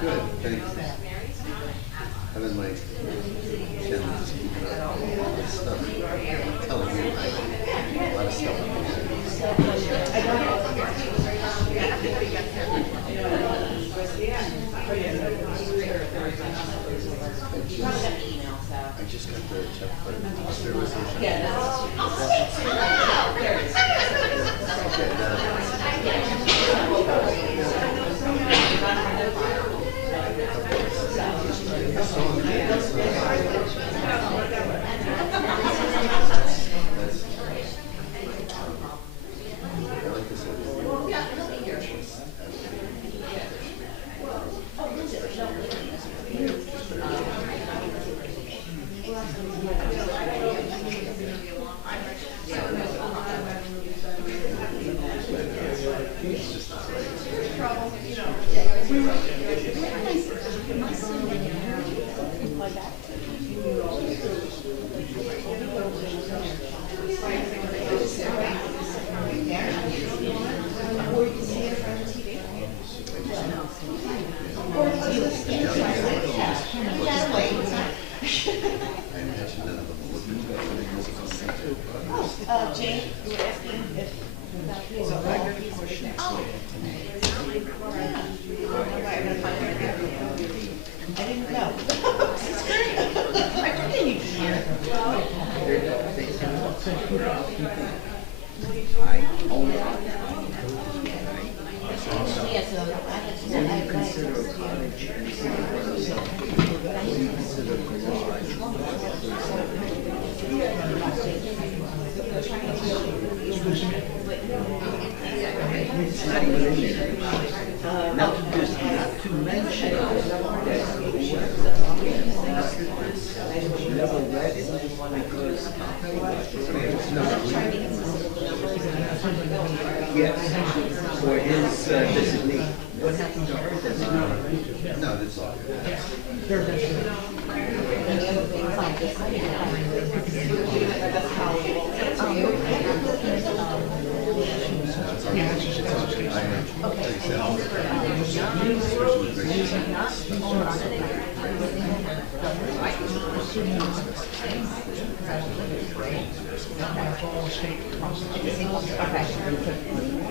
Good, thanks. I've been like, just keeping up all this stuff. I'm telling you, like, a lot of stuff. I just got the check for sterilization. Jane, you were asking if so I got a question. Oh. I didn't know. It's great. I continue to hear. Yeah, so I consider college Now, just to mention that never read it because yes, for his designee. What happened to her designee? No, that's all good.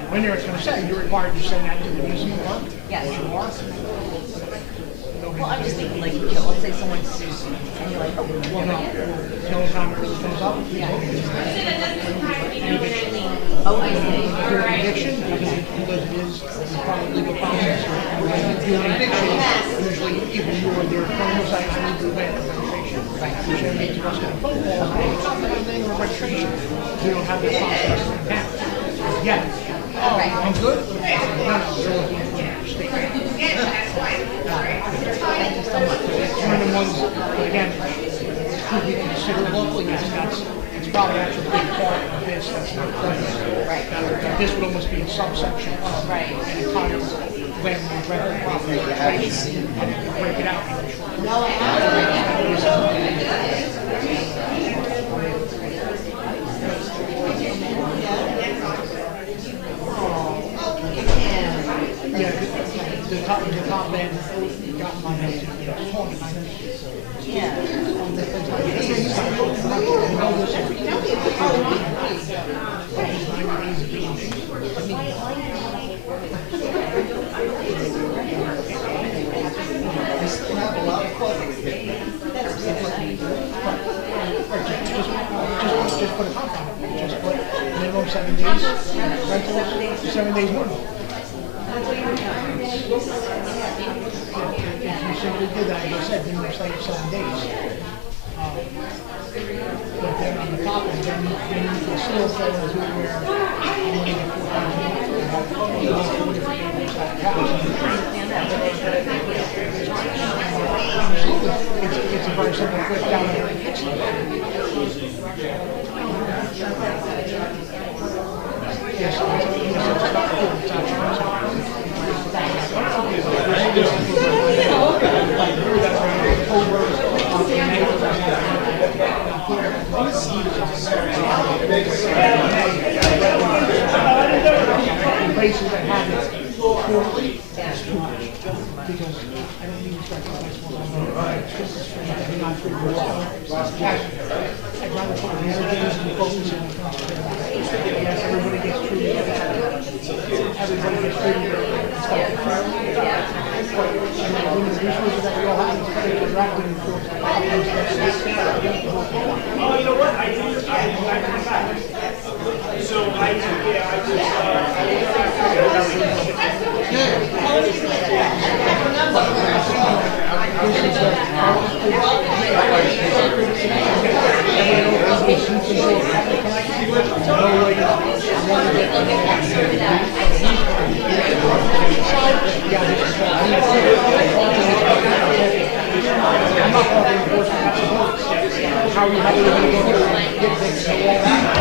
When you're going to say, you're required to send that to the museum clerk? Yes. You are? Well, I'm just thinking, like, you know, let's say someone sues you, and you're like, oh, Well, no. No time it really comes up. yeah. Eviction. Oh, I see. Your eviction, because it is part of the legal process. Your eviction, usually either you or their criminal actually do that registration. Right. Which then means you must get a phone call, hey, it's not that thing or registration. We don't have that process in town. Yeah. Oh, Right. I'm good? No, they're looking for a state. Thank you so much. It's one of the ones, but again, could be considered local, yes, it's probably actually a big part of this that's not present. Right. This would almost be a subsection of Right. an entire landlord rental property registration, and you break it out into short. Yeah, the top end got my head to the point. Yeah. put a comp on it, we just put minimum 7 days, rentals, 7 days more. If you simply did that, as I said, minimum stay of 7 days. But then on the top of it, then you can still say that where I'm going to get 400 it's a very simple quick down there and fix it. Yes, it's not cool, it's places that have it quarterly, it's too much. Because I don't need to start to place one on it's just a string that you're not free to walk. I'd rather put more days and focus on the concept. Yes, everybody gets treated. Everybody gets treated. But one of the issues that we all have is kind of interacting with folks. Oh, you know what? I come back. So I How are you going to get things to all that?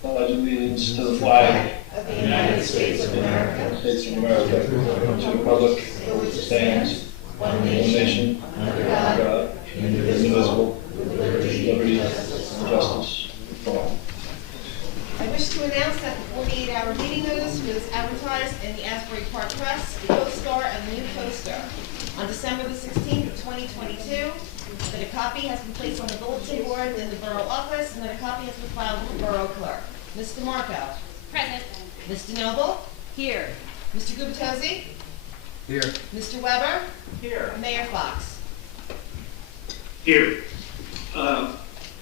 Pledge allegiance to the flag of the United States of America, to the republic for which it stands, one nation, under God, indivisible, with liberty and justice for all. I wish to announce that the 48-hour meeting notice was advertised in the Asbury Park Press, the Co-Star, and the New Coaster on December the 16th of 2022. That a copy has been placed on the bulletin board in the borough office, and that a copy has been filed with the borough clerk. Ms. DeMarco. Present. Ms. DeNoble. Here. Mr. Gubitozzi. Here. Mr. Weber. here. Mayor Fox. Here.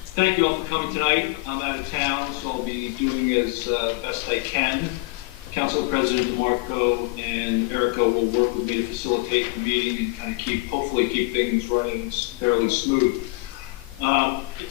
Thank you all for coming tonight. I'm out of town, so I'll be doing as best I can. Council President DeMarco and Erica will work with me to facilitate the meeting and kind of hopefully keep things running fairly smooth.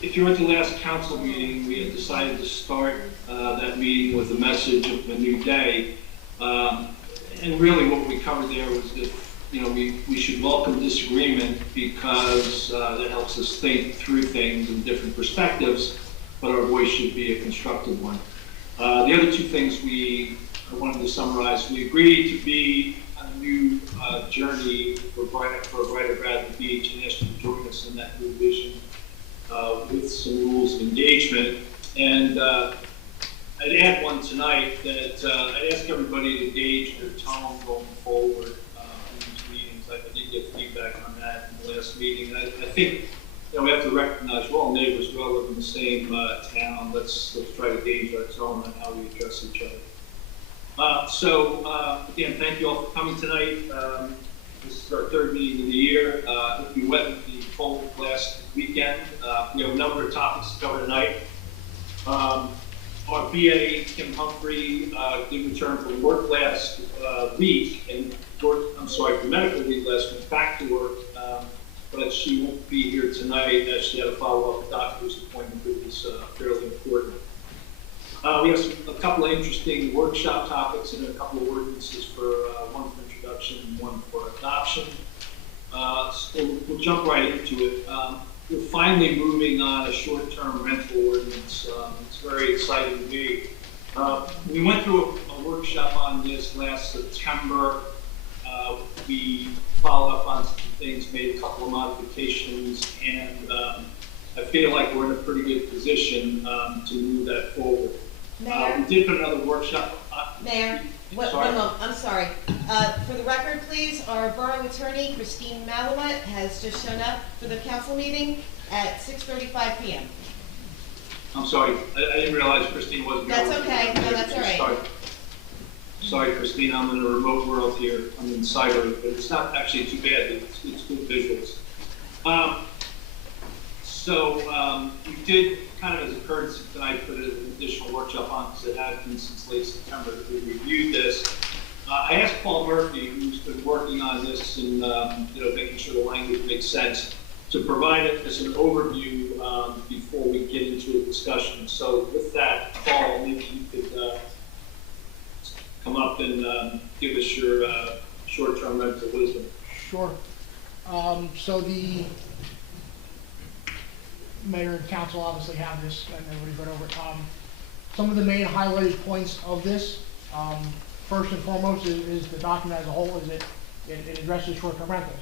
If you were at the last council meeting, we had decided to start that meeting with a message of a new day. And really what we covered there was that, we should welcome disagreement because that helps us think through things in different perspectives, but our voice should be a constructive one. The other two things I wanted to summarize. We agreed to be on a new journey for a brighter Bradley Beach and asked you to join us in that new vision with some rules of engagement. And I'd add one tonight that I'd ask everybody to gauge their tone going forward in these meetings. I did get feedback on that in the last meeting. I think we have to recognize we're all neighbors, we all live in the same town. Let's try to gauge our tone on how we address each other. Again, thank you all for coming tonight. This is our third meeting of the year. If we went with the poll last weekend, we have a number of topics to cover tonight. Our BA, Kim Humphrey, did return from work last week, and for medical leave last week, back to work, but she won't be here tonight as she had a follow-up doctor's appointment that was fairly important. We have a couple of interesting workshop topics and a couple of ordinances for one for introduction and one for adoption. So we'll jump right into it. We're finally moving on a short-term rental ordinance. It's very exciting to me. We went through a workshop on this last September. We followed up on some things, made a couple of modifications, and I feel like we're in a pretty good position to move that forward. We did put another workshop Mayor, one Sorry. moment, I'm sorry. For the record, please, our Borough Attorney, Christine Malouet, has just shown up for the council meeting at 6:35 PM. I'm sorry, I didn't realize Christine wasn't here. That's okay. No, that's all right. Sorry, Christine, I'm in a remote world here. I'm in cyber, but it's not actually too bad. It's good visuals. We did, kind of as a courtesy tonight, put an additional workshop on, because it had been since late September that we reviewed this. I asked Paul Murphy, who's been working on this and making sure the language makes sense, to provide us an overview before we get into a discussion. So with that, Paul, maybe you could come up and give us your short-term rental wisdom. Sure. So the mayor and council obviously have this, and everybody read over it. Some of the main highlighted points of this, first and foremost, is the document as a whole, is it addresses short-term rentals.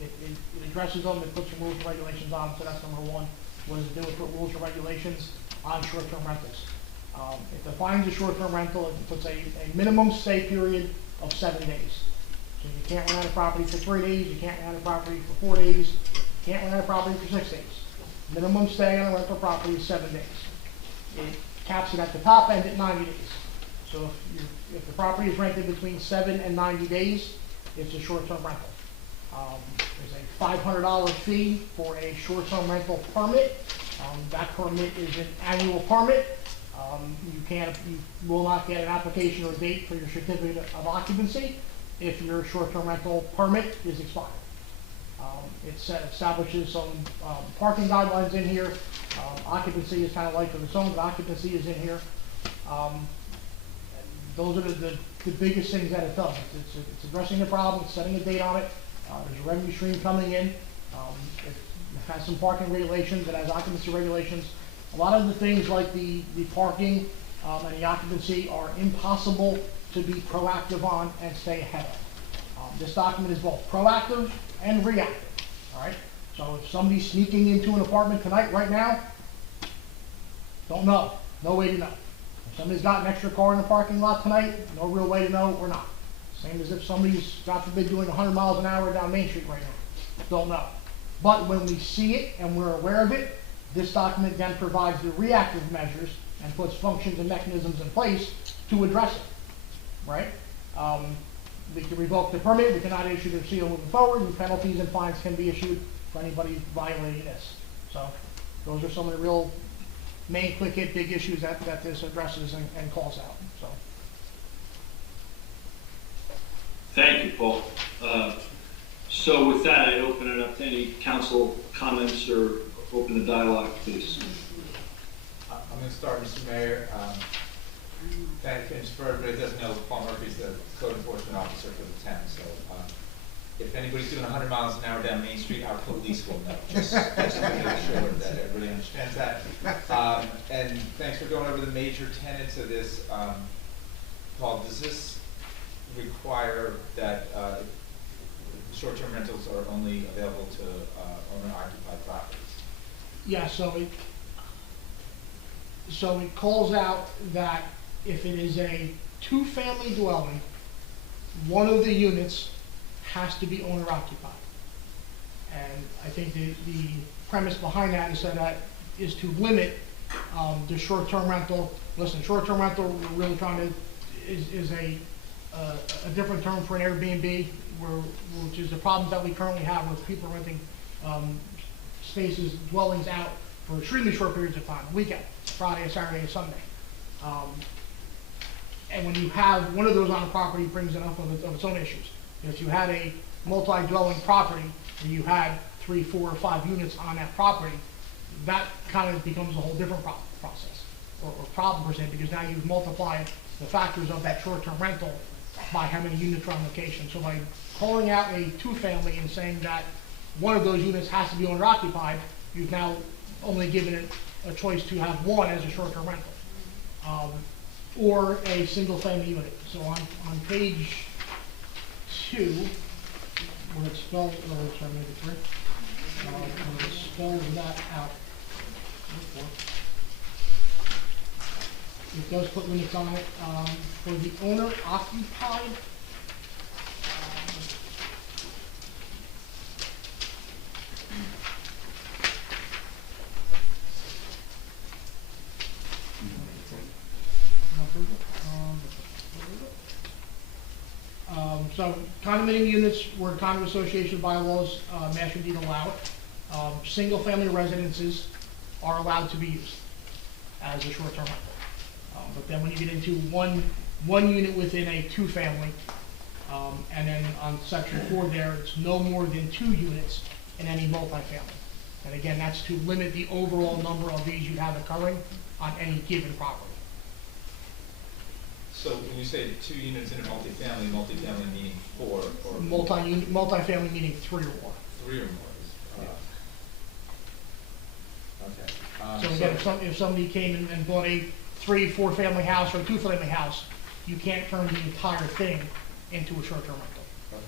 It addresses them, it puts some rules and regulations on, so that's number one. What does it do? It put rules and regulations on short-term rentals. It defines a short-term rental, it puts a minimum stay period of 7 days. So you can't rent a property for 3 days, you can't rent a property for 4 days, you can't rent a property for 6 days. Minimum stay on a rental property is 7 days. It caps it at the top end at 90 days. So if the property is rented between 7 and 90 days, it's a short-term rental. There's a $500 fee for a short-term rental permit. That permit is an annual permit. You will not get an application or date for your certificate of occupancy if your short-term rental permit is expired. It establishes some parking guidelines in here. Occupancy is kind of like for its own, but occupancy is in here. Those are the biggest things that it does. It's addressing the problem, it's setting a date on it. There's a revenue stream coming in. It has some parking regulations, it has occupancy regulations. A lot of the things like the parking and the occupancy are impossible to be proactive on and stay ahead of. This document is both proactive and reactive, all right? So if somebody's sneaking into an apartment tonight, right now, don't know, no way to know. If somebody's got an extra car in the parking lot tonight, no real way to know or not. Same as if somebody's, God forbid, doing 100 miles an hour down Main Street right now, don't know. But when we see it and we're aware of it, this document then provides the reactive measures and puts functions and mechanisms in place to address it, right? We can revoke the permit, we cannot issue the CO moving forward, and penalties and fines can be issued for anybody violating this. So those are some of the real main quick hit big issues that this addresses and calls out. So. Thank you, Paul. So with that, I open it up to any council comments or open the dialogue, please. I'm going to start, Mr. Mayor. Thank you. For everybody that doesn't know, Paul Murphy is the code enforcement officer for the town. So if anybody's doing 100 miles an hour down Main Street, our police will know. Just to make sure that everybody understands that. And thanks for going over the major tenets of this. Paul, does this require that short-term rentals are only available to owner-occupied properties? Yeah, so it calls out that if it is a two-family dwelling, one of the units has to be owner-occupied. And I think the premise behind that is to limit the short-term rental. Listen, short-term rental, we're really trying to, is a different term for an Airbnb, which is the problems that we currently have with people renting spaces, dwellings out for extremely short periods of time, weekend, Friday, Saturday, and Sunday. And when you have one of those on a property, it brings enough of its own issues. If you had a multi-dwelling property and you had 3, 4, or 5 units on that property, that kind of becomes a whole different process or problem per se, because now you've multiplied the factors of that short-term rental by how many units are on location. So by calling out a two-family and saying that one of those units has to be owner-occupied, you've now only given it a choice to have one as a short-term rental, or a single-family unit. So on page 2, where it spells, or sorry, maybe 3, where it spells that out. It does put limits on it, for the owner occupied. So condominium units where condo association bylaws, master deed allow it. Single-family residences are allowed to be used as a short-term rental. But then when you get into one unit within a two-family, and then on section 4 there, it's no more than 2 units in any multifamily. And again, that's to limit the overall number of these you'd have occurring on any given property. So when you say 2 units in a multifamily, multifamily meaning 4 or Multifamily meaning 3 or more. 3 or more is, okay. So again, if somebody came and bought a 3-4 family house or a 2-family house, you can't turn the entire thing into a short-term rental. Okay.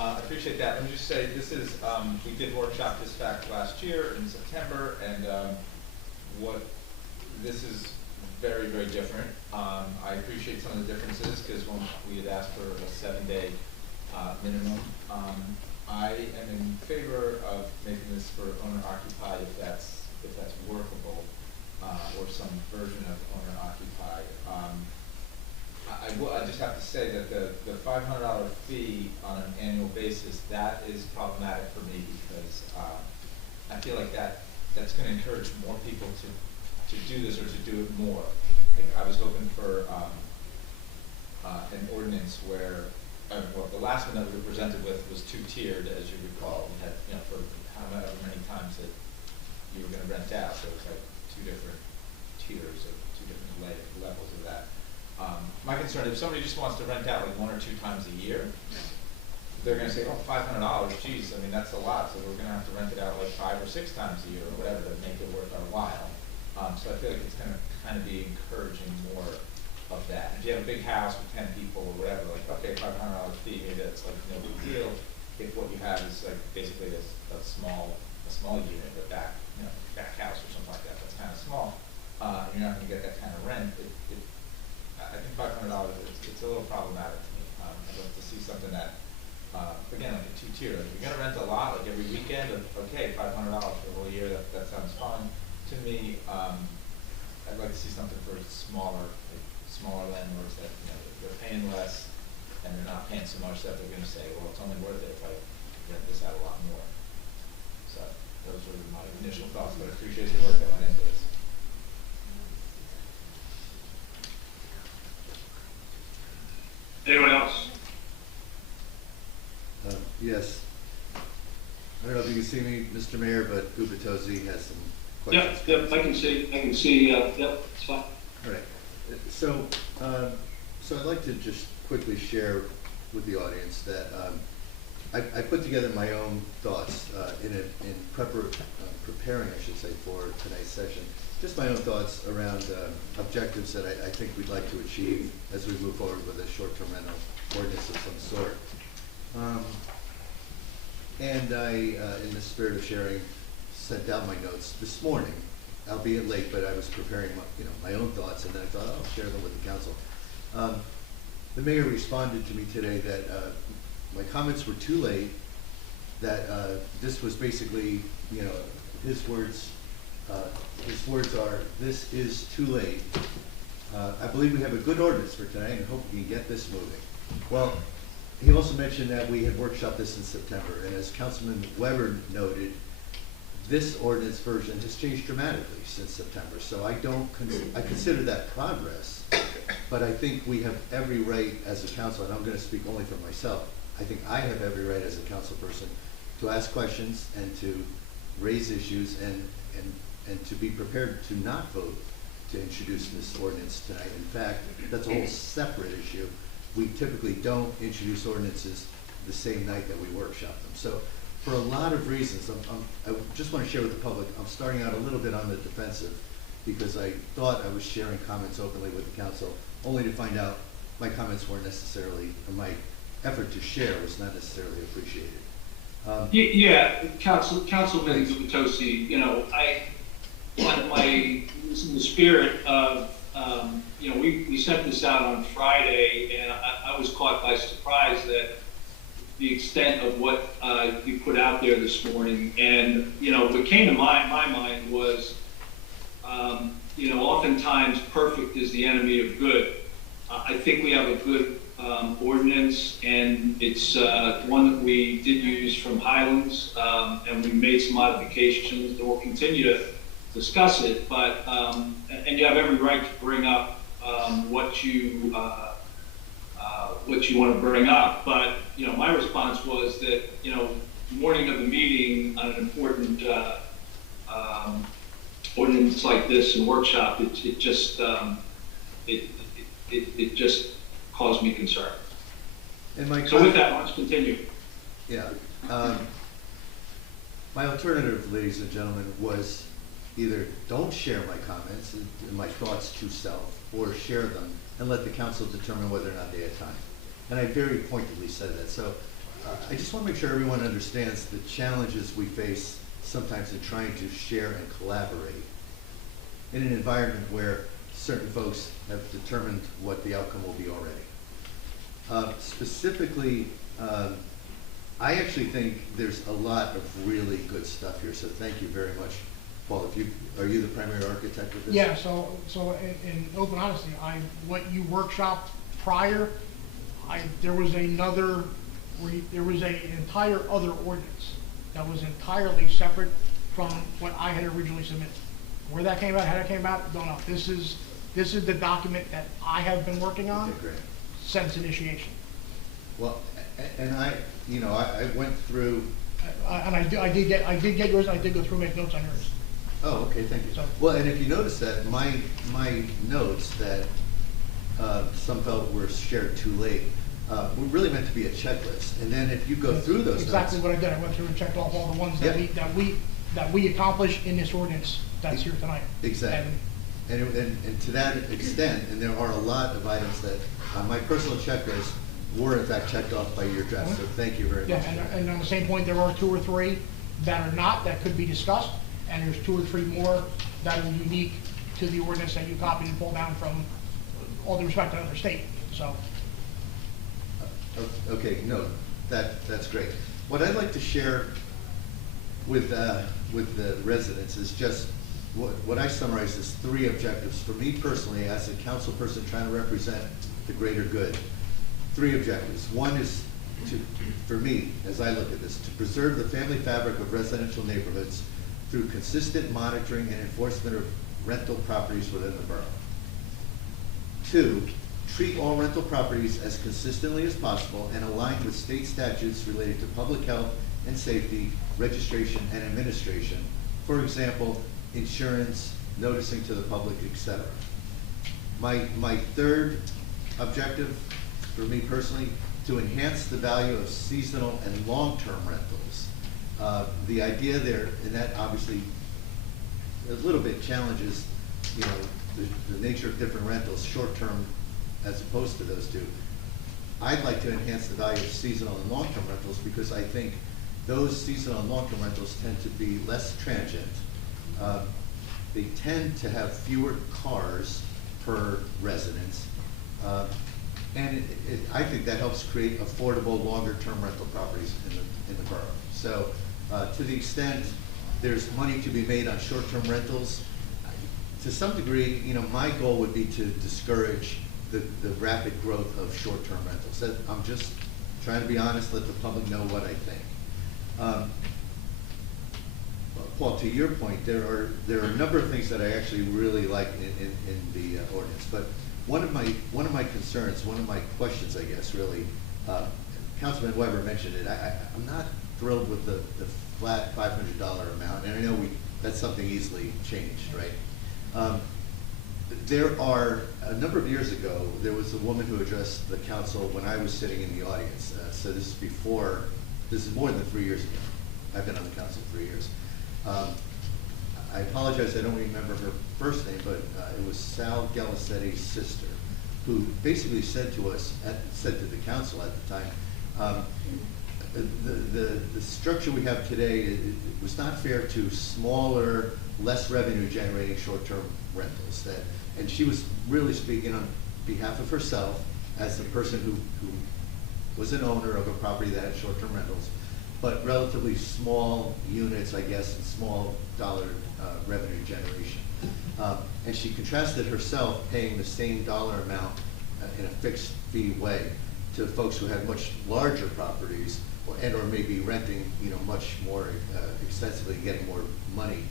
I appreciate that. Let me just say, this is, we did workshop this fact last year in September, and this is very, very different. I appreciate some of the differences, because when we had asked for a 7-day minimum, I am in favor of making this for owner occupied if that's workable, or some version of owner occupied. I just have to say that the $500 fee on an annual basis, that is problematic for me, because I feel like that's going to encourage more people to do this or to do it more. Like, I was hoping for an ordinance where, well, the last one that we were presented with was 2-tiered, as you recall. We had, for however many times that you were going to rent out, so it was like 2 different tiers of 2 different levels of that. My concern is if somebody just wants to rent out like 1 or 2 times a year, they're going to say, oh, $500, geez, I mean, that's a lot, so we're going to have to rent it out like 5 or 6 times a year or whatever to make it worth our while. So I feel like it's going to kind of be encouraging more of that. If you have a big house with 10 people or whatever, like, okay, $500 fee, maybe that's like no big deal. If what you have is like basically a small unit, a back house or something like that, that's kind of small, and you're not going to get that kind of rent, I think $500, it's a little problematic to me. I'd love to see something that, again, like a 2-tier. Like, if you're going to rent a lot, like every weekend, okay, $500 for the whole year, that sounds fine. To me, I'd like to see something for smaller landlords that, they're paying less and they're not paying so much that they're going to say, well, it's only worth it if I rent this out a lot more. So those were my initial thoughts, but I appreciate the work that went into this. Anyone else? Yes. I don't know if you can see me, Mr. Mayor, but Ubatozzi has some questions. Yep, I can see, yep, it's fine. All right. So I'd like to just quickly share with the audience that I put together my own thoughts in preparing, I should say, for tonight's session. Just my own thoughts around objectives that I think we'd like to achieve as we move forward with a short-term rental ordinance of some sort. And I, in the spirit of sharing, sent out my notes this morning, albeit late, but I was preparing my own thoughts, and then I thought, oh, I'll share them with the council. The mayor responded to me today that my comments were too late, that this was basically, his words are, this is too late. I believe we have a good ordinance for tonight and hope we can get this moving. Well, he also mentioned that we had workshopped this in September, and as Councilman Weber noted, this ordinance version has changed dramatically since September. So I consider that progress, but I think we have every right as a council, and I'm going to speak only for myself, I think I have every right as a council person to ask questions and to raise issues and to be prepared to not vote to introduce this ordinance tonight. In fact, that's a whole separate issue. We typically don't introduce ordinances the same night that we workshop them. So for a lot of reasons, I just want to share with the public, I'm starting out a little bit on the defensive because I thought I was sharing comments openly with the council, only to find out my comments weren't necessarily, or my effort to share was not necessarily appreciated. Yeah, Councilman Ubatozzi, in the spirit of you know, we sent this out on Friday, and I was caught by surprise that the extent of what you put out there this morning. And, you know, what came to my mind was, you know, oftentimes perfect is the enemy of good. I think we have a good ordinance, and it's one that we did use from Highlands, and we made some modifications, and we'll continue to discuss it. But and you have every right to bring up what you want to bring up. But you know, my response was that, you know, morning of the meeting on an important ordinance like this and workshop, it just caused me concern. And my So with that, let's continue. Yeah. My alternative, ladies and gentlemen, was either don't share my comments and my thoughts to self, or share them and let the council determine whether or not they had time. And I very pointedly said that. So I just want to make sure everyone understands the challenges we face sometimes in trying to share and collaborate in an environment where certain folks have determined what the outcome will be already. Specifically, I actually think there's a lot of really good stuff here, so thank you very much. Paul, are you the primary architect of this? Yeah, so in open honesty, what you workshopped prior, there was an entire other ordinance that was entirely separate from what I had originally submitted. Where that came about, how that came about, don't know. This is the document that I have been working on Okay, great. since initiation. Well, and I went through. And I did get yours. I did go through and make notes on yours. Oh, okay, thank you. So- Well, and if you notice that, my notes that some felt were shared too late, were really meant to be a checklist. And then if you go through those Exactly notes. what I did. I went through and checked off all the ones that Yep. we accomplished in this ordinance that's here tonight. Exactly. And to that extent, and there are a lot of items that, on my personal checklist, were in fact checked off by your draft, so thank you very much. Yeah, and on the same point, there are 2 or 3 that are not, that could be discussed, and there's 2 or 3 more that are unique to the ordinance that you copied and pulled down from all due respect to another state, so. Okay, no, that's great. What I'd like to share with the residents is just what I summarize as 3 objectives for me personally as a council person trying to represent the greater good. 3 objectives. One is for me, as I look at this, to preserve the family fabric of residential neighborhoods through consistent monitoring and enforcement of rental properties within the borough. 2, treat all rental properties as consistently as possible and aligned with state statutes related to public health and safety, registration and administration. For example, insurance, noticing to the public, etc. My 3rd objective, for me personally, to enhance the value of seasonal and long-term rentals. The idea there, and that obviously a little bit challenges, you know, the nature of different rentals, short-term as opposed to those 2. I'd like to enhance the value of seasonal and long-term rentals because I think those seasonal and long-term rentals tend to be less transient. They tend to have fewer cars per residence. And I think that helps create affordable, longer-term rental properties in the borough. So to the extent there's money to be made on short-term rentals, to some degree, you know, my goal would be to discourage the rapid growth of short-term rentals. I'm just trying to be honest, let the public know what I think. Paul, to your point, there are a number of things that I actually really like in the ordinance, but one of my concerns, one of my questions, I guess, really, Councilman Weber mentioned it. I'm not thrilled with the flat $500 amount, and I know that's something easily changed, right? There are, a number of years ago, there was a woman who addressed the council when I was sitting in the audience. So this is more than 3 years ago. I've been on the council 3 years. I apologize, I don't remember her first name, but it was Sal Galisetti's sister, who basically said to us, said to the council at the time, the structure we have today, it was not fair to smaller, less revenue generating short-term rentals. And she was really speaking on behalf of herself as the person who was an owner of a property that had short-term rentals, but relatively small units, I guess, and small dollar revenue generation. And she contrasted herself paying the same dollar amount in a fixed fee way to folks who had much larger properties or maybe renting, much more expensively, getting more money.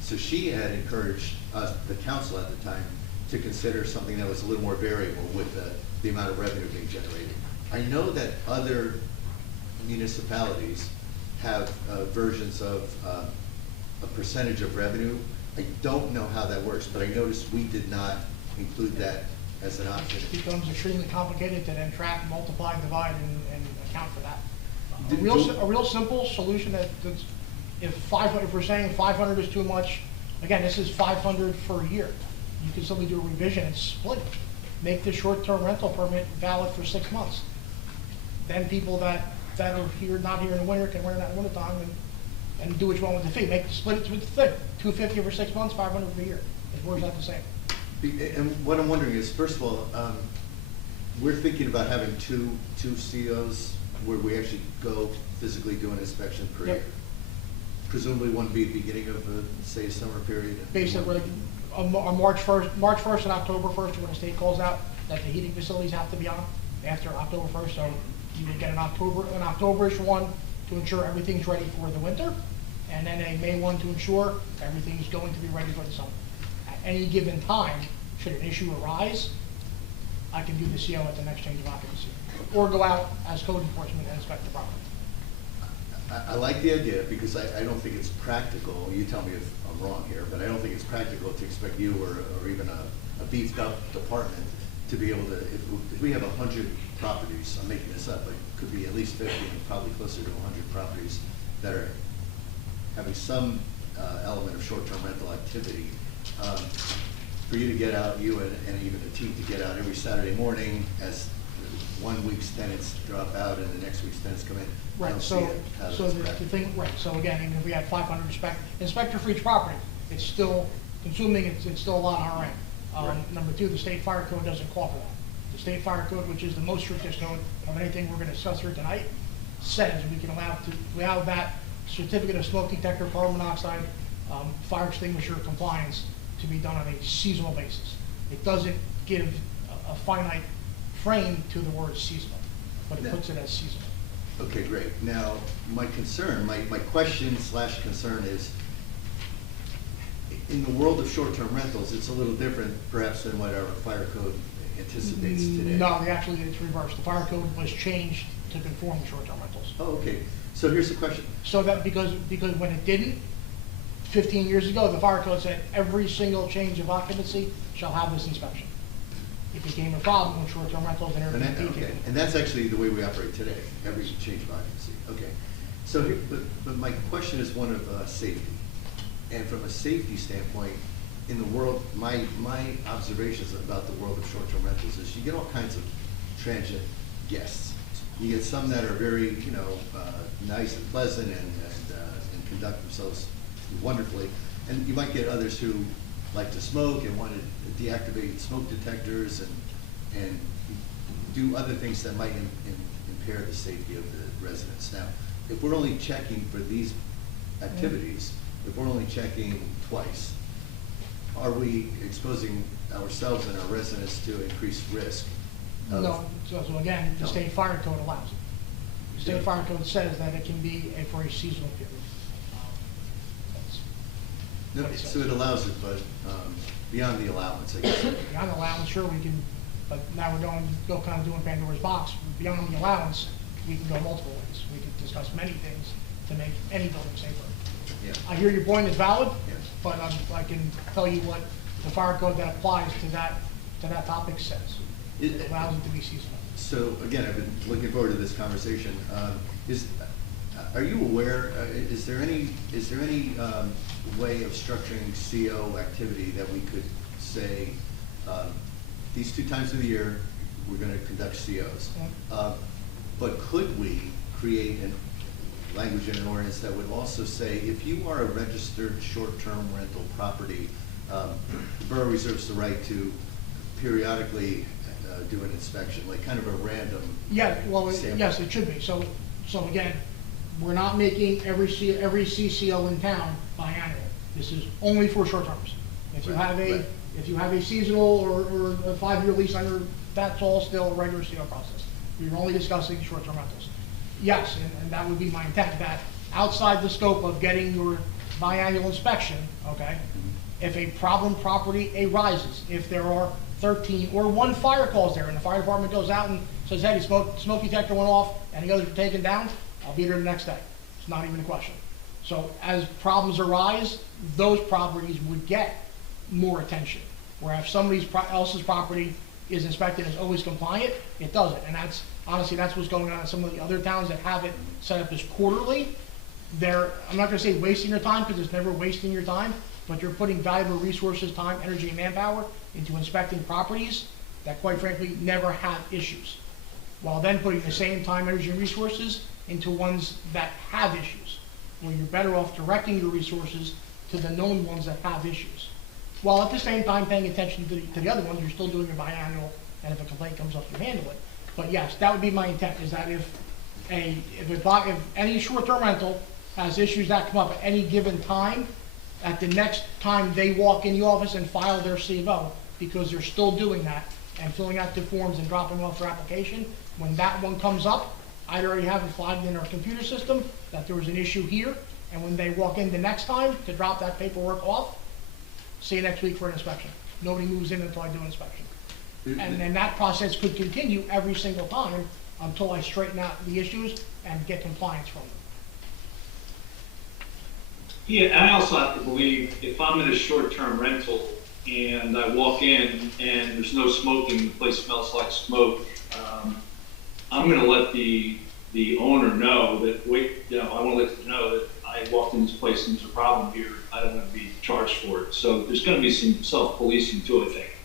So she had encouraged us, the council at the time, to consider something that was a little more variable with the amount of revenue being generated. I know that other municipalities have versions of a percentage of revenue. I don't know how that works, but I noticed we did not include that as an option. It becomes extremely complicated to then track, multiply, divide, and account for that. A Do- real simple solution that's, if we're saying 500 is too much, again, this is 500 for a year. You can simply do a revision and split it. Make the short-term rental permit valid for 6 months. Then people that are here, not here in the winter, can rent it at winter time and do what you want with the fee. Split it with the thing, 250 for 6 months, 500 for a year. It works out the same. And what I'm wondering is, first of all, we're thinking about having two COs where we actually go physically do an inspection per Yep. year. Presumably one be at the beginning of, say, a summer period. Basically, on March 1st and October 1st, when the state calls out that the heating facilities have to be on after October 1st, so you would get an October-ish one to ensure everything's ready for the winter, and then a May 1 to ensure everything's going to be ready for the summer. At any given time, should an issue arise, I can do the CO at the next change of occupancy, or go out as code enforcement and inspect the property. I like the idea because I don't think it's practical, you tell me if I'm wrong here, but I don't think it's practical to expect you or even a beefed up department to be able to, if we have 100 properties, I'm making this up, but it could be at least 50 and probably closer to 100 properties that are having some element of short-term rental activity. For you to get out, you and even the team to get out every Saturday morning as one week's tenants drop out and the next week's tenants come in. I Right, don't so, see it, how so that's the practical. thing, right, so again, even if we had 500 inspector for each property, it's still consuming, it's still a lot on our end. Right. Number two, the state fire code doesn't call for that. The state fire code, which is the most strictest code of anything we're gonna discuss here tonight, says we can allow that certificate of smoke detector, carbon monoxide, fire extinguisher compliance to be done on a seasonal basis. It doesn't give a finite frame to the word seasonal, but it No. puts it as seasonal. Okay, great. Now, my concern, my question / concern is, in the world of short-term rentals, it's a little different perhaps than what our fire code anticipates today. No, actually, it's reversed. The fire code was changed to conform to short-term rentals. Oh, okay. So here's the question. So that, because when it didn't, 15 years ago, the fire code said every single change of occupancy shall have this inspection. It became a problem with short-term rentals and And Airbnb. okay, and that's actually the way we operate today, every change of occupancy. Okay. So, but my question is one of safety. And from a safety standpoint, in the world, my observations about the world of short-term rentals is you get all kinds of transient guests. You get some that are very, nice and pleasant and conduct themselves wonderfully. And you might get others who like to smoke and want to deactivate smoke detectors and do other things that might impair the safety of the residents. Now, if we're only checking for these activities, if we're only checking twice, are we exposing ourselves and our residents to increased risk? No, so again, the No. state fire code allows it. The state Yeah. fire code says that it can be for a seasonal period. That's No, what it says. so it allows it, but beyond the allowance, I guess. Beyond the allowance, sure, we can, but now we're go kind of doing Pandora's box. Beyond the allowance, we can go multiple ways. We can discuss many things to make any building safer. Yeah. I hear your point is valid, Yes. but I can tell you what the fire code that applies to that topic says. It allows it to be seasonal. So again, I've been looking forward to this conversation. Are you aware, is there any way of structuring CO activity that we could say, these 2 times of the year, we're gonna conduct COs? But could we create language in an ordinance that would also say, if you are a registered short-term rental property, the borough reserves the right to periodically do an inspection, like kind of a random. Yeah, well, sample. yes, it should be. So again, we're not making every CCO in town biannual. This is only for short terms. If you have Right. if you have a seasonal or a 5-year lease under, that's all still a regular CO process. We're only discussing short-term rentals. Yes, and that would be my intent, that outside the scope of getting your biannual inspection, okay, if a problem property arises, if there are 13 or 1 fire calls there and the fire department goes out and says, hey, smoke detector went off and the others are taken down, I'll be there the next day. It's not even a question. So as problems arise, those properties would get more attention. Where if somebody else's property is inspected and is always compliant, it doesn't. And that's, honestly, that's what's going on in some of the other towns that have it set up as quarterly. I'm not gonna say wasting your time, because it's never wasting your time, but you're putting valuable resources, time, energy, and manpower into inspecting properties that quite frankly never have issues, while then putting the same time, energy, and resources into ones that have issues, where you're better off directing your resources to the known ones that have issues, while at the same time paying attention to the other ones. You're still doing your biannual, and if a complaint comes up, you handle it. But yes, that would be my intent, is that if any short-term rental has issues that come up at any given time, at the next time they walk in the office and file their CFO, because they're still doing that and filling out the forms and dropping off their application, when that one comes up, I'd already have it flagged in our computer system that there was an issue here, and when they walk in the next time to drop that paperwork off, see you next week for an inspection. Nobody moves in until I do an inspection. And then that process could continue every single time until I straighten out the issues and get compliance from them. Yeah, and I also have to believe, if I'm in a short-term rental and I walk in and there's no smoking, the place smells like smoke, I'm gonna let the owner know that, I wanna let you know that I walked in this place and there's a problem here, I don't wanna be charged for it. So there's gonna be some self-policing too, I think.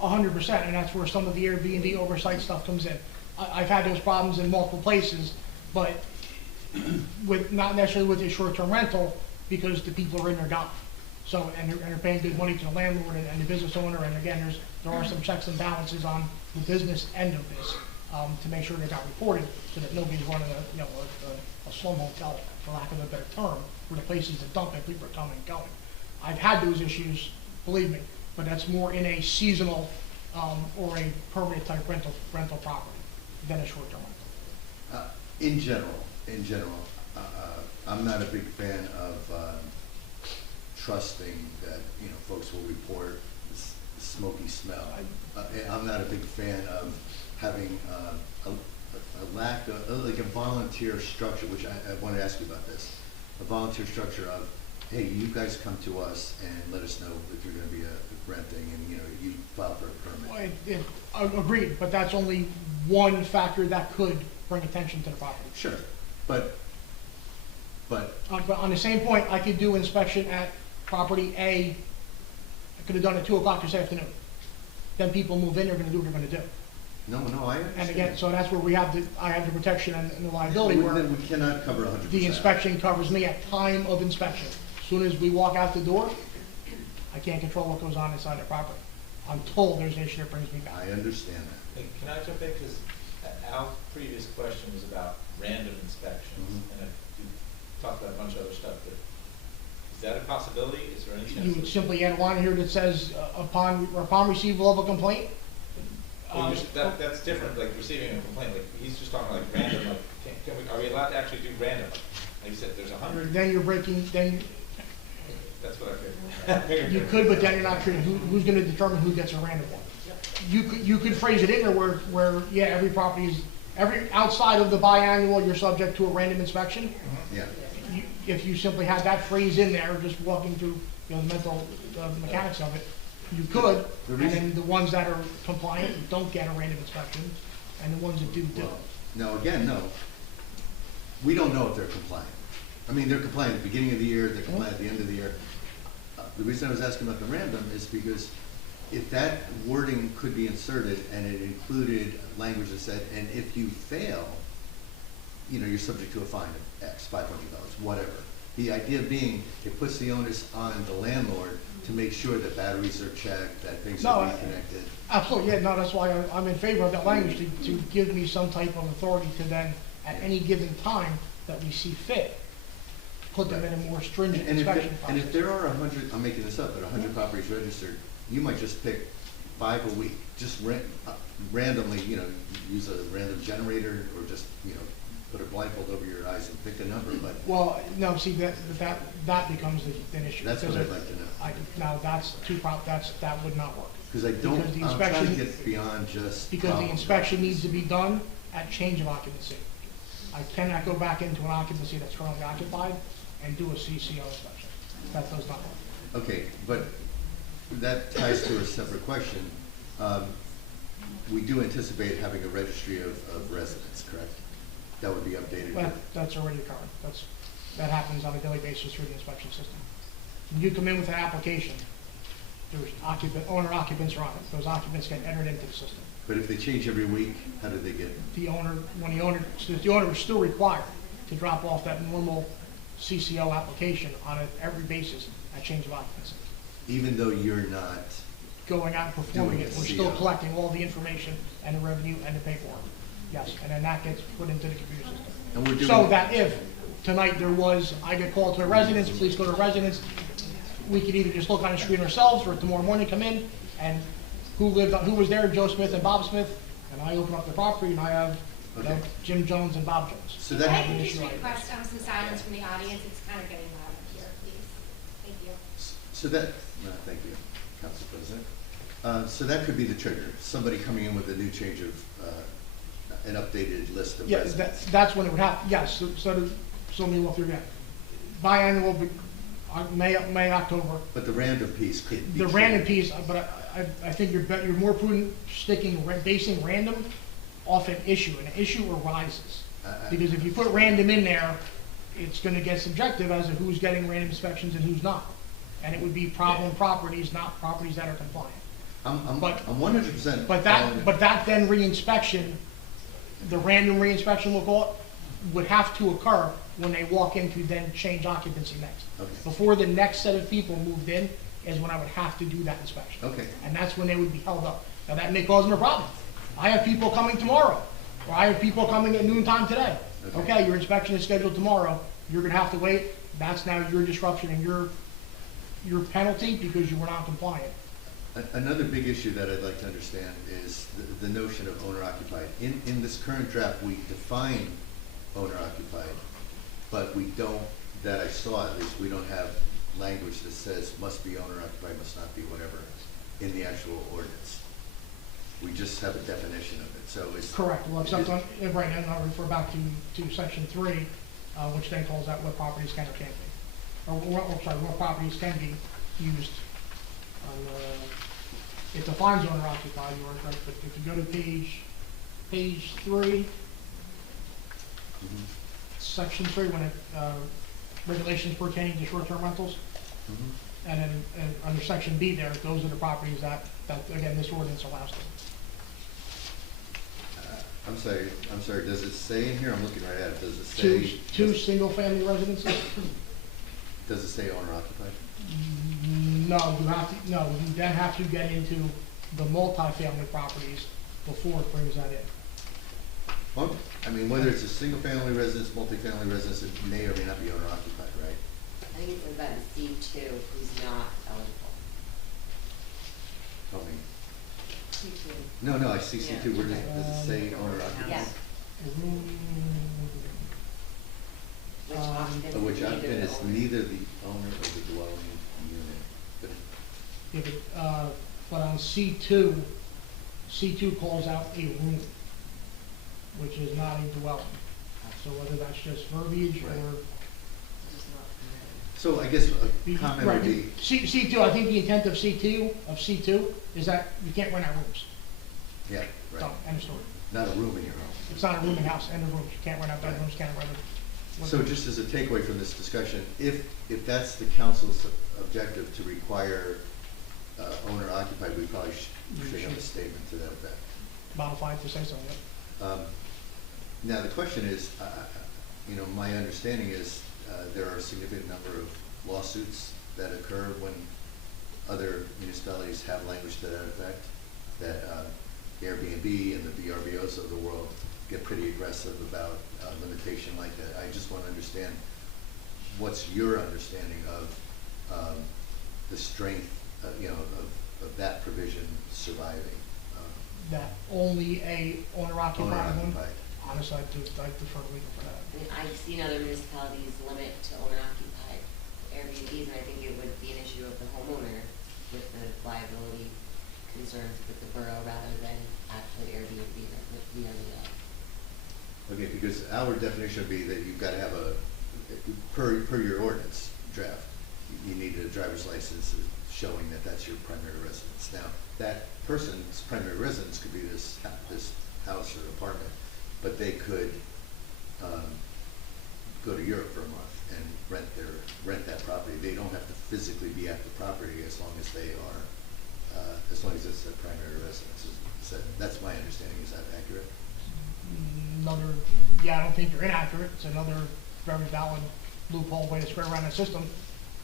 100%, and that's where some of the Airbnb oversight stuff comes in. I've had those problems in multiple places, but not necessarily with a short-term rental, because the people are in there gone. So, and they're paying good money to the landlord and the business owner, and again, there are some checks and balances on the business end of this, to make sure they're not reported, so that nobody's running a slum hotel, for lack of a better term, where the place is to dump and people are coming and going. I've had those issues, believe me, but that's more in a seasonal or a permanent type rental property than a short-term rental. In general, I'm not a big fan of trusting that, folks will report the smoky smell. I'm not a big fan of having a lack of, like a volunteer structure, which I want to ask you about this. A volunteer structure of, hey, you guys come to us and let us know if you're going to be renting, and you file for a permit. Agreed, but that's only one factor that could bring attention to the property. Sure, but But on the same point, I could do inspection at property A. I could have done it at 2 o'clock this afternoon. Then people move in, they're going to do what they're going to do. no, I understand. And again, so that's where I have the protection and the liability, where Then we cannot cover 100%. the inspection covers me at time of inspection. As soon as we walk out the door, I can't control what goes on inside the property until there's an issue that brings me back. I understand that. Hey, can I jump in, because Al's previous question was about random inspections, and you talked about a bunch of other stuff, but is that a possibility? Is there any chance? You would simply add a line here that says, upon receival of a complaint. Well, that's different, like receiving a complaint, like he's just talking like random, like, are we allowed to actually do random? Like you said, there's 100, Then you're breaking, that's what I figured. you could, but then you're not sure who's going to determine who gets a random one. You could phrase it in there where yeah, every property is, outside of the biannual, you're subject to a random inspection. Yeah. If you simply had that phrase in there, just walking through the mental mechanics of it, you could, and then the ones that are compliant don't get a random inspection, and the ones that do. No, again, no. We don't know if they're compliant. I mean, they're compliant at the beginning of the year, they're compliant at the end of the year. The reason I was asking about the random is because if that wording could be inserted and it included language that said, and if you fail you know, you're subject to a fine of X, $500, whatever. The idea being, it puts the onus on the landlord to make sure that batteries are checked, that things are reconnected. Absolutely, yeah, no, that's why I'm in favor of that language, to give me some type of authority to then, at any given time that we see fit, put them in a more stringent And inspection and if process. there are 100, I'm making this up, but 100 properties registered, you might just pick 5 a week, just randomly, you know, use a random generator, or just, you know, put a blindfold over your eyes and pick a number, but Well, no, see, that becomes an issue. that's what because I'd like to know. Now, that would not work. Because I don't, Because the I'm trying to inspection- get beyond just. Because the problem inspection needs to properties. be done at change of occupancy. I cannot go back into an occupancy that's currently occupied and do a CCO inspection. That does not work. Okay, but that ties to a separate question. We do anticipate having a registry of residents, correct? That would be updated. But that's already occurring. That happens on a daily basis through the inspection system. When you come in with an application, there's owner occupants are on it. Those occupants get entered into the system. But if they change every week, how do they get? The owner is still required to drop off that normal CCO application on every basis at change of occupancy. Even though you're not, Going out and performing Doing it, a we're still CO. collecting all the information and the revenue and the paperwork. Yes, and then that gets put into the computer system. and we're doing. So that if tonight I get called to a residence, please go to residence, we could either just look on the screen ourselves, or tomorrow morning come in, and who was there, Joe Smith and Bob Smith, and I open up the property and I have, you know, Okay. Jim Jones and Bob Jones. So Can I that, just request some silence from the audience? It's kind of getting loud up here, please. Thank you. so that, no, thank you, Council President. So that could be the trigger, somebody coming in with a new change of, an updated list of Yeah, residents. that's when it would happen, yes, so let me walk through again. Biannual, May, October. But the random piece could be. The random triggered. piece, but I think you're more prudent basing random off an issue, and an issue arises. Because if you put random in there, it's gonna get subjective as to who's getting random inspections and who's not. And it would be problem properties, not properties that are compliant. I'm but- 100%. But following that then reinspection, the random reinspection, we'll call it, would have to occur when they walk in to then change occupancy next. Okay. Before the next set of people moved in is when I would have to do that inspection. Okay. And that's when they would be held up. Now, that may cause them a problem. I have people coming tomorrow, or I have people coming at noontime today. Okay. Okay, your inspection is scheduled tomorrow, you're gonna have to wait, that's now your disruption and your penalty because you were not compliant. Another big issue that I'd like to understand is the notion of owner occupied. In this current draft, we define owner occupied, but we don't, that I saw at least, we don't have language that says must be owner occupied, must not be whatever, in the actual ordinance. We just have a definition of it, so it's. Correct, well, except on, right now, I'll refer back to section 3, which then calls out what properties can or can't be. What properties can be used. It defines owner occupied, you are correct, but if you go to page 3, Mhm, section 3, when it, regulations pertaining to short-term rentals, mhm. and then, under section B there, those are the properties that, again, this ordinance allows them. I'm sorry, does it say in here, I'm looking right at it, does it say? Two single-family residences? Does it say owner occupied? No, you then have to get into the multifamily properties before it brings that in. Well, I mean, whether it's a single-family residence, multifamily residence, it may or may not be owner occupied, right? I think it's about C2, who's not eligible. Tell me. C2. No, I see C2, Yeah. where does it say owner occupied? Yes. Which occupant? Which neither occupant the is owner. neither the owner of the dwelling unit, but Yeah, but on C2 calls out a room, which is not a dwelling. So whether that's just verbiage Right. or. Just not permitted. So I guess a comment Right, would be, C2, I think the intent of C2 is that you can't rent out rooms. yeah, right, Done, end of story. not a room in your home. It's not a rooming house, end of rooms. You can't rent out bedrooms, can't rent out. So just as a takeaway from this discussion, if that's the council's objective to require owner occupied, we probably should have a statement to that effect. Modified to say something. Um, Now, the question is, you know, my understanding is there are a significant number of lawsuits that occur when other municipalities have language to that effect, that Airbnb and the VRBOs of the world get pretty aggressive about limitation like that. I just want to understand, what's your understanding of the strength, you know, of that provision surviving? That only a owner-occupied one? Owner-occupied. Honestly, I'd defer to legal for that. I mean, I've seen other municipalities limit to owner-occupied Airbnbs, and I think it would be an issue of the homeowner with the liability concerns with the borough rather than actually Airbnb or with VRBO. Okay, because our definition would be that you've got to have per your ordinance draft, you need a driver's license showing that that's your primary residence. Now, that person's primary residence could be this house or apartment, but they could go to Europe for a month and rent that property. They don't have to physically be at the property as long as they are, as long as it's their primary residence. That's my understanding. Is that accurate? Yeah, I don't think you're inaccurate. It's another very valid loophole way to square around the system,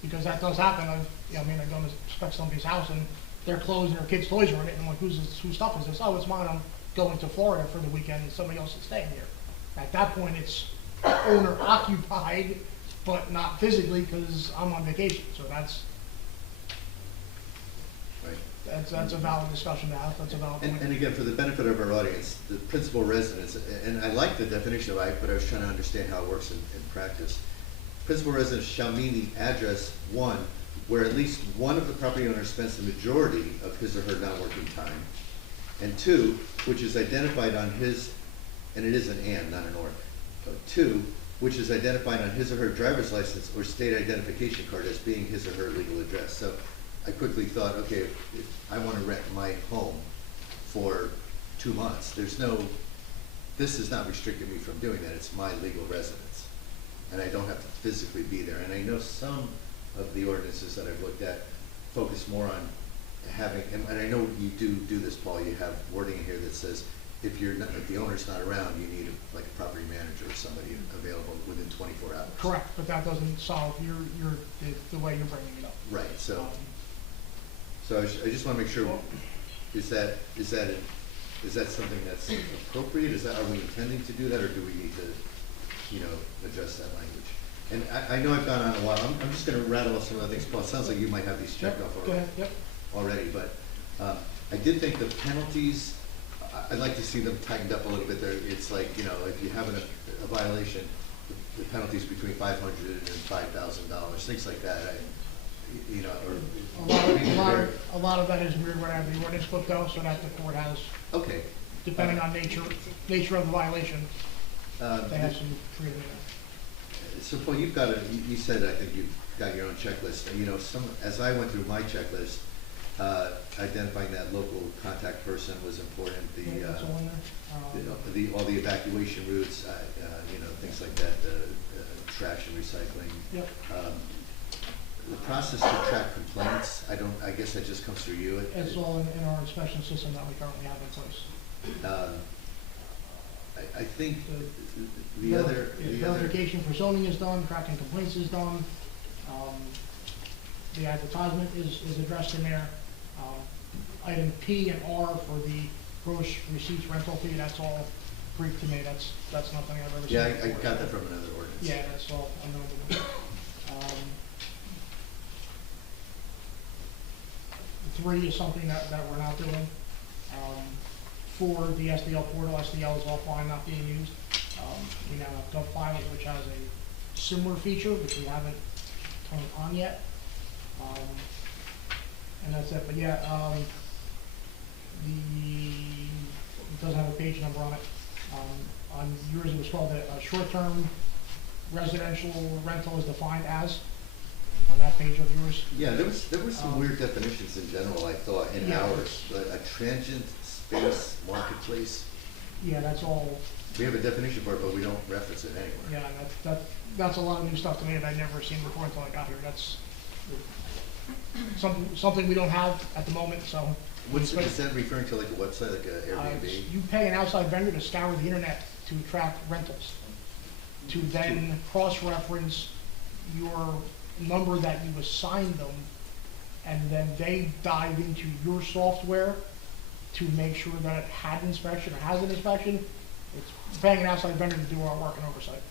because that does happen. I mean, I go to inspect somebody's house and their clothes and their kids' toys are in it, and I'm like, whose stuff is this? Oh, it's mine. I'm going to Florida for the weekend and somebody else is staying here. At that point, it's owner occupied, but not physically because I'm on vacation. So that's a valid discussion to have. That's a valid point. And again, for the benefit of our audience, the principal residence, and I like the definition of it, but I was trying to understand how it works in practice. Principal residence shall mean the address, one, where at least one of the property owners spends the majority of his or her non-working time, and two, which is identified on his, and it is an and, not an or, two, which is identified on his or her driver's license or state identification card as being his or her legal address. So I quickly thought, okay, if I want to rent my home for 2 months, this is not restricting me from doing that. It's my legal residence. And I don't have to physically be there. And I know some of the ordinances that I've looked at focus more on having, and I know you do this, Paul, you have wording in here that says if the owner's not around, you need a property manager or somebody available within 24 hours. Correct, but that doesn't solve the way you're bringing it up. Right, so I just want to make sure, is that something that's appropriate? Are we intending to do that, or do we need to, address that language? And I know I've gone on a while. I'm just going to rattle off some of the things, Paul. It sounds like you might have these checked off Go ahead, yep. already, but I did think the penalties, I'd like to see them tightened up a little bit there. It's like, if you have a violation, the penalties between $500 and $5,000, things like that. A lot of that is weird when I have the ordinance book though, so that the court has, okay. depending on nature of the violation, they have some freedom in it. So Paul, you said, I think you've got your own checklist. As I went through my checklist, identifying that local contact person was important. That's all in there. All the evacuation routes, things like that, trash and recycling. Yep. The process to track complaints, I guess that just comes through you. It's all in our inspection system that we currently have in place. I think the verification for zoning is done, tracking complaints is done. The advertisement is addressed in there. Item P and R for the gross receipts rental fee, that's all Greek to me. That's nothing I've ever seen. Yeah, I before. got that from another ordinance. Yeah, that's all I know. 3 is something that we're not doing. 4, the SDL portal, SDL is offline, not being used. We now have GovFiles, which has a similar feature, which we haven't turned on yet. And that's it. But yeah, it doesn't have a page number on it. On yours, it was called a short-term residential rental is defined as, on that page of yours. Yeah, there was some weird definitions in general, I thought, in ours. A transient space marketplace. Yeah, that's all. We have a definition for it, but we don't reference it anywhere. Yeah, that's a lot of new stuff to me that I'd never seen before until I got here. That's something we don't have at the moment, so. Is that referring to like a website, like a Airbnb? You pay an outside vendor to scour the internet to attract rentals, to then cross-reference your number that you assigned them, and then they dive into your software to make sure that it had inspection or has an inspection. It's paying an outside vendor to do our work and oversight.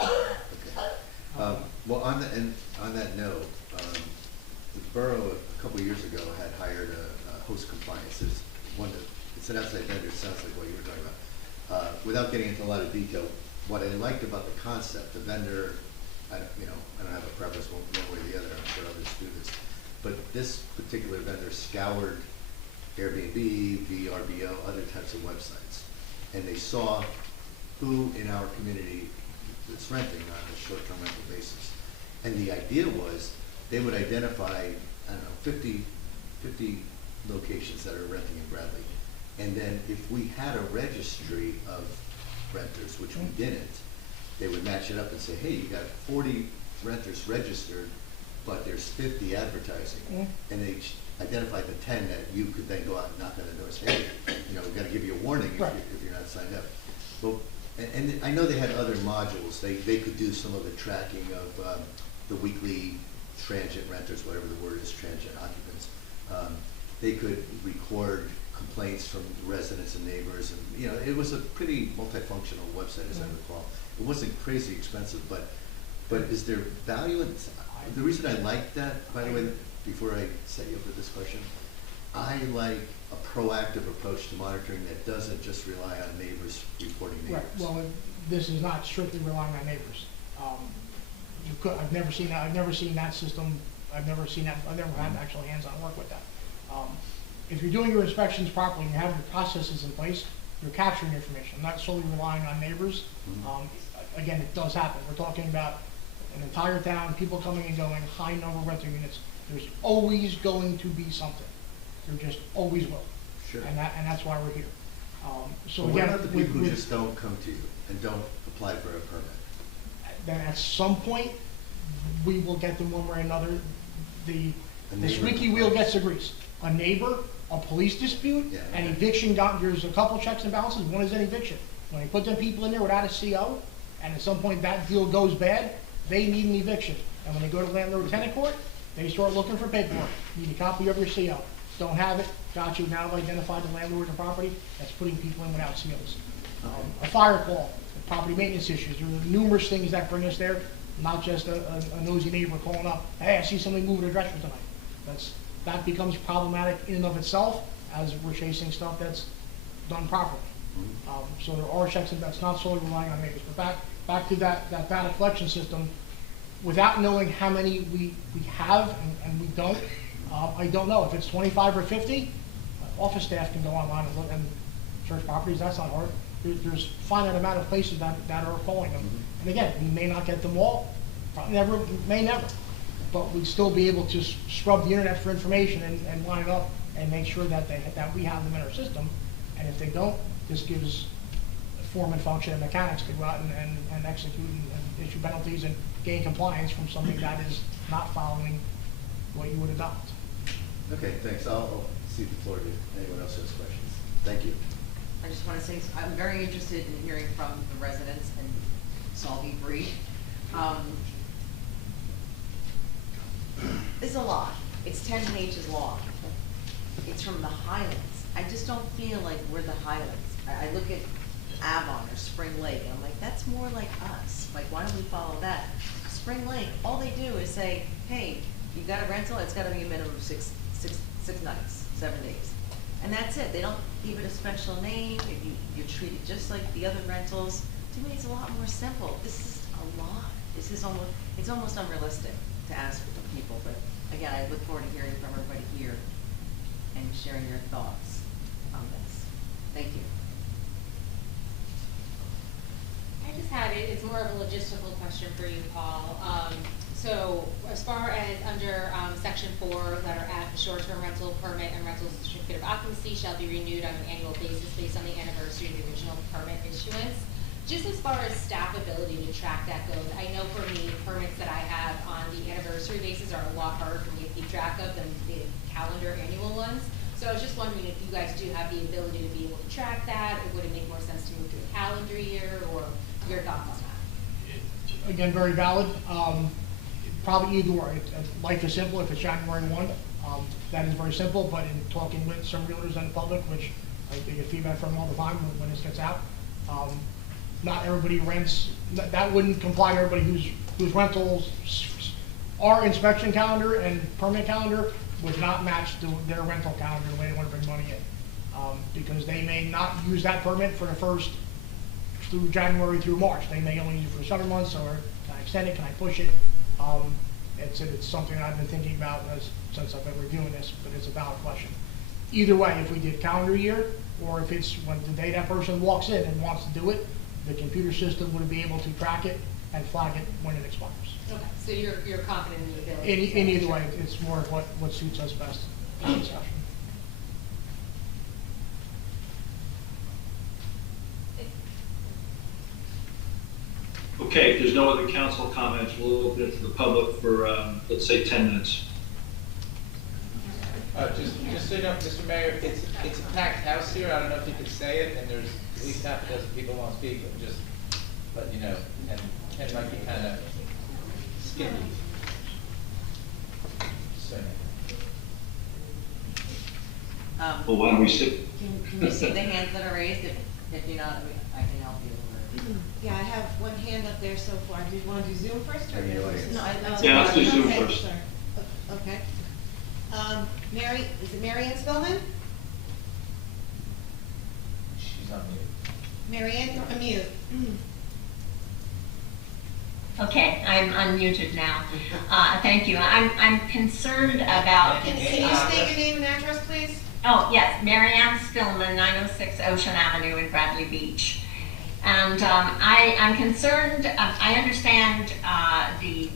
Okay. Well, on that note, the borough a couple of years ago had hired a host compliance. It's an outside vendor. It sounds like what you were talking about. Without getting into a lot of detail, what I liked about the concept, the vendor, I don't have a preference one way or the other. I'm sure others do this, but this particular vendor scoured Airbnb, VRBO, other types of websites, and they saw who in our community that's renting on a short-term rental basis. And the idea was they would identify, I don't know, 50 locations that are renting in Bradley. And then if we had a registry of renters, which we didn't, they would match it up and say, hey, you got 40 renters registered, but there's 50 advertising. And they identified the 10 that you could then go out and knock on the door and say, hey, we've got to give you a warning if you're not signed up. Well, and I know they had other modules. They could do some of the tracking of the weekly transient renters, whatever the word is, transient occupants. They could record complaints from residents and neighbors, and it was a pretty multifunctional website, as I recall. It wasn't crazy expensive, but is there value in the reason I like that, by the way, before I set you up with this question, I like a proactive approach to monitoring that doesn't just rely on neighbors reporting neighbors. Right, well, this is not strictly relying on neighbors. I've never seen that, system, I've never had actually hands-on work with that. If you're doing your inspections properly and you have your processes in place, you're capturing information, not solely relying on neighbors. Again, it does happen. We're talking about an entire town, people coming and going, high number of rental units. There's always going to be something. There just always will. Sure. And that's why we're here. So But again, what about the people who just don't come to you and don't apply for a permit? then at some point, we will get them one way or another. The squeaky wheel gets the grease. A neighbor, a police dispute, an eviction, there's a couple checks and balances. One is an eviction. When they put them people in there without a CO, and at some point that deal goes bad, they need an eviction. And when they go to landlord-tenant court, they start looking for paperwork. Need a copy of your CO. Don't have it, got you, now I've identified the landlord and property, that's putting people in without COs. A fire call, property maintenance issues, there are numerous things that bring us there, not just a nosy neighbor calling up, hey, I see somebody moving a dresser tonight. That becomes problematic in and of itself as we're chasing stuff that's done properly. So there are checks, and that's not solely relying on neighbors. But back to that data collection system, without knowing how many we have and we don't, I don't know. If it's 25 or 50, office staff can go online and look, and search properties, that's not hard. There's a finite amount of places that are calling them. And again, we may not get them all, probably never, may never. But we'd still be able to scrub the internet for information and line it up and make sure that we have them in our system. And if they don't, this gives form and function and mechanics to go out and execute and issue penalties and gain compliance from something that is not following what you would adopt. Okay, thanks. I'll cede the floor to anyone else who has questions. Thank you. I just want to say, I'm very interested in hearing from the residents, and so I'll be brief. It's a lot. It's 10 pages long. It's from the Highlands. I just don't feel like we're the Highlands. I look at Avon or Spring Lake, and I'm like, that's more like us. Like, why don't we follow that? Spring Lake, all they do is say, hey, you got a rental, it's got to be a minimum of six nights, 7 days. And that's it. They don't give it a special name. You treat it just like the other rentals. To me, it's a lot more simple. This is a lot. It's almost unrealistic to ask for the people. But again, I look forward to hearing from everybody here and sharing your thoughts on this. Thank you. I just had it, it's more of a logistical question for you, Paul. So as far as under section 4, that are at the short-term rental permit and rental certificate of occupancy shall be renewed on an annual basis based on the anniversary of the original permit issuance. Just as far as staff ability to track that goes, I know for me, permits that I have on the anniversary basis are a lot harder for me to keep track of than the calendar annual ones. So I was just wondering if you guys do have the ability to be able to track that, or would it make more sense to move to a calendar calendar year, or your thoughts on that? Again, very valid. Probably either or. Life is simple if it's January 1. That is very simple, but in talking with some realtors and the public, which I get feedback from all the time when this gets out, not everybody rents, that wouldn't comply to everybody whose rentals, our inspection calendar and permit calendar would not match their rental calendar the way they want to bring money in. Because they may not use that permit for the first through January through March. They may only use it for the summer months, or can I extend it, can I push it? It's something I've been thinking about since I've been reviewing this, but it's a valid question. Either way, if we did calendar year, or if it's when the day that person walks in and wants to do it, the computer system would be able to track it and flag it when it expires. Okay, so you're confident in the ability? In either way, it's more of what suits us best in the discussion. Okay, if there's no other council comments, we'll open it to the public for, let's say, 10 minutes. Just so you know, Mr. Mayor, it's a packed house here. I don't know if you could say it, and there's at least half a dozen people want to speak, but just let you know. And Ken might be kind of skinny. So, Well, why don't we sit? Can you see the hands that are raised? If you're not, I can help you. Yeah, I have one hand up there so far. Do you want to do Zoom first or? Any audience? No, Yeah, let's do Zoom okay, first. sorry. Okay. Mary Ann Spillman? she's on mute. Mary Ann, you're on mute. Okay, I'm unmuted now. Thank you. I'm concerned about. Can you state your name and address, please? Oh, yes, Mary Ann Spillman, 906 Ocean Avenue in Bradley Beach. And I'm concerned, I understand the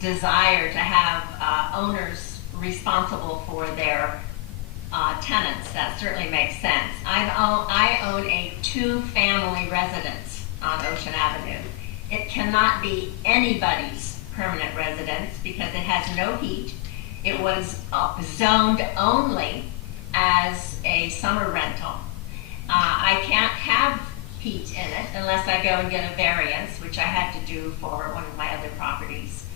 desire to have owners responsible for their tenants. That certainly makes sense. I own a 2-family residence on Ocean Avenue. It cannot be anybody's permanent residence because it has no heat. It was zoned only as a summer rental. I can't have heat in it unless I go and get a variance, which I had to do for one of my other properties.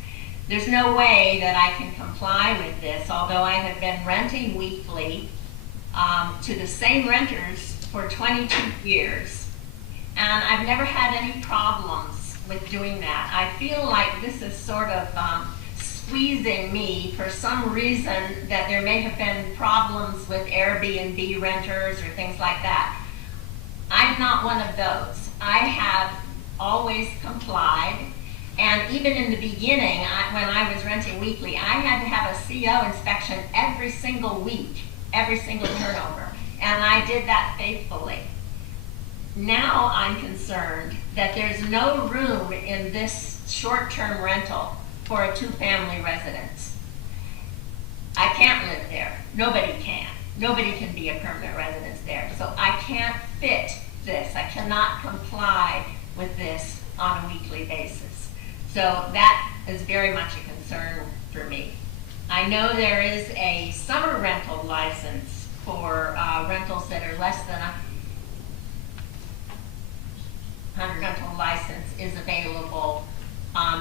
There's no way that I can comply with this, although I have been renting weekly to the same renters for 22 years. And I've never had any problems with doing that. I feel like this is sort of squeezing me for some reason, that there may have been problems with Airbnb renters or things like that. I'm not one of those. I have always complied, and even in the beginning, when I was renting weekly, I had to have a CO inspection every single week, every single turnover, and I did that faithfully. Now I'm concerned that there's no room in this short-term rental for a 2-family residence. I can't live there. Nobody can. Nobody can be a permanent residence there. So I can't fit this. I cannot comply with this on a weekly basis. So that is very much a concern for me. I know there is a summer rental license for rentals that are less than 100 rental license is available.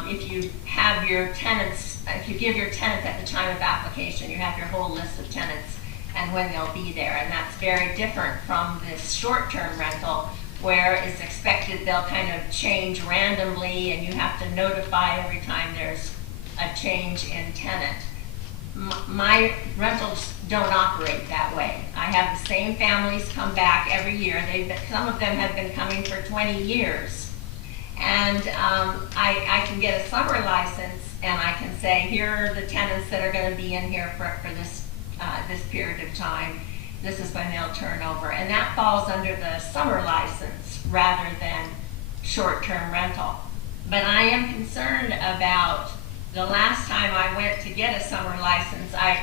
If you have your tenants, if you give your tenants at the time of application, you have your whole list of tenants and when they'll be there. And that's very different from this short-term rental, where it's expected they'll kind of change randomly and you have to notify every time there's a change in tenant. My rentals don't operate that way. I have the same families come back every year. Some of them have been coming for 20 years. And I can get a summer license and I can say, here are the tenants that are going to be in here for this period of time. This is when they'll turn over. And that falls under the summer license rather than short-term rental. But I am concerned about the last time I went to get a summer license. I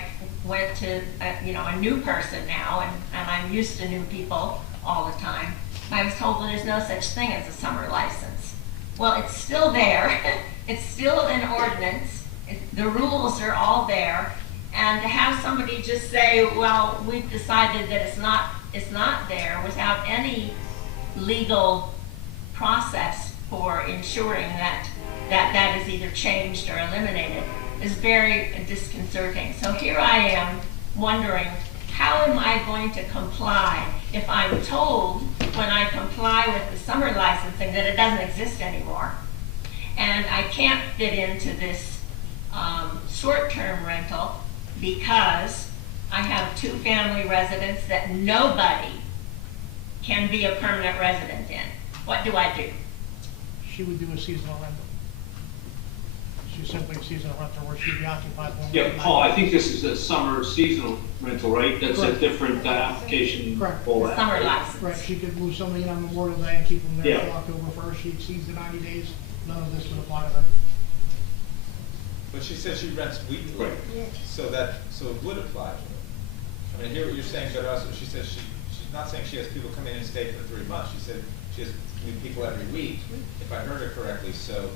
went to a new person now, and I'm used to new people all the time. I was told, well, there's no such thing as a summer license. Well, it's still there. It's still an ordinance. The rules are all there. And to have somebody just say, well, we've decided that it's not there without any legal process for ensuring that is either changed or eliminated is very disconcerting. So here I am wondering, how am I going to comply if I'm told when I comply with the summer licensing that it doesn't exist anymore? And I can't fit into this short-term rental because I have 2 family residents that nobody can be a permanent resident in. What do I do? She would do a seasonal rental. She's simply a seasonal rental where she'd be occupied. one Yeah, week. Paul, I think this is a summer seasonal rental, right? That's a Correct. different application. Correct. all that. Summer license. Right, she could move somebody in on Memorial Day and keep them there Yeah. till October 1st. She exceeds the 90 days, none of this would apply to her. But she said she rents weekly, Right. so it would apply to her. I mean, I hear what you're saying, but also she says she's not saying she has people come in and stay for 3 months. She said she has new people every week, if I heard her correctly, so.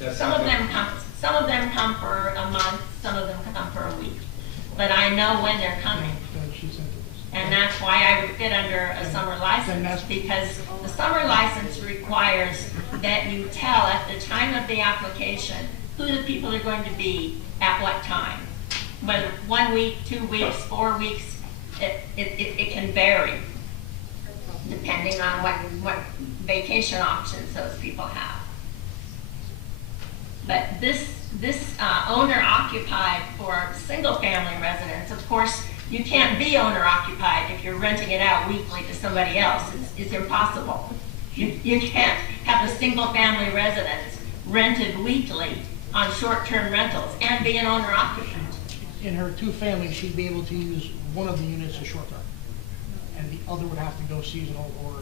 That Some sounds of like- them come for a month, some of them come for a week. But I know when they're coming. She's into this. And that's why I would fit under a summer license, because the summer license requires that you tell at the time of the application who the people are going to be at what time. Whether 1 week, 2 weeks, 4 weeks, it can vary depending on what vacation options those people have. But this owner occupied for single family residents, of course, you can't be owner occupied if you're renting it out weekly to somebody else. It's impossible. You can't have a single family residence rented weekly on short-term rentals and be an owner occupant. In her 2 families, she'd be able to use one of the units as short-term, and the other would have to go seasonal or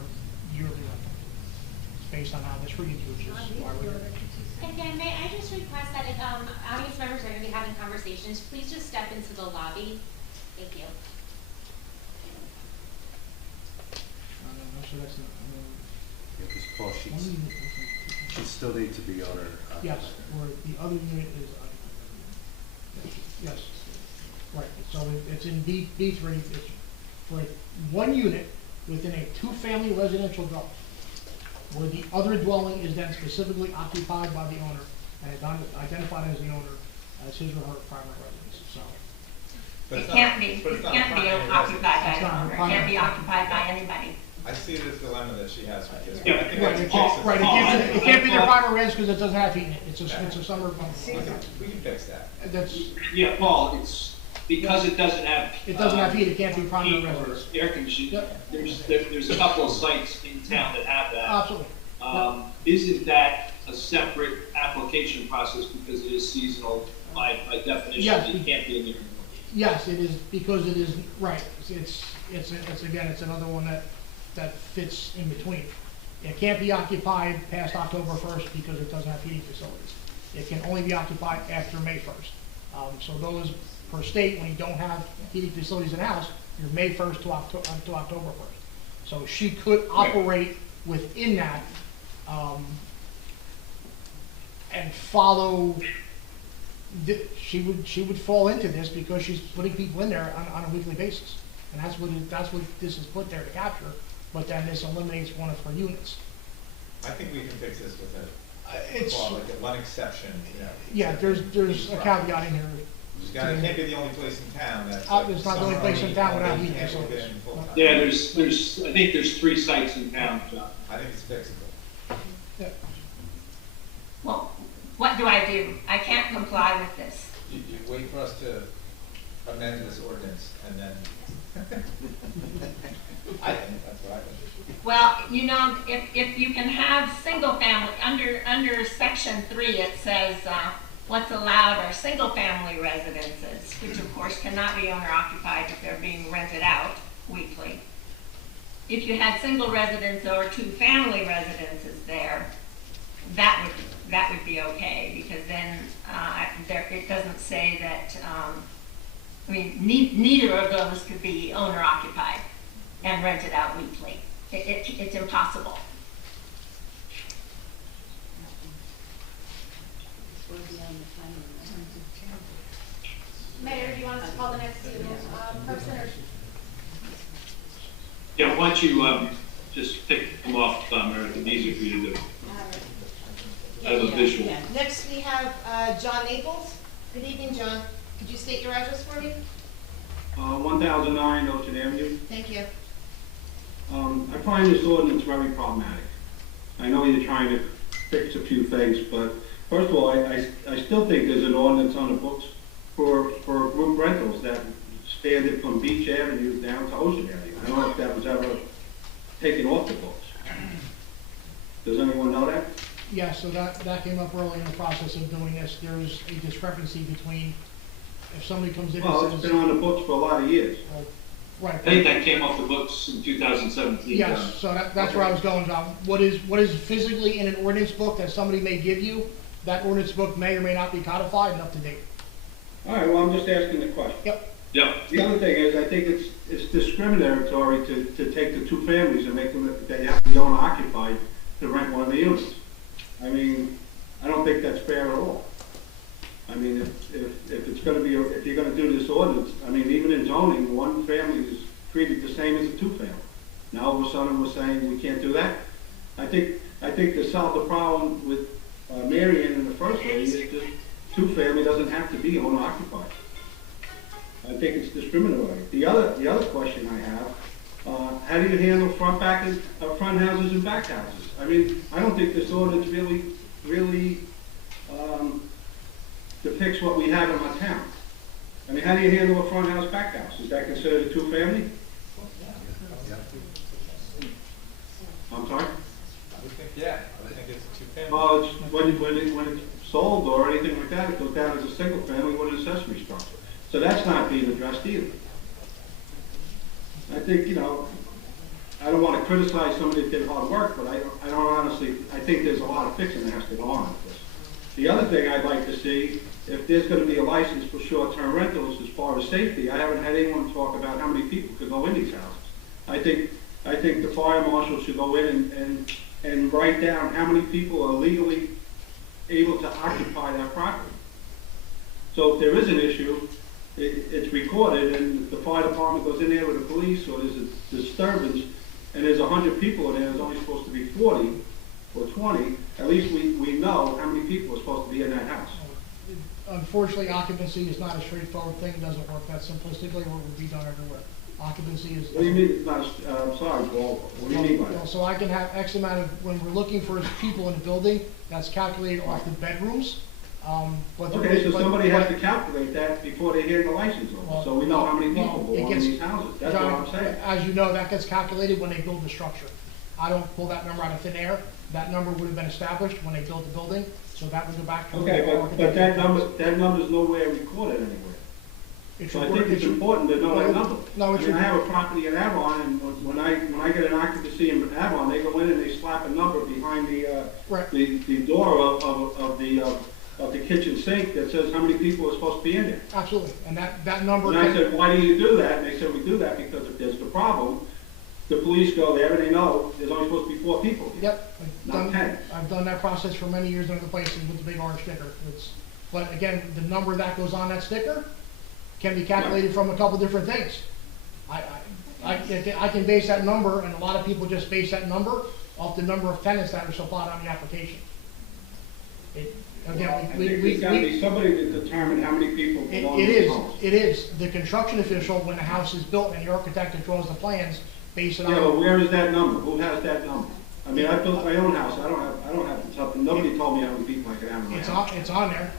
yearly rental, based on how this reads, which is why we're here. Again, may I just request that if audience members are going to be having conversations, please just step into the lobby. Thank you. So that's not, Yeah, because Paul, one she'd unit, still need to be owner occupied. yes, or the other unit is, yes, right, so it's in B3, it's for 1 unit within a 2-family residential dwelling, where the other dwelling is then specifically occupied by the owner, and is identified as the owner as his or her primary residence, so. But It it's can't not- be but it's not occupied primary by residence. the owner. It can't be occupied by anybody. I see this dilemma that she has with this. Yeah. I think Right, that's it the case. can't, right, it can't be their primary residence because it doesn't have heating, it's a summer bundle. We can fix that. That's, Yeah, Paul, it's because it doesn't have. it doesn't have heat, it can't be primary heat or residence. air conditioning. Yep. There's a couple of sites in town that have that. Absolutely. Isn't that a separate application process because it is seasonal by definition? Yes. It can't be in there. Yes, it is, because it is, right, it's again, it's another one that fits in between. It can't be occupied past October 1st because it doesn't have heating facilities. It can only be occupied after May 1st. So those, per state, when you don't have heating facilities in the house, you're May 1st to October 1st. So she could operate within that, and follow, she would fall into this because she's putting people in there on a weekly basis. And that's what this is put there to capture, but then this eliminates one of her units. I think we can fix this with It's, like one exception, you know. yeah, there's a caveat in here. It can't be the only place in town that's. It's not the only place in town without heating Can't move facilities. in full-time. Yeah, I think there's 3 sites in town, John. I think it's fixable. Yeah. Well, what do I do? I can't comply with this. You wait for us to amend this ordinance and then. I think that's what I think. Well, you know, if you can have single family, under section 3, it says, what's allowed are single family residences, which of course cannot be owner occupied if they're being rented out weekly. If you had single residence or 2 family residences there, that would be okay, because then, it doesn't say that, I mean, neither of those could be owner occupied and rented out weekly. It's impossible. Mayor, do you want us to call the next person or? Yeah, why don't you just pick them off, Meredith, it's easier for you to do. I have a visual. Yeah. Next, we have John Naples. Good evening, John. Could you state your address for me? 1009 Ocean Avenue. Thank you. I find this ordinance very problematic. I know you're trying to fix a few things, but first of all, I still think there's an ordinance on the books for group rentals that expanded from Beach Avenue down to Ocean Avenue. I don't know if that was ever taken off the books. Does anyone know that? Yeah, so that came up early in the process of doing this. There's a discrepancy between if somebody comes in and Well, says. it's been on the books for a lot of years. Right. I think that came off the books in 2017. Yes, so that's where I was going, John. What is physically in an ordinance book that somebody may give you, that ordinance book may or may not be codified and up to date. All right, well, I'm just asking the question. Yep. Yeah. The other thing is, I think it's discriminatory to take the two families and make them, they have to be owner occupied to rent one of the units. I mean, I don't think that's fair at all. I mean, if it's gonna be, if you're gonna do this ordinance, I mean, even in zoning, one family is treated the same as a two-family. Now all of a sudden we're saying we can't do that. I think to solve the problem with Marion in the first place is that two-family doesn't have to be owner occupied. I think it's discriminatory. The other question I have, how do you handle front houses and back houses? I mean, I don't think this ordinance really depicts what we have in our town. I mean, how do you handle a front house, back house? Is that considered a two-family? I'm sorry? I would think, yeah, I would think it's a two-family. Well, it's, when it's sold or anything like that, it goes down as a single family with an accessory structure. So that's not being addressed either. I think, you know, I don't want to criticize somebody that did hard work, but I don't honestly, I think there's a lot of fixing that has to go on with this. The other thing I'd like to see, if there's going to be a license for short-term rentals as far as safety, I haven't had anyone talk about how many people could go in these houses. I think the fire marshal should go in and write down how many people are legally able to occupy that property. So if there is an issue, it's recorded, and the fire department goes in there with the police, or there's a disturbance, and there's 100 people in there, there's only supposed to be 40 or 20, at least we know how many people are supposed to be in that house. Unfortunately, occupancy is not a straightforward thing. It doesn't work that simplistically, or it would be done everywhere. Occupancy is. What do you mean it's not, I'm sorry, Paul, what do you mean by that? So I can have X amount of, when we're looking for people in the building, that's calculated off the bedrooms. Okay, so somebody has to calculate that before they hand the license over, so we know how many people belong in these houses. That's what I'm saying. As you know, that gets calculated when they build the structure. I don't pull that number out of thin air. That number would have been established when they built the building, so that would go back to. Okay, but that number's nowhere recorded anywhere. So I think it's important to know that number. No, I mean, I have a property in Avon, and when I get an occupancy in Avon, they go in and they slap a number behind the door of the kitchen sink that says how many people are supposed to be in there. Absolutely, and that number. And I said, why do you do that? And they said, we do that because if there's the problem, the police go there and they know there's only supposed to be 4 people here. Yep. Not 10. I've done that process for many years in other places with the big orange sticker. But again, the number that goes on that sticker can be calculated from a couple different things. I can base that number, and a lot of people just base that number off the number of tenants that are supplied on the application. There's got to be somebody to determine how many people belong in the homes. It is. The construction official, when the house is built and the architect that draws the plans, base it on. Yeah, but where is that number? Who has that number? I mean, I built my own house. I don't have something. Nobody told me how many people I could have in my house. It's on there.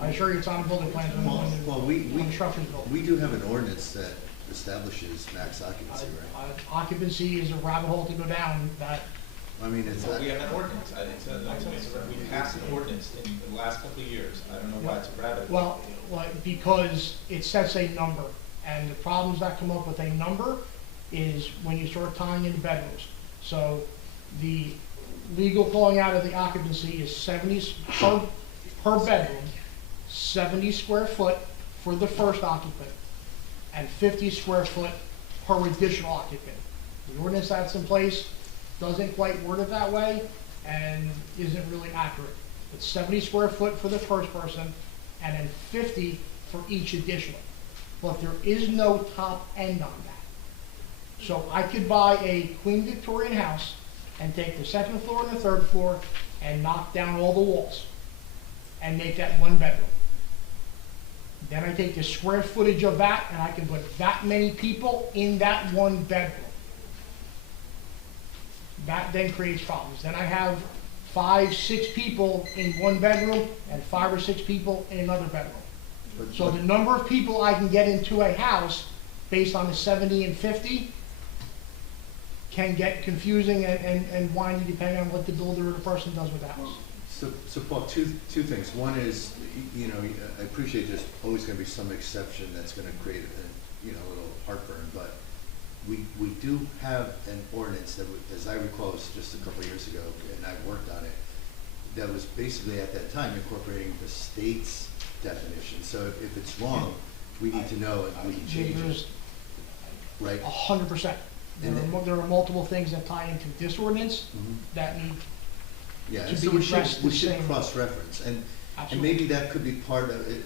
I assure you, it's on the building plans when the structure's built. We do have an ordinance that establishes max occupancy, right? Occupancy is a rabbit hole to go down. That. I mean, it's. Well, we have an ordinance. We passed an ordinance in the last couple of years. I don't know why it's a rabbit hole. Well, because it sets a number, and the problems that come up with a number is when you start tying in bedrooms. So the legal calling out of the occupancy is 70 per bedroom, 70 square foot for the first occupant, and 50 square foot per additional occupant. The ordinance that's in place doesn't quite word it that way and isn't really accurate. It's 70 square foot for the first person and then 50 for each additional. But there is no top end on that. So I could buy a Queen Victorian house and take the second floor and the third floor and knock down all the walls and make that one bedroom. Then I take the square footage of that and I can put that many people in that one bedroom. That then creates problems. Then I have 5, 6 people in one bedroom and 5 or 6 people in another bedroom. So the number of people I can get into a house based on the 70 and 50 can get confusing and windy depending on what the builder or the person does with the house. So Paul, two things. One is, you know, I appreciate there's always gonna be some exception that's gonna create a little heartburn, but we do have an ordinance that, as I recall, was just a couple of years ago, and I worked on it, that was basically at that time incorporating the state's definition. So if it's wrong, we need to know and we can change it. Right? 100%. There are multiple things that tie into this ordinance that need Yeah, to and be so we addressed should the same. cross-reference, and Absolutely. maybe that could be part of it.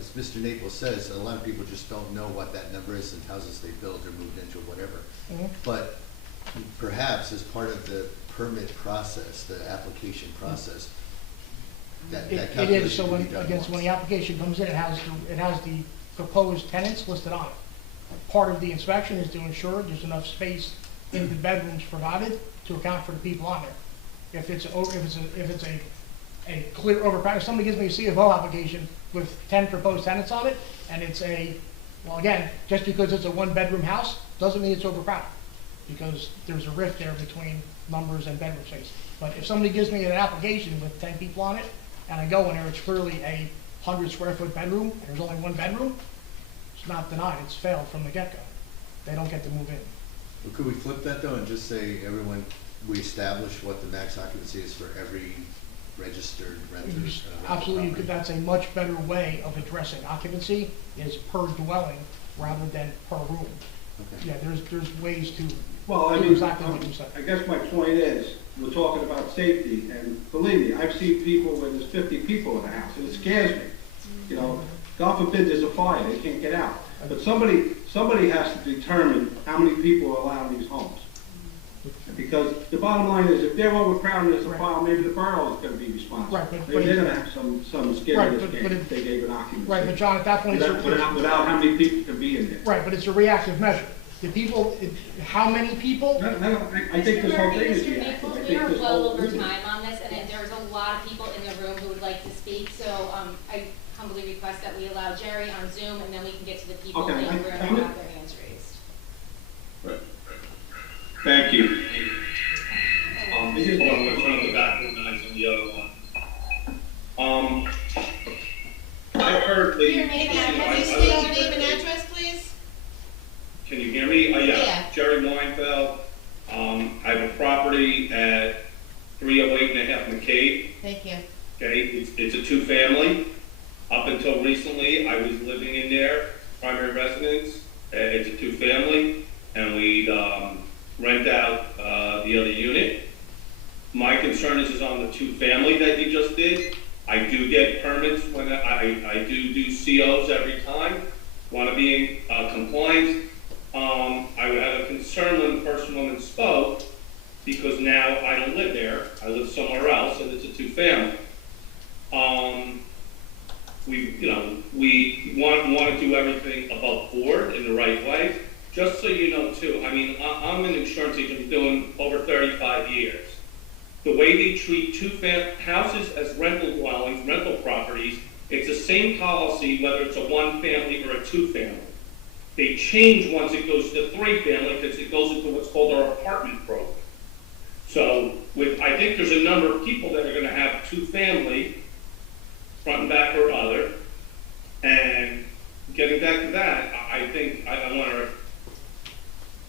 As Mr. Naples says, a lot of people just don't know what that number is and houses they built or moved into or whatever. But perhaps as part of the permit process, the application process, that It is, calculation so can be done when once. the application comes in, it has the proposed tenants listed on it. Part of the inspection is to ensure there's enough space in the bedrooms provided to account for the people on there. If it's a clear overcrowding, if somebody gives me a CFO application with 10 proposed tenants on it, and it's well again, just because it's a 1-bedroom house, doesn't mean it's overcrowded, because there's a rift there between numbers and bedroom space. But if somebody gives me an application with 10 people on it, and I go in there, it's clearly a 100-square-foot bedroom, and there's only 1 bedroom, it's not denied, it's failed from the get-go. They don't get to move in. Well, could we flip that though and just say, everyone, we establish what the max occupancy is for every registered renter? Absolutely, that's a much better way of addressing occupancy, is per dwelling rather than per room. Okay. Yeah, there's ways to Well, I do mean, exactly what you said. I guess my point is, we're talking about safety, and believe me, I've seen people where there's 50 people in a house, and it scares me. You know, God forbid there's a fire, they can't get out. But somebody has to determine how many people are allowed in these homes. Because the bottom line is, if they're overcrowded, there's a fire, maybe the borough is gonna be responsible. Right, but- Maybe they're gonna have some skin Right, in this but game it- if they gave an occupancy. Right, but John, at that point, it's Without how many people can be in there. right, but it's a reactive measure. How many people? I think this whole thing is Mr. reactive. Naples, I we think are this well whole over thing- time on this, and there's a lot of people in the room who would like to speak, so I humbly request that we allow Jerry on Zoom, and then we can get to the people Okay, in the room who I- have their hands raised. Thank you. This is- Hold on, I'm gonna turn the back one and the other one. I heard the. Your name and address, state your name and address, please? Can you hear me? Yeah. Yeah, Jerry Weinfeld. I have a property at 308.5 McCabe. Thank you. Okay, it's a 2-family. Up until recently, I was living in there, primary residence. It's a 2-family, and we'd rent out the other unit. My concern is on the 2-family that you just did. I do get permits when I do COs every time. Want to be in compliance. I had a concern when the first woman spoke, because now I don't live there. I live somewhere else, and it's a 2-family. We want to do everything above board in the right way. Just so you know too, I mean, I'm an insurance agent doing over 35 years. The way they treat houses as rental dwellings, rental properties, it's the same policy whether it's a 1-family or a 2-family. They change once it goes to 3-family because it goes into what's called our apartment program. So I think there's a number of people that are gonna have 2-family, front and back or other. And getting back to that, I think I want to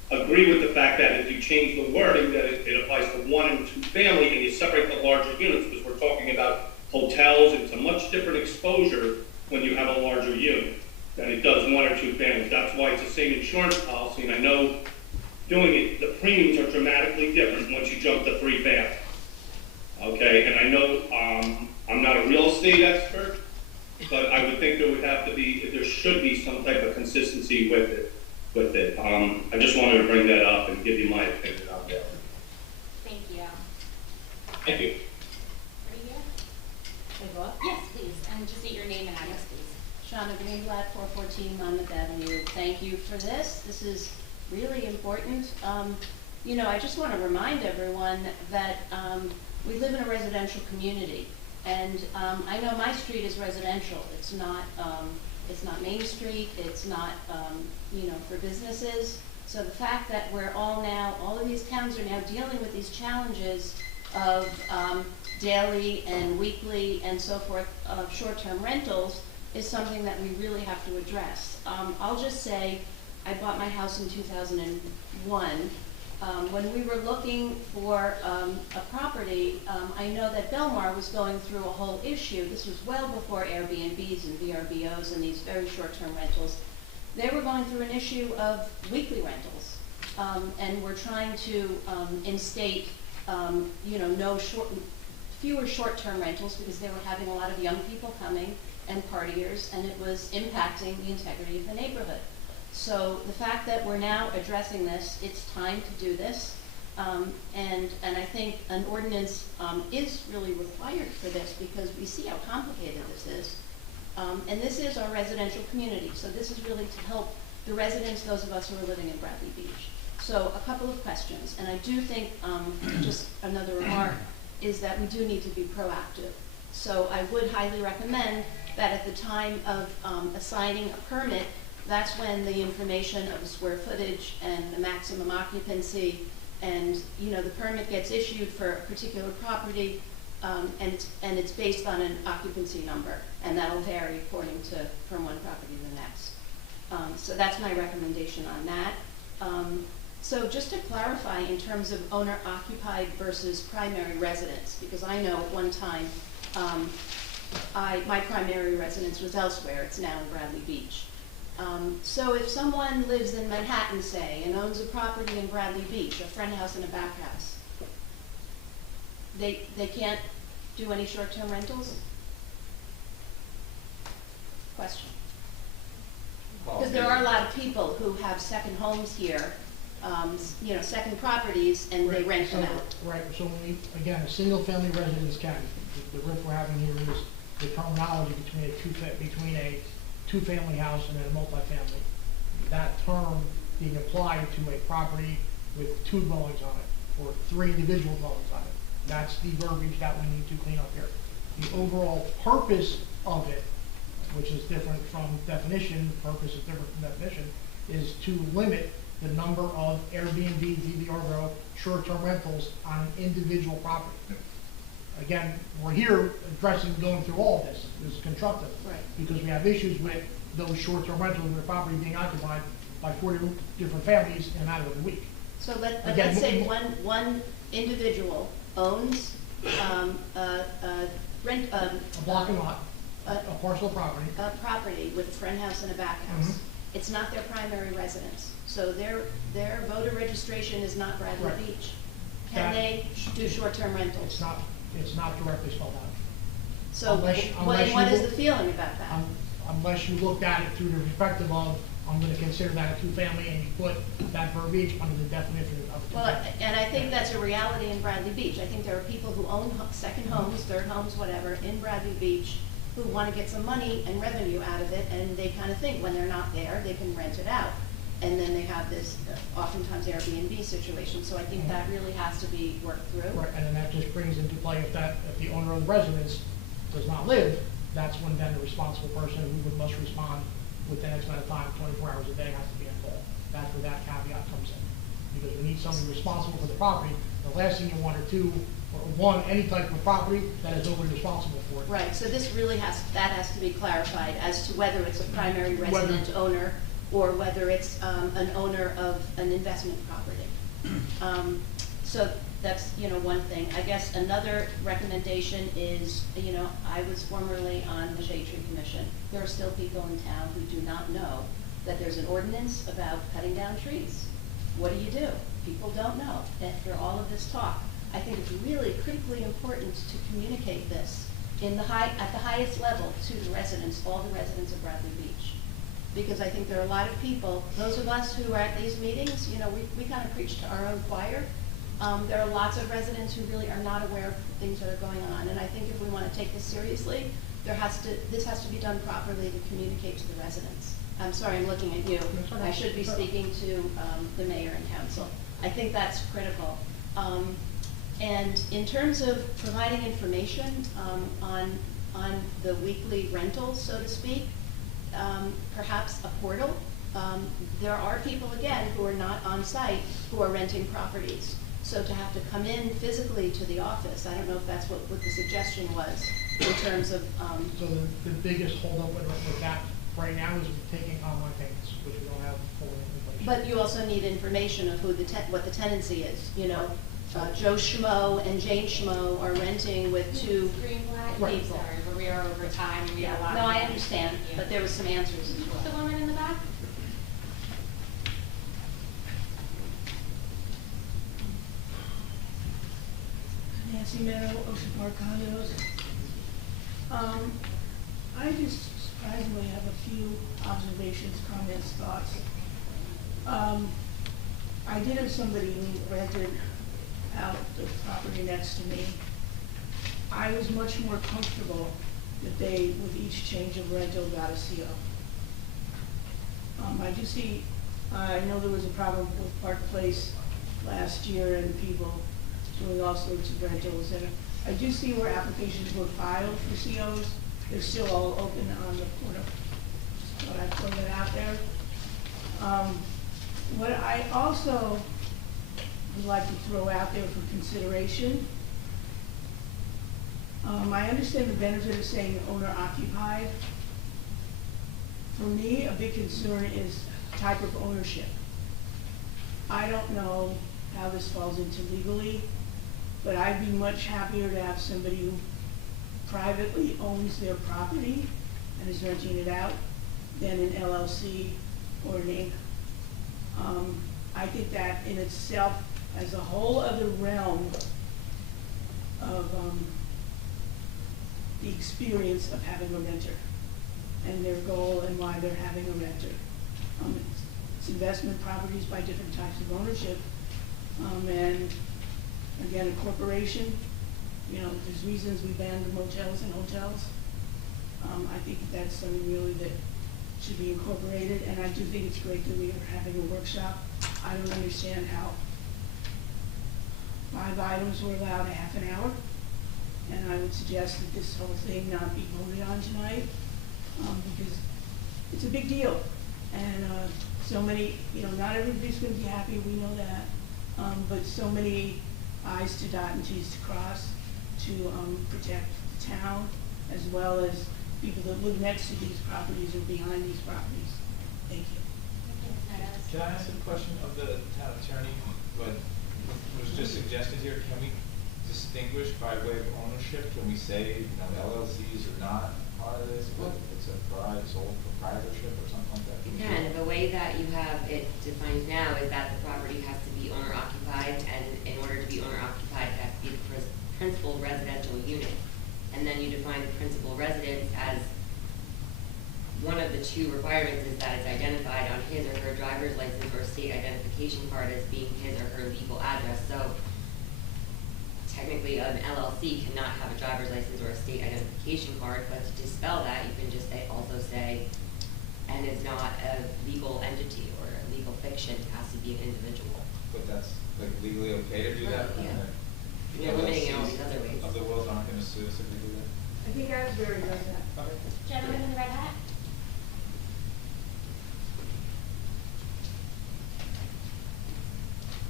agree with the fact that if you change the wording, that it applies to 1 and 2-family, and you separate the larger units, because we're talking about hotels, it's a much different exposure when you have a larger unit than it does 1 or 2 families. That's why it's the same insurance policy, and I know doing it, the premiums are dramatically different once you jump to 3 family. Okay, and I know I'm not a real estate expert, but I would think there should be some type of consistency with it. with it. I just wanted to bring that up and give you my opinion on that. Thank you. Thank you. Ready here? Can I go up? Yes, please, and just state your name and address, please. Shauna Greenblatt, 414 Monmouth Avenue. Thank you for this. This is really important. You know, I just want to remind everyone that we live in a residential community. And I know my street is residential. It's not Main Street. It's not, you know, for businesses. So the fact that we're all of these towns are now dealing with these challenges of daily and weekly and so forth of short-term rentals is something that we really have to address. I'll just say, I bought my house in 2001. When we were looking for a property, I know that Belmar was going through a whole issue. This was well before Airbnbs and VRBOs and these very short-term rentals. They were going through an issue of weekly rentals, and we're trying to instate, you know, fewer short-term rentals because they were having a lot of young people coming and partiers, and it was impacting the integrity of the neighborhood. So the fact that we're now addressing this, it's time to do this, and I think an ordinance is really required for this because we see how complicated this is. And this is our residential community, so this is really to help the residents, those of us who are living in Bradley Beach. So a couple of questions, and I do think, just another remark, is that we do need to be proactive. So I would highly recommend that at the time of assigning a permit, that's when the information of the square footage and the maximum occupancy and, you know, the permit gets issued for a particular property, and it's based on an occupancy number, and that'll vary according to from one property to the next. So that's my recommendation on that. So just to clarify in terms of owner-occupied versus primary residence, because I know at one time my primary residence was elsewhere. It's now in Bradley Beach. So if someone lives in Manhattan, say, and owns a property in Bradley Beach, a friend house and a back house, they can't do any short-term rentals? Question. Because there are a lot of people who have second homes here, you know, second properties, and they rent them out. Right, so when we, again, a single-family residence can, the riff we're having here is the terminology between a two-family house and then a multifamily. That term being applied to a property with two dwellings on it, or three individual dwellings on it. That's the verbiage that we need to clean up here. The overall purpose of it, which is different from definition, purpose is different from definition, is to limit the number of Airbnb, VRBO, short-term rentals on an individual property. Again, we're here addressing, going through all of this. This is constructive. Right. Because we have issues with those short-term rentals in the property being occupied by 40 different families in a matter of a week. So let's say one individual owns a block and lot, a parcel of property. A property with a friend house and a back house. Mm-hmm. It's not their primary residence. So their voter registration is not Bradley Right. Beach. Can they do short-term rentals? It's not directly spelled out. So what is the feeling about that? Unless you looked at it through the perspective of, I'm going to consider that a two-family, and you put that verbiage under the definition of a Well, two-family. and I think that's a reality in Bradley Beach. I think there are people who own second homes, third homes, whatever, in Bradley Beach who want to get some money and revenue out of it, and they kind of think when they're not there, they can rent it out. And then they have this oftentimes Airbnb situation. So I think that really has to be worked through. Right, and then that just brings into play if the owner of the residence does not live, that's when then the responsible person who must respond within X amount of time, 24 hours a day, has to be involved. That's where that caveat comes in. Because we need somebody responsible for the property. The last thing you want are one, any type of property that is nobody responsible for it. Right, so this really has to be clarified as to whether it's a primary resident owner or whether it's an owner of an investment property. So that's, one thing. I guess another recommendation is, I was formerly on the Shade Tree Commission. There are still people in town who do not know that there's an ordinance about cutting down trees. What do? People don't know after all of this talk. I think it's really critically important to communicate this at the highest level to the residents, all the residents of Bradley Beach. because I think there are a lot of people, those of us who are at these meetings, you know, we kind of preach to our own choir. There are lots of residents who really are not aware of things that are going on, and I think if we want to take this seriously, this has to be done properly to communicate to the residents. I'm sorry, I'm looking at you. I should be speaking to the mayor and council. I think that's critical. And in terms of providing information on the weekly rentals, so to speak, perhaps a portal. There are people, again, who are not on site who are renting properties. So to have to come in physically to the office, I don't know if that's what the suggestion was in terms of. So the biggest holdup with that right now is taking online payments, which we don't have full information. But you also need information of who what the tenancy is, you know. Joe Schmo and Jane Schmo are renting with two Greenblatt, people. sorry, but we are over time, we have a lot. No, of I understand, but there was some answers as well. The woman in the back? Nancy Meadow, Ocean Park Condos. I just surprisingly have a few observations, comments, thoughts. I did have somebody who rented out the property next to me. I was much more comfortable that they, with each change of rental, got a CO. I do see, I know there was a problem with Park Place last year and people doing all sorts of rentals, and I do see where applications were filed for COs. They're still all open on the portal. Just thought I'd throw that out there. What I also would like to throw out there for consideration, I understand the benefit of saying owner occupied. For me, a big concern is type of ownership. I don't know how this falls into legally, but I'd be much happier to have somebody who privately owns their property and is renting it out than an LLC or an Inc. I think that in itself as a whole other realm of the experience of having a renter and their goal and why they're having a renter. It's investment properties by different types of ownership. And again, a corporation, you know, there's reasons we banned the motels and hotels. I think that's something really that should be incorporated, and I do think it's great that we are having a workshop. I don't understand how 5 items were allowed a half an hour, and I would suggest that this whole thing not be voted on tonight, because it's a big deal. And so many, you know, not everybody's going to be happy, we know that, but so many I's to dot and T's to cross to protect the town, as well as people that live next to these properties or behind these properties. Thank you. Can I ask a question of the town attorney? What was just suggested here, can we distinguish by way of ownership? Can we say, you know, LLCs are not part of this, but it's a sole proprietorship or something like that? You can. The way that you have it defined now is that the property has to be owner occupied, and in order to be owner occupied, it has to be the principal residential unit. And then you define the principal residence as one of the two requirements is that it's identified on his or her driver's license or state identification card as being his or her legal address. So technically an LLC cannot have a driver's license or a state identification card, but to dispel that, you can just also say, and is not a legal entity or a legal fiction, it has to be an individual. But that's like legally okay to do that? Yeah. The You're limiting it all LLCs these other ways. of the world aren't going to sue us if we do that? I think Asbury does that. Gentleman in the red hat?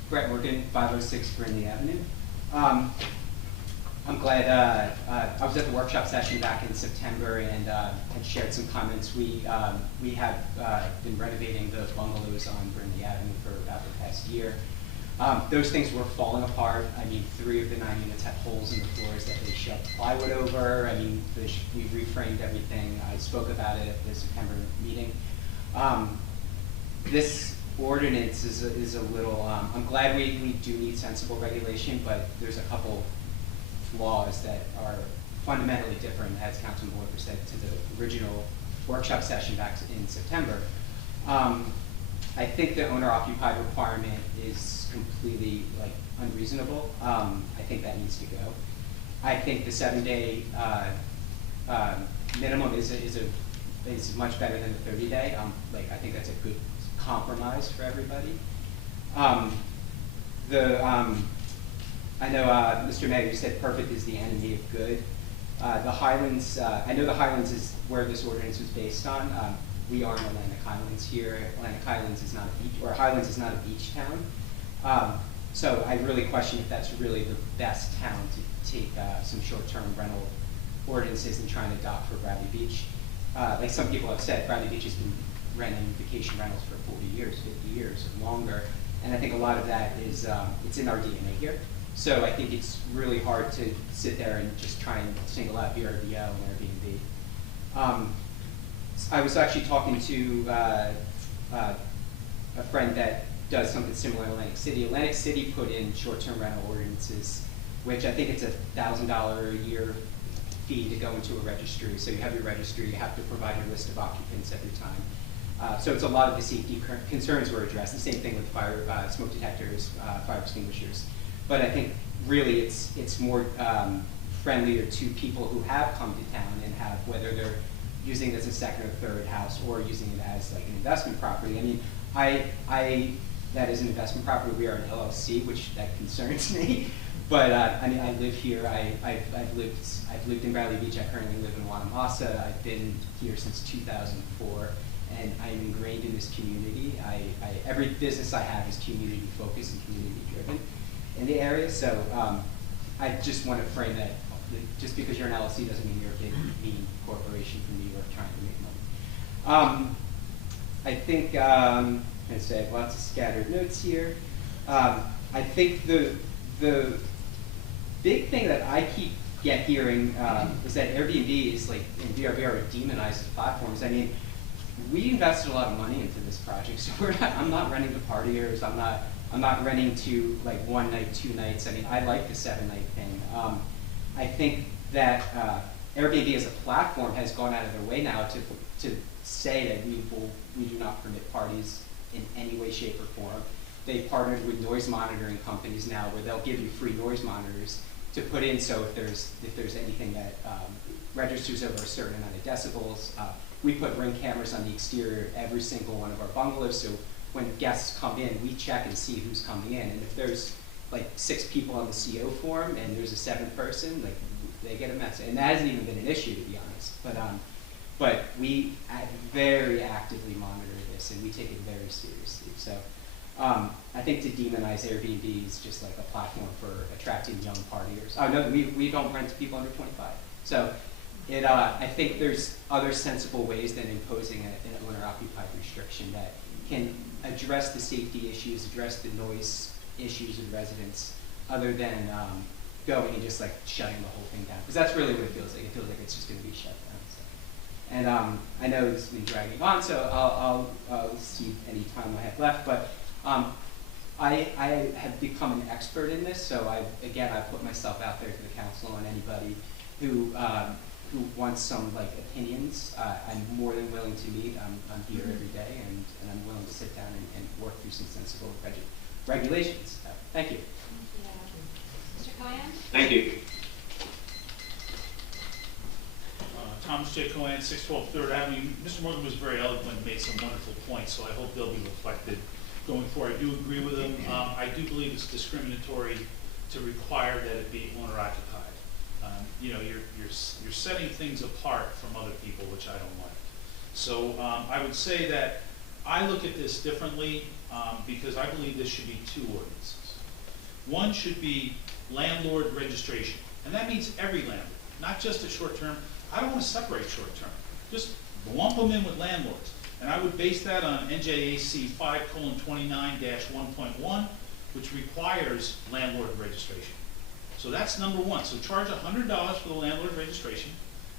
Brett Morgan, 506 Brindley Avenue. I'm glad, I was at the workshop session back in September and had shared some comments. We have been renovating the bungalows on Brindley Avenue for about the past year. Those things were falling apart. I mean, 3 of the 9 units had holes in the floors that they shoved plywood over. I mean, we reframed everything. I spoke about it at the September meeting. This ordinance is a little, I'm glad we do need sensible regulation, but there's a couple flaws that are fundamentally different, as Councilman Walker said, to the original workshop session back in September. I think the owner-occupied requirement is completely like unreasonable. I think that needs to go. I think the 7-day minimum is much better than the 30-day. Like, I think that's a good compromise for everybody. I know, Mr. Mayor, you said perfect is the enemy of good. The Highlands, I know the Highlands is where this ordinance was based on. We are in Atlantic Highlands here. Atlantic Highlands is not a beach, or Highlands is not a beach town. So I really question if that's really the best town to take some short-term rental ordinances and try and adopt for Bradley Beach. Like some people have said, Bradley Beach has been renting vacation rentals for 40 years, 50 years or longer. And I think a lot of that is, it's in our DNA here. So I think it's really hard to sit there and just try and single out VRBO and Airbnb. I was actually talking to a friend that does something similar in Atlantic City. Atlantic City put in short-term rental ordinances, which I think it's $1,000 a year fee to go into a registry. So you have your registry, you have to provide your list of occupants every time. So it's a lot of the safety concerns were addressed. The same thing with fire, smoke detectors, fire extinguishers. But I think really it's more friendlier to people who have come to town and have, whether they're using it as a second or third house or using it as like an investment property. I mean, that is an investment property. We are an LLC, which that concerns me. But I mean, I live here. I've lived in Bradley Beach. I currently live in Wanamasa. I've been here since 2004, and I'm ingrained in this community. Every business I have is community focused and community driven in the area. So I just want to frame that just because you're an LLC doesn't mean you're a big mean corporation from New York trying to make money. I think I said lots of scattered notes here. I think the big thing that I keep hearing is that Airbnb is like, and VRBO demonized the platforms. I mean, we invested a lot of money into this project, so I'm not renting to partiers. I'm not renting to like 1 night, 2 nights. I mean, I like the 7-night thing. I think that Airbnb as a platform has gone out of their way now to say that we do not permit parties in any way, shape, or form. They've partnered with noise monitoring companies now where they'll give you free noise monitors to put in, so if there's anything that registers over a certain amount of decibels. We put Ring cameras on the exterior of every single one of our bungalows, so when guests come in, we check and see who's coming in. And if there's like 6 people on the CO form and there's a 7th person, like they get a message. And that hasn't even been an issue, to be honest. But we very actively monitor this, and we take it very seriously. So I think to demonize Airbnb is just like a platform for attracting young partiers. Oh no, we don't rent to people under 25. So I think there's other sensible ways than imposing an owner-occupied restriction that can address the safety issues, address the noise issues of residents, other than going and just like shutting the whole thing down. Because that's really what it feels like. It feels like it's just going to be shut down. So. And I know this has been dragging on, so I'll see any time I have left. But I have become an expert in this, so I put myself out there to the council and anybody who wants some like opinions. I'm more than willing to meet. I'm here every day, and I'm willing to sit down and work through some sensible regulations. Thank you. Mr. Cohen? Thank you. Thomas J. Cohen, 612 3rd Avenue. Mr. Morgan was very eloquent and made some wonderful points, so I hope they'll be reflected going forward. I do agree with him. I do believe it's discriminatory to require that it be owner-occupied. You know, you're setting things apart from other people, which I don't like. So I would say that I look at this differently because I believe this should be 2 ordinances. One should be landlord registration, and that means every landlord, not just a short-term. I don't want to separate short-term. Just lump them in with landlords. And I would base that on NJAC 5:29-1.1, which requires landlord registration. So that's number 1. So charge $100 for the landlord registration.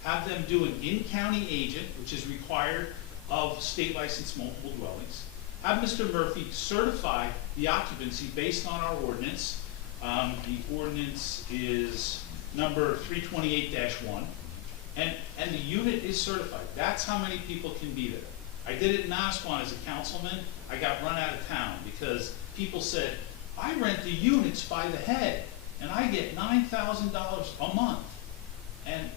Have them do an in-county agent, which is required of state licensed multiple dwellings. Have Mr. Murphy certify the occupancy based on our ordinance. The ordinance is number 328-1. And the unit is certified. That's how many people can be there. I did it in Aswan as a councilman. I got run out of town because people said, I rent the units by the head and I get $9,000 a month. And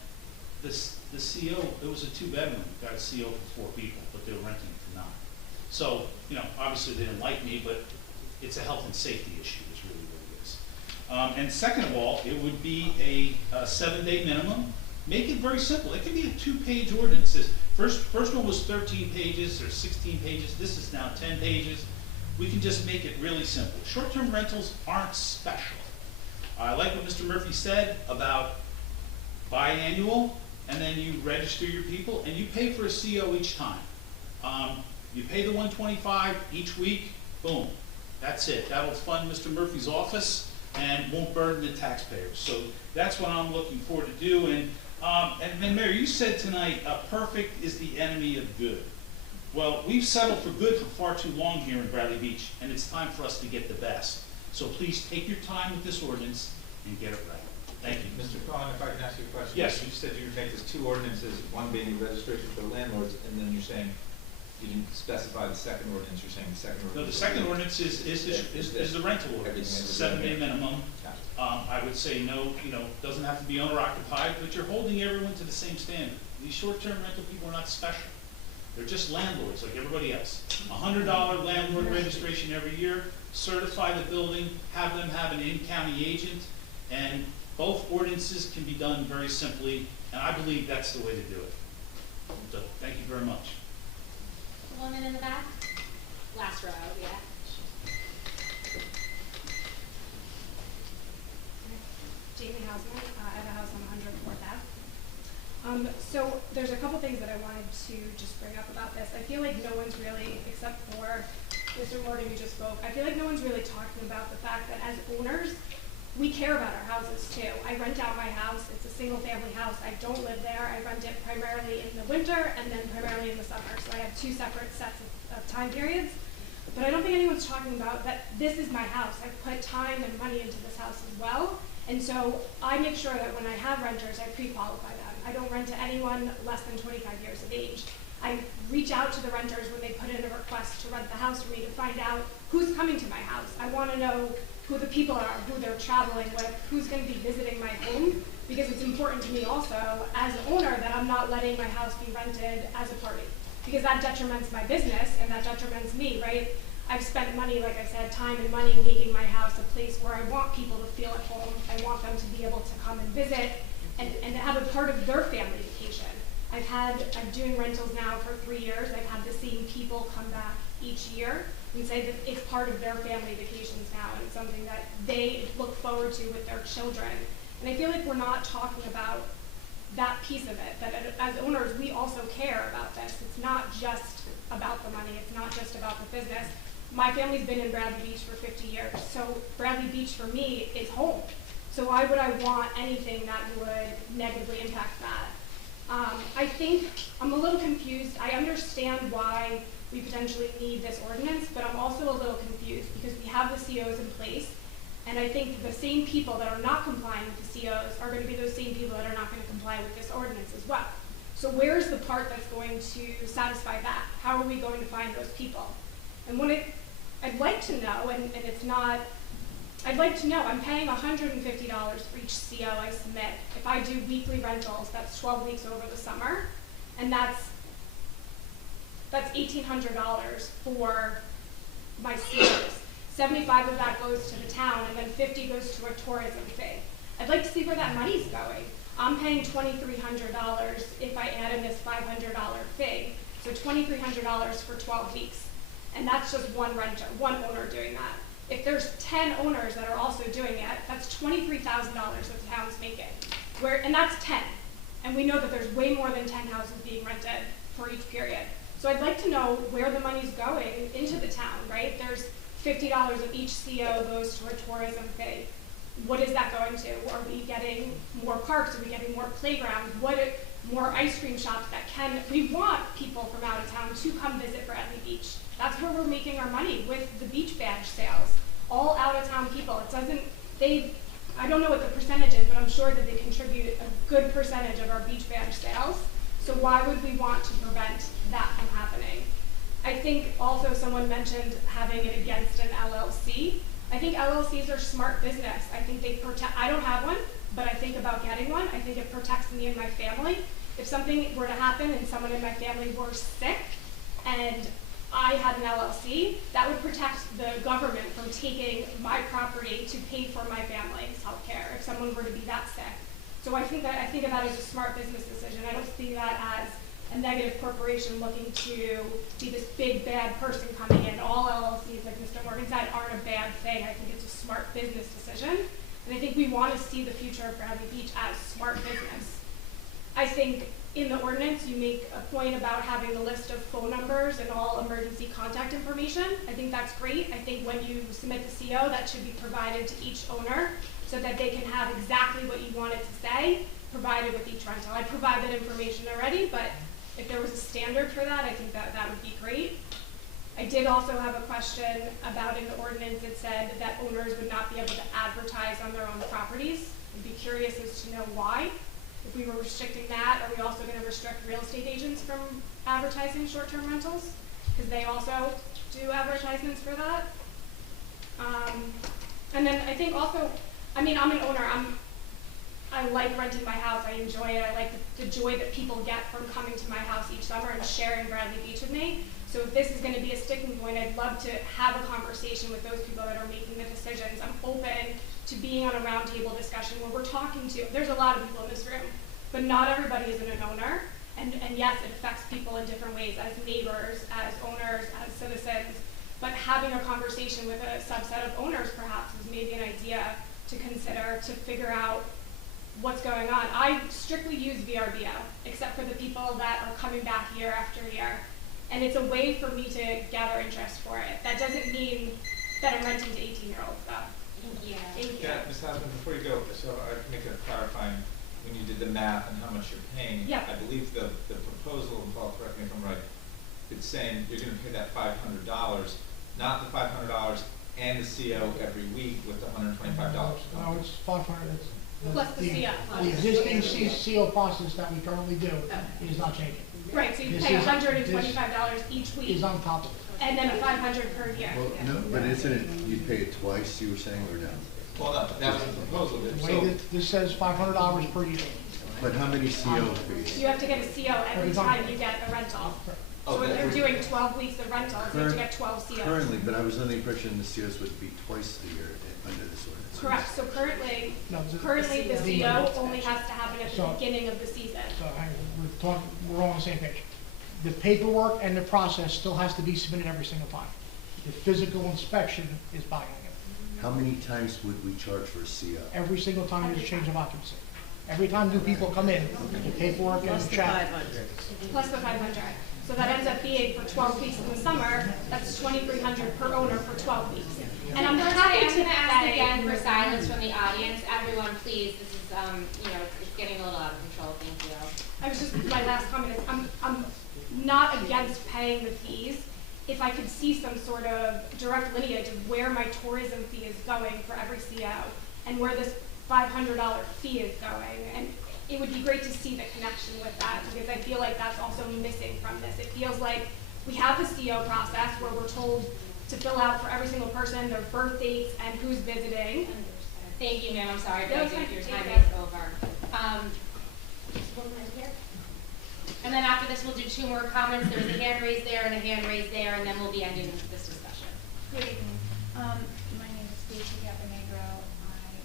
the CO, it was a 2-bedroom, got a CO for 4 people, but they were renting it for 9. So, you know, obviously they didn't like me, but it's a health and safety issue is really what it is. And second of all, it would be a 7-day minimum. Make it very simple. It could be a 2-page ordinance. First one was 13 pages or 16 pages. This is now 10 pages. We can just make it really simple. Short-term rentals aren't special. I like what Mr. Murphy said about biannual, and then you register your people, and you pay for a CO each time. You pay the $125 each week, boom, that's it. That'll fund Mr. Murphy's office and won't burden the taxpayers. So that's what I'm looking forward to do. And then Mayor, you said tonight, perfect is the enemy of good. Well, we've settled for good for far too long here in Bradley Beach, and it's time for us to get the best. So please take your time with this ordinance and get it right. Thank you. Mr. Cohen, if I can ask you a question. Yes. You said you would make this 2 ordinances, one being the registration for landlords, and then you're saying you didn't specify the second ordinance. You're saying the second ordinance. No, the second ordinance is the rental ordinance, 7-day minimum. I would say no, you know, doesn't have to be owner occupied, but you're holding everyone to the same standard. These short-term rental people are not special. They're just landlords like everybody else. $100 landlord registration every year, certify the building, have them have an in-county agent, and both ordinances can be done very simply, and I believe that's the way to do it. So, thank you very much. The woman in the back? Last row, yeah. Jamie Hausman, I have a house on 104th Ave. So there's a couple things that I wanted to just bring up about this. I feel like no one's really, except for Mr. Morgan who just spoke, I feel like no one's really talking about the fact that as owners, we care about our houses too. I rent out my house. It's a single family house. I don't live there. I rent it primarily in the winter and then primarily in the summer. So I have 2 separate sets of time periods. But I don't think anyone's talking about that this is my house. I've put time and money into this house as well. And so I make sure that when I have renters, I pre-qualify them. I don't rent to anyone less than 25 years of age. I reach out to the renters when they put in a request to rent the house for me to find out who's coming to my house. I want to know who the people are, who they're traveling with, who's going to be visiting my home, because it's important to me also as an owner that I'm not letting my house be rented as a party, because that detriments my business and that detriments me, right? I've spent money, like I said, time and money making my house a place where I want people to feel at home. I want them to be able to come and visit and have a part of their family vacation. I'm doing rentals now for 3 years. I've had the same people come back each year and say that it's part of their family vacations now, and it's something that they look forward to with their children. And I feel like we're not talking about that piece of it, that as owners, we also care about this. It's not just about the money. It's not just about the business. My family's been in Bradley Beach for 50 years, so Bradley Beach for me is home. So why would I want anything that would negatively impact that? I think I'm a little confused. I understand why we potentially need this ordinance, but I'm also a little confused because we have the COs in place, and I think the same people that are not complying with the COs are going to be those same people that are not going to comply with this ordinance as well. So where's the part that's going to satisfy that? How are we going to find those people? And I'd like to know, and it's not, I'd like to know, I'm paying $150 for each CO I submit. If I do weekly rentals, that's 12 weeks over the summer, and that's $1,800 for my COs. 75 of that goes to the town, and then 50 goes to a tourism fee. I'd like to see where that money's going. I'm paying $2,300 if I add in this $500 fee, so $2,300 for 12 weeks. And that's just one renter, one owner doing that. If there's 10 owners that are also doing it, that's $23,000 that the town's making. And that's 10. And we know that there's way more than 10 houses being rented for each period. So I'd like to know where the money's going into the town, right? There's $50 of each CO goes to a tourism fee. What is that going to? Are we getting more parks? Are we getting more playgrounds? More ice cream shops that we want people from out of town to come visit Bradley Beach. That's where we're making our money with the beach badge sales. All out of town people. I don't know what the percentage is, but I'm sure that they contribute a good percentage of our beach badge sales. So why would we want to prevent that from happening? I think also someone mentioned having it against an LLC. I think LLCs are smart business. I think they protect, I don't have one, but I think about getting one. I think it protects me and my family. If something were to happen and someone in my family were sick and I had an LLC, that would protect the government from taking my property to pay for my family's health care if someone were to be that sick. So I think of that as a smart business decision. I don't see that as a negative corporation looking to be this big bad person coming in. All LLCs, like Mr. Morgan said, aren't a bad thing. I think it's a smart business decision. And I think we want to see the future of Bradley Beach as smart business. I think in the ordinance, you make a point about having a list of phone numbers and all emergency contact information. I think that's great. I think when you submit the CO, that should be provided to each owner so that they can have exactly what you want it to say provided with each rental. I provide that information already, but if there was a standard for that, I think that would be great. I did also have a question about in the ordinance, it said that owners would not be able to advertise on their own properties. I'd be curious as to know why. If we were restricting that, are we also going to restrict real estate agents from advertising short-term rentals? Because they also do advertisements for that. And then I think also, I mean, I'm an owner. I like renting my house. I enjoy it. I like the joy that people get from coming to my house each summer and sharing Bradley Beach with me. So if this is going to be a sticking point, I'd love to have a conversation with those people that are making the decisions. I'm open to being on a roundtable discussion where we're talking to, there's a lot of people in this room, but not everybody is an owner. And yes, it affects people in different ways, as neighbors, as owners, as citizens. But having a conversation with a subset of owners perhaps is maybe an idea to consider to figure out what's going on. I strictly use VRBO, except for the people that are coming back year after year. And it's a way for me to gather interest for it. That doesn't mean that I'm renting to 18-year-olds though. Yeah. Thank you. Yeah, Ms. Hausman, before you go, so I can make a clarifying, when you did the math and how much you're paying, Yeah. I believe the proposal, and Paul, correct me if I'm right, it's saying you're gonna pay that $500, not the $500 and the CO every week with the $125. No, it's 500. Plus the CO. The existing CO process that we currently do is not changing. Right, so you This pay is- $125 each Is week, on top of it. and then a $500 per year. Well, no, but isn't it, you pay it twice, you were saying, or no? Well, no, that was the proposal, The so. way this says $500 per year. But how many CO fees? You have to get a CO every Every time. time you get a rental. Oh, So if that they're was- doing 12 weeks of rentals, you have to get 12 COs. Currently, but I was under the impression the COs would be twice a year under this ordinance. Correct, so currently No, the CO only has to happen at the So- beginning of the season. So we're all on the same page. The paperwork and the process still has to be submitted every single time. The physical inspection is buying it. How many times would we charge for a CO? Every single time there's a change of occupancy. Every time new people come in, the paperwork and the check. Plus the 500. So that ends up being for 12 weeks in the summer, that's 2,300 per owner for 12 weeks. And I'm happy to ask say, again for silence from the audience. Everyone, please, this is, it's getting a little out of control. Thank you. I was just, my last comment is, I'm not against paying the fees. If I could see some sort of direct lineage of where my tourism fee is going for every CO and where this $500 fee is going, and it would be great to see the connection with that, because I feel like that's also missing from this. It feels like we have the CO process where we're told to fill out for every single person their birth dates and who's visiting. Thank you, ma'am. I'm sorry, No, but it's fine. your time Thank is over. And then after this, we'll do 2 more comments. There's a hand raised there and a hand raised there, and then we'll be ending this discussion. Good evening. My name is Stacy Caponegro. I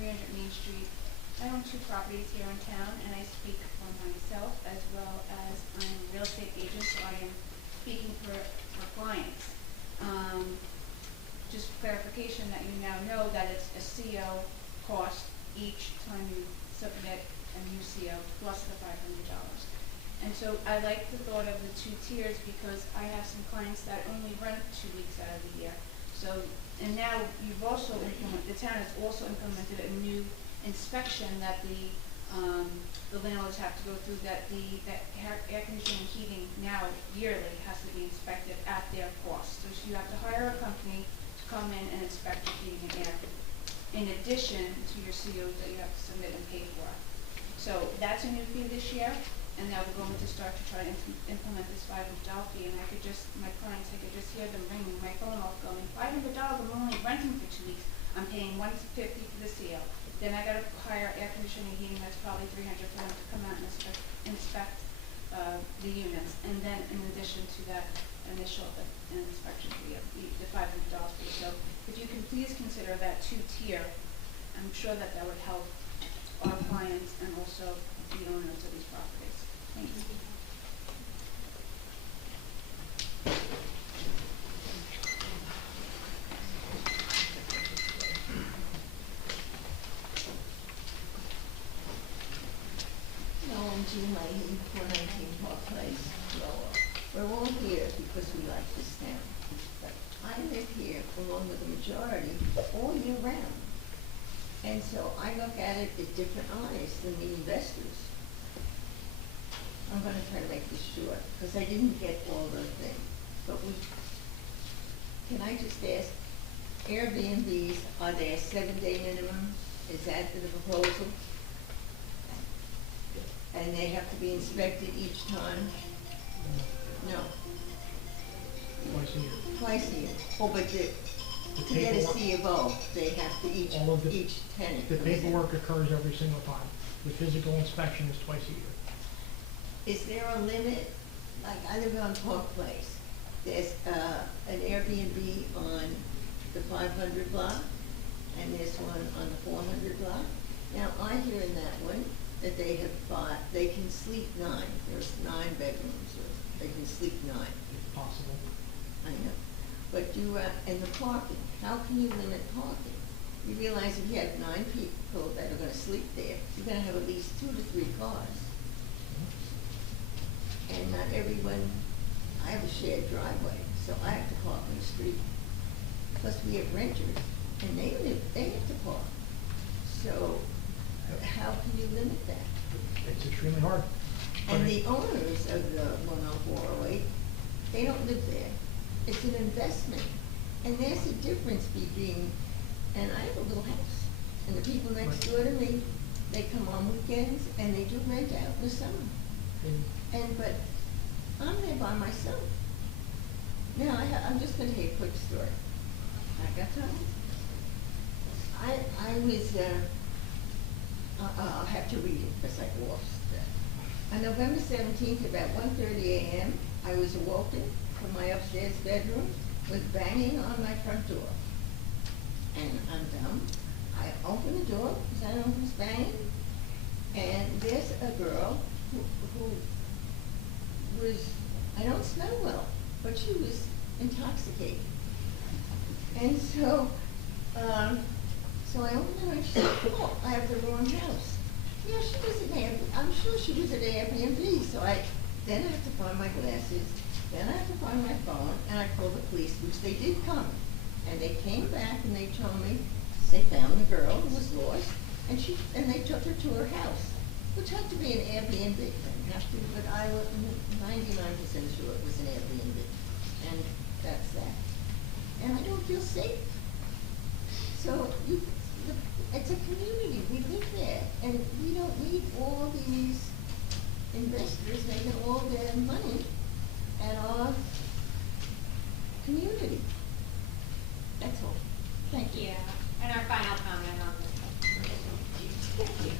300 Main Street. I own 2 properties here in town, and I speak for myself as well as I'm a real estate agent, so I am speaking for clients. Just clarification that you now know that it's a CO cost each time you submit a new CO plus the $500. And so I like the thought of the 2 tiers because I have some clients that only rent 2 weeks out of the year. So, and now you've also implemented, the town has also implemented a new inspection that the landlords have to go through, that air conditioning and heating now yearly has to be inspected at their cost. So you have to hire a company to come in and inspect the heating and air. in addition to your COs that you have to submit and pay for. So that's a new fee this year, and now we're going to start to try to implement this $500 fee, and my clients, I could just hear them ringing my phone off going, $500, I'm only renting for 2 weeks, I'm paying $150 for the CO. Then I gotta hire air conditioning and heating, that's probably $300 for them to come out and inspect the units. And then in addition to that initial inspection fee, the $500 fee. So if you can please consider that 2-tier, I'm sure that would help our clients and also the owners of these properties. Thank you. Jean Leahy, 419 Park Place, Lowell. We're all here because we like this town. But I live here along with the majority all year round. And so I look at it with different eyes than the investors. I'm going to try to make this short because I didn't get all the things. But can I just ask, Airbnbs, are they a 7-day minimum? Is that the proposal? And they have to be inspected each time? No. Twice a year. Twice a year. Oh, but to get a C of O, they have to each tenant. The paperwork occurs every single time. The physical inspection is twice a year. Is there a limit? Like, I live on Park Place. There's an Airbnb on the 500 block, and there's one on the 400 block. Now, I hear in that one that they have bought, they can sleep 9. There's 9 bedrooms, or they can sleep 9. If possible. I know. But and the parking, how can you limit parking? You realize if you have 9 people that are gonna sleep there, you're gonna have at least 2 to 3 cars. And not everyone, I have a shared driveway, so I have to park on the street. Plus we have renters, and they have to park. So how can you limit that? It's extremely hard. And the owners of the 10408, they don't live there. It's an investment. And there's a difference between, and I have a little house, and the people next door to me, they come on weekends and they do rent out in the summer. But I'm there by myself. Now, I'm just going to tell you a quick story. I got time. I was, I'll have to read it because I lost that. On November 17th, about 1:30 a.m., I was awoken from my upstairs bedroom with banging on my front door. And I'm dumb. I open the door because I don't know who's banging. And there's a girl who was, I don't smell well, but she was intoxicated. And so I opened the door and she said, oh, I have the wrong house. Yeah, she was at Airbnb. I'm sure she was at Airbnb. So then I have to find my glasses, then I have to find my phone, and I called the police, which they did come. And they came back and they told me they found the girl who was lost, and they took her to her house, which had to be an Airbnb. Didn't have to, but I was 99% sure it was an Airbnb. And that's that. And I don't feel safe. So it's a community. We live there, and we don't need all these investors making all their money at our community. That's all. Thank you. Yeah, and our final comment on this. Thank you.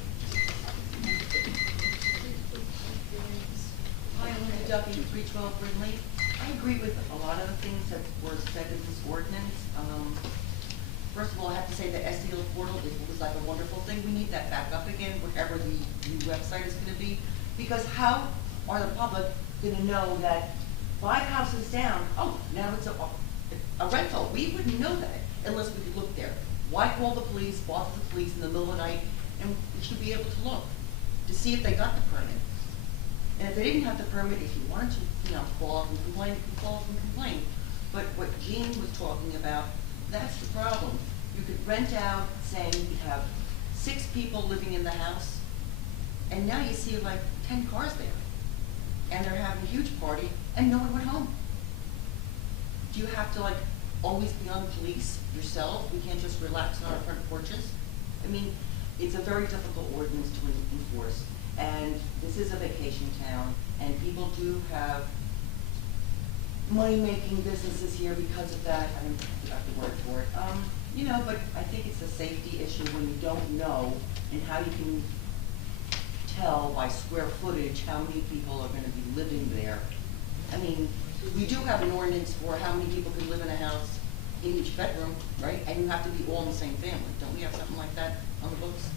Hi, I'm Linda Duffy, 312 Brindley. I agree with a lot of the things that were said in this ordinance. First of all, I have to say the SEO portal was like a wonderful thing. We need that back up again, whatever the new website is going to be. Because how are the public going to know that 5 houses down, oh, now it's a rental? We wouldn't know that unless we could look there. Why call the police, bother the police in the middle of the night? And we should be able to look to see if they got the permit. And if they didn't have the permit, if you wanted to, call up and complain, you can call up and complain. But what Jean was talking about, that's the problem. You could rent out, saying you have 6 people living in the house, and now you see like 10 cars there. And they're having a huge party, and no one went home. Do you have to always be on police yourself? We can't just relax on our front porches? I mean, it's a very difficult ordinance to enforce, and this is a vacation town, and people do have money-making businesses here because of that. I don't forgot the word for it. You know, but I think it's a safety issue when you don't know and how you can tell by square footage how many people are gonna be living there. I mean, we do have an ordinance for how many people can live in a house in each bedroom, right? And you have to be all in the same family. Don't we have something like that on the books?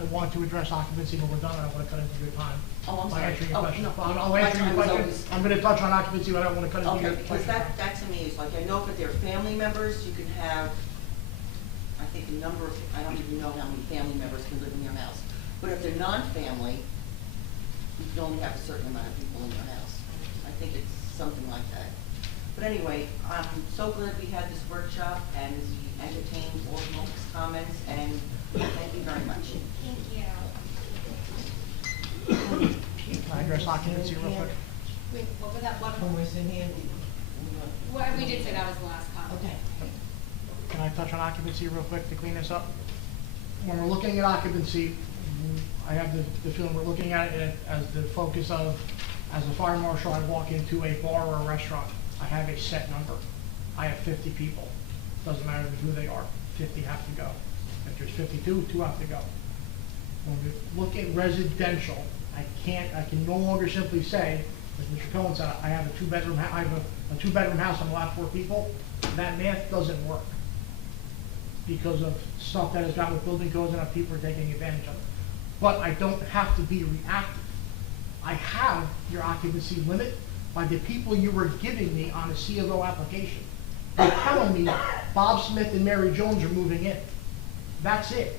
I want to address occupancy, but we're done. I don't want to cut into your time. Oh, I'm By sorry. answering your Oh, question. no, I'll my answer your time was question. always- I'm gonna touch on occupancy, but I don't want to cut into your Okay, because question. that to me is like, I know if they're family members, you can have, I think, a number of, I don't even know how many family members can live in your house. But if they're non-family, you can only have a certain amount of people in your house. I think it's something like that. But anyway, I'm so glad we had this workshop and we entertained all the folks' comments, and thank you very much. Thank you. Can I address occupancy real quick? Wait, what was that one? Well, We did say that was the last comment. Okay. Can I touch on occupancy real quick to clean this up? When we're looking at occupancy, I have the feeling we're looking at it as the focus of, as a fire marshal, I walk into a bar or a restaurant, I have a set number. I have 50 people. Doesn't matter who they are, 50 have to go. If there's 52, 2 have to go. When we look at residential, I can no longer simply say, as Mr. Cohen said, I have a two-bedroom house, I'm allowed 4 people. That math doesn't work because of stuff that has got with building codes and how people are taking advantage of it. But I don't have to be reactive. I have your occupancy limit by the people you were giving me on a C of O application. You're telling me Bob Smith and Mary Jones are moving in. That's it.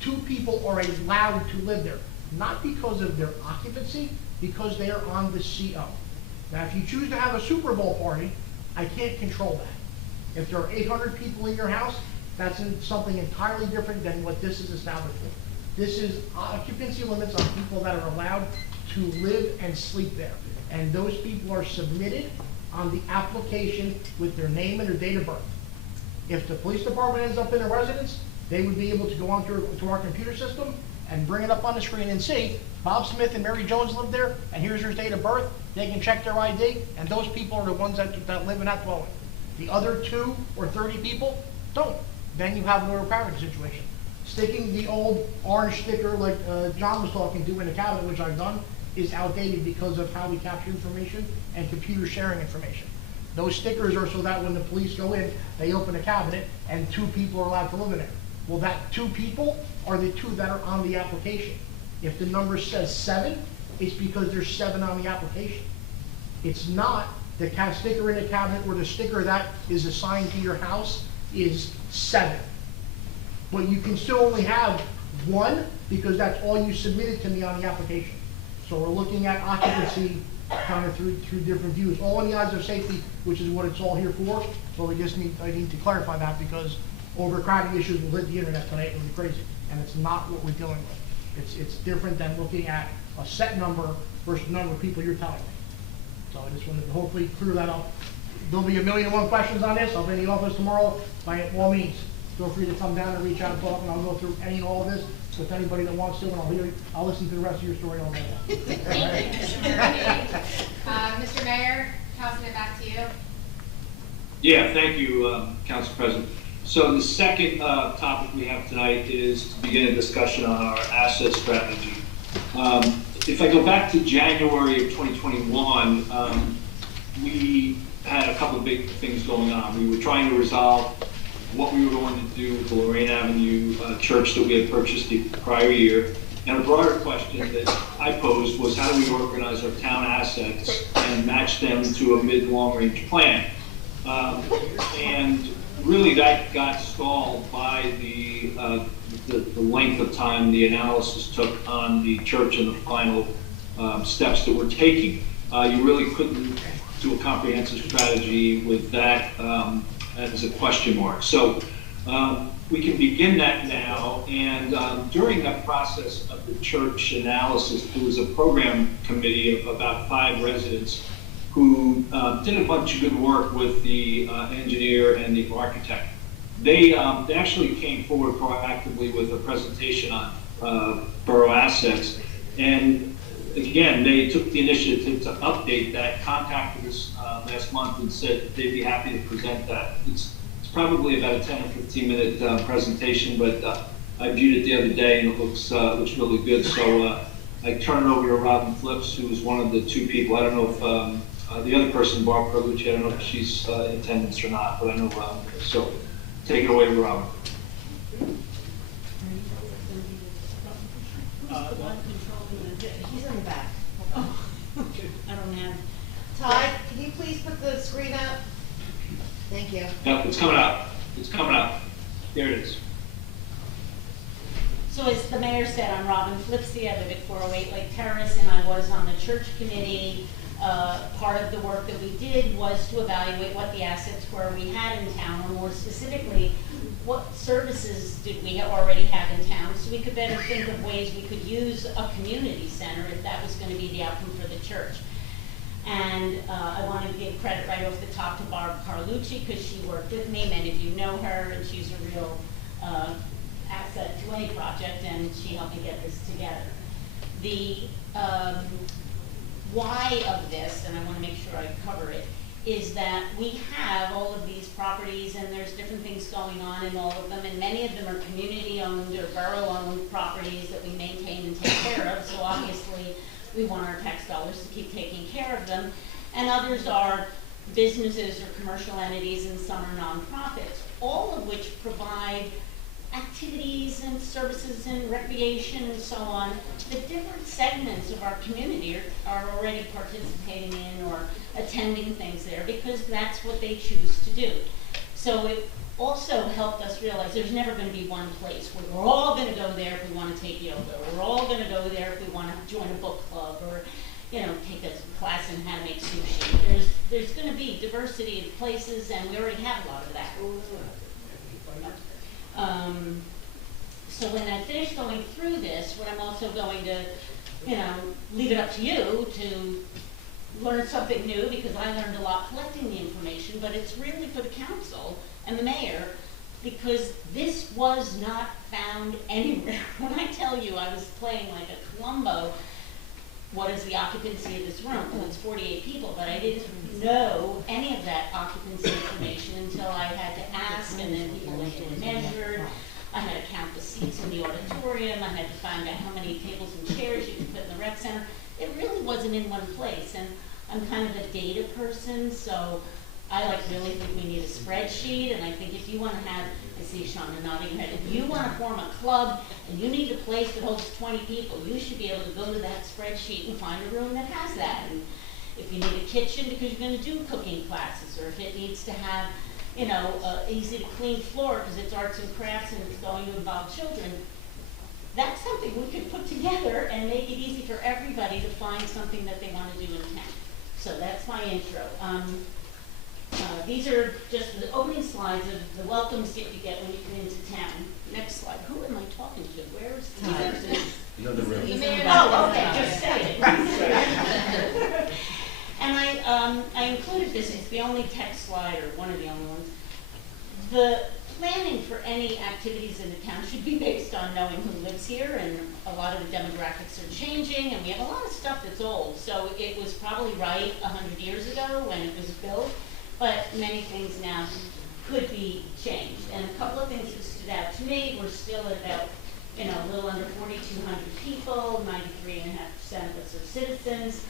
2 people are allowed to live there, not because of their occupancy, because they are on the CO. Now, if you choose to have a Super Bowl party, I can't control that. If there are 800 people in your house, that's something entirely different than what this is established for. This is occupancy limits on people that are allowed to live and sleep there. And those people are submitted on the application with their name and their date of birth. If the police department ends up in a residence, they would be able to go onto our computer system and bring it up on the screen and see Bob Smith and Mary Jones live there, and here's their date of birth. They can check their ID, and those people are the ones that live in that dwelling. The other 2 or 30 people don't. Then you have an overpowering situation. Sticking the old orange sticker like John was talking to in the cabinet, which I've done, is outdated because of how we capture information and computer sharing information. Those stickers are so that when the police go in, they open a cabinet and 2 people are allowed to live in there. Well, that 2 people are the 2 that are on the application. If the number says 7, it's because there's 7 on the application. It's not the sticker in the cabinet where the sticker that is assigned to your house is 7. But you can still only have 1 because that's all you submitted to me on the application. So we're looking at occupancy kind of through different views, all in the eyes of safety, which is what it's all here for. So I need to clarify that because overcrowding issues will hit the internet tonight and be crazy, and it's not what we're dealing with. It's different than looking at a set number versus the number of people you're telling me. So I just wanted to hopefully clear that up. There'll be 1,000,001 questions on this. I'll be in the office tomorrow. By all means, feel free to come down and reach out and talk, and I'll go through any and all of this with anybody that wants to, and I'll listen to the rest of your story all day long. Thank you, Mr. Murphy. Mr. Mayor, passing it back to you. Yeah, thank you, Council President. So the second topic we have tonight is to begin a discussion on our asset strategy. If I go back to January of 2021, we had a couple of big things going on. We were trying to resolve what we were going to do with the Lorraine Avenue church that we had purchased the prior year. And a broader question that I posed was how do we organize our town assets and match them to a mid-long range plan? And really that got stalled by the length of time the analysis took on the church and the final steps that we're taking. You really couldn't do a comprehensive strategy with that as a question mark. So we can begin that now, and during that process of the church analysis, there was a program committee of about 5 residents who did a bunch of good work with the engineer and the architect. They actually came forward proactively with a presentation on borough assets. And again, they took the initiative to update that, contacted us last month and said that they'd be happy to present that. It's probably about a 10 or 15 minute presentation, but I viewed it the other day and it looks really good. So I turn it over to Robin Flips, who was one of the two people. I don't know if the other person, Barb Carlucci, I don't know if she's in attendance or not, but I know Robin is. So take it away, Robin. He's in the back. Oh, I don't have. Ty, can you please put the screen up? Thank you. Yep, it's coming up. It's coming up. There it is. So as the mayor said, I'm Robin Flipsy. I live at 408 Lake Terrace, and I was on the church committee. Part of the work that we did was to evaluate what the assets were we had in town, or more specifically, what services did we already have in town, so we could better think of ways we could use a community center if that was going to be the outcome for the church. And I want to give credit right off the top to Barb Carlucci, because she worked with me. Many of you know her, and she's a real asset to any project, and she helped me get this together. The why of this, and I want to make sure I cover it, is that we have all of these properties, and there's different things going on in all of them, and many of them are community-owned or borough-owned properties that we maintain and take care of, so obviously we want our tax dollars to keep taking care of them, and others are businesses or commercial entities, and some are nonprofits, all of which provide activities and services and recreation and so on that different segments of our community are already participating in or attending things there because that's what they choose to do. So it also helped us realize there's never going to be one place where we're all going to go there if we want to take yoga, or we're all going to go there if we want to join a book club, or take a class in how to make sushi. There's going to be diversity of places, and we already have a lot of that. So when I finish going through this, what I'm also going to, leave it up to you to learn something new, because I learned a lot collecting the information, but it's really for the council and the mayor, because this was not found anywhere. When I tell you I was playing like a Columbo, what is the occupancy of this room? Well, it's 48 people, but I didn't know any of that occupancy information until I had to ask, and then people went in and measured. I had to count the seats in the auditorium. I had to find out how many tables and chairs you could put in the rec center. It really wasn't in one place, and I'm kind of a data person, so I really think we need a spreadsheet, and I think if you want to have, I see Shauna nodding her head, if you want to form a club and you need a place that holds 20 people, you should be able to go to that spreadsheet and find a room that has that. And if you need a kitchen because you're going to do cooking classes, or if it needs to have, easy to clean floor because it's arts and crafts and it's going to involve children, that's something we could put together and make it easy for everybody to find something that they want to do in town. So that's my intro. These are just the opening slides of the welcomes that you get when you come into town. Next slide. Who am I talking to? Where is the Another room. Oh, okay, just say it. And I included this, it's the only text slide, or one of the only ones. The planning for any activities in the town should be based on knowing who lives here, and a lot of the demographics are changing, and we have a lot of stuff that's old. So it was probably right 100 years ago when it was built, but many things now could be changed. And a couple of things that stood out to me, we're still at about, a little under 4,200 people, 93.5% of us are citizens,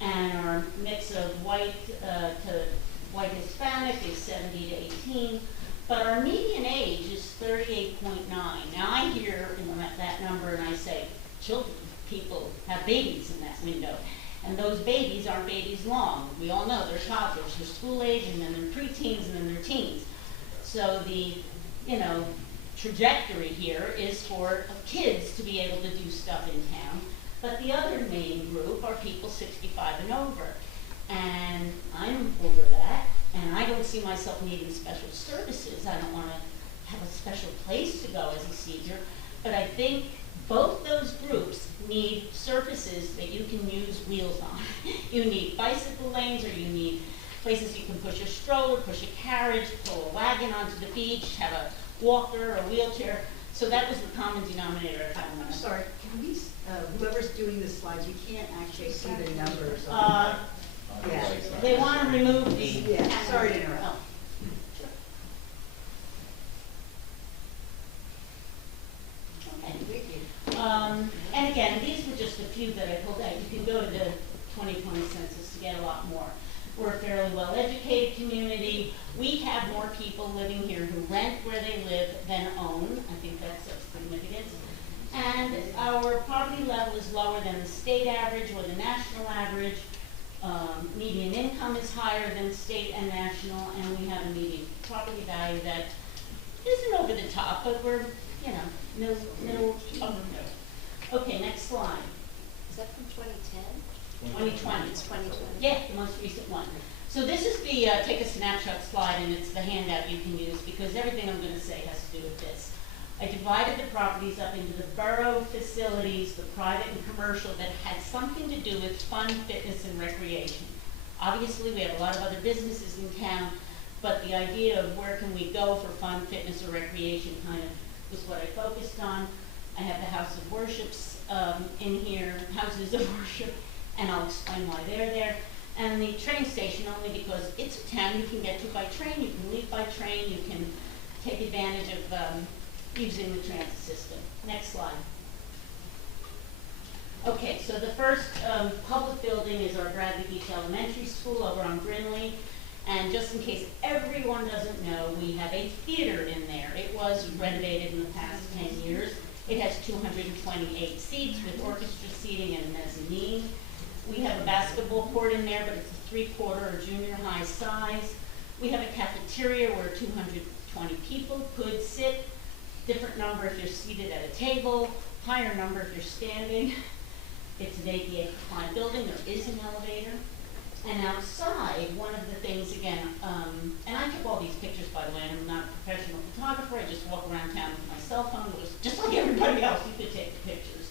and our mix of white to white Hispanic is 70 to 18. But our median age is 38.9. Now I hear that number and I say, children, people have babies in that window. And those babies aren't babies long. We all know they're toddlers, they're school age, and then they're preteens, and then they're teens. So the, trajectory here is for kids to be able to do stuff in town. But the other main group are people 65 and over. And I'm over that. And I don't see myself needing special services. I don't want to have a special place to go as a senior. But I think Both those groups need surfaces that you can use wheels on. You need bicycle lanes, or you need places you can push a stroller, push a carriage, pull a wagon onto the beach, have a walker or a wheelchair. So that was the common denominator. I'm sorry, can we, whoever's doing the slides, we can't actually see the numbers. Yeah. They want to remove the. Yeah, sorry to interrupt. Oh. And again, these were just a few that I pulled out. You can go to the 2020 census to get a lot more. We're a fairly well-educated community. We have more people living here who rent where they live than own. I think that's of significance. And our poverty level is lower than the state average or the national average. Median income is higher than state and national, and we have a median property value that isn't over the top, but we're, you know, middle. Okay, next slide. Is that from 2010? 2020. It's 2020. Yeah, the most recent one. So this is the take a snapshot slide, and it's the handout you can use because everything I'm going to say has to do with this. I divided the properties up into the borough facilities, the private and commercial, that had something to do with fun, fitness, and recreation. Obviously, we have a lot of other businesses in town, but the idea of where can we go for fun, fitness, or recreation kind of was what I focused on. I have the house of worships in here, houses of worship, and I'll explain why they're there. And the train station, only because it's a town you can get to by train, you can leave by train, you can take advantage of using the transit system. Next slide. Okay, so the first public building is our Bradley Beach Elementary School over on Brinley. And just in case everyone doesn't know, we have a theater in there. It was renovated in the past 10 years. It has 228 seats with orchestra seating and a mezzanine. We have a basketball court in there, but it's a 3/4 or junior high size. We have a cafeteria where 220 people could sit. Different number if you're seated at a table, higher number if you're standing. It's an ADA compliant building. There is an elevator. And outside, one of the things, again, and I took all these pictures, by the way, and I'm not a professional photographer. I just walk around town with my cell phone. It was just like everybody else. You could take the pictures.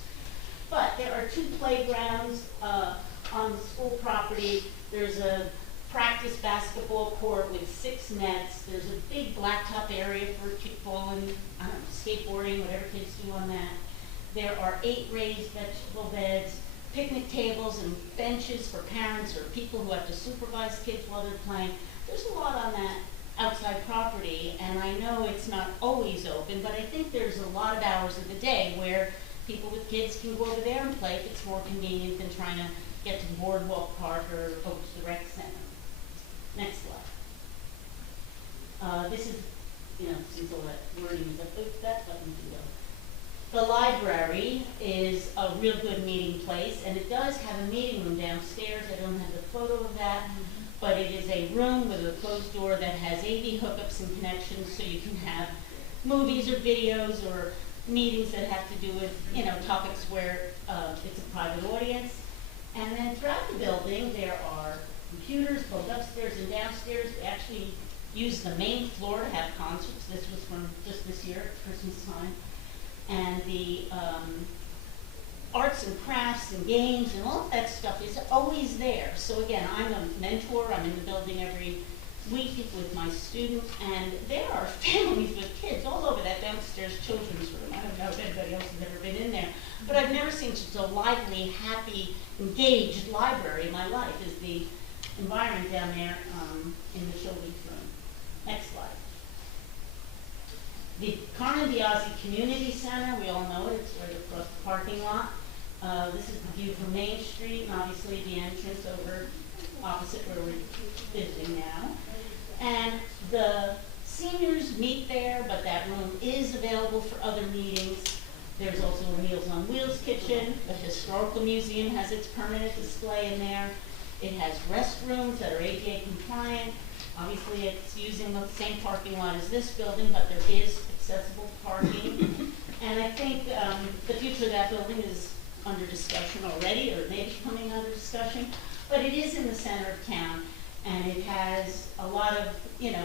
But there are 2 playgrounds on the school property. There's a practice basketball court with 6 nets. There's a big blacktop area for kickball and skateboarding, whatever kids do on that. There are 8 raised vegetable beds, picnic tables and benches for parents or people who have to supervise kids while they're playing. There's a lot on that outside property, and I know it's not always open, but I think there's a lot of hours of the day where people with kids can go over there and play if it's more convenient than trying to get to the boardwalk park or over to the rec center. Next slide. This is, since all that wording is up, that button can go. The library is a real good meeting place, and it does have a meeting room downstairs. I don't have the photo of that, but it is a room with a closed door that has AV hookups and connections, so you can have movies or videos or meetings that have to do with, topics where it's a private audience. And then throughout the building, there are computers both upstairs and downstairs. We actually use the main floor to have concerts. This was from just this year, Christmas time. And the arts and crafts and games and all of that stuff is always there. So again, I'm a mentor. I'm in the building every week with my students, and there are families with kids all over that downstairs children's room. I don't know if anybody else has ever been in there, but I've never seen such a lively, happy, engaged library in my life as the environment down there in the children's room. Next slide. The Carmen Diazzi Community Center, we all know it, it's right across the parking lot. This is the view from Main Street, and obviously the entrance over opposite where we're visiting now. And the seniors meet there, but that room is available for other meetings. There's also a Meals on Wheels kitchen. The Historical Museum has its permanent display in there. It has restrooms that are ADA compliant. Obviously, it's using the same parking lot as this building, but there is accessible parking. And I think the future of that building is under discussion already, or maybe coming under discussion. But it is in the center of town, and it has a lot of,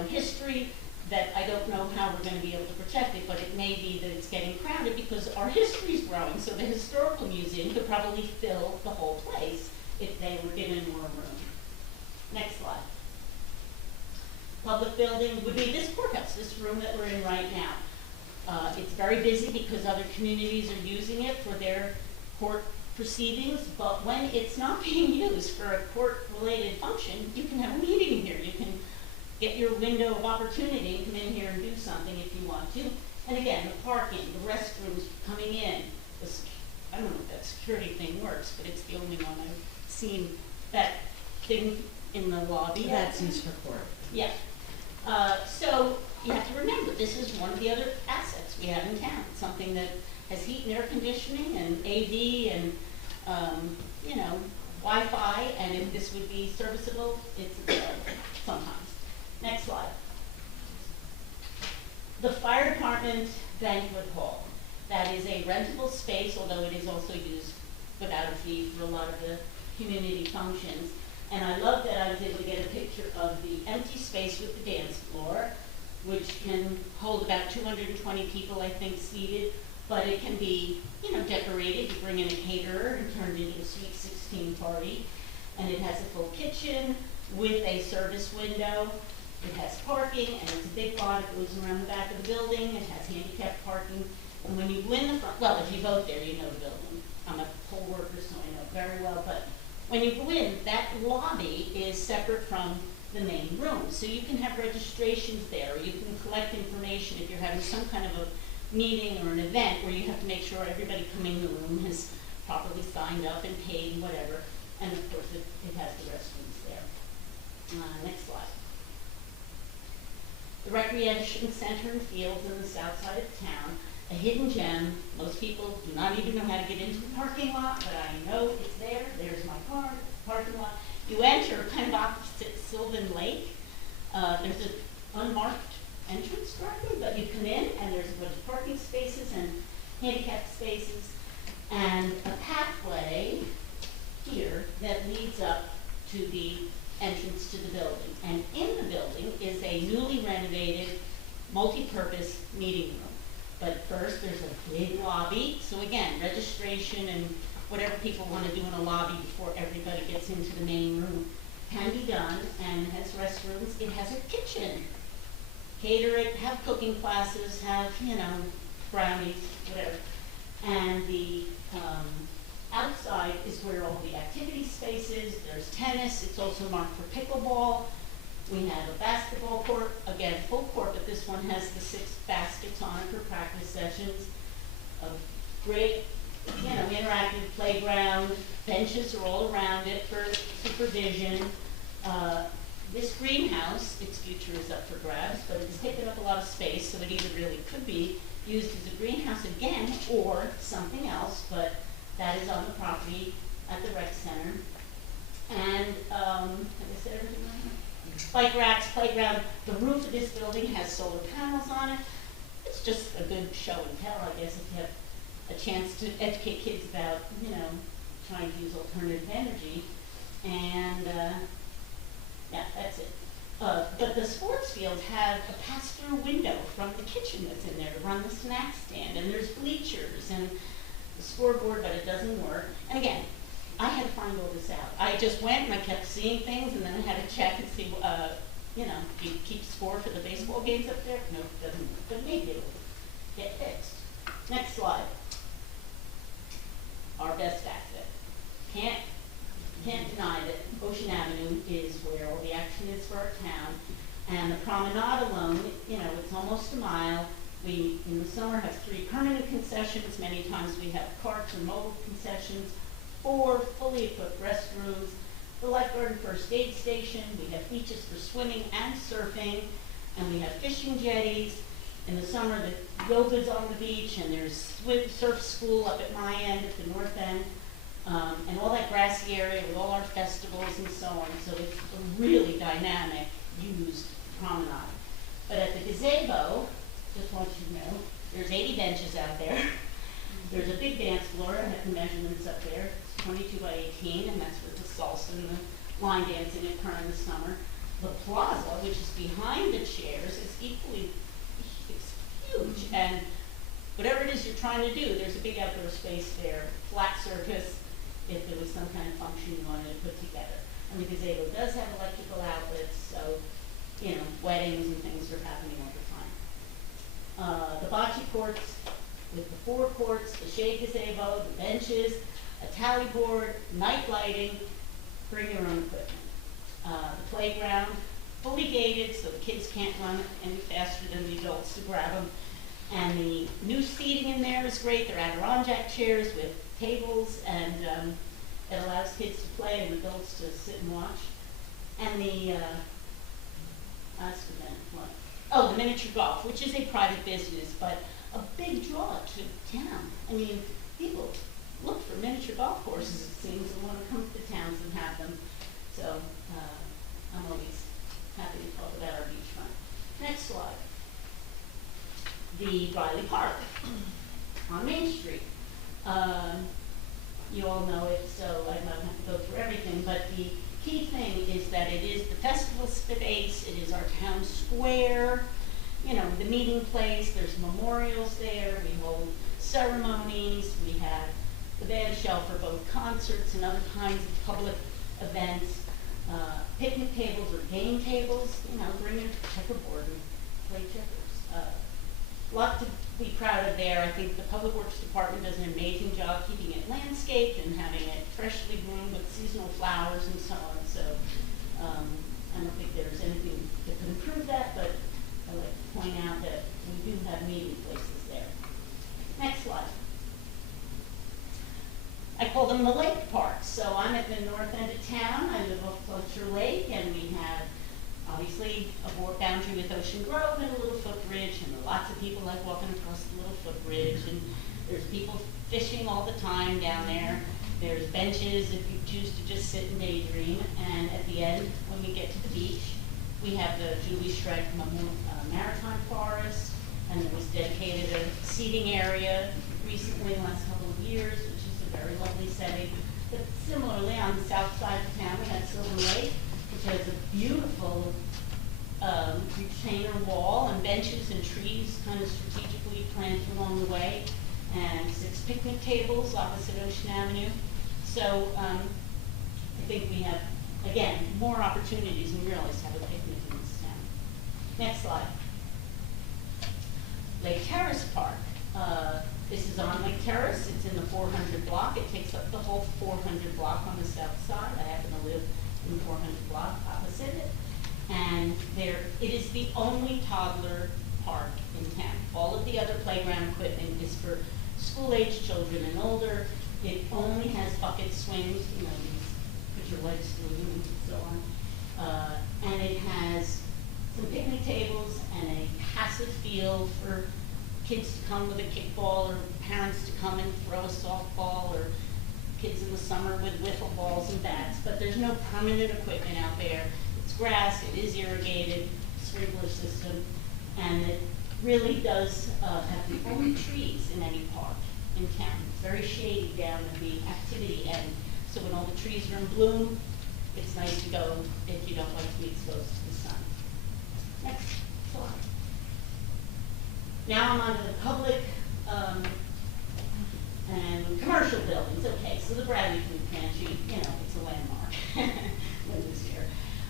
history, that I don't know how we're gonna be able to protect it, but it may be that it's getting crowded because our history is growing, so the historical museum could probably fill the whole place if they were given more room. Next slide. Public building would be this courthouse, this room that we're in right now. It's very busy because other communities are using it for their court proceedings, but when it's not being used for a court-related function, you can have a meeting in here. You can get your window of opportunity and come in here and do something if you want to. And again, the parking, the restrooms coming in, I don't know if that security thing works, but it's the only one I've seen that thing in the lobby. That's used for court. Yeah. So you have to remember, this is one of the other assets we have in town, something that has heat and air conditioning and AV and, you know, Wi-Fi, and if this would be serviceable, it's available sometimes. Next slide. The fire department banquet hall. That is a rentable space, although it is also used without a fee for a lot of the community functions. And I love that I was able to get a picture of the empty space with the dance floor, which can hold about 220 people, I think, seated, but it can be, you know, decorated. You bring in a caterer and turn it into a Sweet 16 party. And it has a full kitchen with a service window. It has parking, and it's a big lot. It goes around the back of the building. It has handicapped parking. And when you go in the front, well, if you vote there, you know the building. I'm a poll worker, so I know it very well, but when you go in, that lobby is separate from the main room. So you can have registrations there, or you can collect information if you're having some kind of a meeting or an event where you have to make sure everybody coming in the room has properly signed up and paid and whatever. And of course, it has the restrooms there. Next slide. The recreation center and fields in the south side of town, a hidden gem. Most people do not even know how to get into the parking lot, but I know it's there. There's my car, parking lot. You enter kind of opposite Sylvan Lake. There's an unmarked entrance directly, but you come in and there's a bunch of parking spaces and handicapped spaces and a pathway here that leads up to the entrance to the building. And in the building is a newly renovated multi-purpose meeting room. But first, there's a big lobby. So again, registration and whatever people want to do in a lobby before everybody gets into the main room can be done, and it has restrooms. It has a kitchen. Cater it, have cooking classes, have, you know, brownies, whatever. And the outside is where all the activity space is. There's tennis. It's also marked for pickleball. We have a basketball court, again, full court, but this one has the 6 baskets on it for practice sessions. A great, you know, interactive playground. Benches are all around it for supervision. This greenhouse, its future is up for grabs, but it's taken up a lot of space, so it either really could be used as a greenhouse again or something else, but that is on the property at the rec center. And, have I said everything right? Bike racks, playground. The roof of this building has solar panels on it. It's just a good show and tell, I guess, if you have a chance to educate kids about, you know, trying to use alternative energy. And, yeah, that's it. But the sports fields have a pass-through window from the kitchen that's in there to run the snack stand, and there's bleachers and the scoreboard, but it doesn't work. And again, I had to find all this out. I just went and I kept seeing things, and then I had to check and see, you know, do you keep score for the baseball games up there? No, it doesn't work, but maybe it'll get fixed. Next slide. Our best asset. Can't deny that Ocean Avenue is where all the action is for our town. And the promenade alone, you know, it's almost a mile. We, in the summer, have 3 permanent concessions. Many times we have carts and mobile concessions, 4 fully equipped restrooms, the lifeguard and first aid station. We have beaches for swimming and surfing, and we have fishing jetties. In the summer, the yoga's on the beach, and there's surf school up at my end, at the north end. And all that grassy area with all our festivals and so on. So it's a really dynamic, used promenade. But at the gazebo, just want you to know, there's 80 benches out there. There's a big dance floor. I have the measurements up there. It's 22 by 18, and that's with the salsa and the line dancing occur in the summer. The plaza, which is behind the chairs, is equally, it's huge, and whatever it is you're trying to do, there's a big outdoor space there, flat surface, if there was some kind of function you wanted to put together. And the gazebo does have electrical outlets, so, you know, weddings and things are happening all the time. The bocce courts with the forecourts, the shade gazebo, the benches, a tally board, night lighting, bring your own equipment. The playground, fully gated, so the kids can't run any faster than the adults to grab them. And the new seating in there is great. They're Adirondack chairs with tables, and it allows kids to play and adults to sit and watch. And the last event, what? Oh, the miniature golf, which is a private business, but a big draw to town. I mean, people look for miniature golf courses, it seems, and want to come to towns and have them. So I'm always happy to talk about our beachfront. Next slide. The Riley Park on Main Street. You all know it, so I don't have to go through everything, but the key thing is that it is the festival space, it is our town square, you know, the meeting place, there's memorials there, we hold ceremonies, we have the band shell for both concerts and other kinds of public events, picnic tables or game tables, you know, bring a checkerboard and play checkers. A lot to be proud of there. I think the Public Works Department does an amazing job keeping it landscaped and having it freshly groomed with seasonal flowers and so on. So I don't think there's anything that could improve that, but I'd like to point out that we do have meeting places there. Next slide. I call them the lake parks. So I'm at the north end of town. I live off Fletcher Lake, and we have obviously a boundary with Ocean Grove and a little footbridge, and lots of people like walking across the little footbridge, and there's people fishing all the time down there. There's benches if you choose to just sit and daydream, and at the end, when we get to the beach, we have the Julie Schreck Maritime Forest, and it was dedicated a seating area recently in the last couple of years, which is a very lovely setting. But similarly, on the south side of town, we have Sylvan Lake, which has a beautiful retainer wall and benches and trees kind of strategically planted along the way, and 6 picnic tables opposite Ocean Avenue. So I think we have, again, more opportunities than we realize to have a picnic in this town. Next slide. Lake Terrace Park. This is on Lake Terrace. It's in the 400 block. It takes up the whole 400 block on the south side. I happen to live in the 400 block opposite it. And it is the only toddler park in town. All of the other playground equipment is for school-age children and older. It only has bucket swings, you know, you put your legs through them and so on. And it has some picnic tables and a passive field for kids to come with a kickball, or parents to come and throw a softball, or kids in the summer with wiffle balls and bats. But there's no permanent equipment out there. It's grass, it is irrigated, sprinkler system, and it really does have the only trees in any park in town. It's very shady down at the activity end, so when all the trees are in bloom, it's nice to go if you don't like to be exposed to the sun. Next slide. Now I'm on to the public and commercial buildings. Okay, so the Bradley Food Pantry, you know, it's a landmark when this year.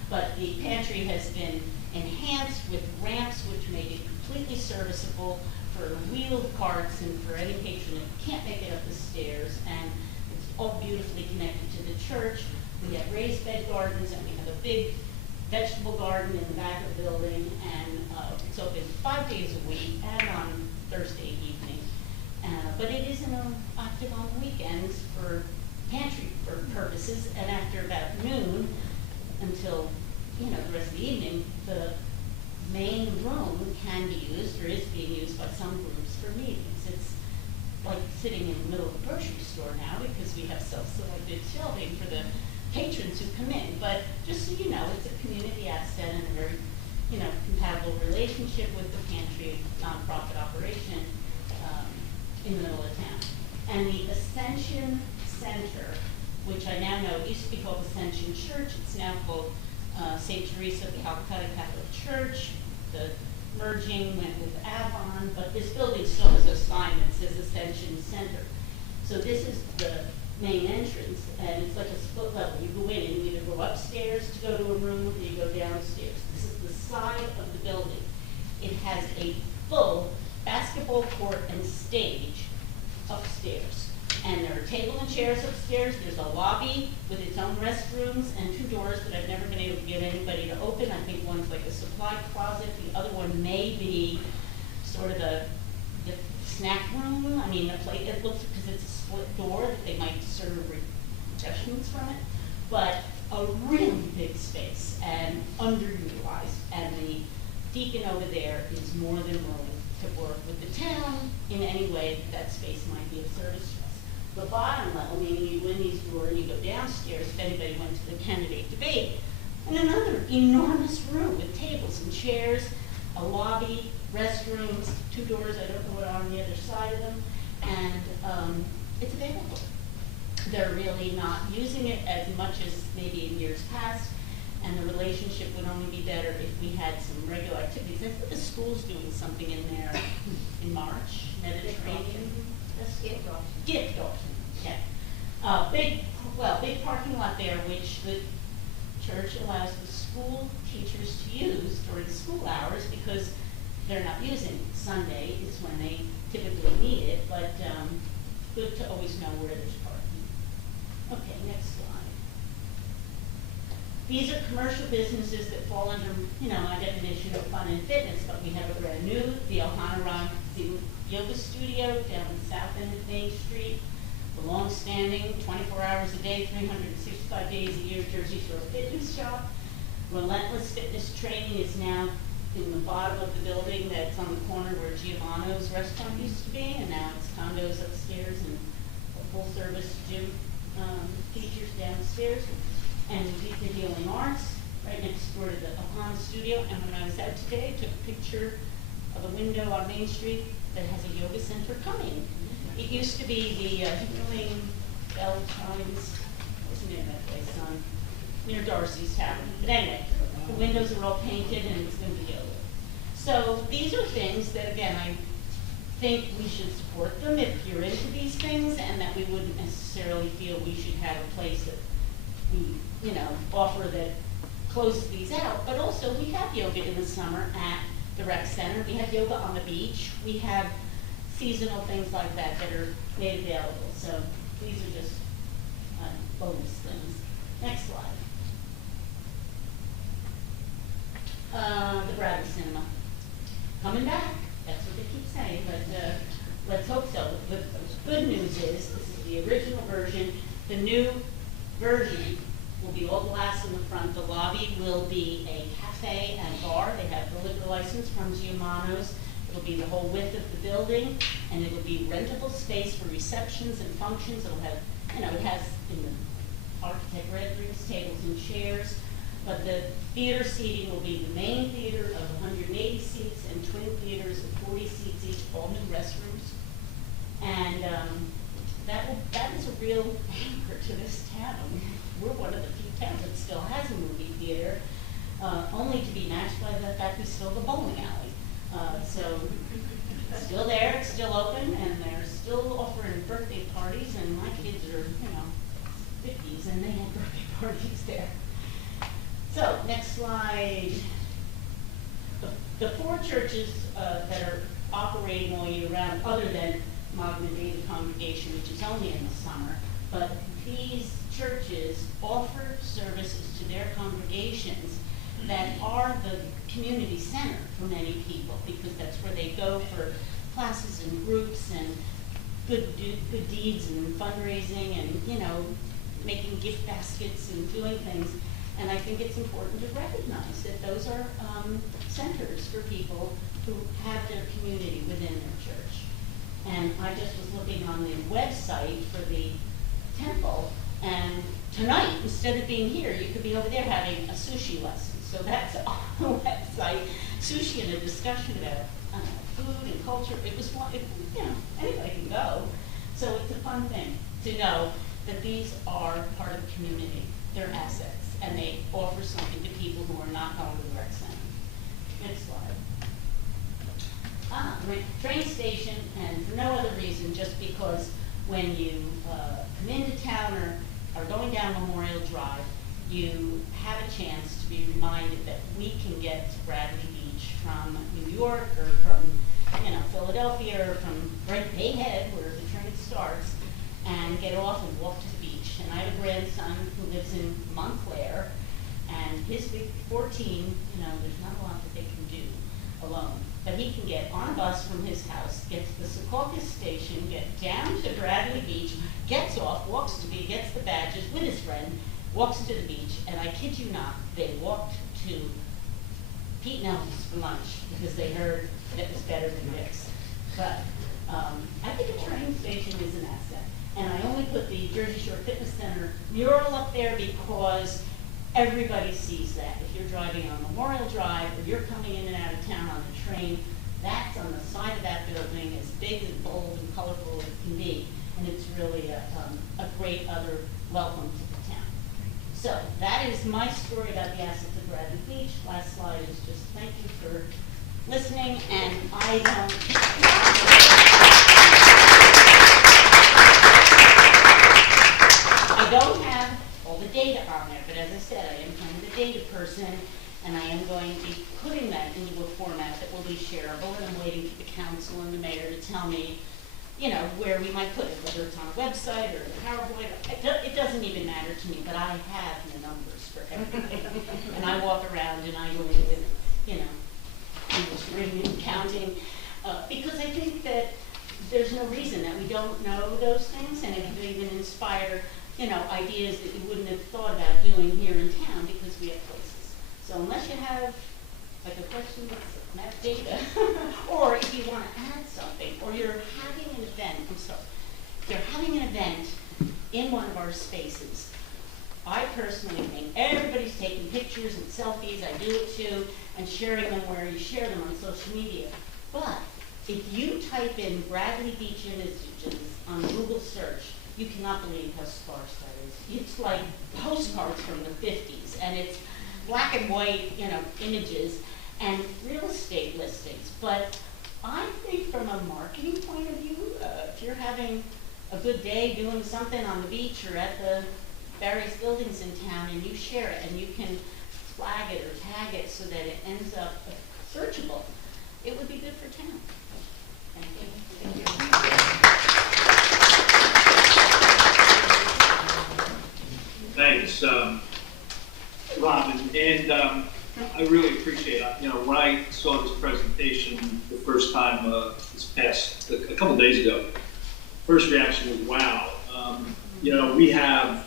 But the pantry has been enhanced with ramps which make it completely serviceable for wheeled carts and for any patron that can't make it up the stairs. And it's all beautifully connected to the church. We have raised bed gardens, and we have a big vegetable garden in the back of the building, and it's open 5 days a week and on Thursday evening. But it is active on weekends for pantry purposes, and after about noon until, you know, the rest of the evening, the main room can be used, or is being used by some groups for meetings. It's like sitting in the middle of a grocery store now, because we have self-selected shelving for the patrons who come in. But just so you know, it's a community asset and a very, you know, compatible relationship with the pantry nonprofit operation in the middle of town. And the Ascension Center, which I now know used to be called Ascension Church, it's now called St. Teresa of Calcutta Catholic Church. The merging went with Avon, but this building still has a sign that says Ascension Center. So this is the main entrance, and it's like a split level. You go in and you either go upstairs to go to a room, or you go downstairs. This is the side of the building. It has a full basketball court and stage upstairs. And there are table and chairs upstairs. There's a lobby with its own restrooms and 2 doors that I've never been able to get anybody to open. I think one's like a supply closet. The other one may be sort of the snack room. I mean, the plate, it looks, because it's a split door, that they might serve refreshments from it. But a really big space and underutilized. And the deacon over there is more than willing to work with the town in any way that space might be of service to us. The bottom level, meaning you win these doors and you go downstairs, if anybody went to the candidate debate, and another enormous room with tables and chairs, a lobby, restrooms, 2 doors, I don't know what are on the other side of them, and it's available. They're really not using it as much as maybe in years past, and the relationship would only be better if we had some regular activities. I think the school's doing something in there in March, Mediterranean. Gift auction, yeah. Big parking lot there, which the church allows the school teachers to use during school hours because they're not using it. Sunday is when they typically need it, but good to always know where there's parking. Okay, next slide. These are commercial businesses that fall under, my definition of fun and fitness, but we have a brand new, the Ohana Ram Yoga Studio down in south end of Main Street, the long-standing, 24 hours a day, 365 days a year Jersey Shore Fitness Shop. Relentless Fitness Training is now in the bottom of the building that's on the corner where Giovanno's restaurant used to be, and now it's condos upstairs and a full-service gym features downstairs. And the Healing Arts, right next door to the Ohana Studio. And when I was out today, I took a picture of a window on Main Street that has a yoga center coming. It used to be the Healing Bell Times, what's the name of that place, near Darcy's Tavern. But anyway, the windows are all painted and it's going to be yoga. So these are things that, again, I think we should support them if you're into these things, and that we wouldn't necessarily feel we should have a place that we, offer that closes these out. But also, we have yoga in the summer at the rec center. We have yoga on the beach. We have seasonal things like that that are made available. So these are just bonus things. Next slide. The Bradley Cinema. Coming back. That's what they keep saying, but let's hope so. The good news is, this is the original version. The new version will be all glass in the front. The lobby will be a cafe and bar. They have the liquor license from Giovanno's. It'll be the whole width of the building, and it will be rentable space for receptions and functions. It'll have, it has in the architect renderings, tables and chairs. But the theater seating will be the main theater of 180 seats and twin theaters of 40 seats each, all new restrooms. And that is a real anchor to this town. We're one of the few towns that still has a movie theater, only to be matched by the fact we still have a bowling alley. So it's still there, it's still open, and they're still offering birthday parties, and my kids are, 50s, and they have birthday parties there. So, next slide. The 4 churches that are operating all year round, other than Magna David Congregation, which is only in the summer, but these churches offer services to their congregations that are the community center for many people, because that's where they go for classes and groups and good deeds and fundraising and, making gift baskets and doing things. And I think it's important to recognize that those are centers for people who have their community within their church. And I just was looking on the website for the temple, and tonight, instead of being here, you could be over there having a sushi lesson. So that's on the website, sushi and a discussion about food and culture. It was one, anybody can go. So it's a fun thing to know that these are part of the community. their assets, and they offer something to people who are not going to the rec center. Next slide. Train station, and for no other reason, just because when you come into town or are going down Memorial Drive, you have a chance to be reminded that we can get to Bradley Beach from New York or from, Philadelphia or from right Bayhead, where the train starts, and get off and walk to the beach. And I have a grandson who lives in Montclair, and his big 14, there's not a lot that they can do alone. But he can get on a bus from his house, get to the Secaucus station, get down to Bradley Beach, gets off, walks to the, gets the badges with his friend, walks to the beach, and I kid you not, they walked to Pete Nelson's for lunch because they heard that it was better than Dick's. But I think a train station is an asset. And I only put the Jersey Shore Fitness Center mural up there because everybody sees that. If you're driving on Memorial Drive or you're coming in and out of town on the train, that's on the side of that building, as big and bold and colorful as it can be. And it's really a great other welcome to the town. So that is my story about the assets of Bradley Beach. Last slide is just thank you for listening, and I don't have all the data on there, but as I said, I am kind of a data person, and I am going to be putting that into a format that will be shareable, and I'm waiting for the council and the mayor to tell me, where we might put it, whether it's on a website or a PowerPoint. It doesn't even matter to me, but I have the numbers for everything. And I walk around and I believe in, English reading and counting, because I think that there's no reason that we don't know those things, and it could even inspire, ideas that you wouldn't have thought about doing here in town because we have places. So unless you have like a question that's map data, or if you want to add something, or you're having an event, you're having an event in one of our spaces, I personally think everybody's taking pictures and selfies, I do it too, and sharing them where you share them on social media. But if you type in Bradley Beach images on Google search, you cannot believe how sparse that is. It's like postcards from the 50s, and it's black and white, images and real estate listings. But I think from a marketing point of view, if you're having a good day doing something on the beach or at the various buildings in town and you share it and you can flag it or tag it so that it ends up searchable, it would be good for town. Thank you. Thank you. Thanks, Robin, and I really appreciate it. When I saw this presentation the first time a couple days ago, first reaction was wow. We have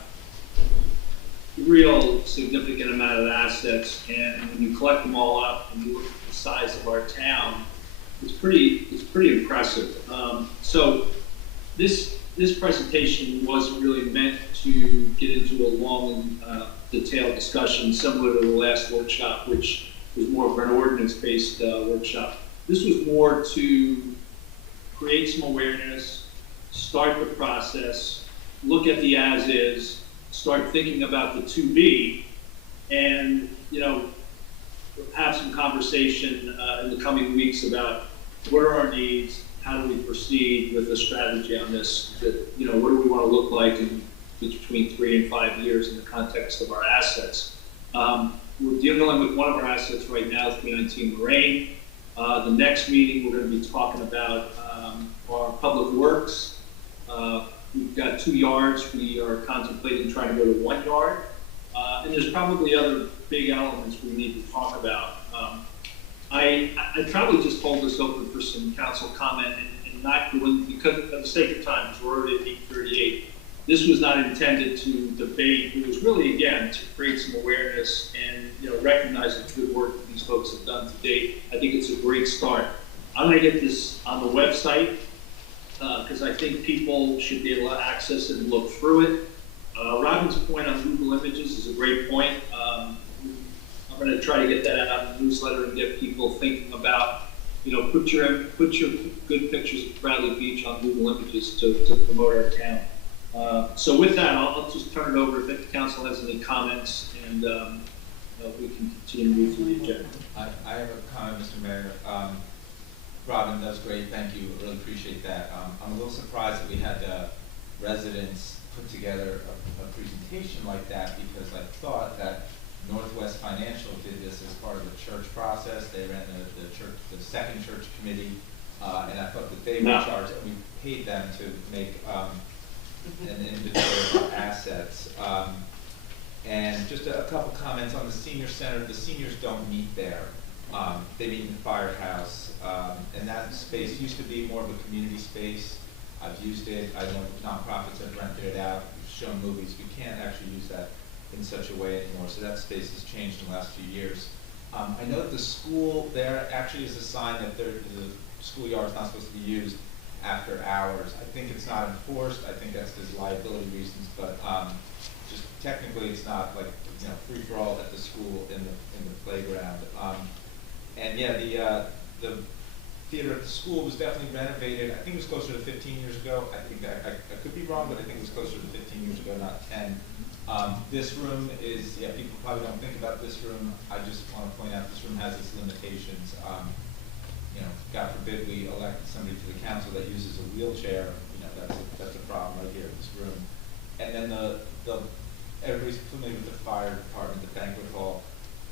real significant amount of assets, and when you collect them all up and you look at the size of our town, it's pretty impressive. So this presentation wasn't really meant to get into a long and detailed discussion similar to the last workshop, which was more of an ordinance-based workshop. This was more to create some awareness, start the process, look at the as-is, start thinking about the to-be, and have some conversation in the coming weeks about what are our needs, how do we proceed with a strategy on this, what do we want to look like in between 3 and 5 years in the context of our assets. We're dealing with one of our assets right now, 319 Moraine. The next meeting, we're going to be talking about our public works. We've got 2 yards. We are contemplating trying to go to 1 yard. And there's probably other big elements we need to talk about. I probably just hold this open for some council comment and not go in, because of the sake of time, because we're already at 8:38. This was not intended to debate. It was really, again, to create some awareness and recognize the good work that these folks have done to date. I think it's a great start. I'm going to get this on the website because I think people should be able to access it and look through it. Robin's point on Google Images is a great point. I'm going to try to get that out in the newsletter and get people thinking about, put your good pictures of Bradley Beach on Google Images to promote our town. So with that, I'll just turn it over if the council has any comments, and we can continue to move through the agenda. I have a comment, Mr. Mayor. Robin, that's great, thank you, I really appreciate that. I'm a little surprised that we had residents put together a presentation like that, because I thought that Northwest Financial did this as part of the church process. They ran the second church committee, and I thought that they were charged, and we paid them to make an inventory of assets. And just a couple comments on the senior center. The seniors don't meet there. They meet in the firehouse, and that space used to be more of a community space. I've used it. I know nonprofits have rented it out, shown movies. We can't actually use that in such a way anymore, so that space has changed in the last few years. I know that the school there actually is a sign that the schoolyard is not supposed to be used after hours. I think it's not enforced. I think that's because liability reasons, but just technically it's not like, you know, free for all at the school in the playground. And yeah, the theater at the school was definitely renovated. I think it was closer to 15 years ago. I think I could be wrong, but I think it was closer to 15 years ago, not 10. This room is, yeah, people probably don't think about this room. I just want to point out this room has its limitations. You know, God forbid we elect somebody to the council that uses a wheelchair. You know, that's a problem right here in this room. And then everybody's familiar with the fire department, the banquet hall.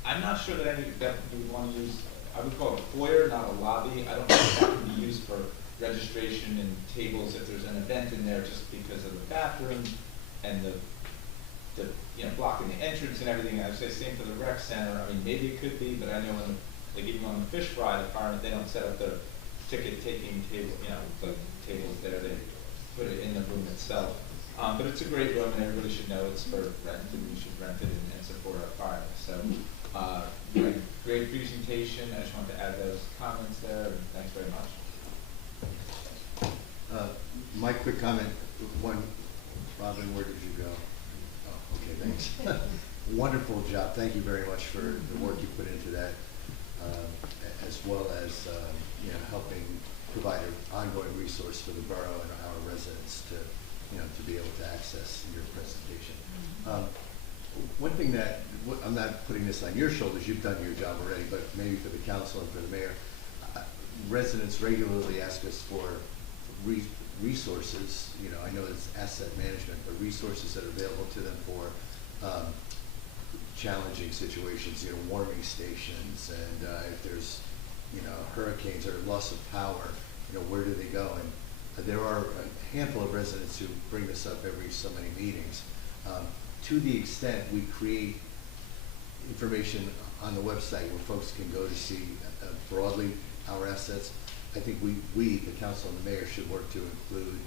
I'm not sure that we would want to use. I would call it a foyer, not a lobby. I don't know if that can be used for registration and tables if there's an event in there, just because of the bathroom and the blocking the entrance and everything. I would say same for the rec center. I mean, maybe it could be, but I know like even on the fish fry department, they don't set up their ticket taking table, the tables there. They put it in the room itself. But it's a great room, and everybody should know it's for rent, and we should rent it and support our fire. So, great presentation. I just wanted to add those comments there, and thanks very much. My quick comment, Robin, where did you go? Oh, okay, thanks. Wonderful job. Thank you very much for the work you put into that, as well as helping provide an ongoing resource for the borough and our residents to be able to access your presentation. One thing that, I'm not putting this on your shoulders, you've done your job already, but maybe for the council and for the mayor, residents regularly ask us for resources, I know it's asset management, but resources that are available to them for challenging situations, warming stations, and if there's, hurricanes or loss of power, where do they go? And there are a handful of residents who bring this up every so many meetings. To the extent we create information on the website where folks can go to see broadly our assets, I think we, the council and the mayor, should work to include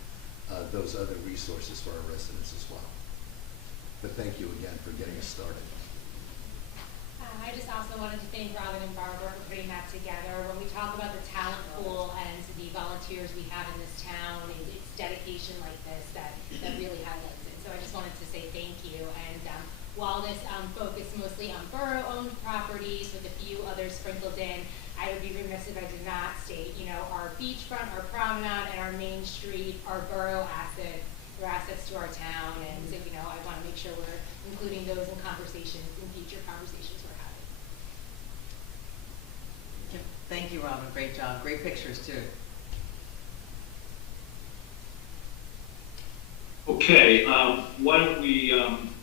those other resources for our residents as well. But thank you again for getting us started. I just also wanted to thank Robin and Barbara for putting that together. When we talk about the talent pool and the volunteers we have in this town, it's dedication like this that really highlights it. So I just wanted to say thank you. And while this focused mostly on borough-owned properties with a few others sprinkled in, I would be remiss if I did not state, our beachfront, our promenade, and our main street are borough assets. They're assets to our town, and so, I want to make sure we're including those in conversations, in future conversations we're having. Thank you, Robin. Great job. Great pictures, too. Okay, why don't we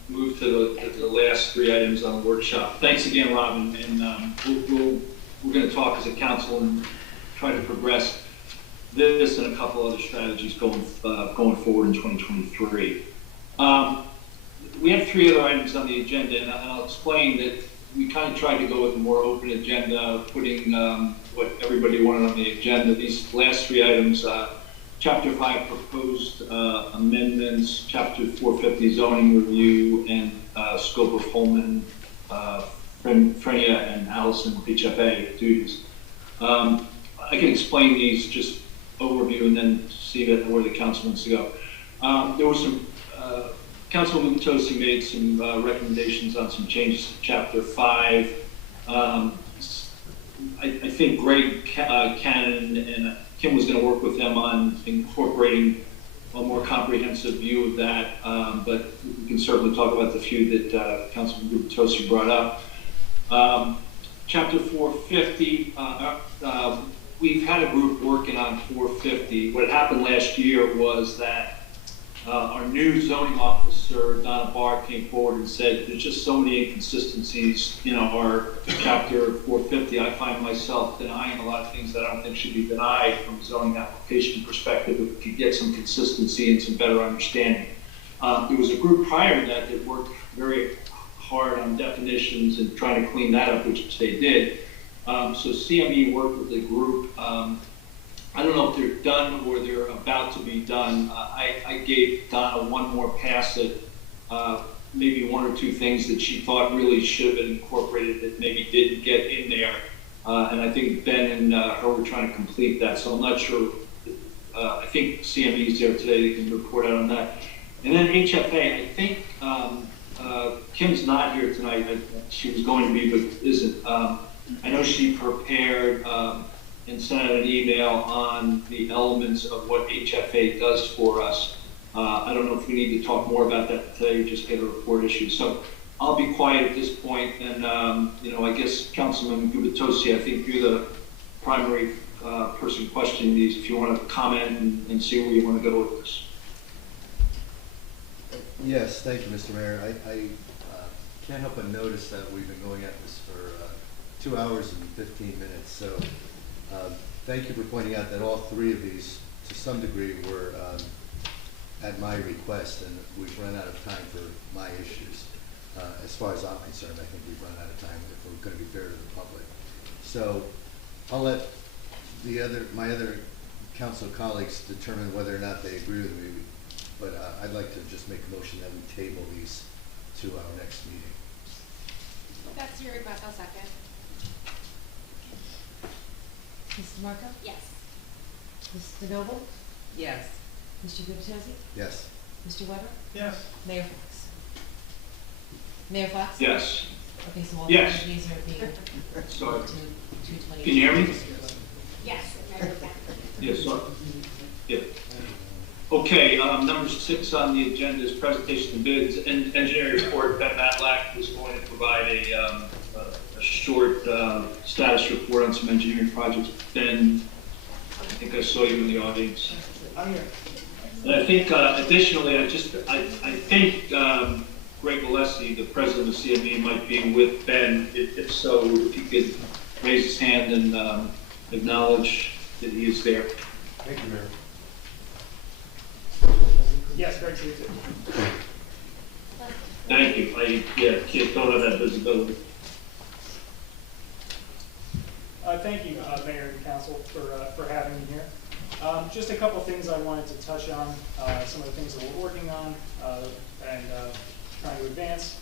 move to the last three items on the workshop. Thanks again, Robin, and we're going to talk as a council and try to progress this and a couple other strategies going forward in 2023. We have three other items on the agenda, and I'll explain that we kind of tried to go with a more open agenda, putting what everybody wanted on the agenda. These last three items, Chapter 5 proposed amendments, Chapter 450 zoning review, and scope of Holman, Frenia, and Allison HFA duties. I can explain these, just overview, and then see where the council wants to go. There was some, Councilman Tosi made some recommendations on some changes to Chapter 5. I think Greg Cannon and Kim was going to work with them on incorporating a more comprehensive view of that, but we can certainly talk about the few that Councilman Gubitosi brought up. Chapter 450, we've had a group working on 450. What happened last year was that our new zoning officer, Donna Barr, came forward and said, there's just so many inconsistencies in our chapter 450. I find myself denying a lot of things that I don't think should be denied from a zoning application perspective if we could get some consistency and some better understanding. There was a group prior to that that worked very hard on definitions and trying to clean that up, which they did. So CME worked with the group. I don't know if they're done or they're about to be done. I gave Donna one more pass at maybe one or two things that she thought really should have been incorporated that maybe didn't get in there. And I think Ben and her were trying to complete that. So I'm not sure. I think CME is there today. They can report out on that. And then HFA, I think Kim's not here tonight. She was going to be, but isn't. I know she prepared and sent out an email on the elements of what HFA does for us. I don't know if we need to talk more about that today or just get a report issued. So I'll be quiet at this point, and I guess Councilman Gubitosi, I think you're the primary person questioning these. If you want to comment and see where you want to go with this. Yes, thank you, Mr. Mayor. I can't help but notice that we've been going at this for 2 hours and 15 minutes. So thank you for pointing out that all three of these, to some degree, were at my request, and we've run out of time for my issues. As far as I'm concerned, I think we've run out of time if we're going to be fair to the public. So I'll let my other council colleagues determine whether or not they agree with me. But I'd like to just make a motion that we table these to our next meeting. That's your request, I'll second. Mrs. Marco? Yes. Mrs. DeNoble? Yes. Mr. Gubitosi? Yes. Mr. Weber? Yes. Mayor Fox? Mayor Fox? Yes. Okay, so all Yes. the these are being Sorry. to 220. Can you hear me? Yes. Mayor Fox. Yes, sir. Yeah. Okay, number 6 on the agenda is presentation of bids and engineering report. Ben Matlack is going to provide a short status report on some engineering projects. Ben, I think I saw you in the audience. I'm here. And I think additionally, I think Greg Alessi, the president of CME, might be with Ben. If so, if you could raise his hand and acknowledge that he is there. Thank you, Mayor. Yes, very true. Thank you. Don't have that visibility. Thank you, Mayor and Council, for having me here. Just a couple things I wanted to touch on, some of the things that we're working on and trying to advance.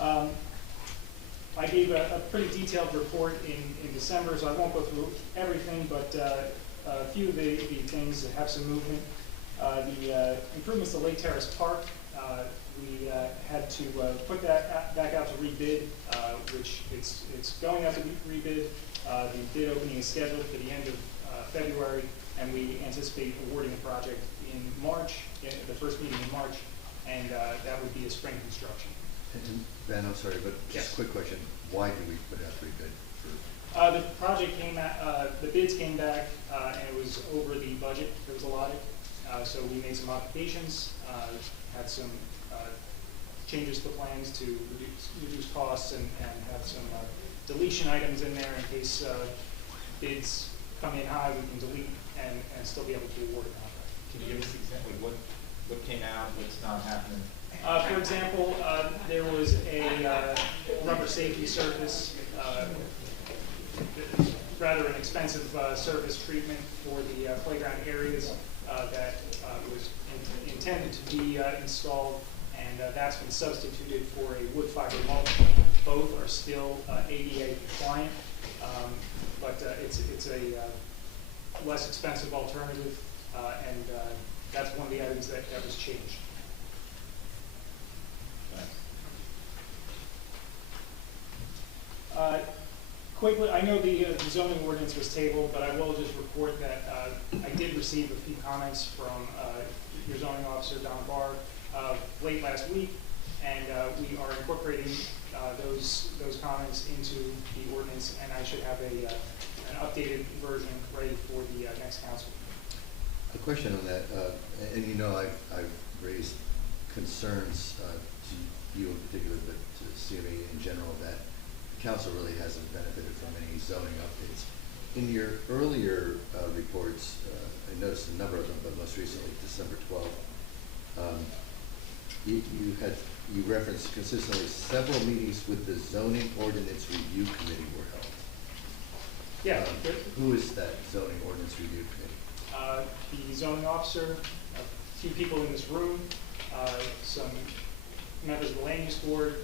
I gave a pretty detailed report in December, so I won't go through everything, but a few of the things that have some movement. The improvements to Lake Terrace Park, we had to put that back out to rebid, which it's going out to rebid. The bid opening is scheduled for the end of February, and we anticipate awarding the project in March, the first meeting in March, and that would be a spring construction. And Ben, I'm sorry, but just a quick question. Why did we put out to rebid? The project came out, the bids came back, and it was over the budget that was allotted. So we made some modifications, had some changes to plans to reduce costs and have some deletion items in there in case bids come in high, we can delete and still be able to award a contract. Can you give us exactly what came out, what's not happening? For example, there was a rubber safety surface, rather an expensive surface treatment for the playground areas that was intended to be installed, and that's been substituted for a wood fiber mulch. Both are still ADA compliant, but it's a less expensive alternative, and that's one of the items that was changed. Quickly, I know the zoning ordinance was tabled, but I will just report that I did receive a few comments from your zoning officer, Don Barr, late last week, and we are incorporating those comments into the ordinance, and I should have an updated version ready for the next council. A question on that, and you know I've raised concerns to you in particular, but to CME in general, that the council really hasn't benefited from any zoning updates. In your earlier reports, I noticed a number of them, but most recently, December 12th, you referenced consistently several meetings with the Zoning Ordinance Review Committee were held. Yeah. Who is that Zoning Ordinance Review Committee? The zoning officer, a few people in this room, some members of the land use board,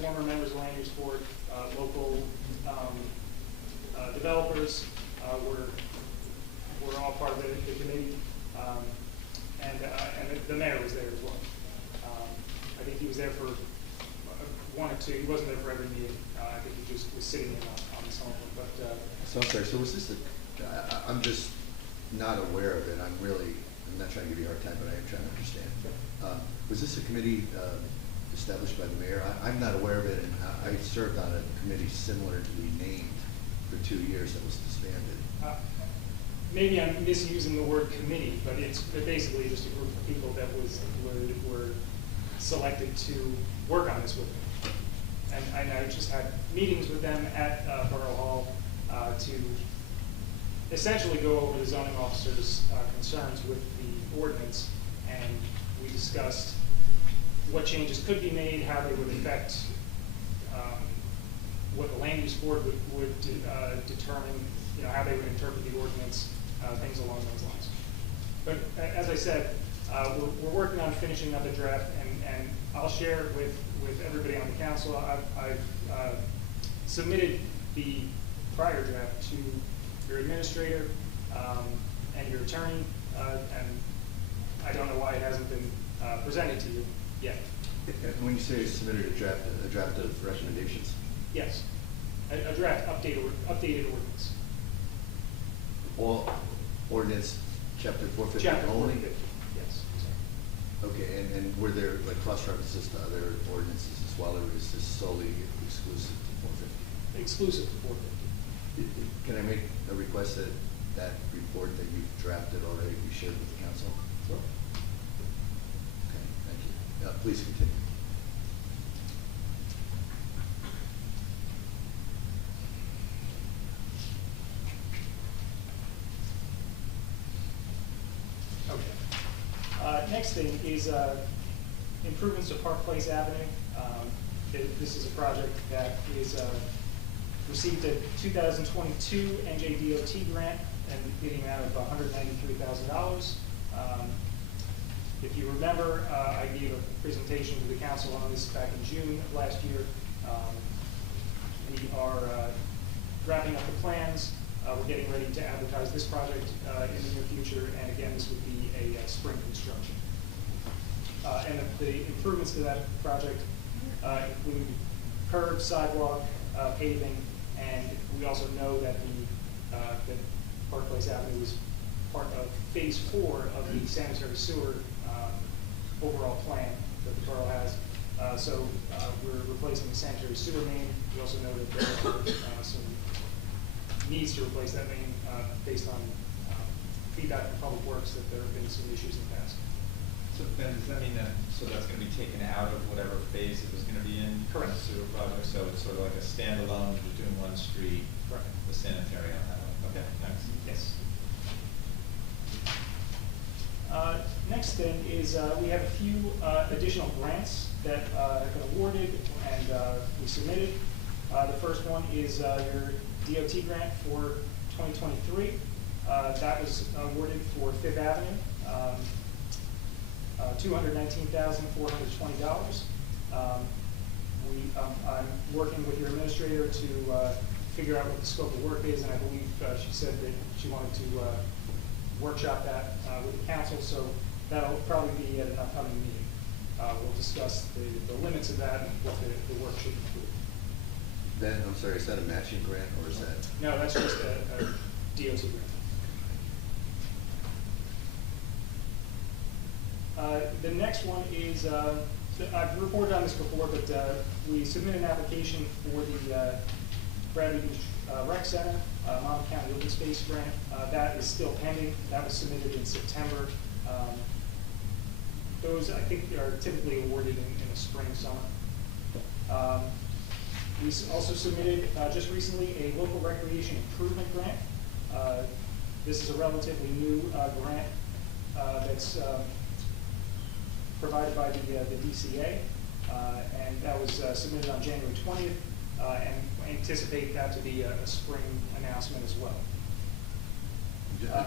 former members of the land use board, local developers were all part of the committee, and the mayor was there as well. I think he was there for one or two. He wasn't there for every meeting. I think he just was sitting in on some of them. But so I'm sorry. So was this I'm just not aware of it. I'm not trying to give you a hard time, but I am trying to understand. Was this a committee established by the mayor? I'm not aware of it, and I served on a committee similarly named for 2 years that was disbanded. Maybe I'm misusing the word committee, but it's basically just a group of people that were selected to work on this with me. And I just had meetings with them at Borough Hall to essentially go over the zoning officer's concerns with the ordinance, and we discussed what changes could be made, how they would affect what the land use board would determine, how they would interpret the ordinance, things along those lines. But as I said, we're working on finishing up a draft, and I'll share with everybody on the council. I've submitted the prior draft to your administrator and your attorney, and I don't know why it hasn't been presented to you yet. When you say you submitted a draft of recommendations? Yes, a draft updated ordinance. All ordinance chapter 450 Chapter only? 450, yes. Okay, and were there like cross references to other ordinances as well, or is this solely exclusive to 450? Exclusive to 450. Can I make a request that that report that you've drafted already be shared with the council? Sure. Okay, thank you. Please continue. Next thing is improvements to Park Place Avenue. This is a project that is received a 2022 NJDOT grant and getting out of $193,000. If you remember, I gave a presentation to the council on this back in June of last year. We are wrapping up the plans. We're getting ready to advertise this project in the near future, and again, this would be a spring construction. And the improvements to that project include curb, sidewalk, paving, and we also know that that Park Place Avenue is part of phase 4 of the sanitary sewer overall plan that the borough has. So we're replacing the sanitary sewer main. We also know that there are some needs to replace that main based on feedback from Public Works that there have been some issues in the past. So Ben, does that mean that, so that's going to be taken out of whatever phase it was going to be in? Correct. The sewer project, so it's sort of like a standalone, you're doing one street, Correct. the sanitary on that one. Okay, thanks. Yes. Next thing is we have a few additional grants that have been awarded and we submitted. The first one is your DOT grant for 2023. That was awarded for 5th Avenue, $219,420. I'm working with your administrator to figure out what the scope of work is, and I believe she said that she wanted to workshop that with the council, so that'll probably be at an upcoming meeting. We'll discuss the limits of that and what the work should include. Ben, I'm sorry, is that a matching grant or is that? No, that's just a DOT grant. The next one is, I've reported on this before, but we submitted an application for the Bradley Beach Rec Center, Monmouth County Open Space Grant. That is still pending. That was submitted in September. Those, I think, are typically awarded in the spring, summer. We also submitted just recently a local recreation improvement grant. This is a relatively new grant that's provided by the DCA, and that was submitted on January 20th, and anticipate that to be a spring announcement as well.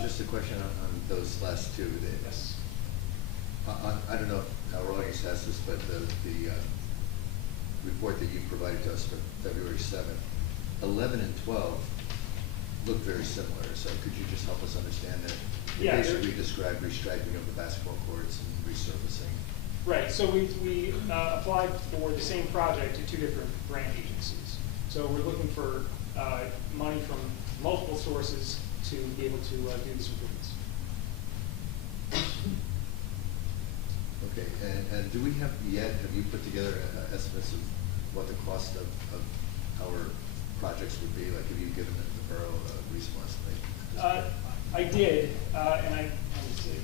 Just a question on those last two. Yes. I don't know if our audience has this, but the report that you provided to us for February 7th, 11 and 12 look very similar. So could you just help us understand that? You Yeah, basically described restriping of the basketball courts and resurfacing. Right, so we applied for the same project to two different grant agencies. So we're looking for money from multiple sources to be able to do these improvements. Okay, and do we have you put together estimates of what the cost of our projects would be? Like, have you given the borough a reasonable estimate? I did, and let me see.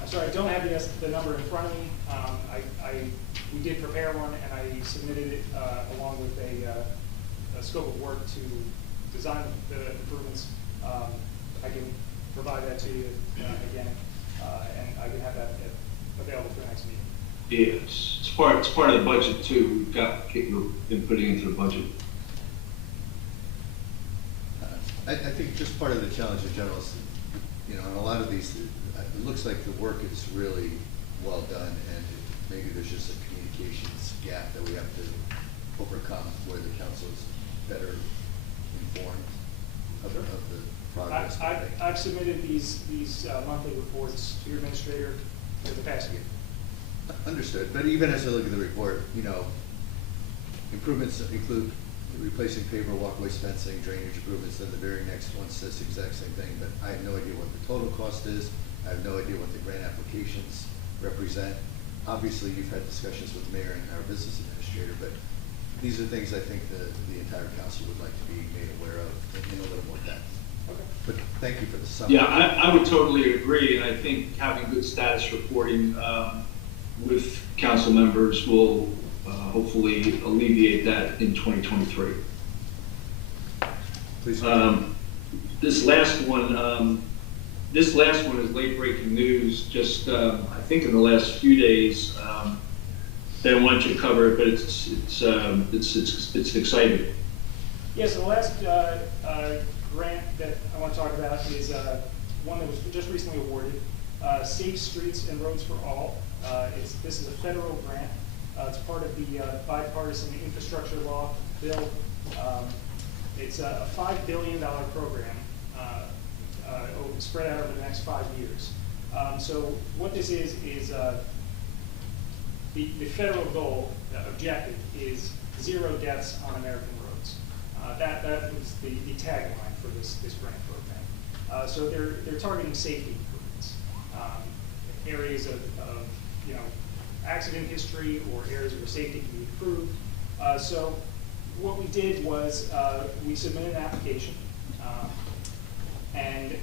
I'm sorry, I don't have the number in front of me. We did prepare one, and I submitted it along with a scope of work to design the improvements. I can provide that to you again, and I can have that available for the next meeting. Yeah, it's part of the budget too. We've been putting into the budget. I think just part of the challenge in general is, on a lot of these, it looks like the work is really well done, and maybe there's just a communications gap that we have to overcome, where the council is better informed of the progress. I've submitted these monthly reports to your administrator for the past year. Understood, but even as I look at the report, improvements include replacing paver walkways, fencing, drainage improvements, then the very next one says the exact same thing, but I have no idea what the total cost is. I have no idea what the grant applications represent. Obviously, you've had discussions with the mayor and our business administrator, but these are things I think the entire council would like to be made aware of in a little more depth. Okay. But thank you for the summary. Yeah, I would totally agree, and I think having good status reporting with council members will hopefully alleviate that in 2023. Please. This last one is late-breaking news. Just I think in the last few days, they don't want you to cover it, but it's exciting. Yes, the last grant that I want to talk about is one that was just recently awarded, Safe Streets and Roads for All. This is a federal grant. It's part of the bipartisan infrastructure law bill. It's a $5 billion program spread out over the next 5 years. So what this is the federal goal, objective, is 0 deaths on American roads. That was the tagline for this grant program. So they're targeting safety improvements, areas of accident history or areas where safety can be improved. So what we did was we submitted an application and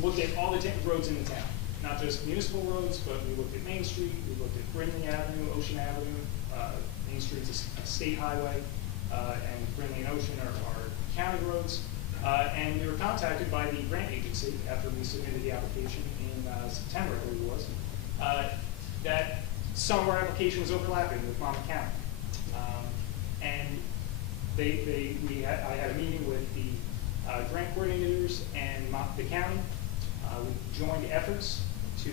looked at all the roads in the town, not just municipal roads, but we looked at Main Street, we looked at Brindley Avenue, Ocean Avenue. Main Street's a state highway, and Brindley and Ocean are county roads. And we were contacted by the grant agency after we submitted the application in September, I believe it was, that some of our application was overlapping with Monmouth County. And I had a meeting with the grant coordinators and the county. We joined efforts to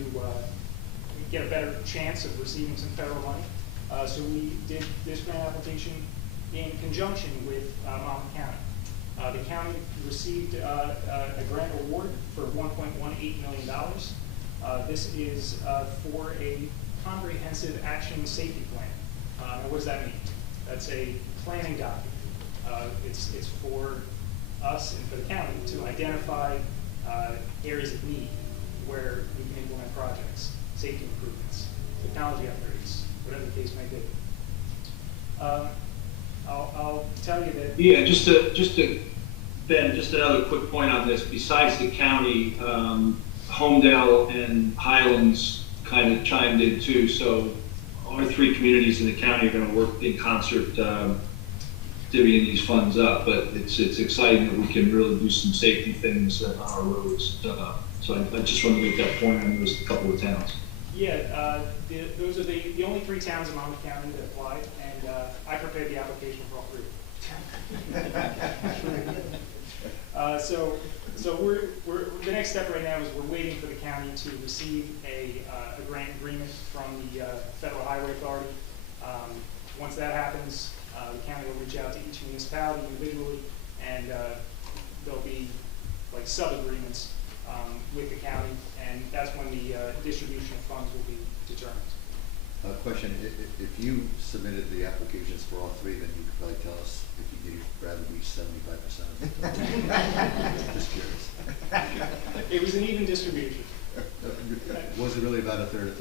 get a better chance of receiving some federal money. So we did this grant application in conjunction with Monmouth County. The county received a grant award for $1.18 million. This is for a comprehensive action safety plan. And what does that mean? That's a planning document. It's for us and for the county to identify areas of need where we can implement projects, safety improvements, technology upgrades, whatever the case may be. I'll tell you that. Yeah, just to Ben, just another quick point on this. Besides the county, Homedale and Highlands kind of chimed in too. So our three communities in the county are going to work in concert, divvying these funds up. But it's exciting that we can really do some safety things on our roads. So I just want to make that point on those couple of towns. Yeah, those are the only three towns in Monmouth County that applied, and I prepared the application for all three. So we're the next step right now is we're waiting for the county to receive a grant agreement from the Federal Highway Authority. Once that happens, the county will reach out to each municipality individually, and there'll be like sub-agreements with the county, and that's when the distribution of funds will be determined. Question, if you submitted the applications for all three, then you could probably tell us if you gave Bradley Beach 75% of it. Just curious. It was an even distribution. Was it really about a third?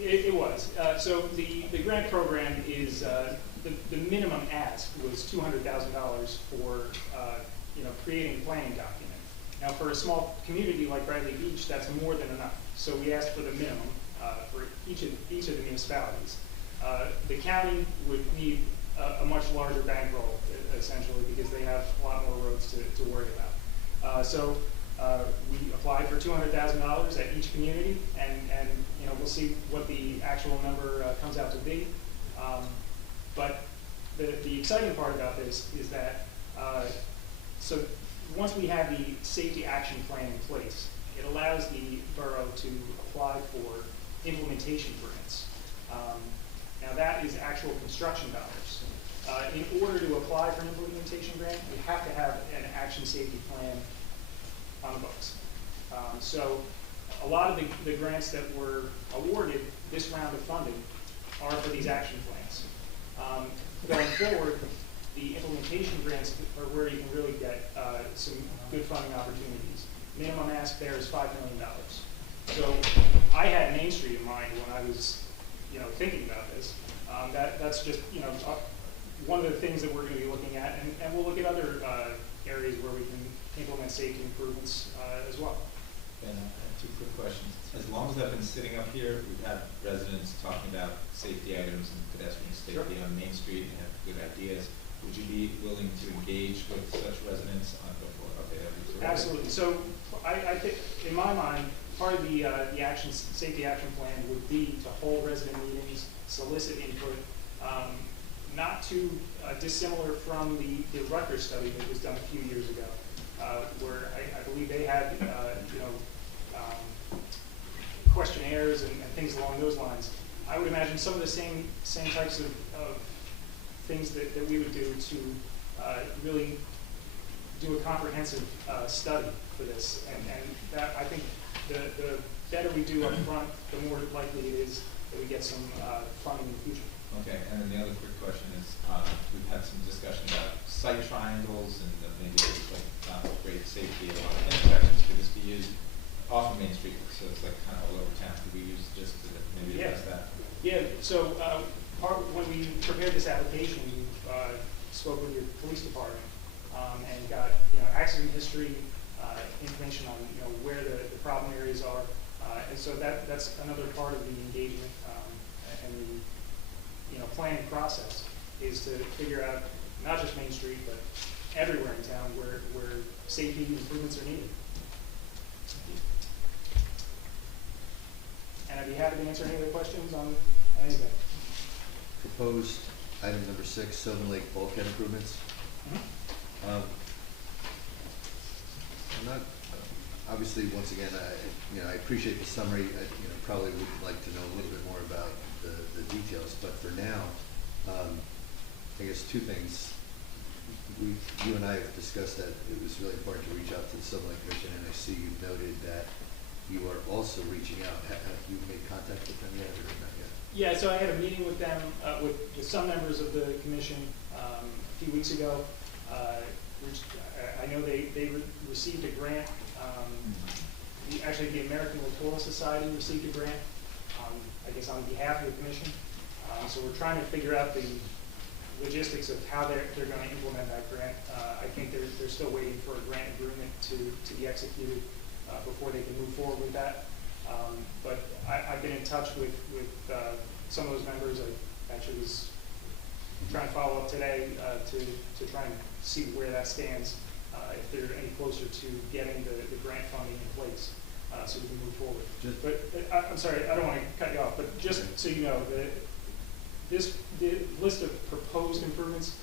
It was. So the grant program is, the minimum ask was $200,000 for creating a planning document. Now, for a small community like Bradley Beach, that's more than enough. So we asked for the minimum for each of the municipalities. The county would need a much larger bankroll, essentially, because they have a lot more roads to worry about. So we applied for $200,000 at each community, and we'll see what the actual number comes out to be. But the exciting part about this is that so once we have the safety action plan in place, it allows the borough to apply for implementation grants. Now that is actual construction dollars. In order to apply for an implementation grant, we have to have an action safety plan on the books. So a lot of the grants that were awarded this round of funding are for these action plans. Going forward, the implementation grants are where you can really get some good funding opportunities. Minimum ask there is $5 million. So I had Main Street in mind when I was, thinking about this. That's just, one of the things that we're going to be looking at, and we'll look at other areas where we can implement safety improvements as well. Ben, I have two quick questions. As long as I've been sitting up here, we've had residents talking about safety items and pedestrian safety on Main Street and have good ideas. Would you be willing to engage with such residents on before? Okay, that'd be terrific. Absolutely. So I think, in my mind, part of the safety action plan would be to hold resident meetings, solicit input, not too dissimilar from the Rutgers study that was done a few years ago, where I believe they had questionnaires and things along those lines. I would imagine some of the same types of things that we would do to really do a comprehensive study for this, and that I think the better we do up front, the more likely it is that we get some funding in the future. Okay, and then the other quick question is, we've had some discussion about site triangles and maybe there's like not great safety at a lot of intersections. Could this be used off of Main Street, so it's like kind of all over town? Could we use just to maybe address that? Yeah, so when we prepared this application, we spoke with your police department and got accident history, information on where the problem areas are, and so that's another part of the engagement and the planning process is to figure out not just Main Street but everywhere in town where safety improvements are needed. And I'd be happy to answer any other questions on anything. Proposed item number 6, Sylvan Lake bulkhead improvements. I'm not, obviously, once again, I appreciate the summary. I probably would like to know a little bit more about the details, but for now, I guess two things. You and I have discussed that it was really important to reach out to the Sylvan Lake Commission, and I see you've noted that you are also reaching out. Have you made contact with them yet, or not yet? Yeah, so I had a meeting with them, with some members of the commission a few weeks ago. I I know they received a grant, actually the American Littoral Society received a grant, I guess on behalf of the commission. So we're trying to figure out the logistics of how they're going to implement that grant. I think they're still waiting for a grant agreement to be executed before they can move forward with that. But I've been in touch with some of those members. I actually was trying to follow up today to try and see where that stands, if they're any closer to getting the grant funding in place, so we can move forward. I'm sorry, I don't want to cut you off, but just so you know, the list of proposed improvements,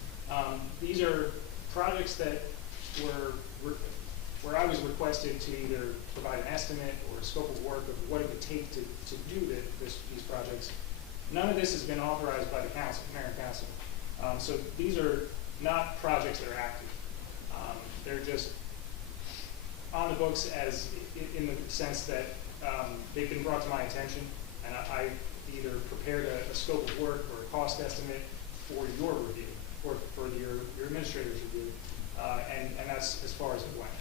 these are projects that where I was requested to either provide an estimate or a scope of work of what it would take to do these projects. None of this has been authorized by the council, mayor and council. So these are not projects that are active. They're just on the books as in the sense that they've been brought to my attention, and I either prepared a scope of work or a cost estimate for your review or for your administrator's review, and that's as far as it went.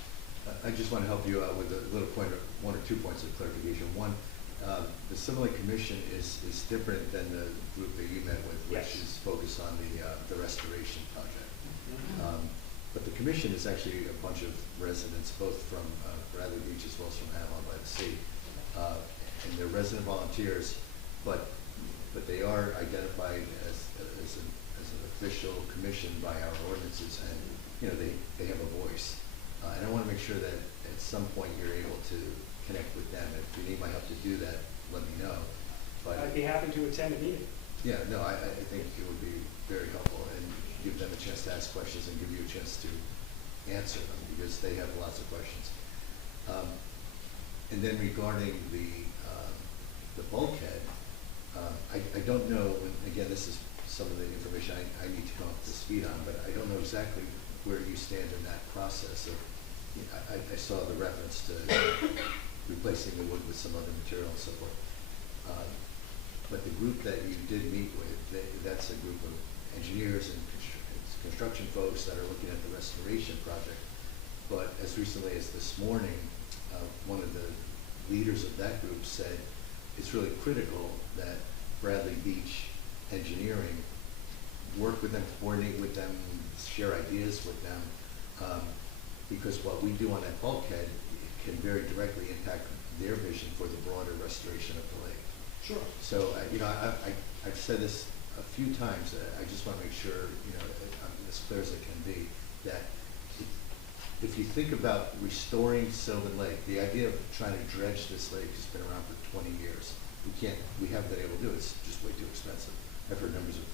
I just want to help you out with a little point, one or 2 points of clarification. One, the Assembly Commission is different than the group that you met with, which is focused on the restoration project. But the commission is actually a bunch of residents, both from Bradley Beach as well as from Avalon by the Sea, and they're resident volunteers, but they are identified as an official commission by our ordinances, and they have a voice. And I want to make sure that at some point you're able to connect with them. If you need my help to do that, let me know. But I'd be happy to attend a meeting. yeah, no, I think it would be very helpful, and give them a chance to ask questions and give you a chance to answer them, because they have lots of questions. And then regarding the bulkhead, I don't know, and again, this is some of the information I need to come up to speed on, but I don't know exactly where you stand in that process of, I saw the reference to replacing the wood with some other material and so forth. But the group that you did meet with, that's a group of engineers and construction folks that are looking at the restoration project. But as recently as this morning, one of the leaders of that group said it's really critical that Bradley Beach Engineering work with them, coordinate with them, share ideas with them, because what we do on that bulkhead can very directly impact their vision for the broader restoration of the lake. Sure. So, I've said this a few times. I just want to make sure, I'm as clear as I can be, that if you think about restoring Sylvan Lake, the idea of trying to dredge this lake has been around for 20 years. We haven't been able to do it. It's just way too expensive. I've heard numbers of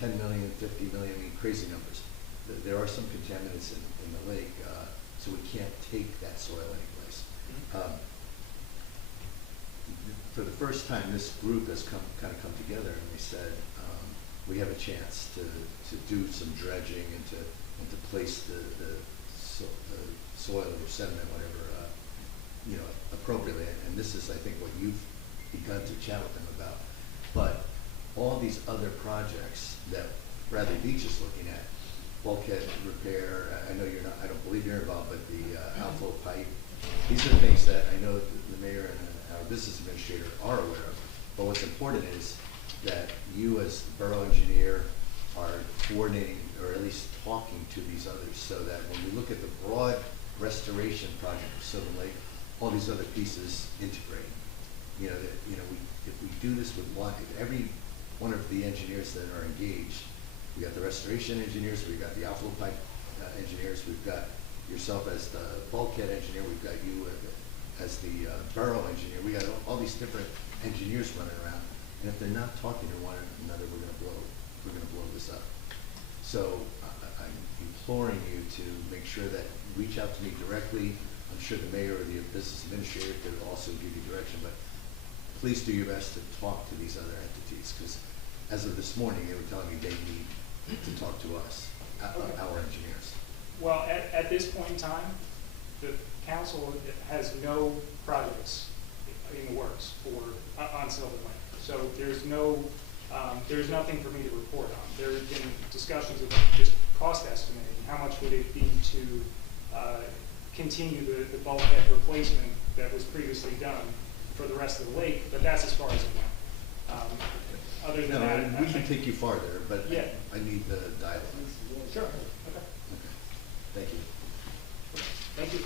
10 million, 50 million, crazy numbers. There are some contaminants in the lake, so we can't take that soil anyplace. For the first time, this group has come together, and they said, we have a chance to do some dredging and to place the soil or sediment, whatever, appropriately. And this is, I think, what you've begun to chat with them about. But all these other projects that Bradley Beach is looking at, bulkhead repair, I know you're not, I don't believe you're involved, but the outflow pipe, these are things that I know the mayor and our business administrator are aware of. But what's important is that you as the borough engineer are coordinating, or at least talking to these others, so that when we look at the broad restoration project of Sylvan Lake, all these other pieces integrate. If we do this with every one of the engineers that are engaged, we got the restoration engineers, we've got the outflow pipe engineers, we've got yourself as the bulkhead engineer, we've got you as the borough engineer. We got all these different engineers running around, and if they're not talking to one another, we're gonna blow this up. So I'm imploring you to make sure that reach out to me directly. I'm sure the mayor or the business administrator could also give you direction, but please do your best to talk to these other entities, because as of this morning, they were telling me they need to talk to us, our engineers. Well, at this point in time, the council has no projects in the works on Sylvan Lake. So there's nothing for me to report on. There have been discussions about just cost estimating. How much would it be to continue the bulkhead replacement that was previously done for the rest of the lake, but that's as far as it went. Other than No, that, we can take you farther, but Yeah. I need the dialogue. Sure, okay, Thank you. thank you.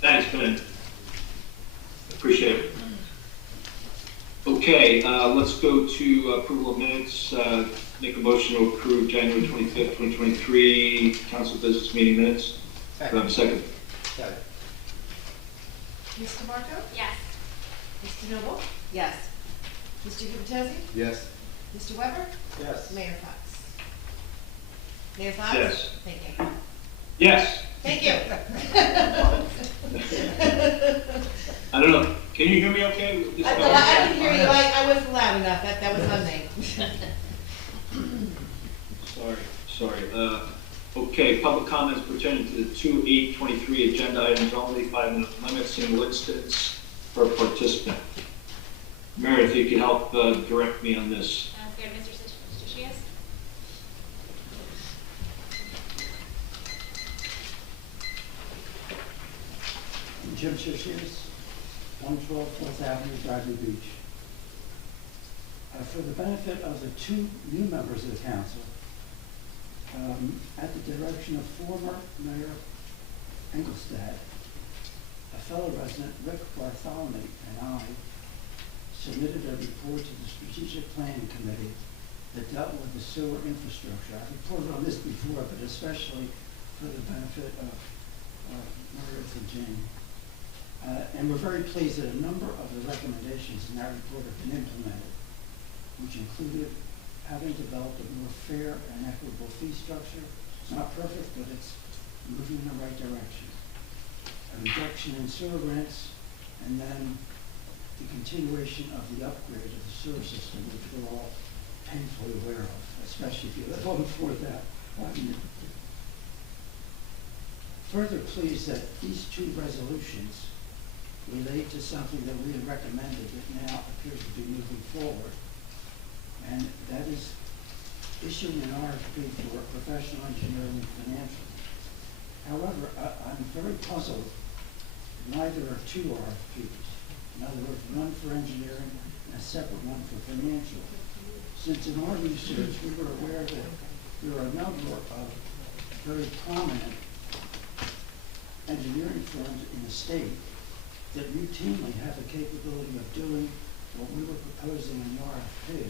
Thanks, Ben. Appreciate it. Okay, let's go to approval of minutes. Make a motion to approve January 25th, 2023 council business meeting minutes. Do I have a second? Second. Ms. DeMarco? Yes. Mr. Noble? Yes. Mr. Gubatesi? Yes. Mr. Weber? Yes. Mayor Fox? Mayor Fox? Yes. Thank you. Yes. Thank you. I don't know. Can you hear me okay? This I can hear you, I wasn't loud enough, that was on me. Sorry. Okay, public comments pertaining to the 2/8/23 agenda items only, 5-minute limit, single instance per participant. Meredith, you can help direct me on this. Sounds good, Mr. Shias? Jim Shishias, 112 Fourth Avenue, Dryden Beach. For the benefit of the two new members of the council, at the direction of former Mayor Engelstad, a fellow resident, Rick Bartholomew, and I submitted a report to the Strategic Planning Committee that dealt with the sewer infrastructure. I've reported on this before, but especially for the benefit of Meredith and Jane. And we're very pleased that a number of the recommendations in that report have been implemented, which included having developed a more fair and equitable fee structure. It's not perfect, but it's moving in the right direction. A reduction in sewer rents, and then the continuation of the upgrade of the sewer system, which we're all painfully aware of, especially if you live on Fourth Avenue. Further pleased that these two resolutions relate to something that we had recommended that now appears to be moving forward. And that is issuing an RFP for professional engineering and financial. However, I'm very puzzled. Neither are two RFPs. In other words, one for engineering and a separate one for financial. Since in our research we were aware that there are a number of very prominent engineering firms in the state that routinely have the capability of doing what we were proposing in the RFP,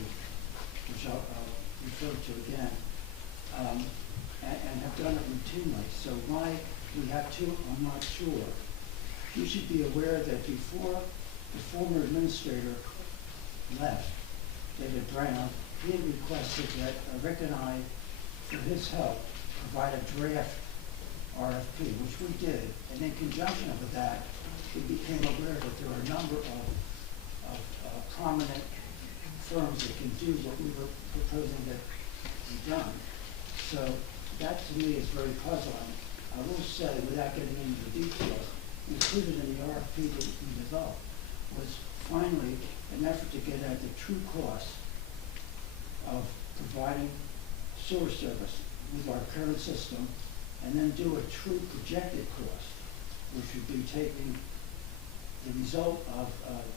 which I'll refer to again, and have done it routinely. So why we have two, I'm not sure. You should be aware that before the former administrator left, David Brown, he had requested that Rick and I, for his help, provide a draft RFP, which we did. And in conjunction with that, we became aware that there are a number of prominent firms that can do what we were proposing that be done. So that to me is very puzzling. I will say, without getting into the details, included in the RFP that we developed was finally an effort to get at the true cost of providing sewer service with our current system, and then do a true projected cost, which would be taking the result of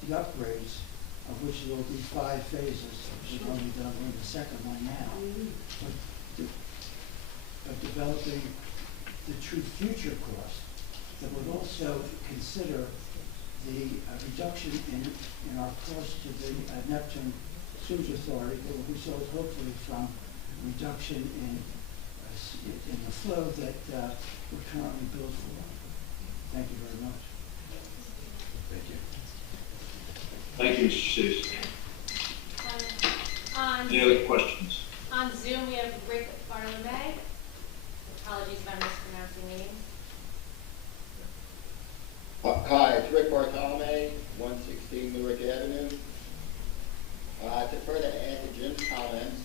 the upgrades, of which there will be 5 phases, which is only done in the second one now, of developing the true future cost that would also consider the reduction in our cost to the Neptune Sewage Authority that will result hopefully from reduction in the flow that we're currently billed for. Thank you very much. Thank you. Thank you, Mr. On Any other questions? On Zoom, we have Rick Bartolome. Apologies if I'm mispronouncing names. Hi, it's Rick Bartolome, 116 Newark Avenue. To further add to Jim's comments,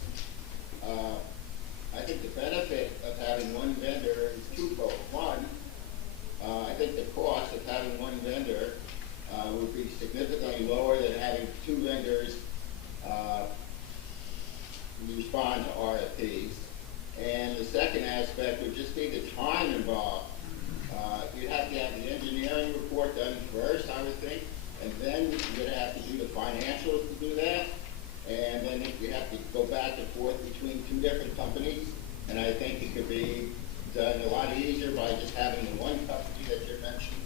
I think the benefit of having one vendor is twofold. One, I think the cost of having one vendor would be significantly lower than having two vendors respond to RFPs. And the second aspect would just be the time involved. You'd have to have the engineering report done first, I would think, and then you're gonna have to do the financials to do that. And then you have to go back and forth between two different companies. And I think it could be done a lot easier by just having the one company that you mentioned,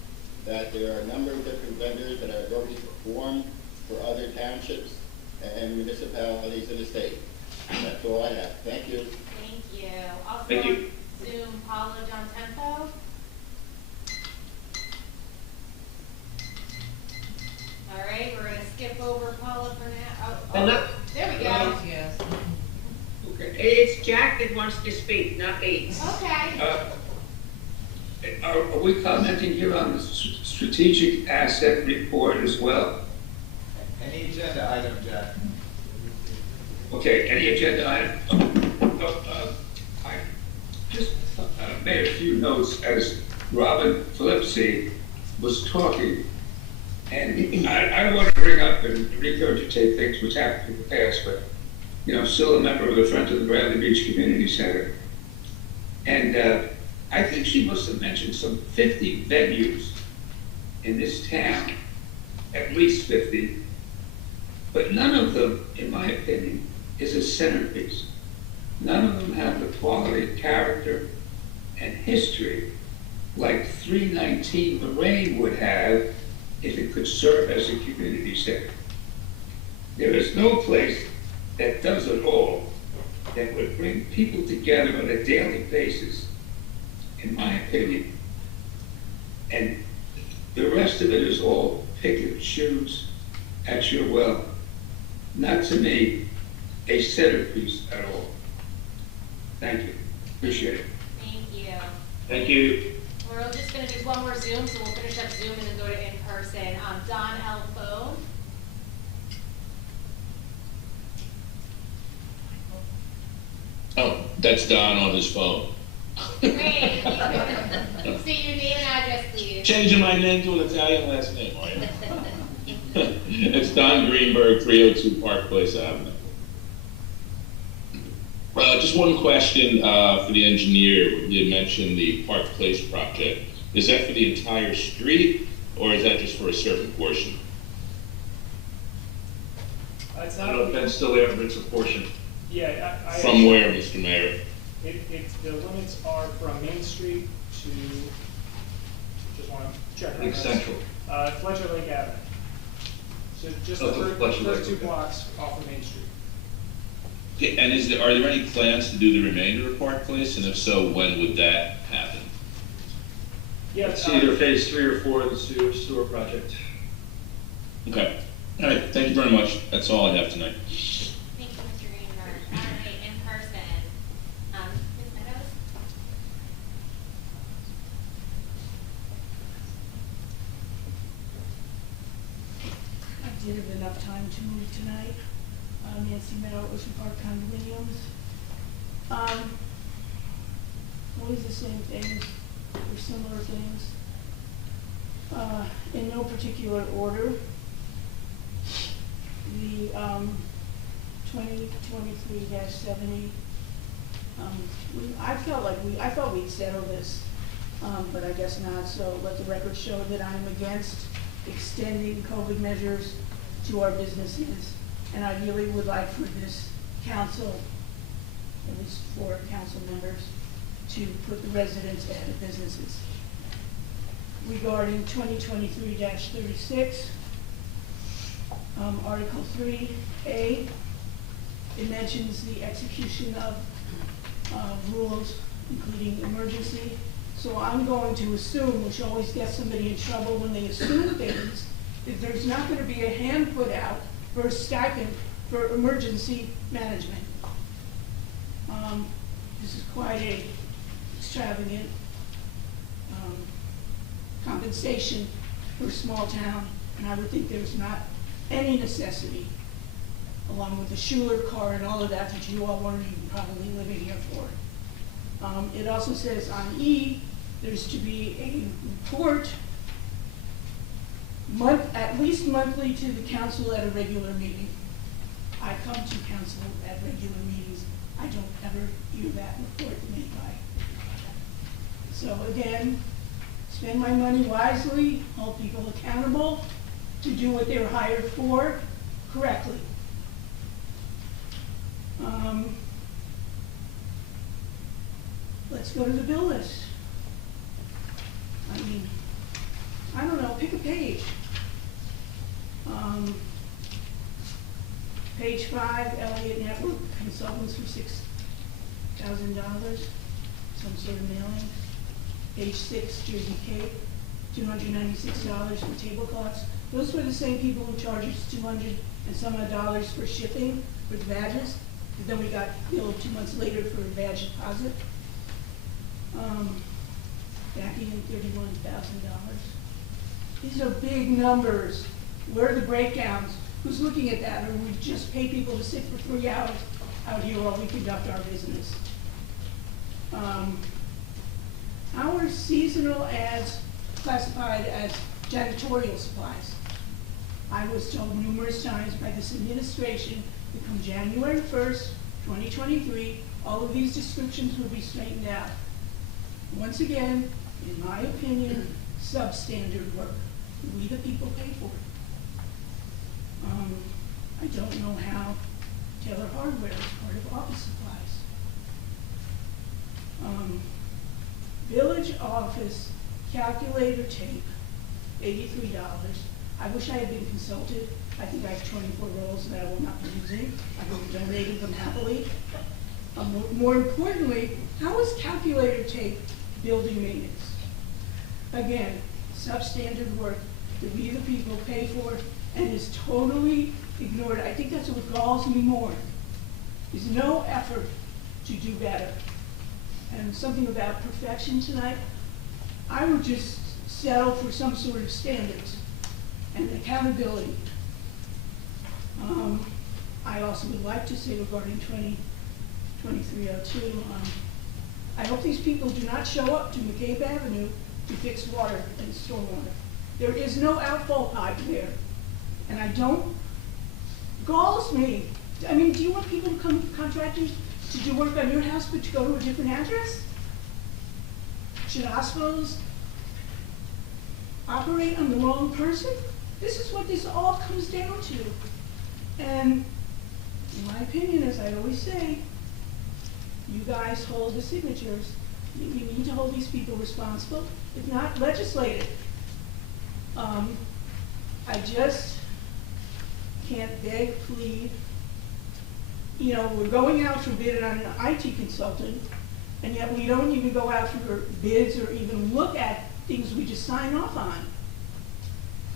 that there are a number of different vendors that have already performed for other townships and municipalities in the state. That's all I have. Thank you. Thank you. Also, Thank you. Zoom, Paolo John Tempo. All right, we're gonna skip over Paula for now. Hello? There we go. Yes. Okay, it's Jack that wants to speak, not me. Okay. Are we commenting here on the strategic asset report as well? Any agenda item, Jack? Okay, any agenda item? I just made a few notes as Robin Phillipsy was talking. And I want to bring up and regurgitate things which happened in the past, but, you know, still a member of the Friends of the Bradley Beach Community Center. And I think she must have mentioned some 50 venues in this town, at least 50. But none of them, in my opinion, is a centerpiece. None of them have the quality, character, and history like 319 Lorraine would have if it could serve as a community center. There is no place that does it all that would bring people together on a daily basis, in my opinion. And the rest of it is all pick and choose at your will. Not to me a centerpiece at all. Thank you. Appreciate it. Thank you. Thank you. We're just gonna do one more Zoom, so we'll finish up Zoom and then go to in-person. Don L. Phone. Oh, that's Don on his phone. Great. State your name and address, please. Changing my name to an Italian last name, are you? It's Don Greenberg, 302 Park Place Avenue. Just one question for the engineer. You mentioned the Park Place project. Is that for the entire street, or is that just for a certain portion? It's I not. don't know if Ben's still there, but it's a portion. Yeah, From where, Mr. Mayor? The limits are from Main Street to, just want to check. Lake Central. Fletcher Lake Avenue. So just Oh, the Fletcher first Lake, two okay. blocks off of Main Street. Okay, and are there any plans to do the remainder of Park Place? And if so, when would that happen? Yeah, It's either phase 3 or 4 of the sewer project. Okay. All right, thank you very much. That's all I have tonight. Thank you, Mr. Greenberg. All right, in person. Ms. Meadows? I did have enough time to move tonight. Nancy Meadow, Ocean Park Condominiums. Always the same things, or similar things. In no particular order. The 2023-70. I thought we'd settle this, but I guess not. So let the record show that I'm against extending COVID measures to our businesses. And I really would like for this council, at least 4 council members, to put the residents ahead of businesses. Regarding 2023-36, Article 3A, it mentions the execution of rules, including emergency. So I'm going to assume, which always gets somebody in trouble when they assume things, that there's not going to be a hand put out for a stipend for emergency management. This is quite a extravagant compensation for a small town, and I would think there's not any necessity, along with the Schuler car and all of that you all weren't even probably living here for. It also says on E, there's to be a report at least monthly to the council at a regular meeting. I come to council at regular meetings, I don't ever hear that report made by. So again, spend my money wisely, hold people accountable to do what they're hired for correctly. Let's go to the bill list. I mean, I don't know, pick a page. Page 5, Elliott Network Consultants for $6,000, some sort of mailing. Page 6, Jersey Cape, $296 for tablecloths. Those were the same people who charged us $200 and some odd dollars for shipping with badges. And then we got billed 2 months later for a badge deposit. Backing in $31,000. These are big numbers. Where are the breakdowns? Who's looking at that? Or we just pay people to sit for 3 hours out here while we conduct our business? Our seasonal ads classified as janitorial supplies. I was told numerous times by this administration that come January 1st, 2023, all of these descriptions will be straightened out. Once again, in my opinion, substandard work. We the people pay for it. I don't know how Taylor Hardware is part of office supplies. Village office calculator tape, $83. I wish I had been consulted. I think I have 24 rolls that I will not be using. I will have donated them happily. More importantly, how is calculator tape building maintenance? Again, substandard work that we the people pay for and is totally ignored. I think that's what galls me more, is no effort to do better. And something about perfection tonight, I would just settle for some sort of standards and accountability. I also would like to say regarding 2302, I hope these people do not show up to McCabe Avenue to fix water and stormwater. There is no outfall pipe there. And I don't, galls me. I mean, do you want people to come, contractors, to do work on your house but to go to a different address? Should hospitals operate on the wrong person? This is what this all comes down to. And in my opinion, as I always say, you guys hold the signatures. You need to hold these people responsible, if not legislate it. I just can't beg, plead. You know, we're going out for bid on an IT consultant, and yet we don't even go out for bids or even look at things we just sign off on.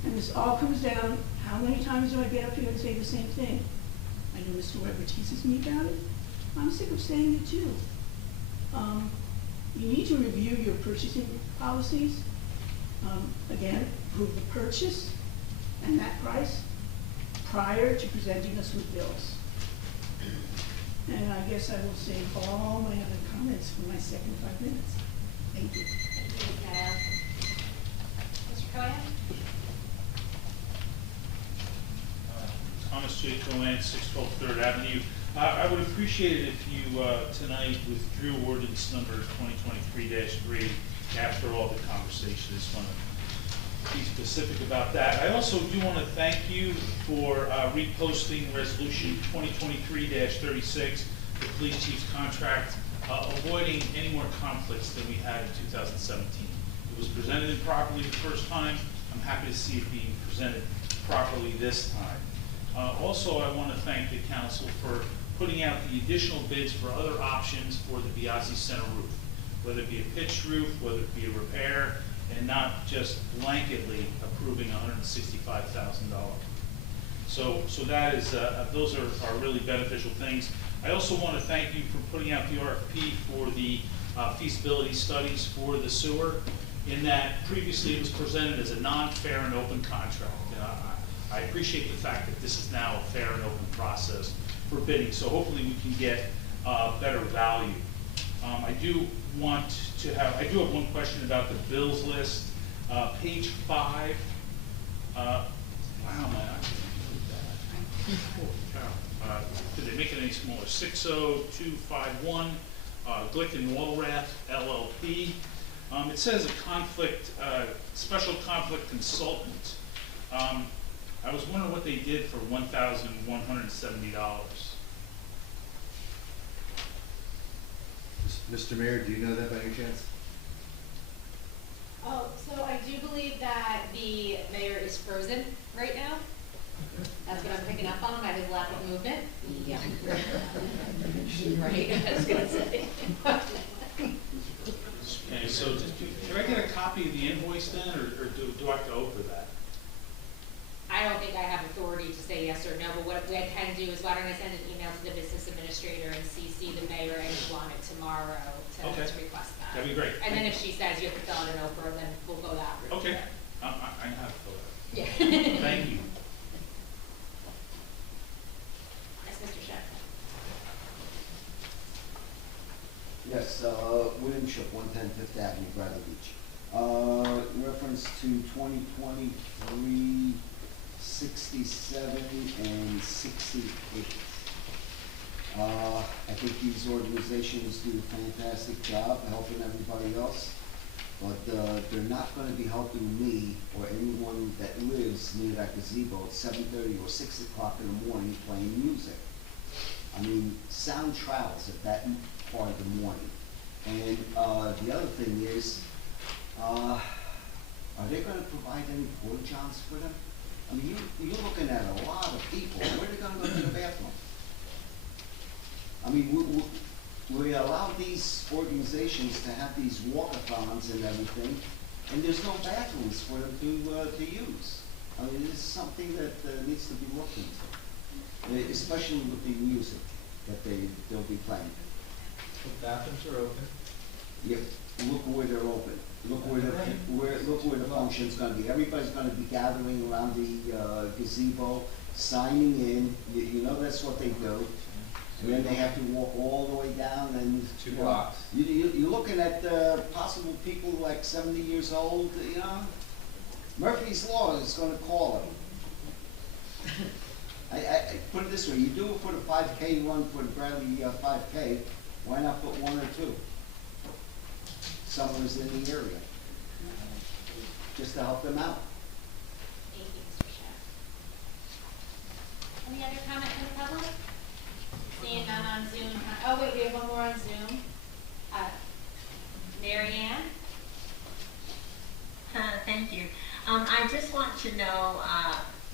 And this all comes down, how many times do I get up here and say the same thing? I know Mr. Weber teases me about it. I'm sick of saying it too. You need to review your purchasing policies. Again, prove the purchase and that price prior to presenting us with bills. And I guess I will save all my other comments for my second 5 minutes. Thank you. Mr. Cohen? Thomas J. Cohen, 612 3rd Avenue. I would appreciate it if you tonight withdrew ordinance number 2023-3 after all the conversation. I just want to be specific about that. I also do want to thank you for reposting resolution 2023-36, the police chief's contract, avoiding any more conflicts than we had in 2017. It was presented improperly the first time. I'm happy to see it being presented properly this time. Also, I want to thank the council for putting out the additional bids for other options for the Biazzi Center roof, whether it be a pitched roof, whether it be a repair, and not just blanketly approving $165,000. So that is, those are really beneficial things. I also want to thank you for putting out the RFP for the feasibility studies for the sewer, in that previously it was presented as a non-fair and open contract. I appreciate the fact that this is now a fair and open process for bidding, so hopefully we can get better value. I do have one question about the bills list. Page 5. Wow, man, I didn't do that. Holy cow. Did they make it any smaller? 60251, Glick and Walrath LLP. It says a conflict, special conflict consultant. I was wondering what they did for $1,170. Mr. Mayor, do you know that by any chance? Oh, so I do believe that the mayor is frozen right now. That's what I'm picking up on by his lack of movement. Yeah. Right, I was gonna say. Okay, so can I get a copy of the invoice then, or do I have to open that? I don't think I have authority to say yes or no, but what I can do is why don't I send an email to the business administrator and CC the mayor and you want it tomorrow to request that. That'd be great. And then if she says you have to fill out an Oprah, then we'll go that route. Okay, I have to fill it out. Yeah. Thank you. Yes, Mr. Sheff. Yes, William Shook, 110 Fifth Avenue, Bradley Beach. In reference to 2023, 67 and 68. I think these organizations do a fantastic job helping everybody else, but they're not going to be helping me or anyone that lives near that gazebo at 7:30 or 6 o'clock in the morning playing music. I mean, sound travels at that part of the morning. And the other thing is, are they going to provide any porta johns for them? I mean, you're looking at a lot of people. Where are they going to go to the bathroom? I mean, we allow these organizations to have these walkathons and everything, and there's no bathrooms for them to use. I mean, this is something that needs to be looked into, especially with the music that they'll be playing. The bathrooms are open. Yep, look where they're open. Look where the function's gonna be. Everybody's gonna be gathering around the gazebo, signing in. You know that's what they do. And then they have to walk all the way down and. 2 blocks. You're looking at possible people like 70 years old, you know? Murphy's Law is gonna call them. I put it this way, you do it for the 5K run for the Bradley 5K, why not put 1 or 2? Someone's in the area, just to help them out. Thank you, Mr. Sheff. Any other comment from the public? Seeing none on Zoom. Oh, wait, we have one more on Zoom. Mary Ann? Thank you. I just want to know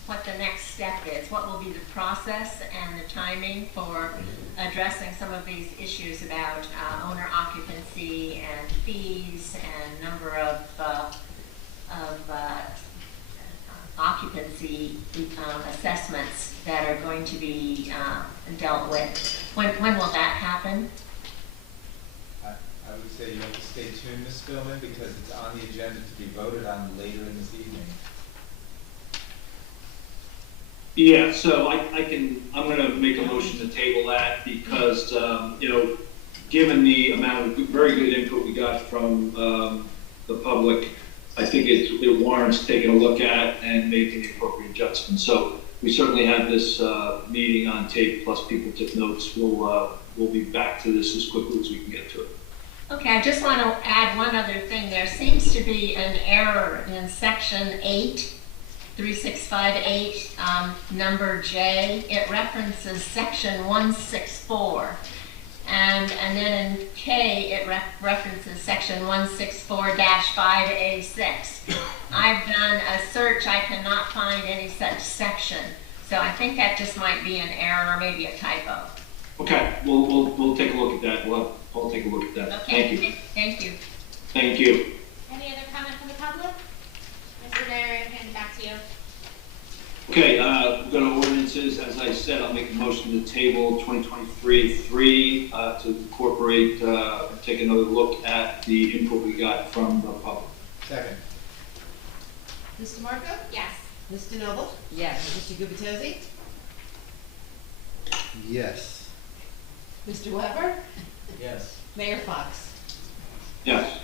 what the next step is. What will be the process and the timing for addressing some of these issues about owner occupancy and fees and number of occupancy assessments that are going to be dealt with. When will that happen? I would say you have to stay tuned, Ms. Spillman, because it's on the agenda to be voted on later in this evening. Yeah, so I'm gonna make a motion to table that because, given the amount of very good input we got from, the public, I think it warrants taking a look at and making the appropriate adjustments. So we certainly have this, meeting on tape, plus people took notes. We'll be back to this as quickly as we can get to it. Okay, I just want to add one other thing. There seems to be an error in section 8, 3658, number J. It references section 164. And then in K, it references section 164-5A6. I've done a search, I cannot find any such section. So I think that just might be an error or maybe a typo. Okay, we'll take a look at that. I'll take a look at that. Okay. Thank you. Thank you. Thank you. Any other comment from the public? Mr. Mayor, I hand it back to you. Okay, we've got our ordinances. As I said, I'll make a motion to table 2023-3 to incorporate, take another look at the input we got from the public. Second. Ms. DeMarco? Yes. Ms. DeNoble? Yes. Mr. Gubatose? Yes. Mr. Weber? Yes. Mayor Fox? Yes.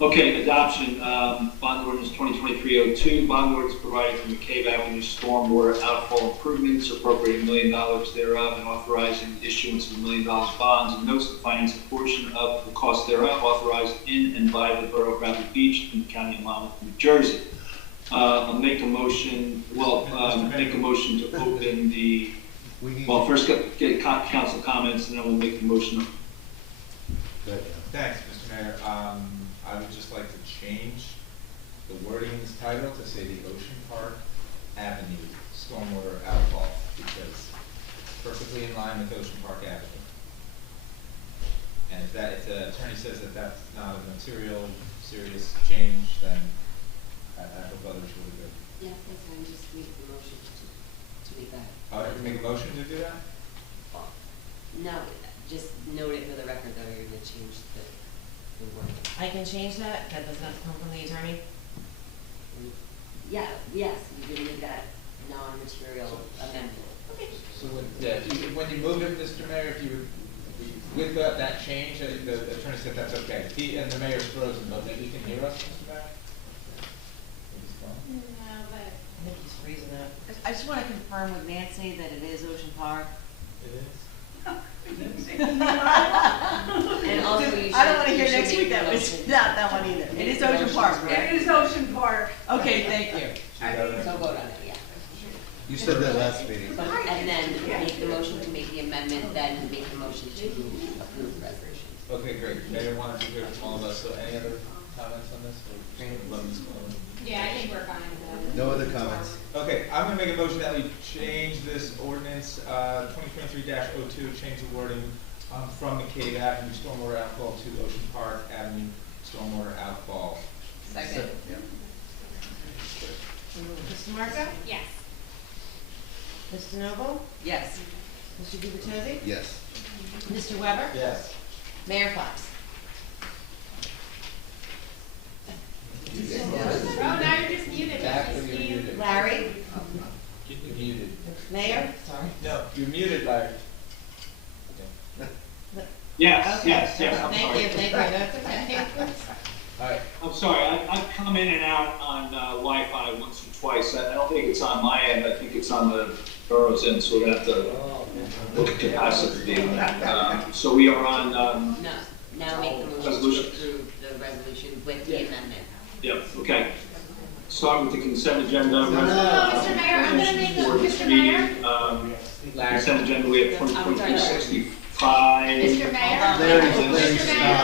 Okay, adoption, bond ordinance 2023-02, bond ordinance providing for McCabe Avenue stormwater outfall improvements, appropriating $1 million thereof, and authorizing the issuance of $1 million bonds and notes to finance a portion of the cost thereof, authorized in and by the Borough of Bradley Beach in the County of Monmouth, New Jersey. I'll make a motion, make a motion to open the, first get council comments, and then we'll make the motion. Thanks, Mr. Mayor. I would just like to change the wording in this title to say the Ocean Park Avenue stormwater outfall, because it's perfectly in line with Ocean Park Avenue. And if the attorney says that that's not a material, serious change, then I hope others will agree. Yeah, that's fine, just make the motion to make that. Oh, you can make a motion to do that? No, just note it for the record though, you're gonna change the word. I can change that? That does not come from the attorney? Yeah, yes, you can make that non-material amendment. So when you move it, Mr. Mayor, if you with that change, the attorney said that's okay. He and the mayor's frozen, but maybe you can hear us, Mr. Mayor? No, but I think he's freezing up. I just want to confirm with Nancy that it is Ocean Park. It is. And also you should, I don't want to hear you should next make week the that was motion. not that one either. It is Ocean Park, right? It is Ocean Park. Okay, thank you. So vote on it, yeah. You said that last meeting. And then make the motion to make the amendment, then make the motion to approve the resolution. Okay, great. Mayor wanted to hear from all of us. So any other comments on this? Yeah, I think we're fine with that. No other comments? Okay, I'm gonna make a motion that we change this ordinance, 2023-02, change the wording, from McCabe Avenue stormwater outfall to Ocean Park Avenue stormwater outfall. Second. Yeah. Mr. Marco? Yes. Mr. Noble? Yes. Mr. Gubertozzi? Yes. Mr. Weber? Yes. Mayor Fox? Oh, now you're just muted. Back when you're muted. Larry? You're muted. Mayor? Sorry. No, you're muted, Larry. Yes, Okay. yes, I'm Thank sorry. you, that's okay. All right. I'm sorry, I've come in and out on Wi-Fi once or twice. I don't think it's on my end, I think it's on the borough's end, so we're gonna have to look at capacity. So we are on, No, now make the motion to Resolution. approve the resolution with the amendment. yeah, okay. Start with the consent agenda. Mr. Mayor, I'm gonna make a, Mr. Mayor? Consent agenda, we have 2023-65. Mr. Mayor? Larry, Mr. Mayor?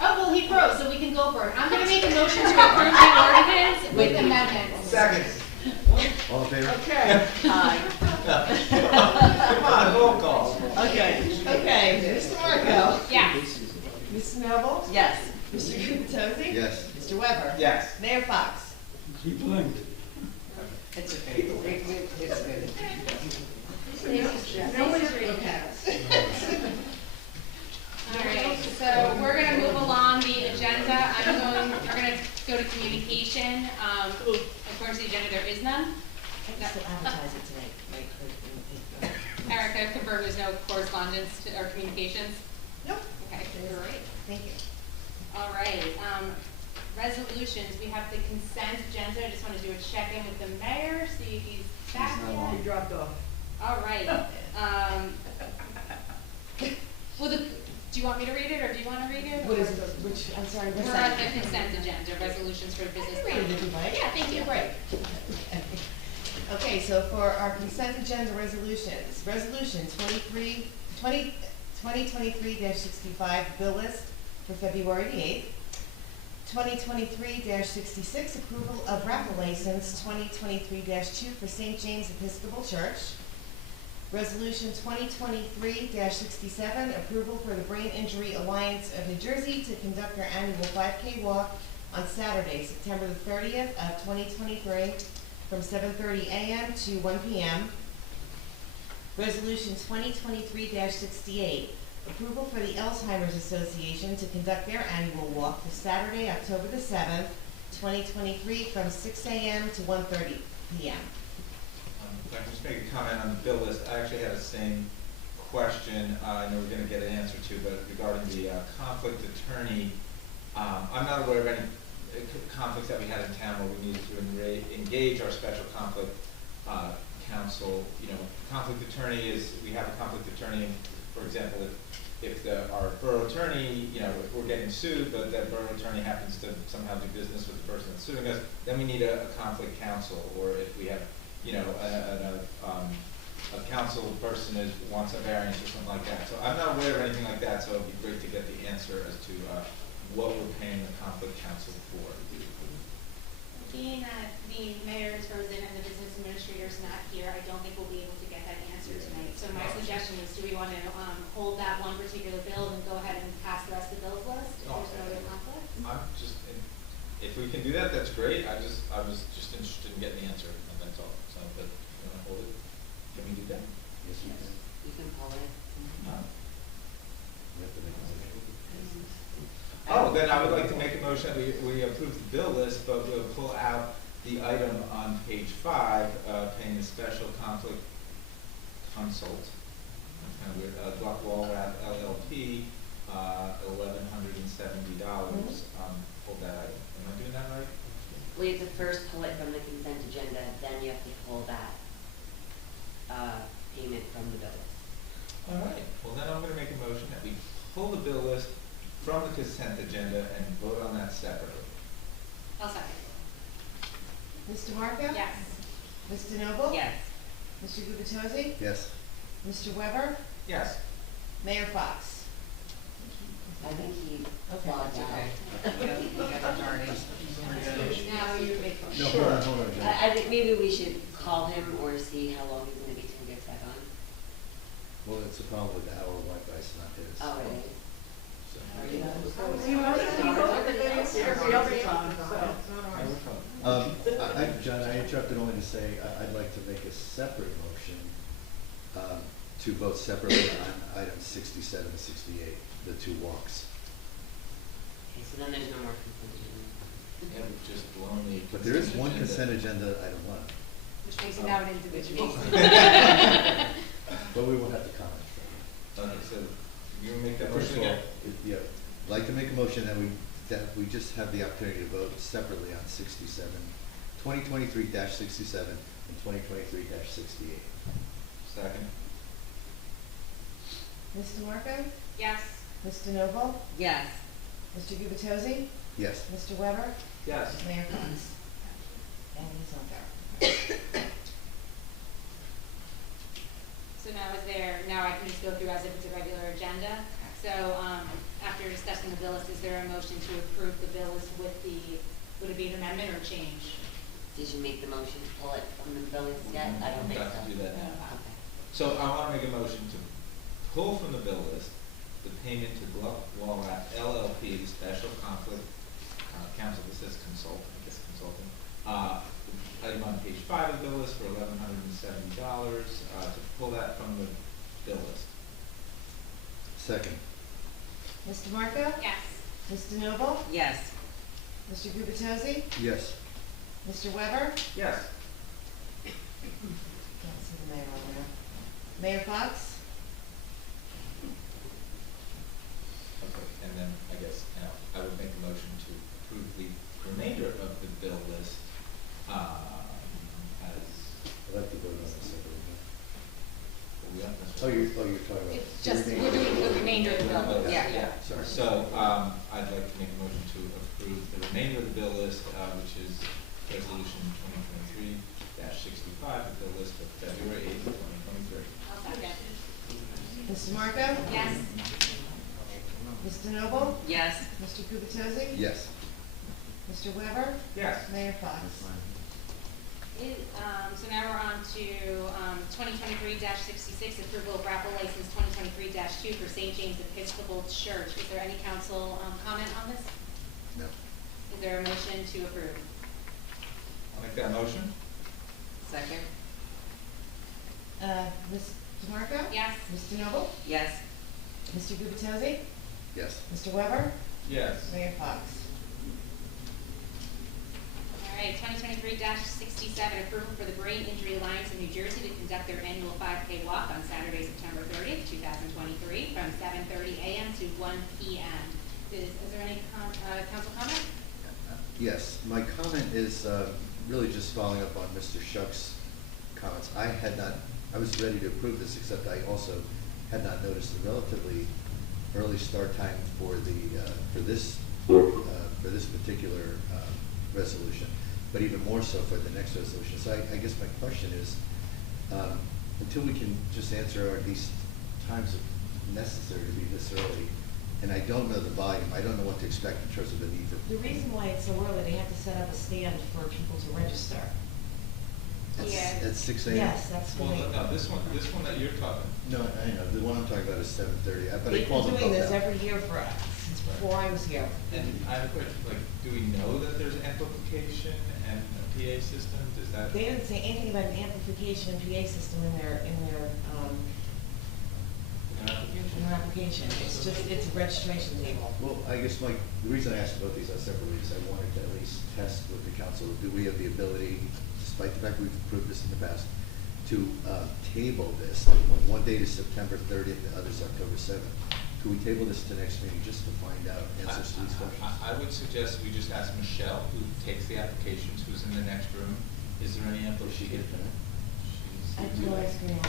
Oh, well, he froze, so we can go for it. I'm gonna make a motion to approve the ordinance with amendments. Second. All in favor? Okay. Aye. Come on, roll call. Okay, Mr. Marco? Yes. Mr. Noble? Yes. Mr. Gubertozzi? Yes. Mr. Weber? Yes. Mayor Fox? It's okay. It's good. Nobody's reading past. All right, so we're gonna move along the agenda. We're gonna go to communication. According to the agenda, there is none. I can still advertise it tonight, right, in the paper. Erica, confirm there's no correspondence or communications? Nope. Okay, great. Thank you. All right, resolutions, we have the consent agenda. I just want to do a check-in with the mayor, see if he's back yet. He dropped off. All right. Well, do you want me to read it, or do you want to read it? What is it, which, I'm sorry, what's We're that? on the consent agenda, resolutions for business. I can read it if you'd like. Yeah, thank you. Great. Okay, so for our consent agenda resolutions, resolution 2023-65 bill list for February the 8th. 2023-66 approval of raffle license 2023-2 for St. James Episcopal Church. Resolution 2023-67 approval for the Brain Injury Alliance of New Jersey to conduct their annual 5K walk on Saturday, September the 30th of 2023 from 7:30 a.m. to 1 p.m. Resolution 2023-68 approval for the Alzheimer's Association to conduct their annual walk this Saturday, October the 7th, 2023 from 6 a.m. to 1:30 p.m. If I can just make a comment on the bill list, I actually had the same question, I know we're gonna get an answer to, but regarding the conflict attorney, I'm not aware of any conflicts that we had in town where we needed to engage our special conflict counsel. You know, conflict attorney is, we have a conflict attorney, for example, if our borough attorney, you know, if we're getting sued, but that borough attorney happens to somehow do business with the person that's suing us, then we need a conflict counsel. Or if we have, you know, a counsel person wants a variance or something like that. So I'm not aware of anything like that, so it'd be great to get the answer as to what we're paying the conflict counsel for. Being that the mayor is frozen and the business administrator is not here, I don't think we'll be able to get that answer tonight. So my suggestion is, do we want to hold that one particular bill and go ahead and pass the rest of the bills list if there's no other conflict? I'm just, if we can do that, that's great. I was just interested in getting the answer, and that's all. So, but you want to hold it? Can we do that? Yes, we can. You can pull it. We have to make a motion. Oh, then I would like to make a motion that we approve the bill list, but we'll pull out the item on page 5, paying the special conflict consult. That's kind of weird. Gluck Walrath LLP, $1,170. Hold that item. Am I doing that right? Well, you have to first pull it from the consent agenda, then you have to pull that payment from the bill list. All right. Well, then I'm going to make a motion that we pull the bill list from the consent agenda and vote on that separately. I'll second. Ms. DeMarco? Yes. Ms. DeNoble? Yes. Mr. Gubatose? Yes. Mr. Weber? Yes. Mayor Fox? I think he Okay, logged out. Now you make No, motion. hold on, Jen. I think maybe we should call him or see how long he's gonna be till he gets back on. Well, it's a problem with our Wi-Fi, it's not his. Oh, really? So- John, I interrupted only to say, I'd like to make a separate motion, to vote separately on items 67 and 68, the two walks. Okay, so then there's no more consent agenda. Yeah, we've just blown the. But there is one consent agenda item left, Which makes it now an individual. but we will have to comment. Okay, so you will make that First motion of all, again? yeah, I'd like to make a motion that we just have the opportunity to vote separately on 67, 2023-67 and 2023-68. Second. Ms. DeMarco? Yes. Ms. DeNoble? Yes. Mr. Gubatose? Yes. Mr. Weber? Yes. Mayor Fox? And he's on there. So now I can just go through as if it's a regular agenda. So, after discussing the bill list, is there a motion to approve the bill list would it be an amendment or change? Did you make the motion to pull it from the bill list yet? I don't think so. We'll have to do that now. Okay. So I want to make a motion to pull from the bill list the payment to Gluck Walrath LLP, the special conflict counsel, this says consultant, I guess consulting. Item on page 5 of the bill list for $1,170, to pull that from the bill list. Second. Ms. DeMarco? Yes. Ms. DeNoble? Yes. Mr. Gubatose? Yes. Mr. Weber? Yes. Can't see the mayor on there. Mayor Fox? Okay, and then I guess now I would make a motion to approve the remainder of the bill list as. I'd like to vote on this separately. Well, we have to- Oh, you're talking about. It's just, we're doing the remainder of the bill list. Yeah. Sorry. So, I'd like to make a motion to approve the remainder of the bill list, which is resolution 2023-65, the bill list of February 8th, 2023. I'll second. Ms. DeMarco? Yes. Ms. DeNoble? Yes. Mr. Gubatose? Yes. Mr. Weber? Yes. Mayor Fox? So now we're on to 2023-66, approval of raffle license 2023-2 for St. James Episcopal Church. Is there any council comment on this? No. Is there a motion to approve? I'll make that motion. Second? Ms. DeMarco? Yes. Ms. DeNoble? Yes. Mr. Gubatose? Yes. Mr. Weber? Yes. Mayor Fox? All right, 2023-67, approval for the Brain Injury Alliance of New Jersey to conduct their annual 5K walk on Saturday, September 30th, 2023, from 7:30 a.m. to 1 p.m. Is there any council comment? Yes, my comment is really just following up on Mr. Shuck's comments. I was ready to approve this, except I also had not noticed the relatively early start time for this particular resolution, but even more so for the next resolution. So I guess my question is, until we can just answer, are these times necessary to be this early? And I don't know the volume. I don't know what to expect in terms of the need for. The reason why it's so early, they have to set up a stand for people to register. At 6 a.m.? Yes, that's Well, what no, this one that you're talking. No, I know. The one I'm talking about is 7:30. But I they've called been them doing both this out. every year for us, since before I was here. And I have a question, like, do we know that there's amplification and a PA system? Does that? They didn't say anything about an amplification and PA system in their application. It's just, it's a registration table. Well, I guess the reason I asked about these separately is I wanted to at least test with the council, do we have the ability, despite the fact we've approved this in the past, to table this? One date is September 30th, the other's October 7th. Could we table this to next meeting just to find out answers to these questions? I would suggest we just ask Michelle, who takes the applications, who's in the next room, is there any amplification? I do ice cream.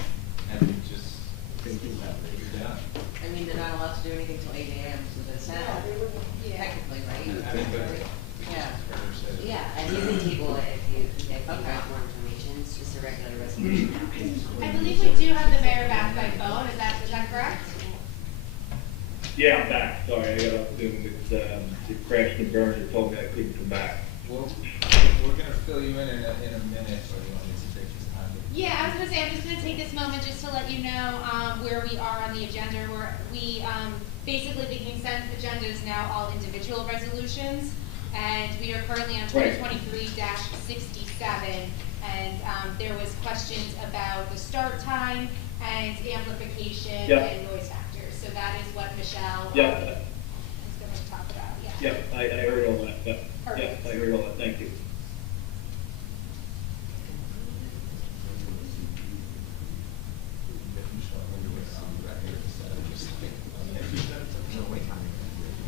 And we just figure it out. I mean, they're not allowed to do anything till 8 a.m. to the sound. Technically, right? Yeah. Yeah, I think the table, if you want more information, it's just a regular resolution. I believe we do have the mayor back by phone. Is that correct? Yeah, I'm back. Sorry, I got off Zoom. It crashed and burned. It told me I couldn't come back. Well, we're gonna fill you in a minute, or you want me to take this time? Yeah, I was gonna say, I'm just gonna take this moment just to let you know, where we are on the agenda, where basically the consent agenda is now all individual resolutions, and we are currently on 2023-67, and, there was questions about the start time and amplification and noise factors, so that is what Michelle, is gonna talk about, yeah. Yeah, I heard all that. Yeah, Perfect. I heard all that. Thank you.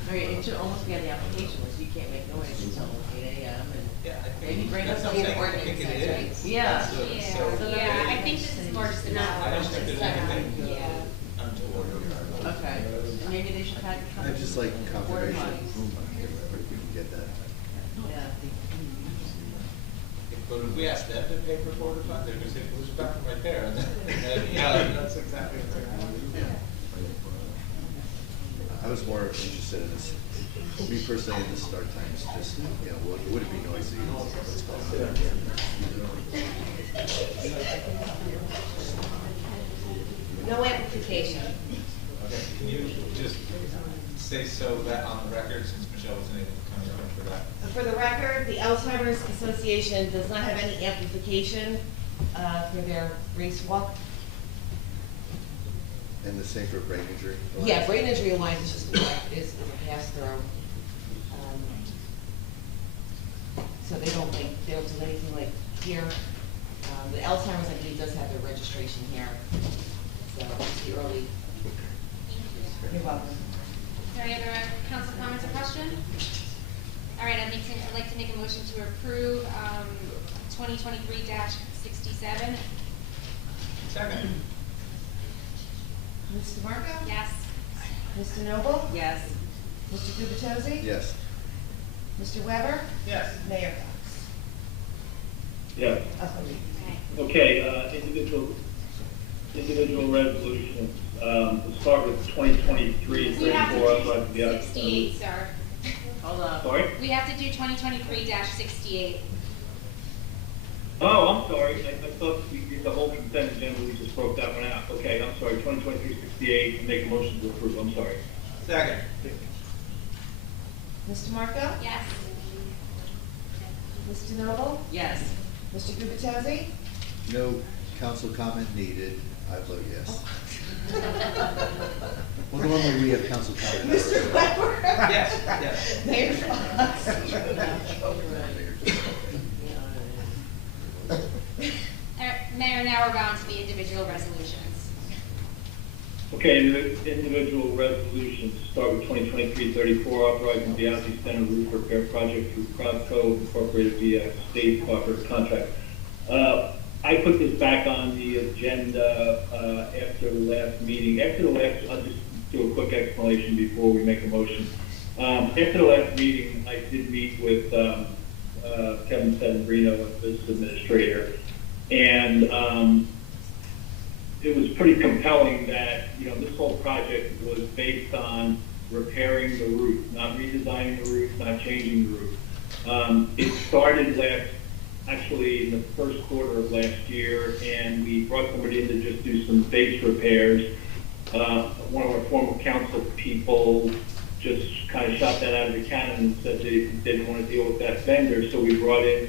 I mean, it should almost be on the application, like you can't make noise until 8 a.m. and maybe bring up that's the something I ordinance. think it right? is. Yeah. I think this is more just I don't think there's anything Yeah. untoward. Okay, and maybe they should have. I'd just like confirmation. If we can get that. Yeah. But if we ask them to pay for border fund, they're gonna say, well, there's a bathroom right there, and then, that's exactly what they're gonna do. I was more interested in this. Me personally, in the start times, just, would it be noisy? Let's call it. No amplification. Okay, can you just say so that on the record, since Michelle wasn't able to come here for that? For the record, the Alzheimer's Association does not have any amplification for their race walk. And the same for brain injury? Yeah, Brain Injury Alliance is just is a pass-through. So they don't do anything like here. The Alzheimer's, I believe, does have their registration here. So it's the early. You're welcome. Is there any other council comments or questions? All right, I'd like to make a motion to approve 2023-67. Second. Ms. DeMarco? Yes. Mr. Noble? Yes. Mr. Gubatose? Yes. Mr. Weber? Yes. Mayor Cox? Yeah. Okay. Okay, individual resolutions. We'll start with 2023. We have to 34. do 68, sir. Hold on. Sorry? We have to do 2023-68. Oh, I'm sorry. I thought we did the whole consent agenda. We just broke that one out. Okay, I'm sorry. 2023-68. Make a motion to approve. I'm sorry. Second. Mr. Marco? Yes. Mr. Noble? Yes. Mr. Gubatose? No council comment needed. I vote yes. Well, normally we have council comment. Mr. Weber? Yes, yes. Mayor Fox? power bound to the individual resolutions. Okay, individual resolutions, start with 2023-34, authorizing Bianchi Center roof repair project through Crowdco Incorporated via state cooperative contract. I put this back on the agenda after the last meeting. I'll just do a quick explanation before we make a motion. After the last meeting, I did meet with Kevin Sedembrino, the administrator, and it was pretty compelling that, this whole project was based on repairing the roof, not redesigning the roof, not changing the roof. It started actually in the first quarter of last year, and we brought somebody in to just do some base repairs. One of our former council people just kind of shot that out of the cannon and said they didn't want to deal with that vendor, so we brought in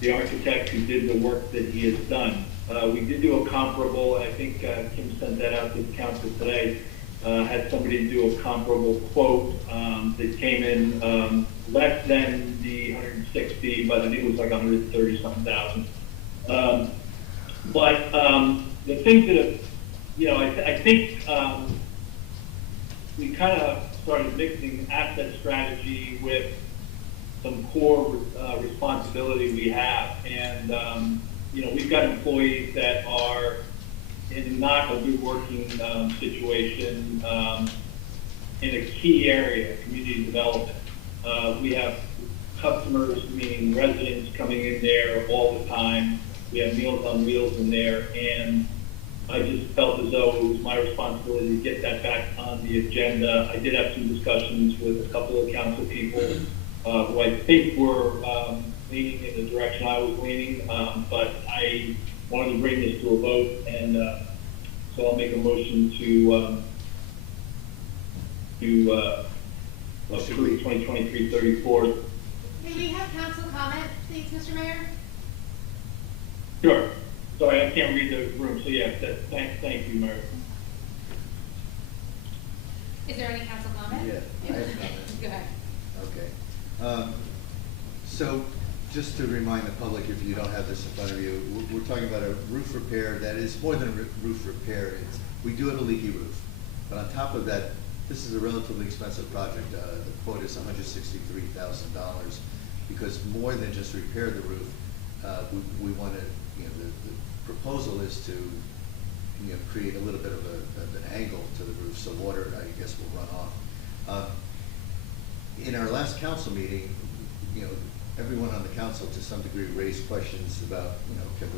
the architect who did the work that he has done. We did do a comparable, I think Kim sent that out to the council today, had somebody do a comparable quote that came in less than the 160, but I think it was like 130 something thousand. But the things that I think we kind of started mixing asset strategy with some core responsibility we have, and we've got employees that are in not a good working situation in a key area, community development. We have customers, meaning residents, coming in there all the time. We have Meals on Wheels in there, and I just felt as though it was my responsibility to get that back on the agenda. I did have some discussions with a couple of council people who I think were leaning in the direction I was leaning, but I wanted to bring this to a vote, and so I'll make a motion to approve 2023-34. May we have council comment, please, Mr. Mayor? Sure. Sorry, I can't read the room, so yeah, thank you, Mayor. Is there any council comment? Yeah, I have comments. Go ahead. Okay. So just to remind the public, if you don't have this in front of you, we're talking about a roof repair that is more than a roof repair. We do have a leaky roof, but on top of that, this is a relatively expensive project. The quote is $163,000 because more than just repair the roof, we want to, the proposal is to, create a little bit of an angle to the roof so water, I guess, will run off. In our last council meeting, everyone on the council to some degree raised questions about, could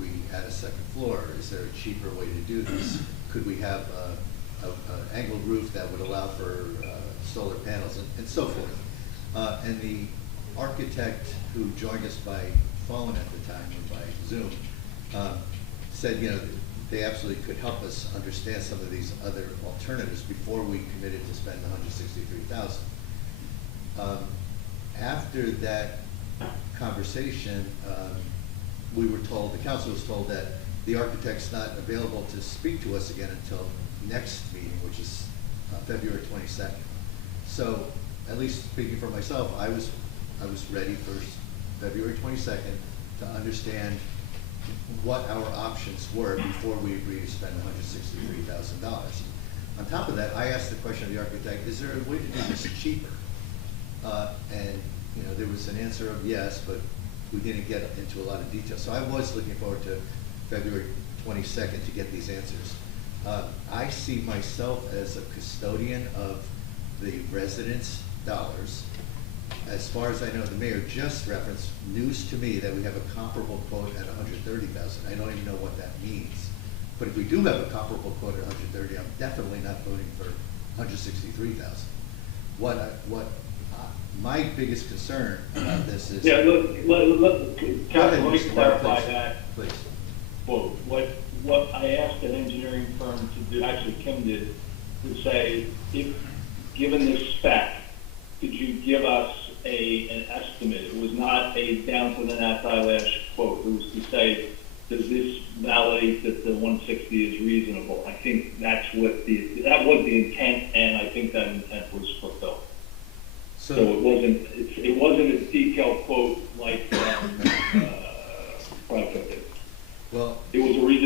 we add a second floor? Is there a cheaper way to do this? Could we have an angled roof that would allow for solar panels and so forth? And the architect who joined us by phone at the time or by Zoom said, they absolutely could help us understand some of these other alternatives before we committed to spend the $163,000. After that conversation, we were told, the council was told that the architect's not available to speak to us again until next meeting, which is February 22nd. So, at least speaking for myself, I was ready for February 22nd to understand what our options were before we agreed to spend $163,000. On top of that, I asked the question of the architect, is there a way to do this cheaper? And there was an answer of yes, but we didn't get into a lot of detail. So I was looking forward to February 22nd to get these answers. I see myself as a custodian of the residents' dollars. As far as I know, the mayor just referenced news to me that we have a comparable quote at $130,000. I don't even know what that means. But if we do have a comparable quote at $130,000, I'm definitely not voting for $163,000. My biggest concern about this is... Yeah, Captain, let me clarify that. Please. Quote. What I asked an engineering firm to do, actually Kim did, to say, if given this spec, could you give us an estimate? It was not a down to the nth eyelash quote. It was to say, does this validate that the 160 is reasonable? I think that was the intent, and I think that intent was fulfilled. So it wasn't a detailed quote like Project did. Well, it was a reasonable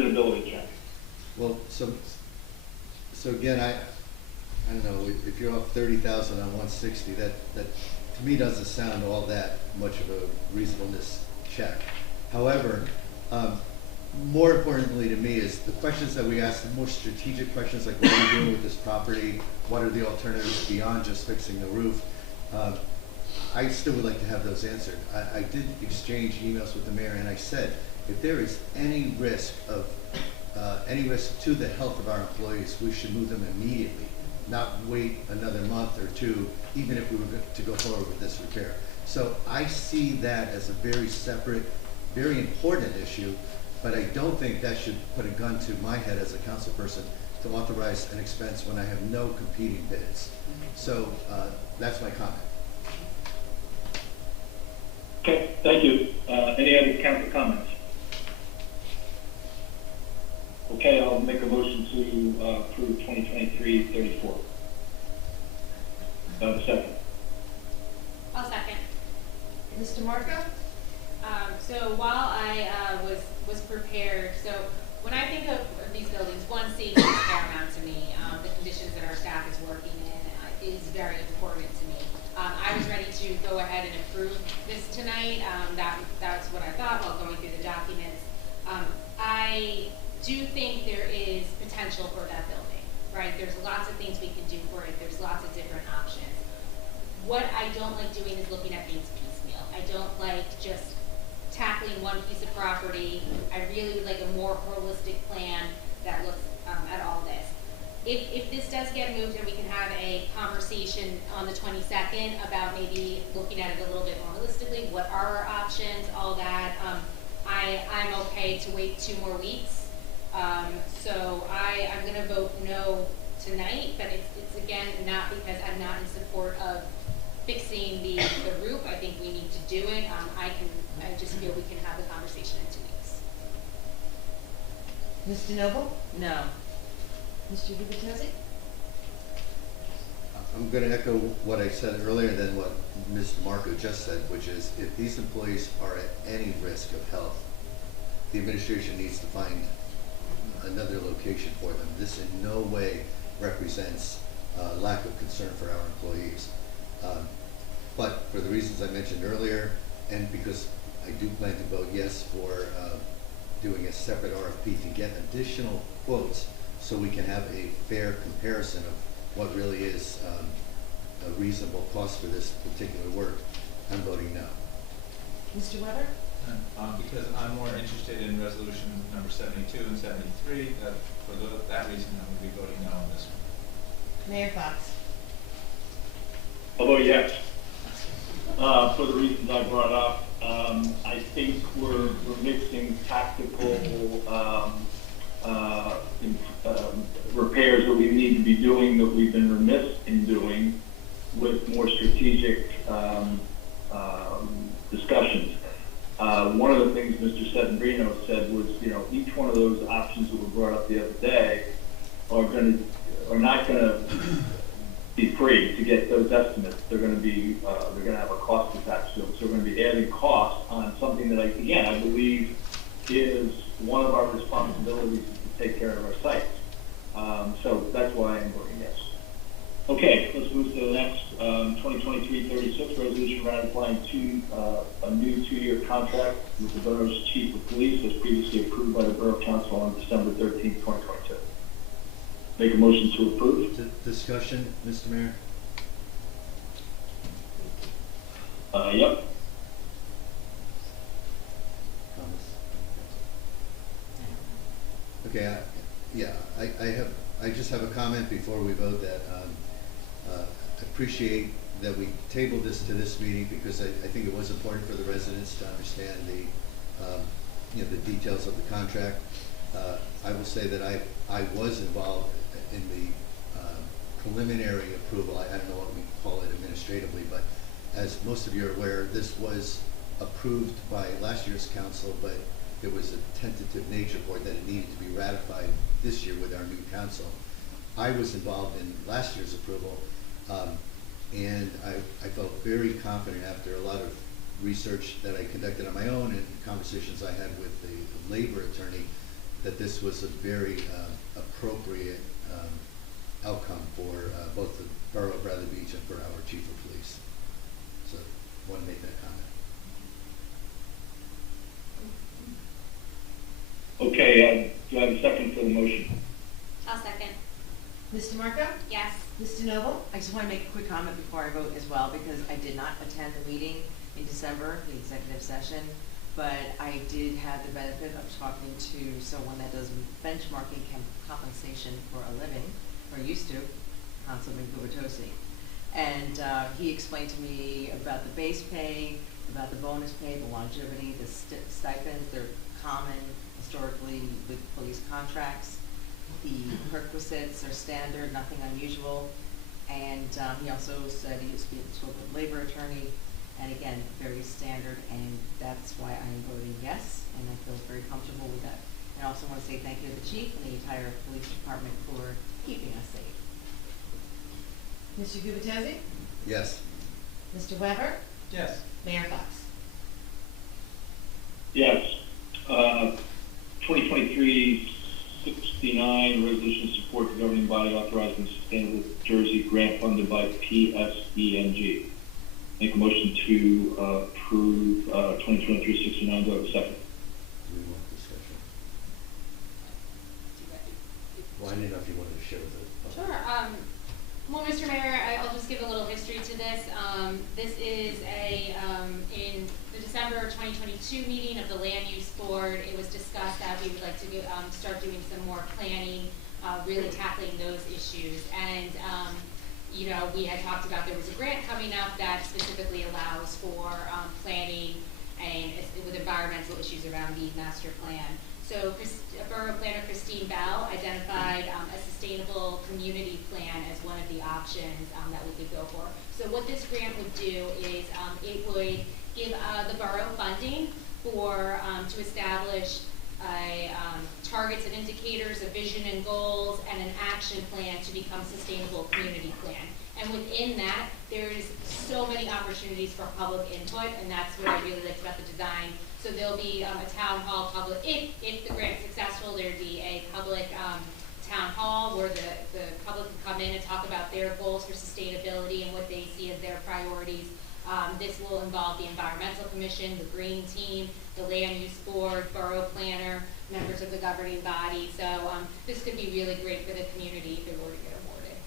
30,000 on 160, that to me doesn't sound all that much of a reasonableness check. However, more importantly to me is the questions that we ask, the more strategic questions like what are we doing with this property, what are the alternatives beyond just fixing the roof. I still would like to have those answered. I did exchange emails with the mayor, and I said, if there is any risk to the health of our employees, we should move them immediately, not wait another month or two, even if we were to go forward with this repair. So I see that as a very separate, very important issue, but I don't think that should put a gun to my head as a council person to authorize an expense when I have no competing bids. So that's my comment. Okay, thank you. Any other council comments? Okay, I'll make a motion to approve 2023-34. Second. I'll second. Mr. Marco? So while I was prepared, so when I think of these buildings, one, safety is paramount to me. The conditions that our staff is working in is very important to me. I was ready to go ahead and approve this tonight. That's what I thought while going through the documents. I do think there is potential for that building, right? There's lots of things we can do for it. There's lots of different options. What I don't like doing is looking at things piecemeal. I don't like just tackling one piece of property. I really would like a more holistic plan that looks at all this. If this does get moved and we can have a conversation on the 22nd about maybe looking at it a little bit more holistically, what are our options, all that, I'm okay to wait 2 more weeks. So I'm going to vote no tonight, but it's again not because I'm not in support of fixing the roof. I think we need to do it. I just feel we can have the conversation in 2 weeks. Mr. Noble? No. Mr. Gubertazzi? I'm going to echo what I said earlier than what Mr. Marco just said, which is if these employees are at any risk of health, the administration needs to find another location for them. This in no way represents lack of concern for our employees. But for the reasons I mentioned earlier, and because I do plan to vote yes for doing a separate RFP to get additional quotes so we can have a fair comparison of what really is a reasonable cost for this particular work, I'm voting no. Mr. Weber? Because I'm more interested in resolution number 72 and 73, for that reason I'm going to be voting no on this one. Mayor Fox? I'll vote yes. For the reasons I brought up, I think we're mixing tactical repairs that we need to be doing that we've been remiss in doing with more strategic discussions. One of the things Mr. Sedembrino said was, each one of those options that were brought up the other day are not going to be free to get those estimates. They're going to have a cost attached to them. So we're going to be adding cost on something that I believe is one of our responsibilities to take care of our sites. So that's why I'm voting yes. Okay, let's move to the next 2023-36 resolution ratifying a new 2-year contract with the borough's chief of police as previously approved by the Borough Council on December 13, 2022. Make a motion to approve. Discussion, Mr. Mayor? Yep. Okay, I just have a comment before we vote that I appreciate that we tabled this to this meeting because I think it was important for the residents to understand the details of the contract. I will say that I was involved in the preliminary approval. I don't know what we call it administratively, but as most of you are aware, this was approved by last year's council, but there was a tentative nature for it that it needed to be ratified this year with our new council. I was involved in last year's approval, and I felt very confident after a lot of research that I conducted on my own and conversations I had with the labor attorney that this was a very appropriate outcome for both the Borough of Bradley Beach and for our chief of police. So, want to make that comment. Okay, do I have a second for the motion? I'll second. Ms. DeMarco? Yes. Ms. DeNoble? I just want to make a quick comment before I vote as well, because I did not attend the meeting in December, the executive session, but I did have the benefit of talking to someone that does benchmarking compensation for a living, or used to, Councilman Gubitosi. And he explained to me about the base pay, about the bonus pay, the longevity, the stipends. They're common historically with police contracts. The perquisites are standard, nothing unusual. And he also said he spoke with labor attorney, and again, very standard, and that's why I am voting yes, and I feel very comfortable with that. And I also want to say thank you to the chief and the entire police department for keeping us safe. Mr. Gubitosi? Yes. Mr. Weber? Yes. Mayor Fox? Yes. 2023-69, resolution to support the governing body authorizing Sustainable Jersey grant funded by PSENG. Make a motion to approve 2023-69. Do I have a second? Do we want discussion? Well, I didn't know if you wanted to share with us. Sure. Well, Mr. Mayor, I'll just give a little history to this. This is in the December 2022 meeting of the Land Use Board, it was discussed that we would like to start doing some more planning, really tackling those issues. And, you know, we had talked about there was a grant coming up that specifically allows for planning and with environmental issues around the master plan. So Borough Planner Christine Bell identified a sustainable community plan as one of the options that we could go for. So what this grant would do is it would give the borough funding for to establish targets and indicators, a vision and goals, and an action plan to become sustainable community plan. And within that, there's so many opportunities for public input, and that's what I really liked about the design. So there'll be a town hall public, if the grant's successful, there'd be a public town hall where the public can come in and talk about their goals for sustainability and what they see as their priorities. This will involve the Environmental Commission, the Green Team, the Land Use Board, Borough Planner, members of the governing body. So this could be really great for the community if it were to get awarded.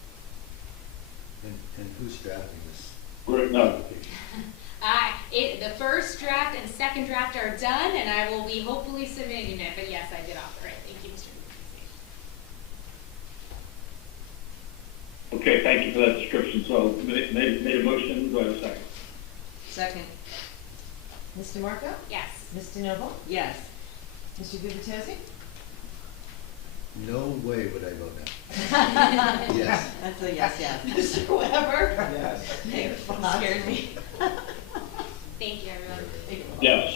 And who's drafting this? No. The first draft and second draft are done, and I will be hopefully submitting it. But yes, I did author it. Thank you, Mr. Lucas. Okay, thank you for that description. So made a motion. Do I have a second? Second. Ms. DeMarco? Yes. Ms. DeNoble? Yes. Mr. Gubitosi? No way would I vote no. Yes. That's a yes, yes. Mr. Weber? Yes. Mayor Fox scared me. Thank you, everyone. Yes.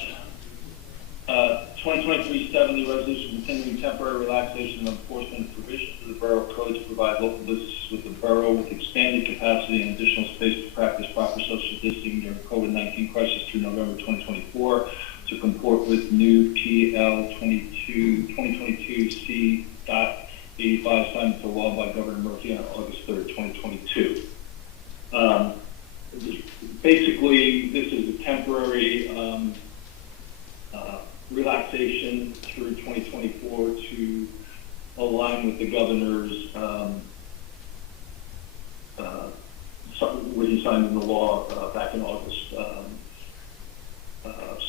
2023-70 resolution continuing temporary relaxation of enforcement provisions of the Borough Code to provide local businesses with the borough with expanded capacity and additional space to practice proper social distancing during COVID-19 crisis through November 2024 to comport with new PL 2022 C.85 signed into law by Governor Murphy on August 3rd, 2022. Basically, this is a temporary relaxation through 2024 to align with the governor's what he signed in the law back in August.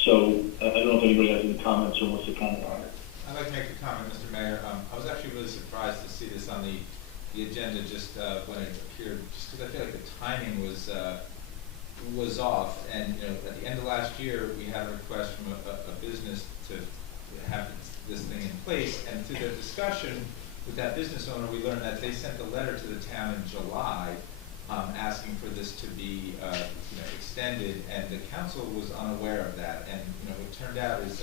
So I don't know if anybody has any comments or wants to comment on it. I'd like to make a comment, Mr. Mayor. I was actually really surprised to see this on the agenda just when it appeared, just because I feel like the timing was off. And you know, at the end of last year, we had a request from a business to have this thing in place, and through the discussion with that business owner, we learned that they sent a letter to the town in July asking for this to be extended, and the council was unaware of that. And what turned out is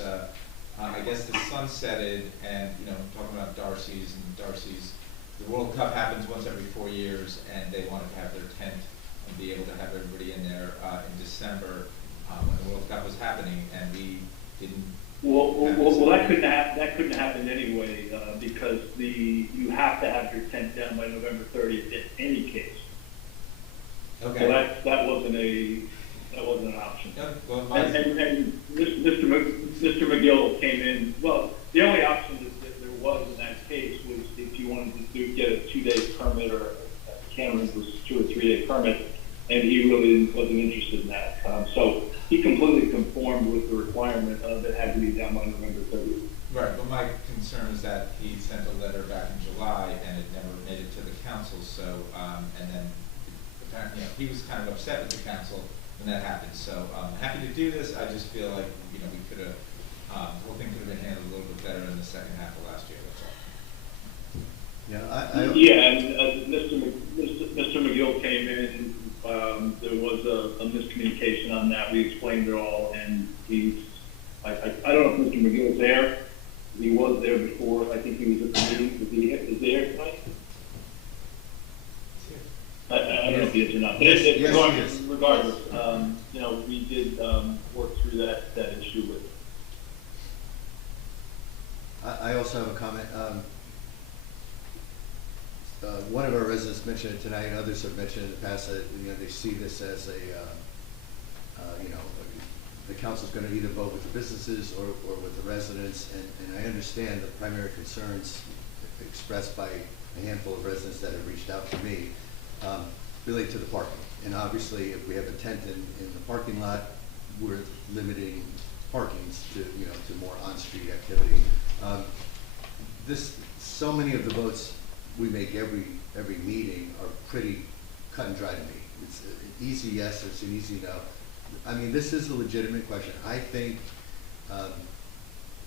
I guess the sun setted, and I'm talking about Darcy's, the World Cup happens once every 4 years, and they wanted to have their tent and be able to have everybody in there in December when the World Cup was happening, and we didn't Well, that couldn't happen anyway, because you have to have your tent down by November 30th in any case. Okay. So that wasn't an option. Yeah, well, And Mr. McGill came in, well, the only option that there was in that case was if you wanted to get a 2-day permit, or I can't remember, it was 2 or 3 day permit, and he really wasn't interested in that. So he completely conformed with the requirement that it had to be done by November 30th. Right, but my concern is that he sent a letter back in July and it never made it to the council, so, and then apparently, he was kind of upset with the council when that happened, so I'm happy to do this. I just feel like, we could have, the whole thing could have been handled a little bit better in the second half of last year, that's all. Yeah, and Mr. McGill came in, there was a miscommunication on that, we explained it all, and I don't know if Mr. McGill was there, he was there before, I think he was at the meeting, is he there tonight? I don't know if he is or not, but regardless, we did work through that issue with. I also have a comment. One of our residents mentioned it tonight, and others have mentioned it in the past that they see this as the council's going to either vote with the businesses or with the residents, and I understand the primary concerns expressed by a handful of residents that have reached out to me relate to the parking. And obviously, if we have a tent in the parking lot, we're limiting parkings to more on-street activity. So many of the votes we make every meeting are pretty cut and dry to me. It's an easy yes or it's an easy no. I mean, this is a legitimate question. I think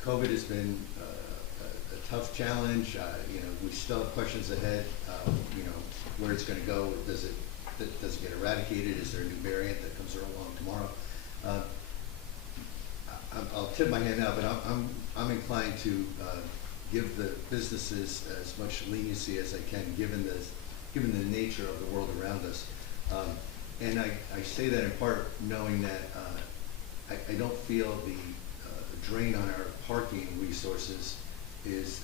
COVID has been a tough challenge. We still have questions ahead. Where it's going to go? Does it get eradicated? Is there a new variant that comes along tomorrow? I'll tip my hand now, but I'm inclined to give the businesses as much leniency as I can, given the nature of the world around us. And I say that in part knowing that I don't feel the drain on our parking resources is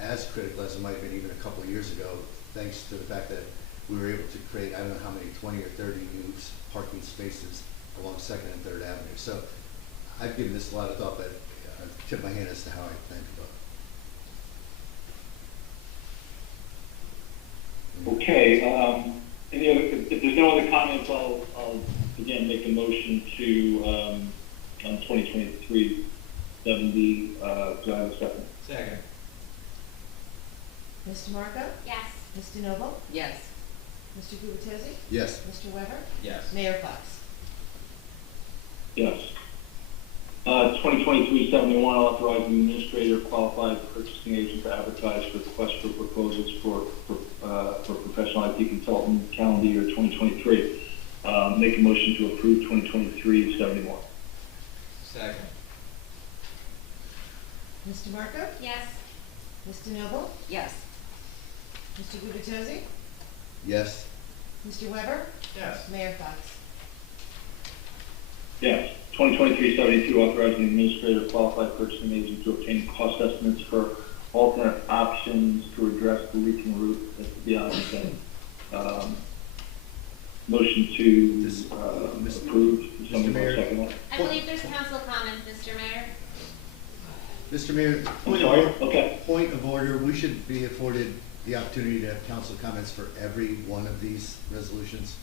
as critical as it might have been even a couple of years ago, thanks to the fact that we were able to create, I don't know how many, 20 or 30 new parking spaces along 2nd and 3rd Avenue. So I've given this a lot of thought, but I've tipped my hand as to how I plan to vote. Okay, if there's no other comments, I'll again make a motion to, on 2023-70, do I have a second? Second. Mr. Marco? Yes. Mr. Noble? Yes. Mr. Gubatose? Yes. Mr. Weber? Yes. Mayor Fox? Yes. 2023-71, authorizing the administrator qualified purchasing agent to advertise for requests for proposals for professional IT consultant calendar year 2023. Make a motion to approve 2023-71. Second. Mr. Marco? Yes. Mr. Noble? Yes. Mr. Gubatose? Yes. Mr. Weber? Yes. Mayor Fox? Yes. 2023-72, authorizing the administrator qualified purchasing agent to obtain cost estimates for alternate options to address the leaking roof at the Ogden. Motion to approve. Somebody want to second that? I believe there's council comments, Mr. Mayor. Mr. Mayor, point of order. We should be afforded the opportunity to have council comments for every one of these resolutions.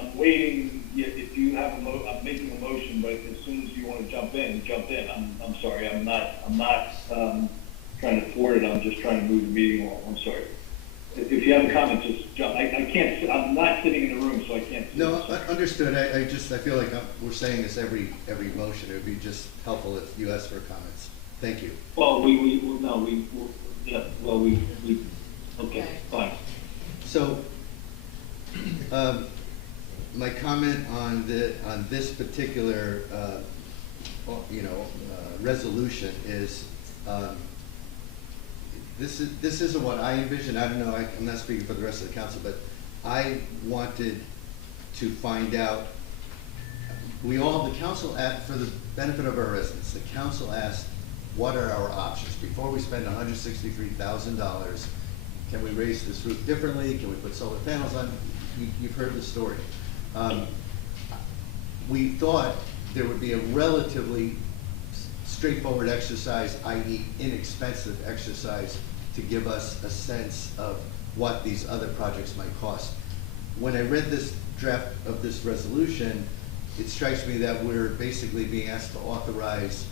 I'm waiting. If you have I'm making a motion, but as soon as you want to jump in, jump in. I'm sorry. I'm not trying to thwart it. I'm just trying to move the meeting along. I'm sorry. If you have a comment, just jump. I can't. I'm not sitting in the room, so I can't. No, understood. I feel like we're saying this every motion. It would be just helpful if you asked for comments. Thank you. Well, okay, fine. So, my comment on this particular, resolution is, this isn't what I envisioned. I don't know. I'm not speaking for the rest of the council, but I wanted to find out the council asked, for the benefit of our residents, the council asked, what are our options? Before we spend $163,000, can we raise this roof differently? Can we put solar panels on? You've heard the story. We thought there would be a relatively straightforward exercise, i.e. inexpensive exercise, to give us a sense of what these other projects might cost. When I read this draft of this resolution, it strikes me that we're basically being asked to authorize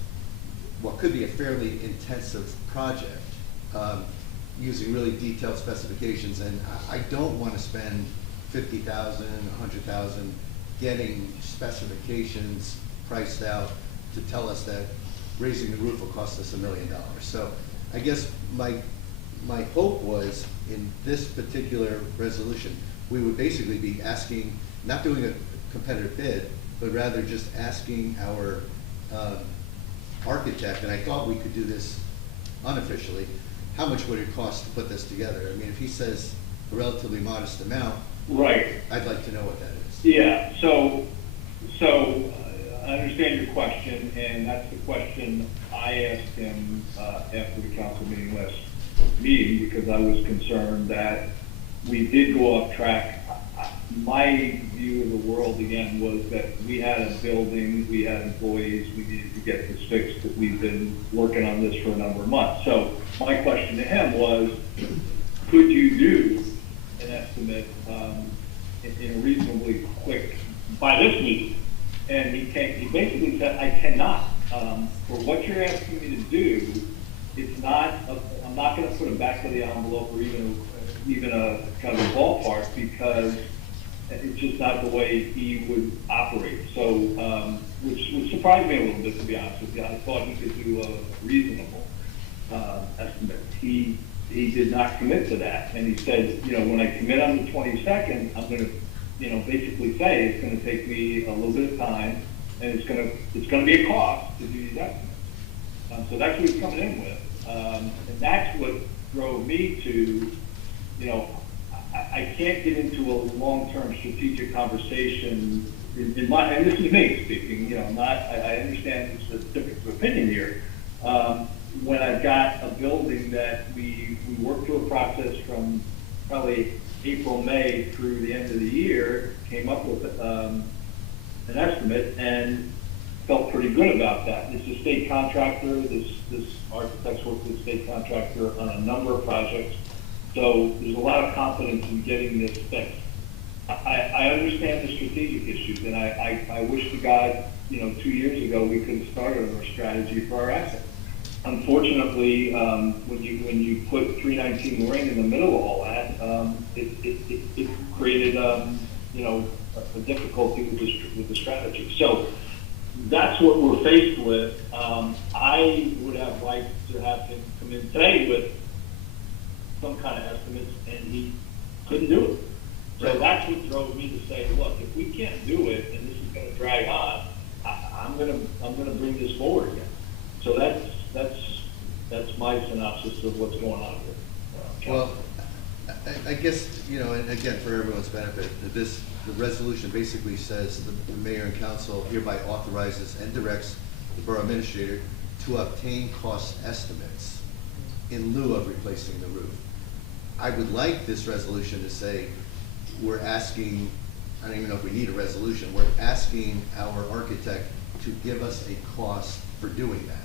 what could be a fairly intensive project, using really detailed specifications, and I don't want to spend $50,000, $100,000 getting specifications priced out to tell us that raising the roof will cost us $1 million. So I guess my hope was in this particular resolution, we would basically be asking, not doing a competitive bid, but rather just asking our architect, and I thought we could do this unofficially, how much would it cost to put this together? I mean, if he says a relatively modest amount, Right. I'd like to know what that is. Yeah, so I understand your question, and that's the question I asked him after the council meeting last meeting, because I was concerned that we did go off track. My view of the world, again, was that we had a building, we had employees, we needed to get this fixed, that we've been working on this for a number of months. So my question to him was, could you do an estimate in a reasonably quick, by this meeting? And he basically said, I cannot. For what you're asking me to do, it's not, I'm not going to put a back of the envelope or even a kind of a ballpark, because it's just not the way he would operate. So, which surprised me a little bit, to be honest with you. I thought he could do a reasonable estimate. He did not commit to that, and he said, when I commit on the 22nd, I'm going to, basically say it's going to take me a little bit of time, and it's going to be a cost to do these estimates. So that's what he's coming in with, and that's what drove me to, I can't get into a long-term strategic conversation in my, and this is me speaking, I understand there's a difference of opinion here. When I've got a building that we worked through a process from probably April, May through the end of the year, came up with an estimate and felt pretty good about that. It's a state contractor. This architect's worked with a state contractor on a number of projects. So there's a lot of confidence in getting this fixed. I understand the strategic issues, and I wish to God, 2 years ago, we could have started our strategy for our assets. Unfortunately, when you put 319 Lorraine in the middle of all that, it created a difficulty with the strategy. So that's what we're faced with. I would have liked to have him come in today with some kind of estimates, and he couldn't do it. So that's what drove me to say, look, if we can't do it, and this is going to drag on, I'm going to bring this forward again. So that's my synopsis of what's going on here. Well, I guess, and again, for everyone's benefit, the resolution basically says the mayor and council hereby authorizes and directs the borough administrator to obtain cost estimates in lieu of replacing the roof. I would like this resolution to say, we're asking, I don't even know if we need a resolution, we're asking our architect to give us a cost for doing that.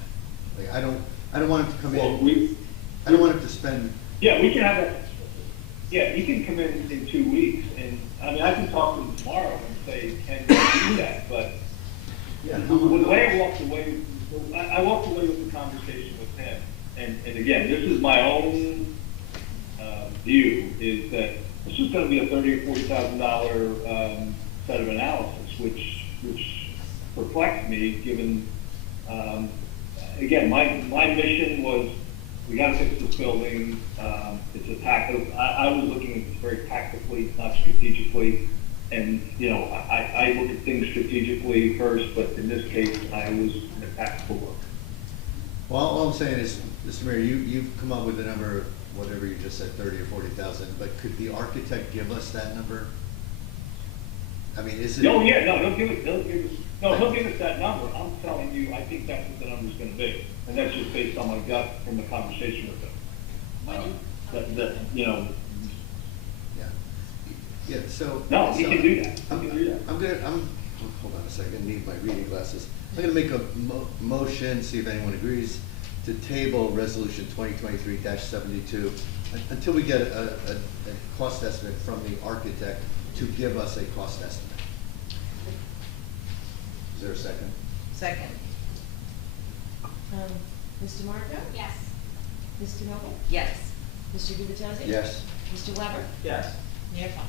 Like, I don't want him to come in, I don't want him to spend. Yeah, we can have that. Yeah, he can come in 2 weeks, and I can talk to him tomorrow and say, can you do that? But the way I walked away with the conversation with him, and again, this is my own view, is that this is going to be a $30,000 or $40,000 set of analysis, which perplexed me, given. Again, my mission was, we got to fix this building. It's a tactical. I was looking at this very tactically, not strategically. And I look at things strategically first, but in this case, I was in a tactical look. Well, all I'm saying is, Mr. Mayor, you've come up with a number, whatever you just said, 30 or 40,000. But could the architect give us that number? I mean, is it? Oh, yeah, no, he'll give us that number. I'm telling you, I think that's what the number's gonna be. And that's just based on my gut from the conversation with him. You know, Yeah, so. no, he so can do that. Hold on a second, I need my reading glasses. I'm gonna make a motion, see if anyone agrees, to table resolution 2023-72 until we get a cost estimate from the architect to give us a cost estimate. Is there a second? Second. Mr. Marco? Yes. Mr. Noble? Yes. Mr. Gubatose? Yes. Mr. Weber? Yes. Mayor Fox?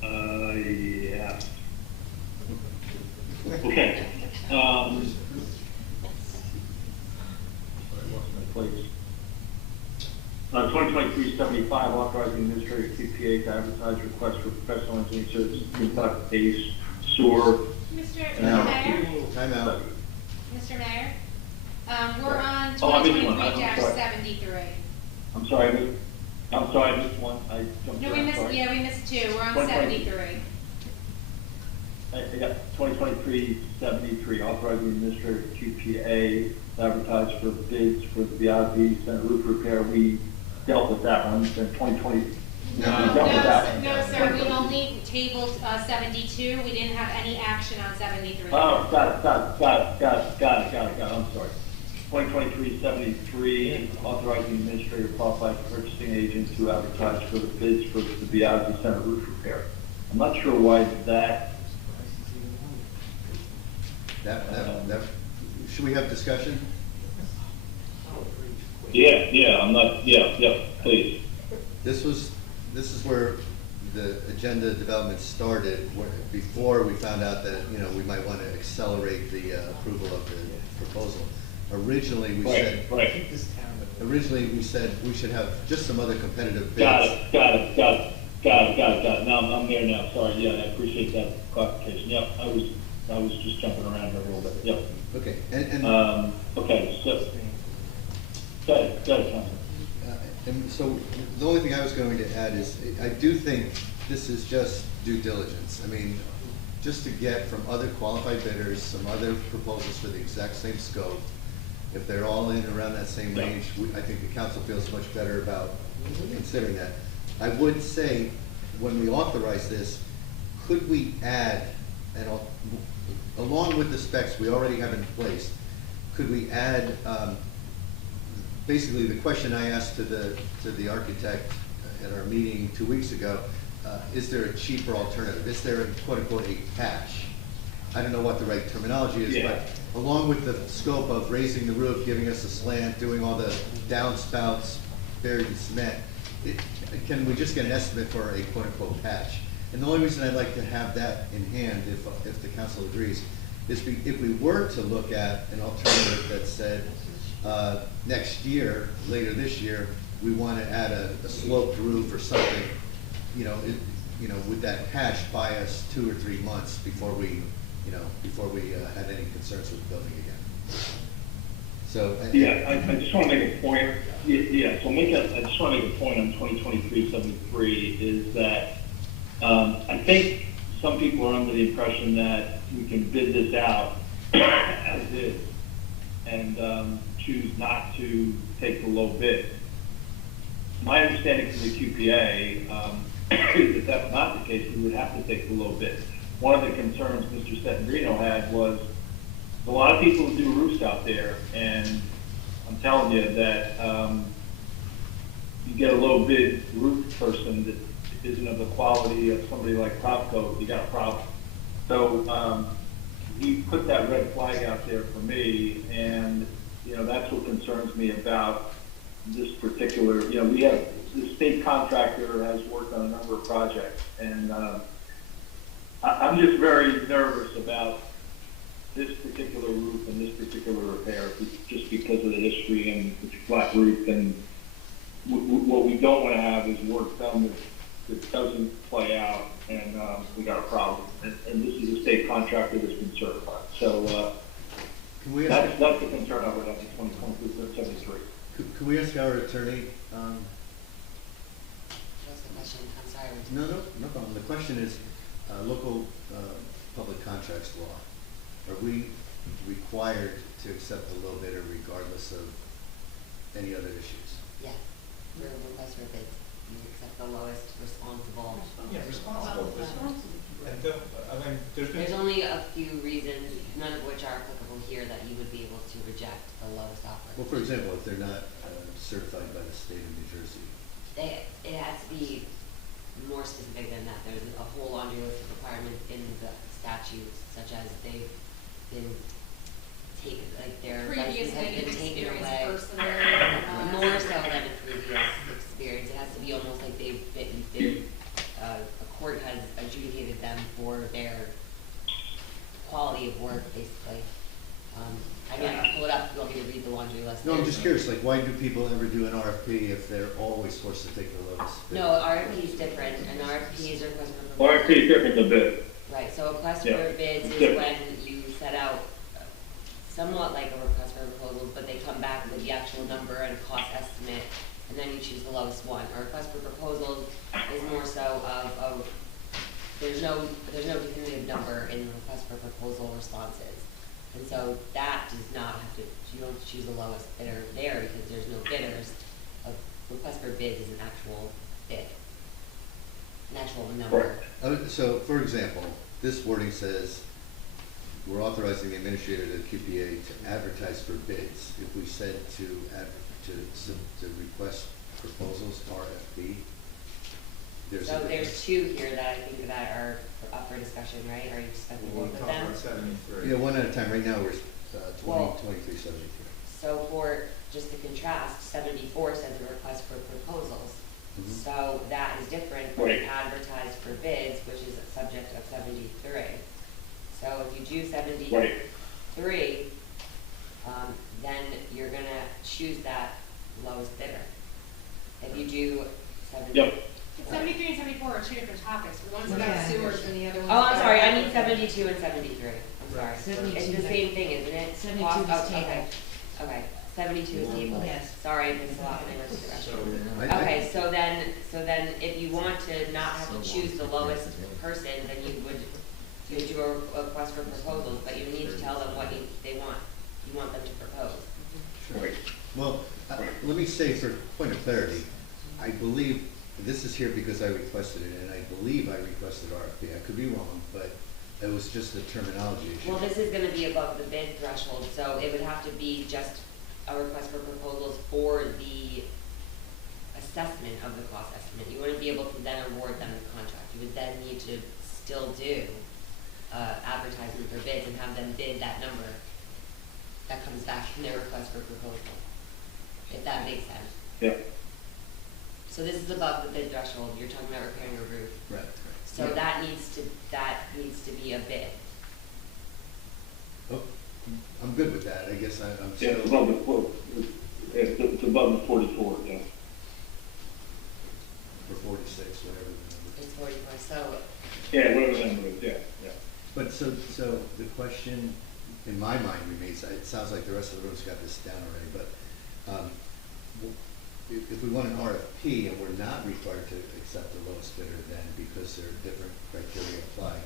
Yeah. Okay. Please. 2023-75, authorizing administrator QPA to advertise request for professional engineering services to conduct ACE, SOAR. Mr. Now, Mayor? time out. Mr. Mayor? We're on Oh, I missed one. I'm 2023-73. I'm sorry, I missed one. I jumped No, around, we missed, sorry. yeah, we missed two. We're on 2020. 73. Yeah, 2023-73, authorizing administrator QPA to advertise for bids for the VIV Center roof repair. We dealt with that one, then 2020. No, sir, we only tabled 72. We didn't have any action on 73. Oh, got it, I'm sorry. 2023-73, authorizing administrator qualified purchasing agent to advertise for the bids for the VIV Center roof repair. I'm not sure why that. Should we have discussion? Yeah, please. This is where the agenda development started, before we found out that, you know, we might want to accelerate the approval of the proposal. Originally, we said we should have just some other competitive bids. Got it. Now, I'm there now, sorry, yeah, I appreciate that clarification. Yep, I was just jumping around here a little bit, yep. Okay, Okay, so, go ahead, Councilman. and so the only thing I was going to add is, I do think this is just due diligence. I mean, just to get from other qualified bidders, some other proposals for the exact same scope, if they're all in around that same range, I think the council feels much better about considering that. I would say, when we authorize this, could we add, along with the specs we already have in place, could we add, basically the question I asked to the architect at our meeting 2 weeks ago, is there a cheaper alternative? Is there a quote-unquote a patch? I don't know what the right terminology is, but along with the scope of raising the roof, giving us a slant, doing all the downspouts buried in cement, can we just get an estimate for a quote-unquote patch? And the only reason I'd like to have that in hand, if the council agrees, is if we were to look at an alternative that said, next year, later this year, we want to add a sloped roof or something, would that patch buy us 2 or 3 months before we had any concerns with the building again? So. I just want to make a point. I just want to make a point on 2023-73 is that I think some people are under the impression that we can bid this out as is and choose not to take the low bid. My understanding from the QPA is that that's not the case. We would have to take the low bid. One of the concerns Mr. Settendrino had was a lot of people who do roofs out there, and I'm telling you that you get a low bid roof person that isn't of the quality of somebody like Propco, you got a problem. So he put that red flag out there for me, and that's what concerns me about this particular. We have the state contractor has worked on a number of projects, and I'm just very nervous about this particular roof and this particular repair, just because of the history and it's a flat roof, and what we don't want to have is work done that doesn't play out, and we got a problem. And this is a state contractor that's been certified. So that's the concern I would have in 2023. Could we ask our attorney? What's the question? I'm sorry. No problem. The question is, local public contracts law, are we required to accept the low bidder regardless of any other issues? Yeah, for a request for bids, you accept the lowest responsible. Yeah, responsible. And don't, I mean, there's There's only a few reasons, none of which are applicable here, that you would be able to reject the lowest offer. Well, for example, if they're not certified by the state of New Jersey. It has to be more specific than that. There's a whole laundry list of requirements in the statutes, such as they've been taken, like their Previous license has been negative taken experience away. personally. More so than a previous experience. It has to be almost like a court has adjudicated them for their quality of work, basically. I can pull it up if you want me to read the laundry list. No, I'm just curious, like, why do people ever do an RFP if they're always forced to take the lowest bid? No, RFP is different. An RFP is a request for proposal. RFP is different than bid. Right, so a request Yeah. for bids is Different. when you set out somewhat like a request for proposal, but they come back with the actual number and cost estimate, and then you choose the lowest one. A request for proposals is more so of there's no definitive number in the request for proposal responses. And so that does not have to, you don't choose the lowest bidder there because there's no bidders. A request for bids is an actual bid, an actual number. So, for example, this wording says, we're authorizing the administrator of the QPA to advertise for bids. If we said to request proposals, RFP, There's two here that I think that are up for discussion, right? Are you discussing both of them? 73. Yeah, one at a time. Right now, we're 2373. So for, just to contrast, 74 says a request for proposals. Mhm. So that is different from Right. advertised for bids, which is a subject of 73. So if you do 73, then you're gonna choose that lowest bidder. If you do 70. Yep. 73 and 74 are two different topics. One's about Yeah. sewers and the other one's Oh, I'm about- sorry, I mean 72 and 73. I'm sorry. 72 It's the same thing, isn't it? 72 is Okay. tabled. Okay, 72 is tabled. Yes. Sorry, I missed a lot when I went to the restroom. I- Okay, so then if you want to not have to choose the lowest person, then you would do a request for proposals, but you need to tell them what they want. You want them to propose. Right. Well, let me say for point of clarity, I believe, this is here because I requested it, and I believe I requested RFP. I could be wrong, but it was just a terminology issue. Well, this is gonna be above the bid threshold, so it would have to be just a request for proposals for the assessment of the cost estimate. You wouldn't be able to then award them the contract. You would then need to still do advertisement for bids and have them bid that number that comes back in their request for proposal, if that makes sense. Yeah. So this is above the bid threshold. You're talking about repairing a roof. Right. So Yeah. that needs to be a bid. Oh, I'm good with that. I guess I'm Yeah, still. it's above it's above the 44, yeah. For 46, whatever the number. It's 44, so Yeah, whatever the number is, yeah, yeah. But so the question in my mind remains, it sounds like the rest of the room's got this down already, but if we want an RFP and we're not required to accept the lowest bidder then because there are different criteria applied,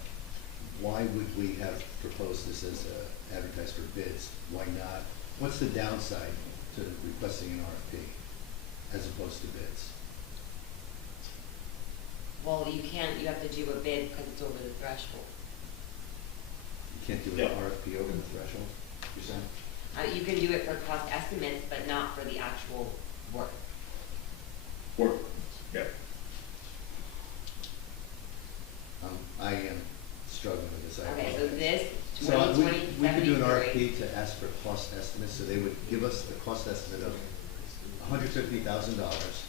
why would we have proposed this as advertised for bids? Why not? What's the downside to requesting an RFP as opposed to bids? well, you have to do a bid because it's over the threshold. You can't do an RFP over the threshold, you're saying? You can do it for cost estimates, but not for the actual work. Work, yeah. I am struggling with this. I Okay, so apologize. this, So 2020, we could do an 73. RFP to ask for cost estimates, so they would give us the cost estimate of $150,000.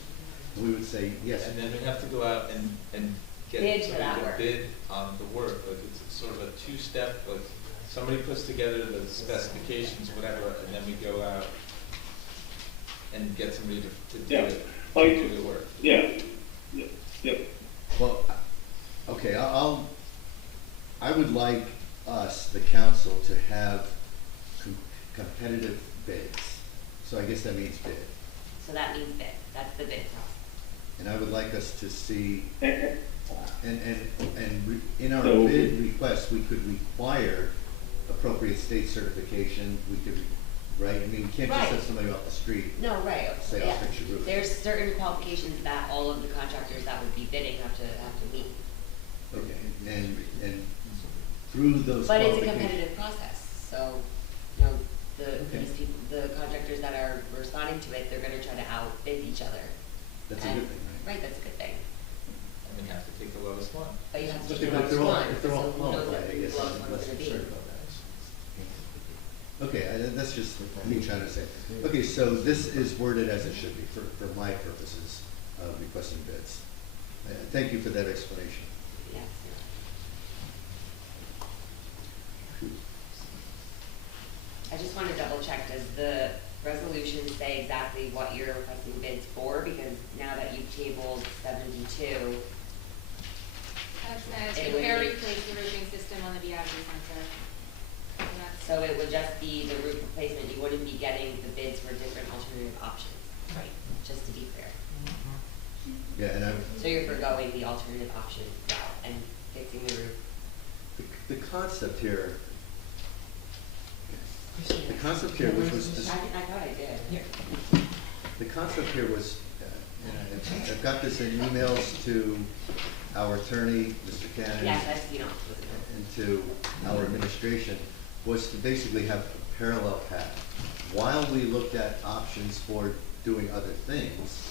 We would say, yes. And then we have to go out and get Bid for that somebody to work. bid on the work. Like it's sort of a two-step, like somebody puts together the specifications, whatever, and then we go out and get somebody to do Yeah. it, Like, do the work. yeah, yeah. Well, okay, I would like us, the council, to have competitive bids. So I guess that means bid. So that means bid, that's the bid process. And I would like us to see In our So- bid request, we could require appropriate state certification, we could, right? I mean, we can't just Right. have somebody off the street No, right, say, yeah. I'll fix your roof. There's certain qualifications that all of the contractors that would be bidding have to meet. Okay, and through those But it's a qualifications. competitive process, so, you know, Okay. these people, the contractors that are responding to it, they're gonna try to outbid each other. That's a And- good thing, right? Right, that's a good thing, And we have to take the lowest one. but you have to But take if the lowest they're all, one, if they're so all who knows qualified, what I the guess lowest I'm one's less gonna be. concerned about that. Okay, that's just me trying to say. Okay, so this is worded as it should be for my purposes of requesting bids. Thank you for that explanation. Yes. I just wanna double check, does the resolution say exactly what you're requesting bids for? Because now that you've tabled 72, That's It to would repair, be- replace the roofing system on the Biagi Center. And that's- so it would just be the roof replacement, you wouldn't be getting the bids for different alternative options? Right. Just to be clear. Yeah, and So you're forgoing the alternative option route and fixing the roof? the concept here, the concept here, which was, I thought I did. the concept here was, and I've got this in emails to our attorney, Mr. Cannon. Yes, I've seen all of it. And to our administration, was to basically have a parallel path. While we looked at options for doing other things,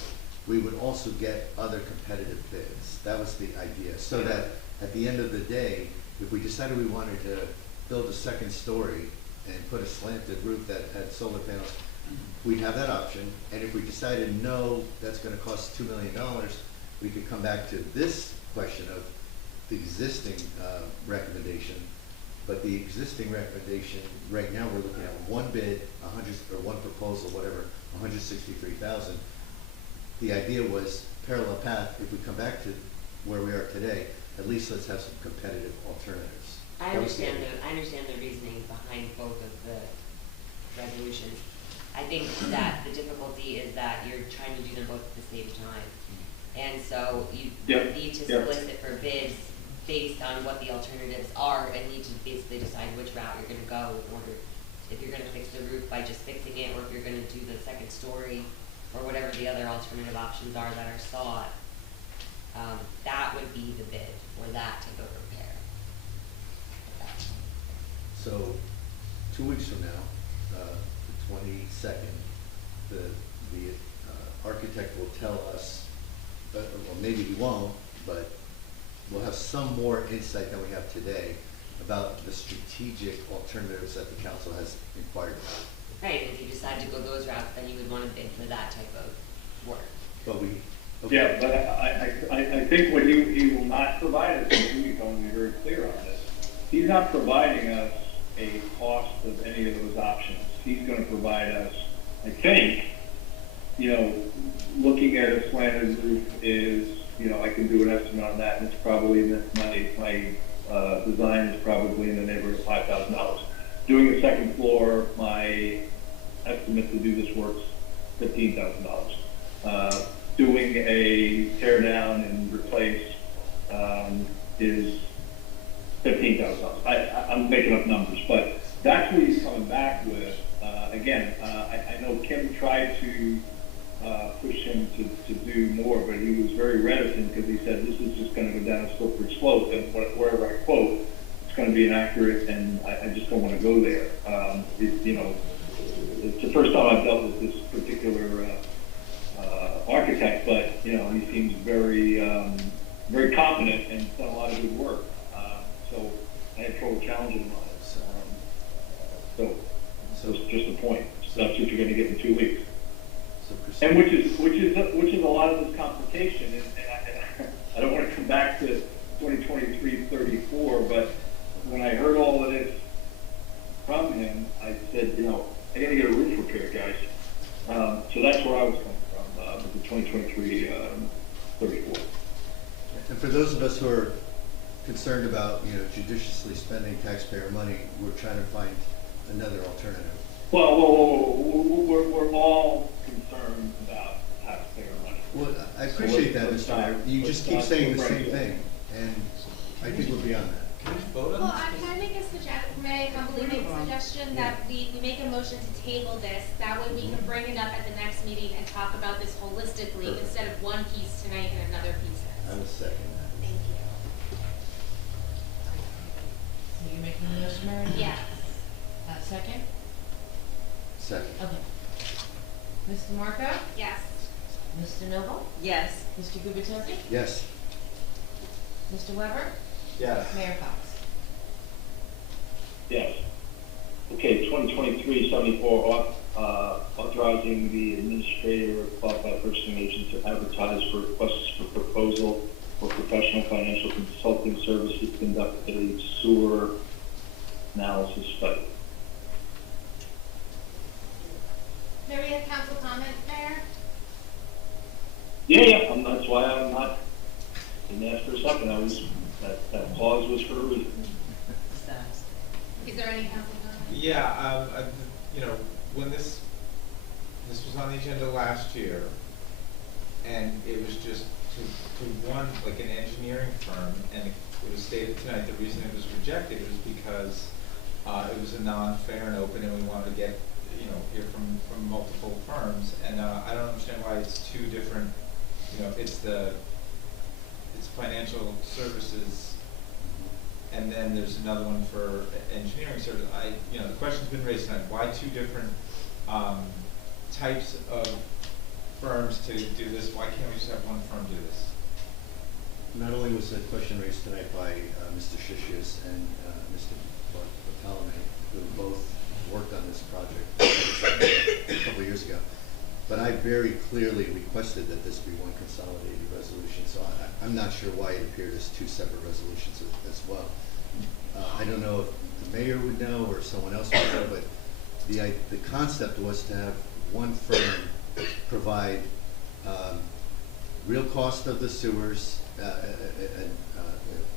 we would also get other competitive bids. That was the idea, so that at the end of the day, if we decided we wanted to build a second story and put a slanted roof that had solar panels, we'd have that option, and if we decided, no, that's gonna cost $2 million, we could come back to this question of the existing recommendation. But the existing recommendation, right now, we're looking at one bid, 100, or one proposal, whatever, 163,000. The idea was parallel path, if we come back to where we are today, at least let's have some competitive alternatives. I That was the understand the reasoning behind both of the resolutions. I think that the difficulty is that you're trying to do them both at the same time. And so you Yep, need to yep. solicit for bids based on what the alternatives are and need to basically decide which route you're gonna go in order, if you're gonna fix the roof by just fixing it, or if you're gonna do the second story, or whatever the other alternative options are that are sought. That would be the bid for that type of repair. So, 2 weeks from now, the 22nd, the architect will tell us, well, maybe he won't, but we'll have some more insight than we have today about the strategic alternatives that the council has inquired about. Right, and if you decide to go those routes, then you would wanna bid for that type of work. But we, Yeah, but I think what he will not provide us, and he's going to be very clear on this, he's not providing us a cost of any of those options. He's gonna provide us, I think, looking at a slanted roof is, I can do an estimate on that, and it's probably, my design is probably in the neighborhood of $5,000. Doing a second floor, my estimate to do this work's $15,000. Doing a tear down and replace is $15,000. I'm making up numbers, but that's what he's coming back with. Again, I know Kim tried to push him to do more, but he was very reticent because he said this is just going to go down a slippery slope, and wherever I quote, it's going to be inaccurate, and I just don't want to go there. It's the first time I've dealt with this particular architect, but he seems very, very confident and done a lot of good work. So I had trouble challenging him on it. So it's just a point. So that's what you're going to get in 2 weeks. And which is a lot of this complication. And I don't want to come back to 2023-34, but when I heard all of this from him, I said, I got to get a roof repaired, guys. So that's where I was coming from with the 2023-34. and for those of us who are concerned about, judiciously spending taxpayer money, we're trying to find another alternative. Well, we're all concerned about taxpayer money. Well, I appreciate that, let's Mr. Mayor. not- You let's just keep not saying the go same right thing. And I think we're beyond that. Can we vote on Well, this? can I make a may I humbly make a suggestion that we make a motion to table this, that way we can bring it up at the next meeting and talk about this holistically Perfect. instead of one piece tonight and another piece I next. will second that. Thank you. So you're making the motion, Mary? Yes. Second? Second. Okay. Mr. Marco? Yes. Mr. Noble? Yes. Mr. Gubatose? Yes. Mr. Weber? Yes. Mayor Fox? Yes. Okay, 2023-74, authorizing the administrator or qualified purchasing agent to advertise for requests for proposal for professional financial consulting services to conduct a sewer analysis study. May we have council comment, Mayor? Yeah, that's why I'm not, didn't ask for a second, that pause was for a reason. Is there any council comment? Yeah, you know, when this was on the agenda last year, and it was just to one, like an engineering firm, and it was stated tonight, the reason it was rejected was because it was a non-fair and open, and we wanted to get, you know, hear from multiple firms, and I don't understand why it's two different, you know, it's financial services, and then there's another one for engineering service. You know, the question's been raised tonight, why two different types of firms to do this? Why can't we just have one firm do this? Not only was the question raised tonight by Mr. Shishius and Mr. Bartolome, who both worked on this project a couple of years ago, but I very clearly requested that this be one consolidated resolution, so I'm not sure why it appeared as two separate resolutions as well. I don't know if the mayor would know or someone else would know, but the concept was to have one firm provide real cost of the sewers,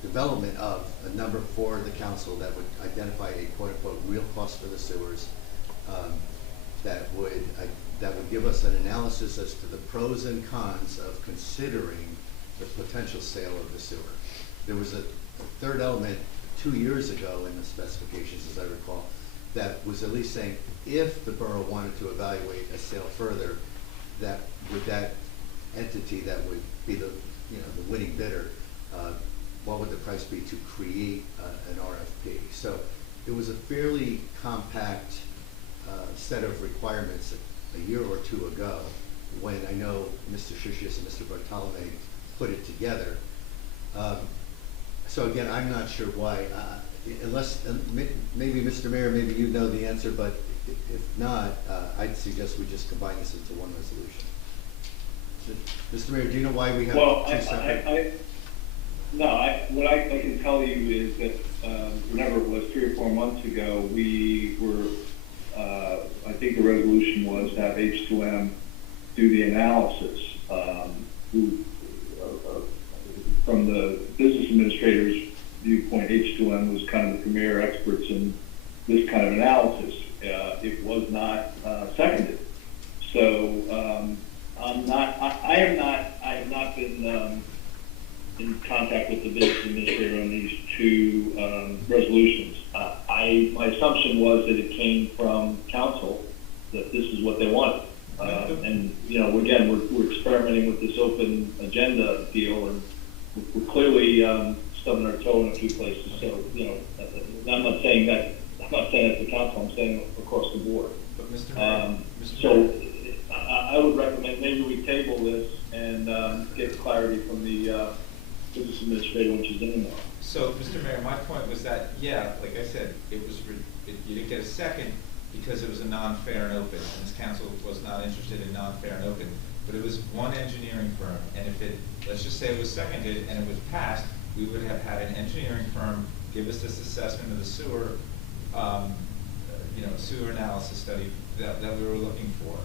development of a number for the council that would identify a quote-unquote real cost for the sewers, that would give us an analysis as to the pros and cons of considering the potential sale of the sewer. There was a third element 2 years ago in the specifications, as I recall, that was at least saying if the borough wanted to evaluate a sale further, that entity that would be the winning bidder, what would the price be to create an RFP? So it was a fairly compact set of requirements a year or two ago when I know Mr. Shishius and Mr. Bartolome put it together. So again, I'm not sure why, unless, maybe Mr. Mayor, maybe you know the answer, but if not, I'd suggest we just combine this into one resolution. Mr. Mayor, do you know why we have two separate? What I can tell you is that, whenever it was 3 or 4 months ago, we were, I think the resolution was to have H2M do the analysis, from the business administrator's viewpoint, H2M was kind of the premier experts in this kind of analysis. It was not seconded. So I have not been in contact with the business administrator on these two resolutions. My assumption was that it came from council, that this is what they wanted. And, you know, again, we're experimenting with this open agenda deal, and we're clearly stubbing our toe in a few places. So, you know, I'm not saying that the council, I'm saying across the board. But Mr. Mayor, So I would recommend maybe we table this and get clarity from the business administrator when she's in there. So, Mr. Mayor, my point was that, yeah, like I said, you didn't get a second because it was a non-fair and open, and this council was not interested in non-fair and open. But it was one engineering firm, and if it, let's just say it was seconded and it was passed, we would have had an engineering firm give us this assessment of the sewer, sewer analysis study that we were looking for.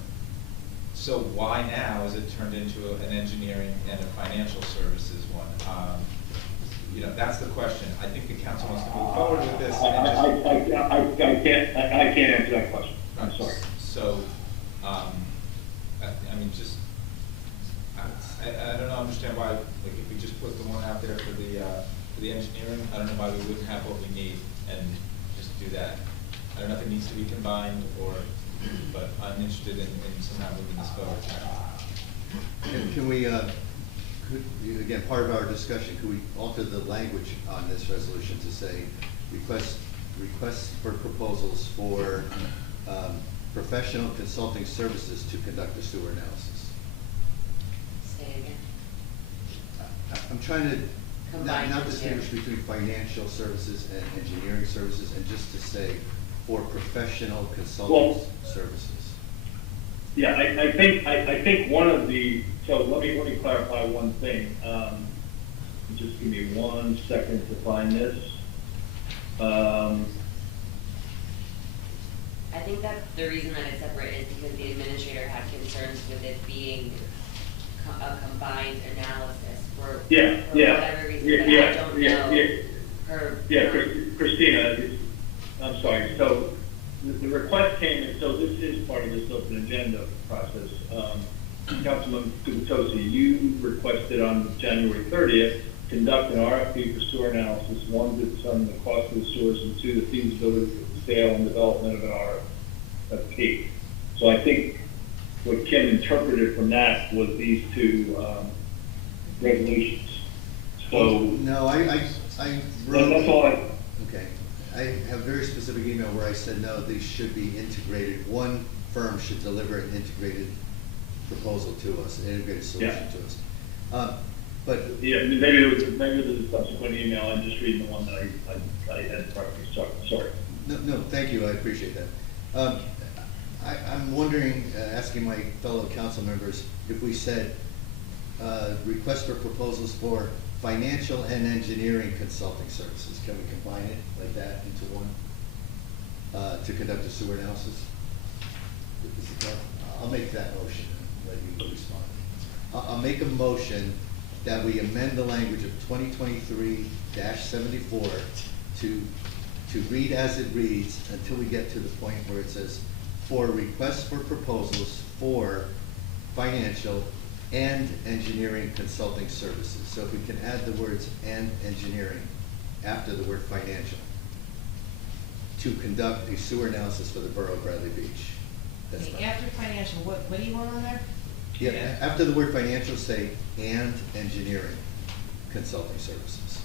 So why now is it turned into an engineering and a financial services one? That's the question. I think the council wants to move forward with this. I can't answer that question. I'm sorry. So, I don't understand why, like, if we just put the one out there for the for the engineering. I don't know why we wouldn't have what we need and just do that. I don't know if it needs to be combined or, but I'm interested in somehow moving this forward. Can we, again, part of our discussion, could we alter the language on this resolution to say requests for proposals for professional consulting services to conduct a sewer analysis? Say it again. I'm trying to Combine not the two. distinguish between financial services and engineering services, and just to say for professional consulting services. Yeah, I think one of the, so let me clarify one thing. Just give me 1 second to find this. I think that the reason that it's separate is because the administrator had concerns with it being a combined analysis for whatever reason, but I don't know her. Christina, I'm sorry. So the request came, and so this is part of this open agenda process. Councilman Gubitosi, you requested on January 30th, conduct an RFP for sewer analysis, one, to determine the cost of the sewers, and 2, the feasibility of the sale and development of an RFP. So I think what Kim interpreted from that was these 2 resolutions. So No, I wrote. that's all I. Okay. I have a very specific email where I said, no, these should be integrated. One firm should deliver an integrated proposal to us, an integrated solution to us. But Yeah, maybe there's a subsequent email. I'm just reading the one that I had prior. Sorry. No, thank you, I appreciate that. I'm wondering, asking my fellow council members, if we said, request for proposals for financial and engineering consulting services, can we combine it like that into one? To conduct a sewer analysis? I'll make that motion and let you respond. I'll make a motion that we amend the language of 2023-74 to read as it reads until we get to the point where it says, for requests for proposals for financial and engineering consulting services. So if we can add the words "and engineering" after the word financial, to conduct a sewer analysis for the borough of Bradley Beach. That's Okay, fine. after financial, what do you want on there? Yeah, after the word financial, say "and engineering consulting services."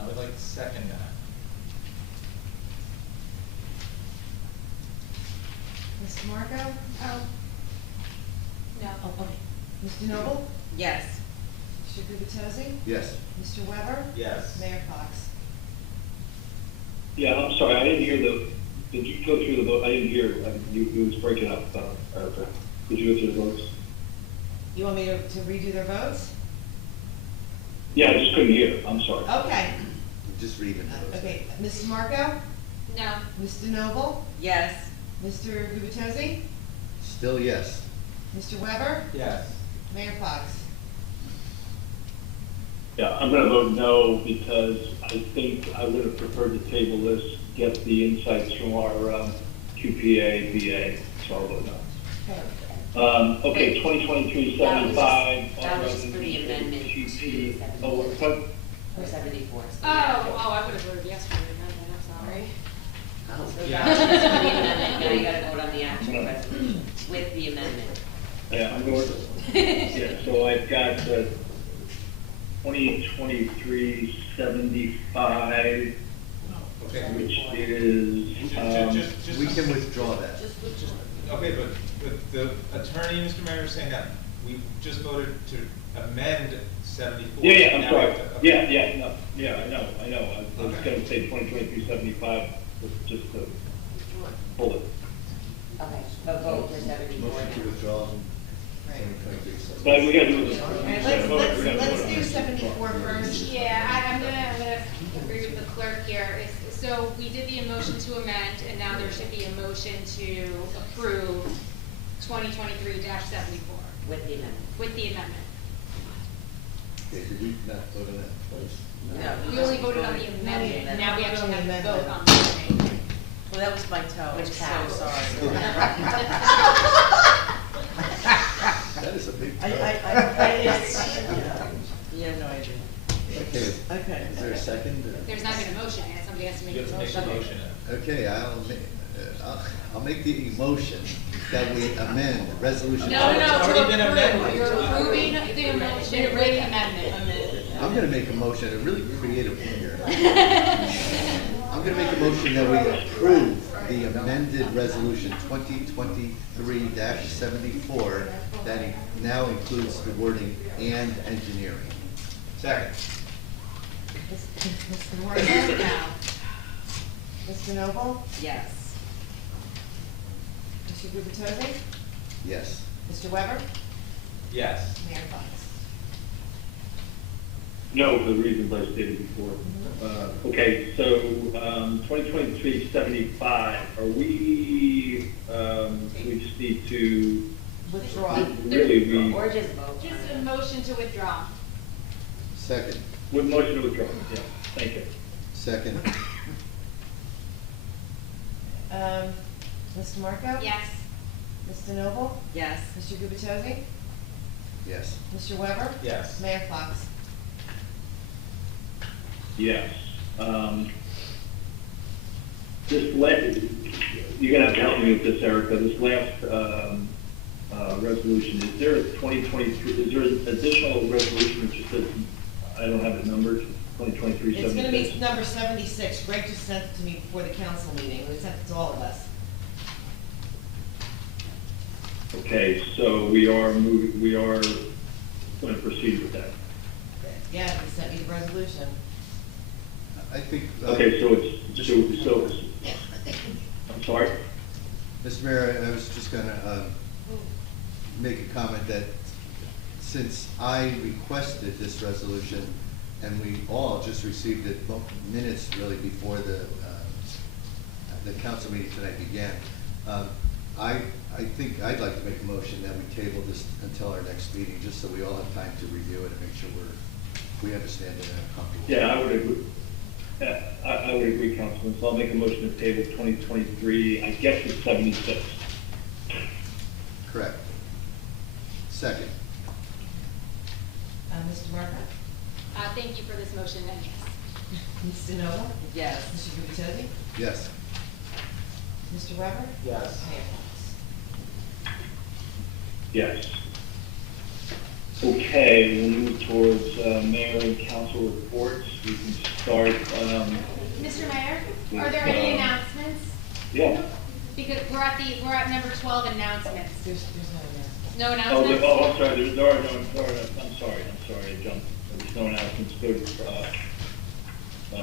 I would like to second that. Mr. Marco? Oh. No. Oh, okay. Mr. Noble? Yes. Mr. Gubitosi? Yes. Mr. Weber? Yes. Mayor Fox? Yeah, I'm sorry. I didn't hear did you go through the vote? I didn't hear. It was breaking up. Erica. Could you go through the votes? You want me to redo their votes? Yeah, I just couldn't hear. I'm sorry. Okay. Just read it. Okay, Mrs. Marco? No. Mr. Noble? Yes. Mr. Gubitosi? Still yes. Mr. Weber? Yes. Mayor Fox? Yeah, I'm going to vote no because I think I would have preferred to table this, get the insights from our QPA, VA, so I'll vote no. Okay, 2023-75. That was for the amendment to 74. Oh, what? Or 74. Oh, I would have voted yes for the amendment, I'm sorry. So that was for the amendment, now you gotta vote on the actual resolution with the amendment. Yeah, I'm going, yeah, so I've got 2023-75, Okay. which is, Just- We can withdraw that. Okay, but the attorney, Mr. Mayor, is saying that we just voted to amend 74. yeah, I'm Now sorry. we have to- Yeah, I know. I was going to say 2023-75, just to pull it. Okay, but vote for 74 Motion to now. withdraw. Right. 2023. But we got to do this. All right, let's do 74 first. Yeah, I'm gonna agree with the clerk here. So we did the motion to amend, and now there should be a motion to approve 2023-74 With the amendment. with the amendment. Okay, did we not vote on that first? No. We only voted on the amendment, now we actually have to Amendment. vote on the amendment. Well, that was my toe. Which So counts. sorry. That is a big. I, it's, you know. You have no idea. Okay. Okay. Is there a second? There's not been a motion yet, somebody has to make You a have to make motion. a motion. Okay, I'll make the motion that we amend resolution. No, It's already been to approve, amended. you're approving the motion with the amendment. I'm gonna make a motion, a really creative one here. I'm gonna make a motion that we approve the amended resolution 2023-74 that now includes the wording "and engineering." Second. Mr. Morgan? No. Mr. Noble? Yes. Mr. Gubatose? Yes. Mr. Weber? Yes. Mayor Fox? No, for the reasons I stated before. Okay, so 2023-75, are we, we just need to Withdraw. really, Or just vote. Just a motion to withdraw. Second. with motion to withdraw, yeah, thank you. Second. Mr. Marco? Yes. Mr. Noble? Yes. Mr. Gubatose? Yes. Mr. Weber? Yes. Mayor Fox? Yes. This last, you're gonna have to help me with this, Erica, this last, resolution, is there a 2023, is there an additional resolution which just says, I don't have it numbered, 2023-76? It's gonna be number 76. Greg just sent it to me before the council meeting. We sent it to all of us. Okay, so we are going to proceed with that. Yeah, he sent me the resolution. I think. Okay, so it's, I'm sorry? Mr. Mayor, I was just gonna make a comment that since I requested this resolution and we all just received it minutes really before the council meeting tonight began, I think I'd like to make a motion that we table this until our next meeting, just so we all have time to review it and make sure we understand it and are comfortable. Yeah, I would agree. I would agree, Councilman, so I'll make a motion to table 2023, I guess it's 76. Correct. Second. Mr. Marco? Thank you for this motion, and yes. Mr. Noble? Yes. Mr. Gubatose? Yes. Mr. Weber? Yes. Mayor Fox? Yes. Okay, we'll move towards mayor and council reports. We can start. Mr. Mayor, are there any announcements? Yeah. Because we're at number 12, announcements. There's no announcement. No Oh, announcements? I'm sorry. There are no. I'm sorry. I jumped. There's no announcements. Good.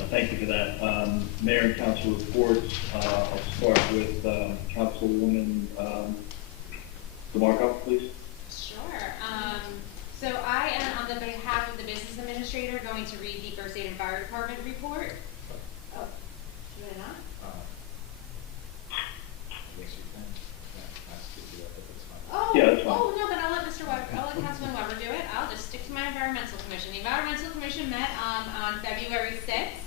Thank you for that. Mayor and council reports. I'll start with Councilwoman DeMarco, please. Sure. So I am, on the behalf of the business administrator, going to read the First Aid and Fire Department report. Oh, should I not? Yes, you can. Yeah, ask you to do that, but that's fine. Oh, Yeah, that's fine. oh, no, then I'll let Councilman Weber do it. I'll just stick to my environmental commission. The environmental commission met, on February 6th.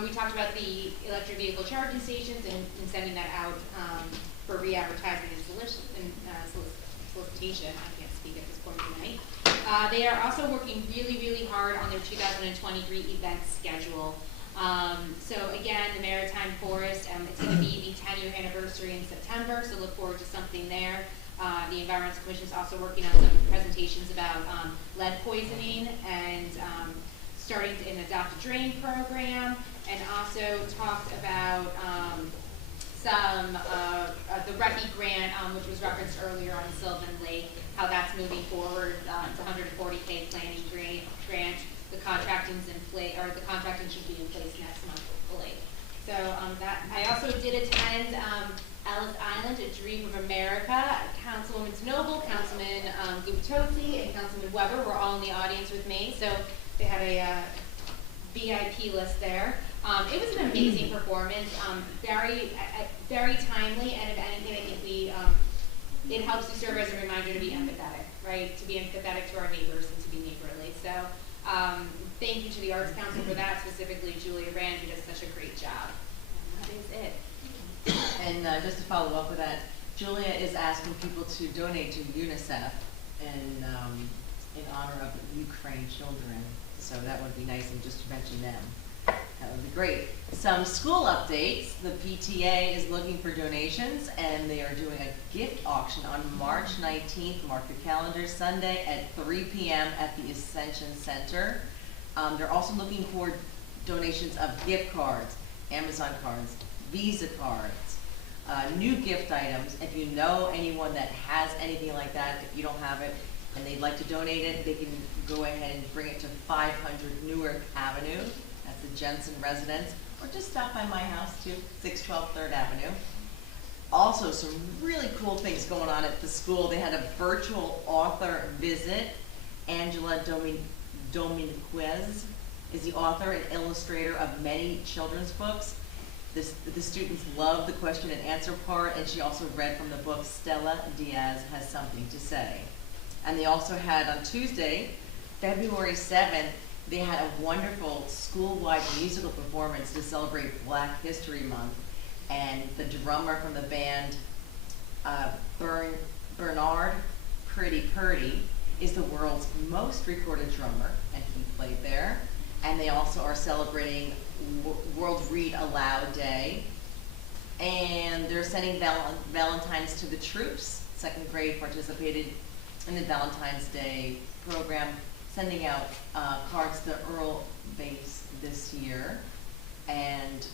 We talked about the electric vehicle charging stations and sending that out, for re-advertising and solicitation. I can't speak at this point tonight. They are also working really, really hard on their 2023 event schedule. So again, the Maritime Forest, it's going to be the 10-year anniversary in September, so look forward to something there. The Environmental Commission is also working on some presentations about lead poisoning and starting an Adopt a Drain program, and also talked about the REPI grant, which was referenced earlier on Sylvan Lake, how that's moving forward. It's a $140K planning grant. The contracting should be in place next month, hopefully. So I also did attend Ellis Island, A Dream of America. Councilwoman Noble, Councilman Gubatose, and Councilman Weber were all in the audience with me. So they had a VIP list there. It was an amazing performance, very timely, and if anything, I think it helps to serve as a reminder to be empathetic, right? To be empathetic to our neighbors and to be neighborly. So thank you to the Arts Council for that, specifically Julia Rand, who does such a great job. And that is it. And just to follow up with that, Julia is asking people to donate to UNICEF, and in honor of Ukraine children, so that would be nice, and just to mention them. That would be great. Some school updates. The PTA is looking for donations, and they are doing a gift auction on March 19th. Mark your calendar, Sunday at 3 p.m. at the Ascension Center. They're also looking for donations of gift cards, Amazon cards, Visa cards, new gift items. If you know anyone that has anything like that, if you don't have it and they'd like to donate it, they can go ahead and bring it to 500 Newark Avenue. That's the Jensen residence, or just stop by my house too, 612 3rd Avenue. Also, some really cool things going on at the school. They had a virtual author visit. Angela Dominguez is the author and illustrator of many children's books. The students loved the question and answer part, and she also read from the book Stella Diaz Has Something to Say. And they also had on Tuesday, February 7th, they had a wonderful school-wide musical performance to celebrate Black History Month. And the drummer from the band, Bernard Pretty Purdy, is the world's most recorded drummer, and he played there. And they also are celebrating World Read Aloud Day. And they're sending Valentines to the troops. 2nd grade participated in the Valentine's Day program, sending out cards to Earl Base this year. And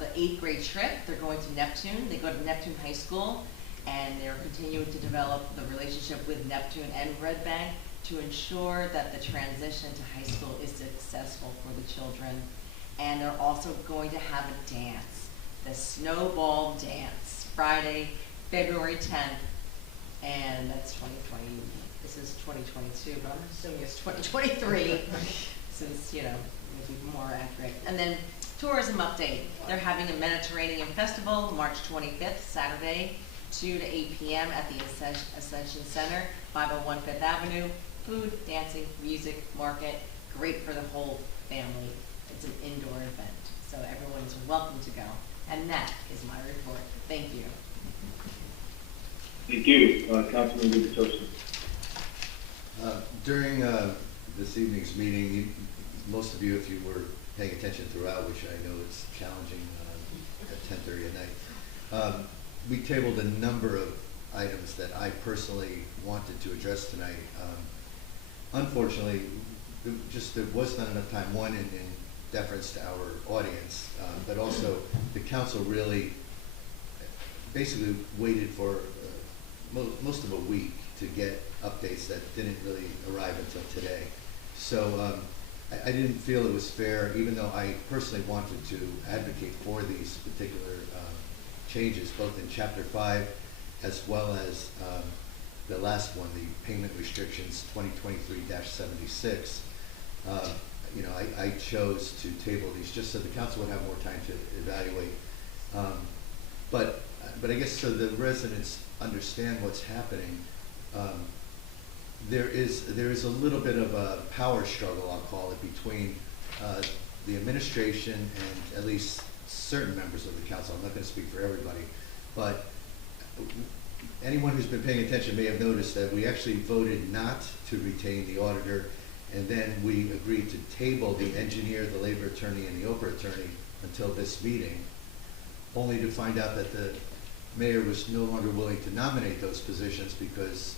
the 8th grade trip, they're going to Neptune. They go to Neptune High School, and they're continuing to develop the relationship with Neptune and Red Bank to ensure that the transition to high school is successful for the children. And they're also going to have a dance, the Snowball Dance, Friday, February 10th, and that's 2020. This is 2022, but I'm assuming it's 2023, since, you know, it'll be more accurate. And then tourism update. They're having a Mediterranean Festival, March 25th, Saturday, 2 to 8 p.m. at the Ascension Center, 501 5th Avenue. Food, dancing, music, market, great for the whole family. It's an indoor event, so everyone's welcome to go. And that is my report. Thank you. Thank you, Councilman Gubitosa. During this evening's meeting, most of you, if you were paying attention throughout, which I know it's challenging at 10:30 at night, we tabled a number of items that I personally wanted to address tonight. Unfortunately, there was not enough time, one, in deference to our audience, but also the council really basically waited for most of a week to get updates that didn't really arrive until today. So I didn't feel it was fair, even though I personally wanted to advocate for these particular changes, both in Chapter 5 as well as the last one, the payment restrictions 2023-76. You know, I chose to table these just so the council would have more time to evaluate. But I guess so the residents understand what's happening. There is a little bit of a power struggle, I'll call it, between the administration and at least certain members of the council. I'm not going to speak for everybody, but anyone who's been paying attention may have noticed that we actually voted not to retain the auditor, and then we agreed to table the engineer, the labor attorney, and the Oprah attorney until this meeting, only to find out that the mayor was no longer willing to nominate those positions because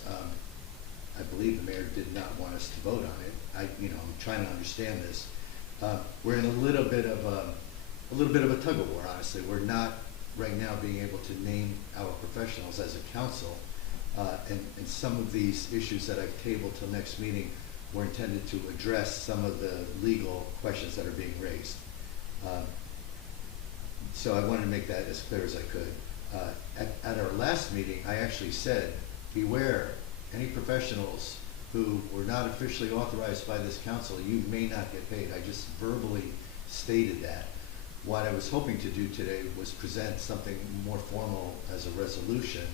I believe the mayor did not want us to vote on it. I'm trying to understand this. We're in a little bit of a tug of war, honestly. We're not right now being able to name our professionals as a council, and some of these issues that I've tabled till next meeting were intended to address some of the legal questions that are being raised. So I wanted to make that as clear as I could. At our last meeting, I actually said, beware, any professionals who were not officially authorized by this council, you may not get paid. I just verbally stated that. What I was hoping to do today was present something more formal as a resolution,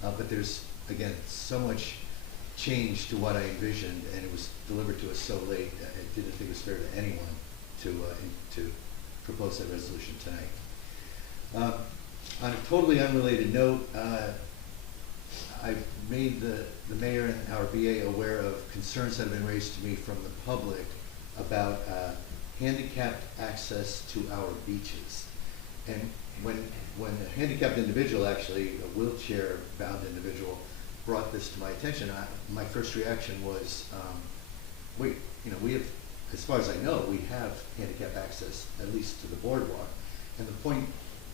but there's, again, so much change to what I envisioned, and it was delivered to us so late, I didn't think it was fair to anyone to propose that resolution tonight. On a totally unrelated note, I've made the mayor and our BA aware of concerns that have been raised to me from the public about handicapped access to our beaches. And when a handicapped individual, actually a wheelchair-bound individual, brought this to my attention, my first reaction was, wait, you know, we have, as far as I know, we have handicap access, at least to the boardwalk. And the point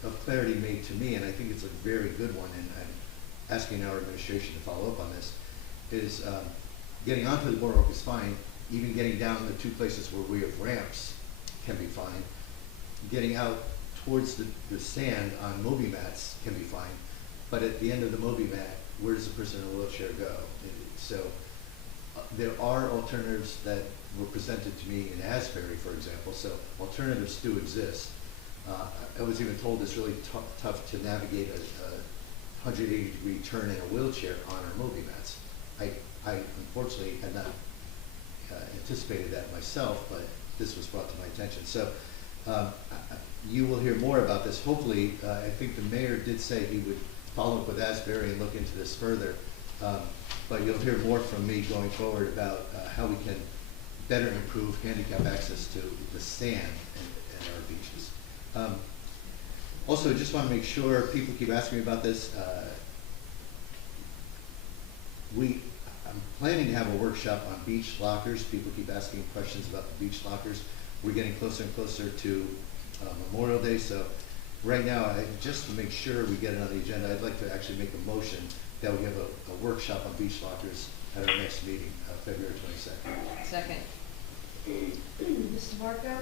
of clarity made to me, and I think it's a very good one, and I'm asking our administration to follow up on this, is getting onto the boardwalk is fine. Even getting down the two places where we have ramps can be fine. Getting out towards the sand on Moby mats can be fine. But at the end of the Moby mat, where does a person in a wheelchair go? So there are alternatives that were presented to me in Asbury, for example. So alternatives do exist. I was even told it's really tough to navigate a 180-degree turn in a wheelchair on our Moby mats. I unfortunately had not anticipated that myself, but this was brought to my attention. So you will hear more about this. Hopefully, I think the mayor did say he would follow up with Asbury and look into this further. But you'll hear more from me going forward about how we can better improve handicap access to the sand in our beaches. Also, just want to make sure, people keep asking me about this. I'm planning to have a workshop on beach lockers. People keep asking questions about the beach lockers. We're getting closer and closer to Memorial Day, so right now, just to make sure we get it on the agenda, I'd like to actually make a motion that we have a workshop on beach lockers at our next meeting, February 22nd. Second. Mr. Marco?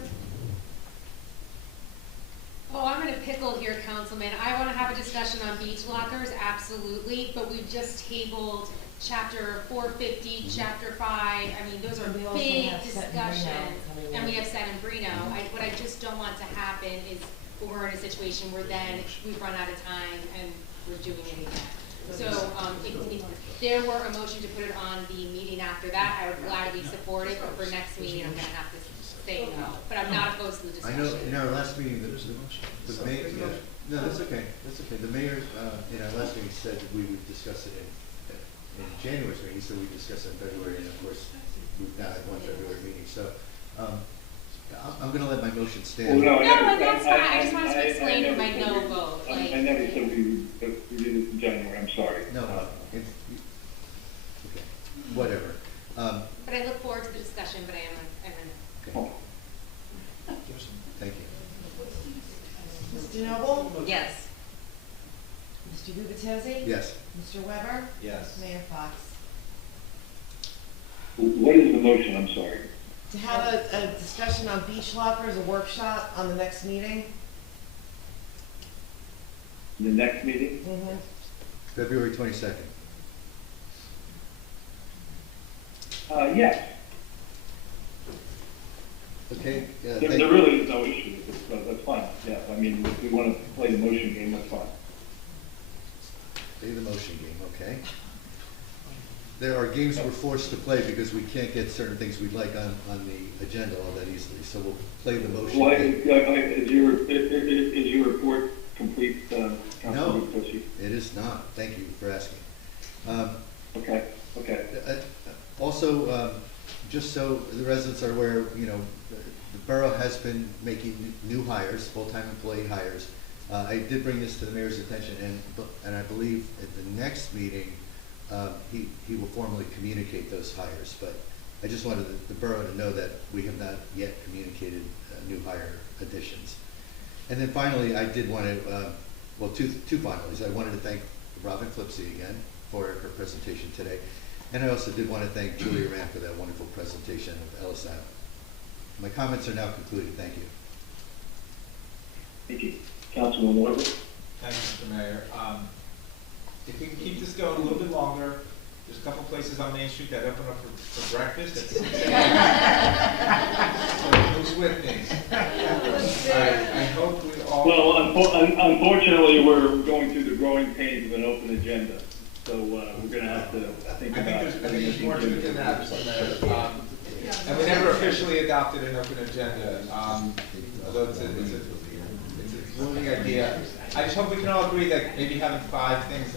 Oh, I'm in a pickle here, Councilman. I want to have a discussion on beach lockers, absolutely, but we've just tabled chapter 450, chapter 5. I mean, those are And we also big have San discussions. Marino coming And we in. have San Marino. What I just don't want to happen is we're in a situation where then we've run out of time and we're doing it again. So if there were a motion to put it on the meeting after that, I would gladly support it, but for next meeting, I'm going to have to say no. But I'm not opposed to the I discussion. know in our last meeting, the mayor, no, that's okay, that's okay. The mayor, in our last meeting said that we would discuss it in January's meeting, so we discussed it in February, and of course, we've now had one February meeting, so, I'm gonna let my motion stand. No, and that's fine. I just wanted to explain my no vote. I never said we did it in January, I'm sorry. No, okay, whatever. But I look forward to the discussion, but I'm a no. Okay. Thank you. Mr. Noble? Yes. Mr. Gubatese? Yes. Mr. Weber? Yes. Mayor Fox? What is the motion, I'm sorry? To have a discussion on beach lockers, a workshop on the next meeting? The next meeting? Mm-hmm. February 22nd. Yes. Okay, There thank you. really is no issue, that's fine, yeah, I mean, if we want to play the motion game, that's fine. Play the motion game, okay. There are games we're forced to play because we can't get certain things we'd like on the agenda all that easily, so we'll play the motion Well, game. is your report complete, No, Councilman Gubatese? it is not. Thank you for asking. Okay. Also, just so the residents are aware, you know, the borough has been making new hires, full-time employee hires. I did bring this to the mayor's attention, and I believe at the next meeting, he will formally communicate those hires. But I just wanted the borough to know that we have not yet communicated new hire additions. And then finally, I did want to, well, two finalies. I wanted to thank Robin Flipsy again for her presentation today. And I also did want to thank Julia Rand for that wonderful presentation of Ellis Island. My comments are now concluded. Thank you. Thank you. Councilman Weber? Thanks, Mr. Mayor. If we can keep this going a little bit longer, there's a couple places on Main Street that open up for breakfast at 6 a.m. So who's with me? I hope we all... Well, unfortunately, we're going through the growing pains of an open agenda, so we're going to have to think about it. I think there's more to it than that, Mr. Mayor. And we never officially adopted an open agenda, although it's a moving idea. I just hope we can all agree that maybe having 5 things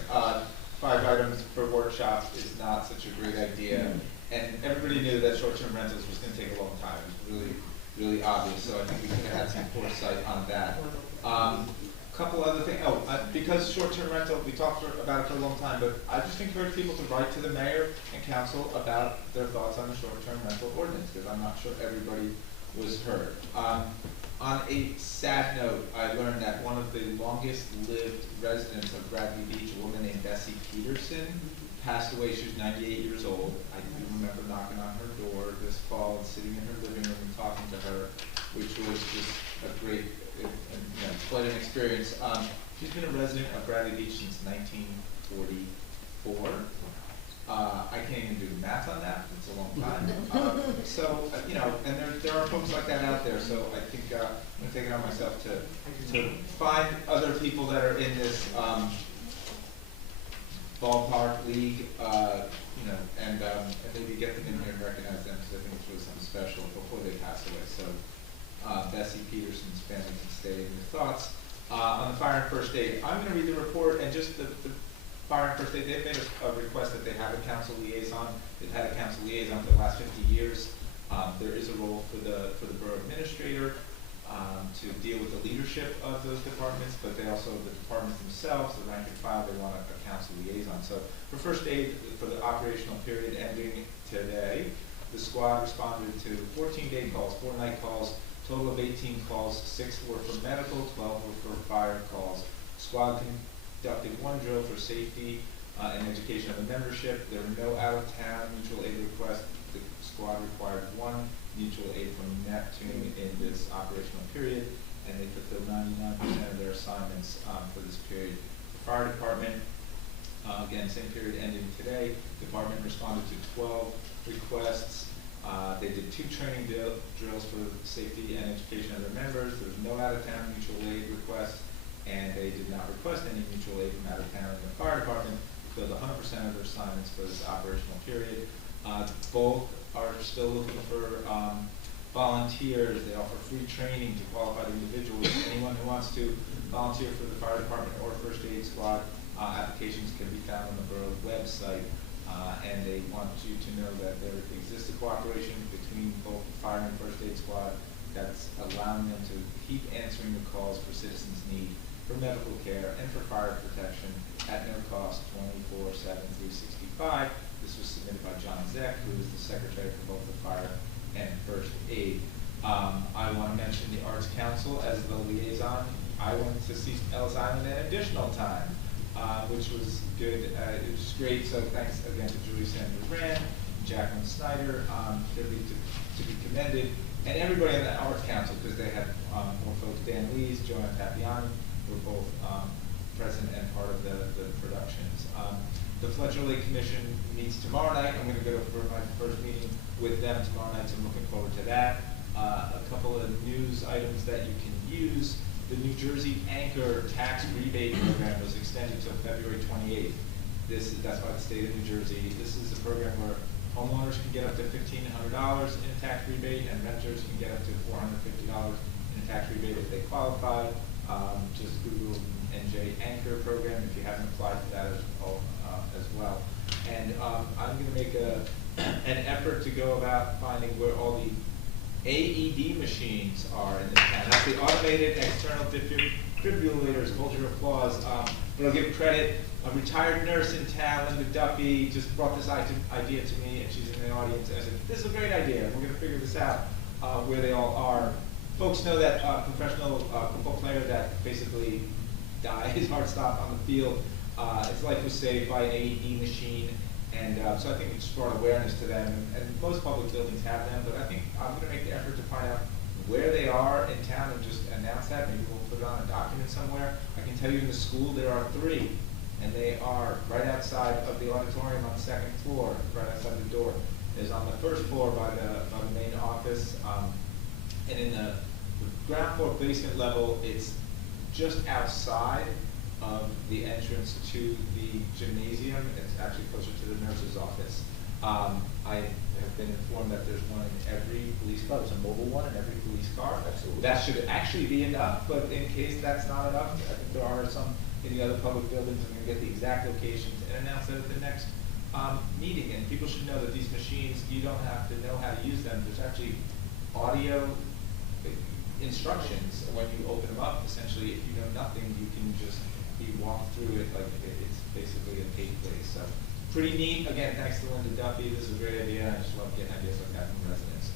5 items per workshop is not such a great idea. And everybody knew that short-term rentals was gonna take a long time. It was really, really obvious, so I think we could have had some foresight on that. Couple other things, because short-term rental, we talked about it for a long time, but I just encourage people to write to the mayor and council about their thoughts on the short-term rental ordinance, because I'm not sure everybody was heard. On a sad note, I learned that one of the longest-lived residents of Bradley Beach, a woman named Bessie Peterson, passed away. She was 98 years old. I do remember knocking on her door this fall and sitting in her living room and talking to her, which was just a great, quite an experience. She's been a resident of Bradley Beach since 1944. I can't even do the math on that. It's a long time. And there are folks like that out there. So I think I'm going to take it on myself to find other people that are in this ballpark league, and maybe get them in here and recognize them, because I think it's really something special before they pass away. So Bessie Peterson's family can stay in your thoughts. On the fire and first aid, I'm going to read the report, and just the fire and first aid, they've made a request that they have a council liaison. They've had a council liaison for the last 50 years. There is a role for the borough administrator to deal with the leadership of those departments, but they also, the departments themselves, the rank and file, they want a council liaison. So for first aid, for the operational period ending today, the squad responded to 14 day calls, 4 night calls, total of 18 calls, 6 were for medical, 12 were for fire calls. Squad conducted 1 drill for safety and education of the membership. There were no out-of-town mutual aid requests. The squad required 1 mutual aid from Neptune in this operational period, and they fulfilled 99% of their assignments for this period. The fire department, again, same period ending today. Department responded to 12 requests. They did 2 training drills for safety and education of their members. There was no out-of-town mutual aid requests, and they did not request any mutual aid from out-of-town. And the fire department fulfilled 100% of their assignments for this operational period. Both are still looking for volunteers. They offer free training to qualified individuals. Anyone who wants to volunteer for the fire department or first aid squad, applications can be found on the borough website. And they want you to know that there exists a cooperation between both the fire and first aid squad that's allowing them to keep answering the calls for citizens' need for medical care and for fire protection at no cost, 24/7, 365. This was submitted by John Zeck, who is the secretary for both the fire and first aid. I want to mention the Arts Council as the liaison. I went to see Ellis Island an additional time, which was good. It was great. So thanks again to Julie Sanders-Rand, Jacqueline Snyder. They're to be commended, and everybody in the Arts Council, because they had more folks. Dan Lees, Joanne Papiani were both present and part of the productions. The Fletcher Lake Commission meets tomorrow night. I'm going to go for my first meeting with them tomorrow night, so I'm looking forward to that. A couple of news items that you can use. The New Jersey Anchor Tax Rebate Program was extended until February 28th. That's by the state of New Jersey. This is a program where homeowners can get up to $1,500 in a tax rebate, and renters can get up to $450 in a tax rebate if they qualify. Just Google NJ Anchor Program if you haven't applied for that as well. And I'm going to make an effort to go about finding where all the AED machines are in this town. That's the automated external defibrillators. Hold your applause. But I'll give credit. A retired nurse in town, Linda Duffy, just brought this idea to me, and she's in the audience. And I said, "This is a great idea. We're going to figure this out where they all are." Folks know that professional football player that basically died, his heart stopped on the field. His life was saved by an AED machine. And so I think it just brought awareness to them, and most public buildings have them, but I think I'm going to make the effort to find out where they are in town and just announce that. Maybe we'll put it on a document somewhere. I can tell you in the school there are 3, and they are right outside of the auditorium on the 2nd floor, right outside the door. There's on the 1st floor by the main office, and in the ground floor basement level, it's just outside of the entrance to the gymnasium. It's actually closer to the nurse's office. I have been informed that there's one in every police car. There's a mobile one in every police car. Absolutely. That should actually be enough, but in case that's not enough, I think there are some in the other public buildings. I'm gonna get the exact locations and announce it at the next meeting. And people should know that these machines, you don't have to know how to use them. There's actually audio instructions when you open them up. Essentially, if you know nothing, you can just be walked through it like it's basically a paid place. So pretty neat. Again, thanks to Linda Duffy. This is a great idea. I just love getting ideas like that from residents.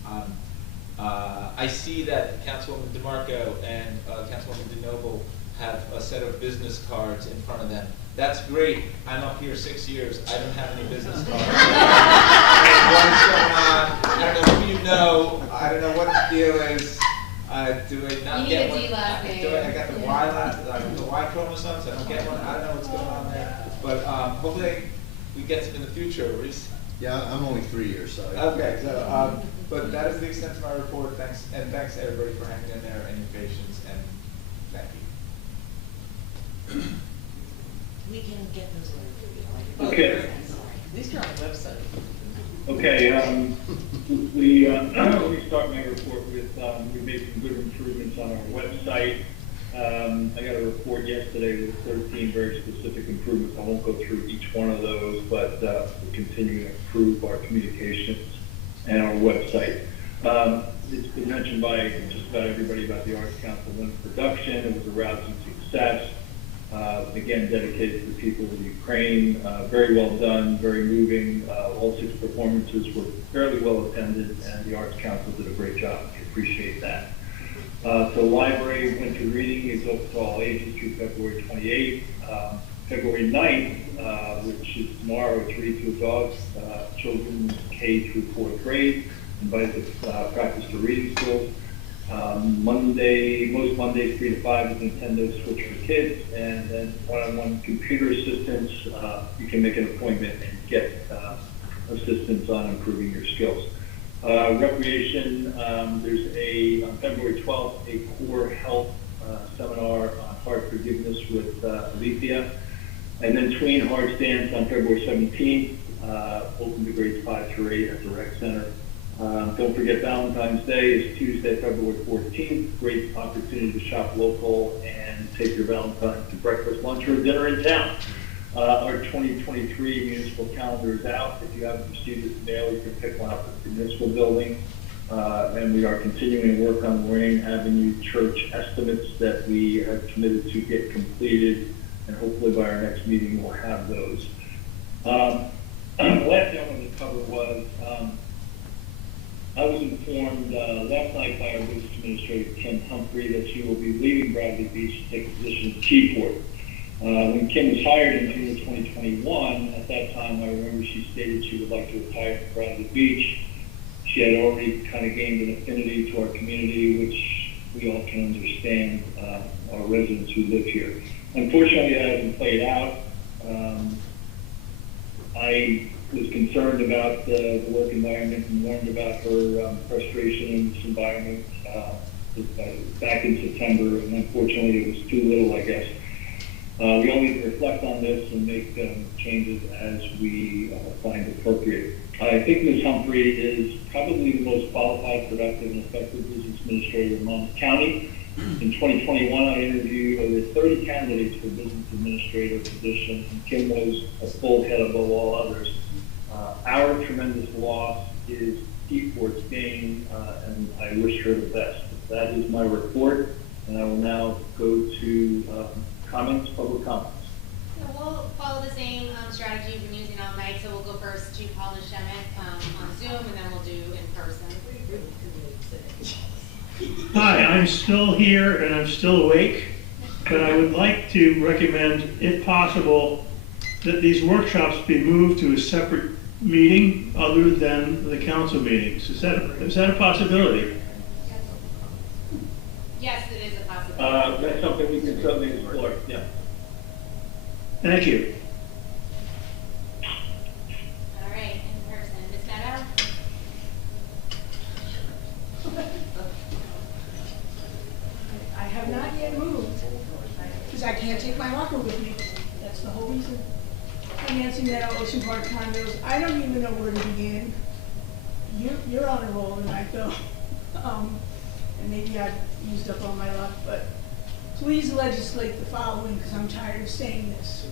I see that Councilwoman DeMarco and Councilwoman DeNoble have a set of business cards in front of them. That's great. I'm up here 6 years. I don't have any business cards. What's going on? I don't know who you know. I don't know what the deal is. Do I not get one? I got the Y chromosomes. I don't get one. I don't know what's going on there. But hopefully we get some in the future, Reese. Yeah, I'm only 3 years, so. Okay, so, but that is the extent of my report. Thanks, and thanks to everybody for hanging in there and your patience, and thank you. We can get those orders. Okay. At least you're on the website. Okay, let me start my report with, we made some good improvements on our website. I got a report yesterday with 13 very specific improvements. I won't go through each one of those, but we're continuing to improve our communications and our website. It's been mentioned by just about everybody about the Arts Council Winter production. It was a rousing success. Again, dedicated to the people of Ukraine. Very well done, very moving. All 6 performances were fairly well attended, and the Arts Council did a great job. I appreciate that. So library winter reading is open to all ages through February 28th. February 9th, which is tomorrow, it's Read to Adults, children K through 4th grade, invited to practice the reading skills. Most Mondays 3 to 5 is Nintendo Switch for kids, and then one-on-one computer assistance. You can make an appointment and get assistance on improving your skills. Recreation, there's on February 12th, a core health seminar on heart forgiveness with Alethea. And then Tween Hearts Dance on February 17th, open to grades 5 through 8 at the Rec Center. Don't forget Valentine's Day is Tuesday, February 14th. Great opportunity to shop local and take your Valentine to breakfast, lunch, or dinner in town. Our 2023 municipal calendar is out. If you haven't received it mail, you can pick one up at the municipal building. And we are continuing to work on Lorraine Avenue Church estimates that we have committed to get completed, and hopefully by our next meeting we'll have those. The last thing I wanted to cover was I was informed last night by our business administrator, Kim Humphrey, that she will be leaving Bradley Beach to take a position at Keyport. When Kim was hired in June of 2021, at that time I remember she stated she would like to retire from Bradley Beach. She had already kind of gained an affinity to our community, which we all can understand, our residents who live here. Unfortunately, that hasn't played out. I was concerned about the work environment and warned about her frustration in this environment back in September, and unfortunately it was too little, I guess. We all need to reflect on this and make changes as we find appropriate. I think Ms. Humphrey is probably the most qualified, productive, and effective business administrator in Monmouth County. In 2021, I interviewed over 30 candidates for business administrator position, and Kim was a full head above all others. Our tremendous loss is Keyport's gain, and I wish her the best. That is my report, and I will now go to comments, public comments. So we'll follow the same strategy we've been using all night. So we'll go first to Paul Neshemek on Zoom, and then we'll do in person. Hi, I'm still here and I'm still awake, but I would like to recommend, if possible, that these workshops be moved to a separate meeting other than the council meetings. Is that a possibility? Yes, it is a possibility. That's something we can certainly explore, yeah. Thank you. All right, in person. Ms. Meadow? I have not yet moved, because I can't take my walker with me. That's the whole reason. I'm Nancy Meadow, Ocean Park Condos. I don't even know where to begin. You're on a roll tonight, though. And maybe I've used up all my luck, but please legislate the following, because I'm tired of saying this.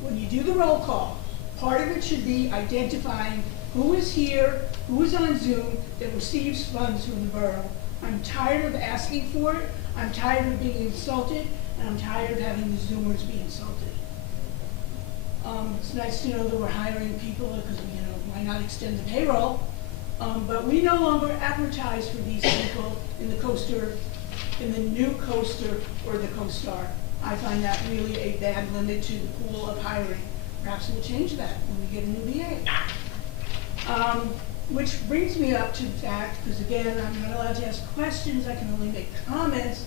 When you do the roll call, part of it should be identifying who is here, who is on Zoom, that receives funds from the borough. I'm tired of asking for it, I'm tired of being insulted, and I'm tired of having the Zoomers be insulted. It's nice to know that we're hiring people, because, why not extend the payroll? But we no longer advertise for these people in the Coaster, in the new Coaster or the CoStar. I find that really a bad limit to the pool of hiring. Perhaps we'll change that when we get a new VA. Which brings me up to the fact, because again, I'm not allowed to ask questions, I can only make comments.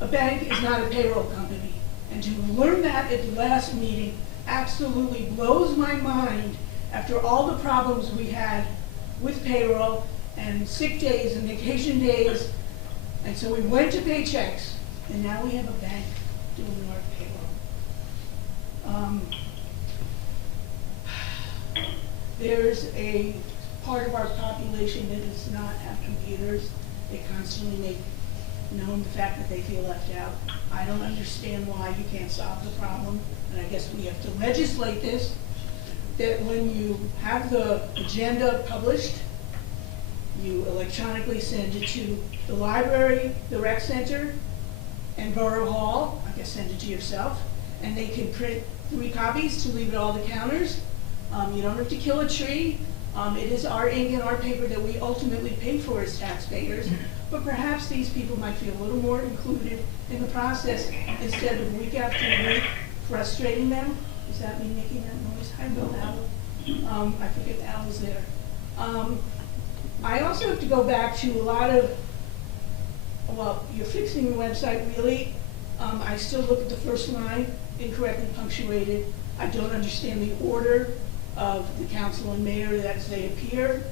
A bank is not a payroll company. And to learn that at the last meeting absolutely blows my mind after all the problems we had with payroll and sick days and vacation days. And so we went to paychecks, and now we have a bank doing our payroll. There's a part of our population that does not have computers. They constantly make known the fact that they feel left out. I don't understand why you can't solve the problem, and I guess we have to legislate this, that when you have the agenda published, you electronically send it to the library, the rec center, and Borough Hall. I guess send it to yourself, and they can print 3 copies to leave at all the counters. You don't have to kill a tree. It is our ink and our paper that we ultimately pay for as taxpayers, but perhaps these people might feel a little more included in the process instead of week after week frustrating them. Is that me making that noise? Hi, Bill Al. I forget Al was there. I also have to go back to a lot of, well, you're fixing the website really. I still look at the first line, incorrectly punctuated. I don't understand the order of the council and mayor as they appear.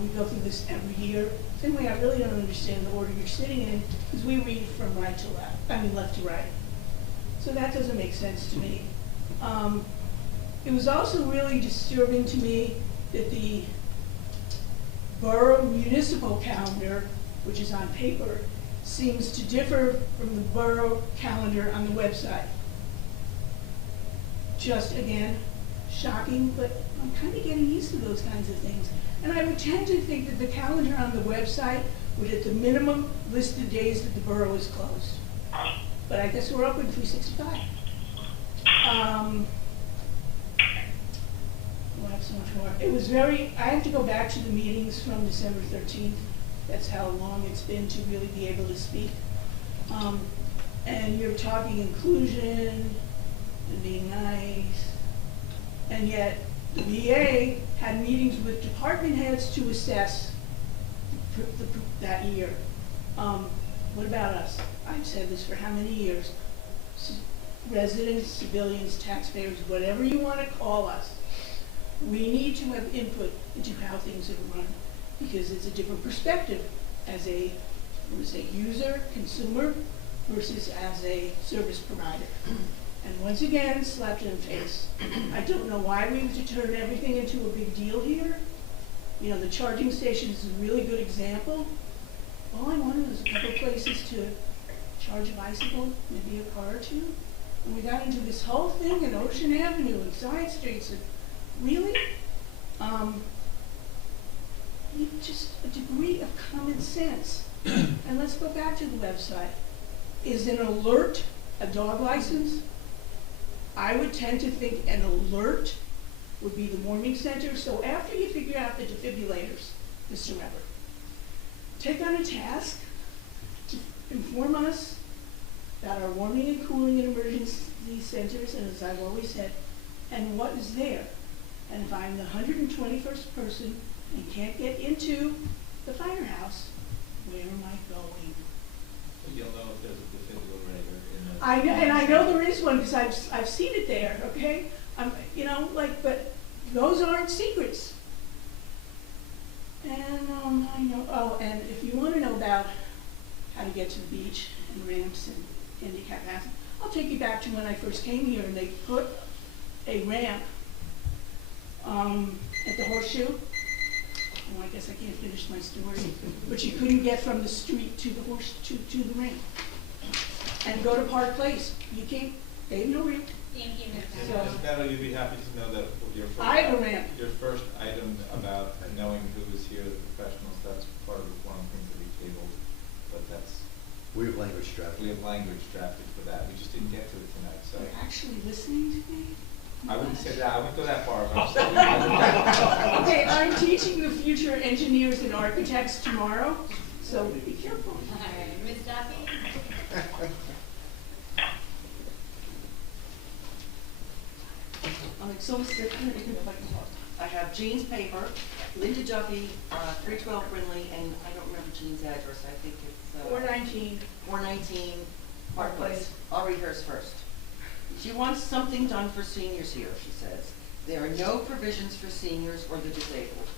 We go through this every year. Same way, I really don't understand the order you're sitting in, because we read from right to left, left to right. So that doesn't make sense to me. It was also really disturbing to me that the borough municipal calendar, which is on paper, seems to differ from the borough calendar on the website. Just, again, shocking, but I'm kind of getting used to those kinds of things. And I would tend to think that the calendar on the website would at the minimum list the days that the borough is closed. But I guess we're open 365. We'll have so much more. It was very, I have to go back to the meetings from December 13th. That's how long it's been to really be able to speak. And you're talking inclusion and being nice. And yet the VA had meetings with department heads to assess that year. What about us? I've said this for how many years? Residents, civilians, taxpayers, whatever you want to call us, we need to have input into how things are run, because it's a different perspective as a, user, consumer, versus as a service provider. And once again, slapped in the face. I don't know why we have to turn everything into a big deal here. You know, the charging station is a really good example. All I wanted was a couple places to charge a bicycle, maybe a car or two. And we got into this whole thing at Ocean Avenue and side streets. And really? Just a degree of common sense. And let's go back to the website. Is an alert a dog license? I would tend to think an alert would be the warming center. So after you figure out the defibrillators, Mr. Weber, take on a task to inform us about our warming and cooling and emergency centers, and as I've always said, and what is there. And if I'm the 121st person and can't get into the firehouse, where am I going? You'll know if there's a defibrillator in the... I know, and I know there is one because I've seen it there, okay? You know, like, but those aren't secrets. And I know, oh, and if you want to know about how to get to the beach and ramps and handicap paths, I'll take you back to when I first came here and they put a ramp at the Horseshoe. Oh, I guess I can't finish my story. But you couldn't get from the street to the to the ramp. and go to Park Place. You can't, they have no ramp. Thank you, Ms. So- Ms. Battle, you'd be happy to know that your first. I have a ramp. Your first item about knowing who is here, the professionals, that's part of one of the things that we tabled, but that's. We have language drafted. We have language drafted for that, we just didn't get to it tonight, so. They're actually listening to me? I wouldn't say that, I wouldn't go that far, but. Okay, I'm teaching the future engineers and architects tomorrow, so be careful. All right, Ms. Duffy? I have Jean's paper, Linda Duffy, 312 Brindley, and I don't remember Jean's address, I think it's. 419. 419 Park Place. I'll read hers first. She wants something done for seniors here, she says. There are no provisions for seniors or the disabled.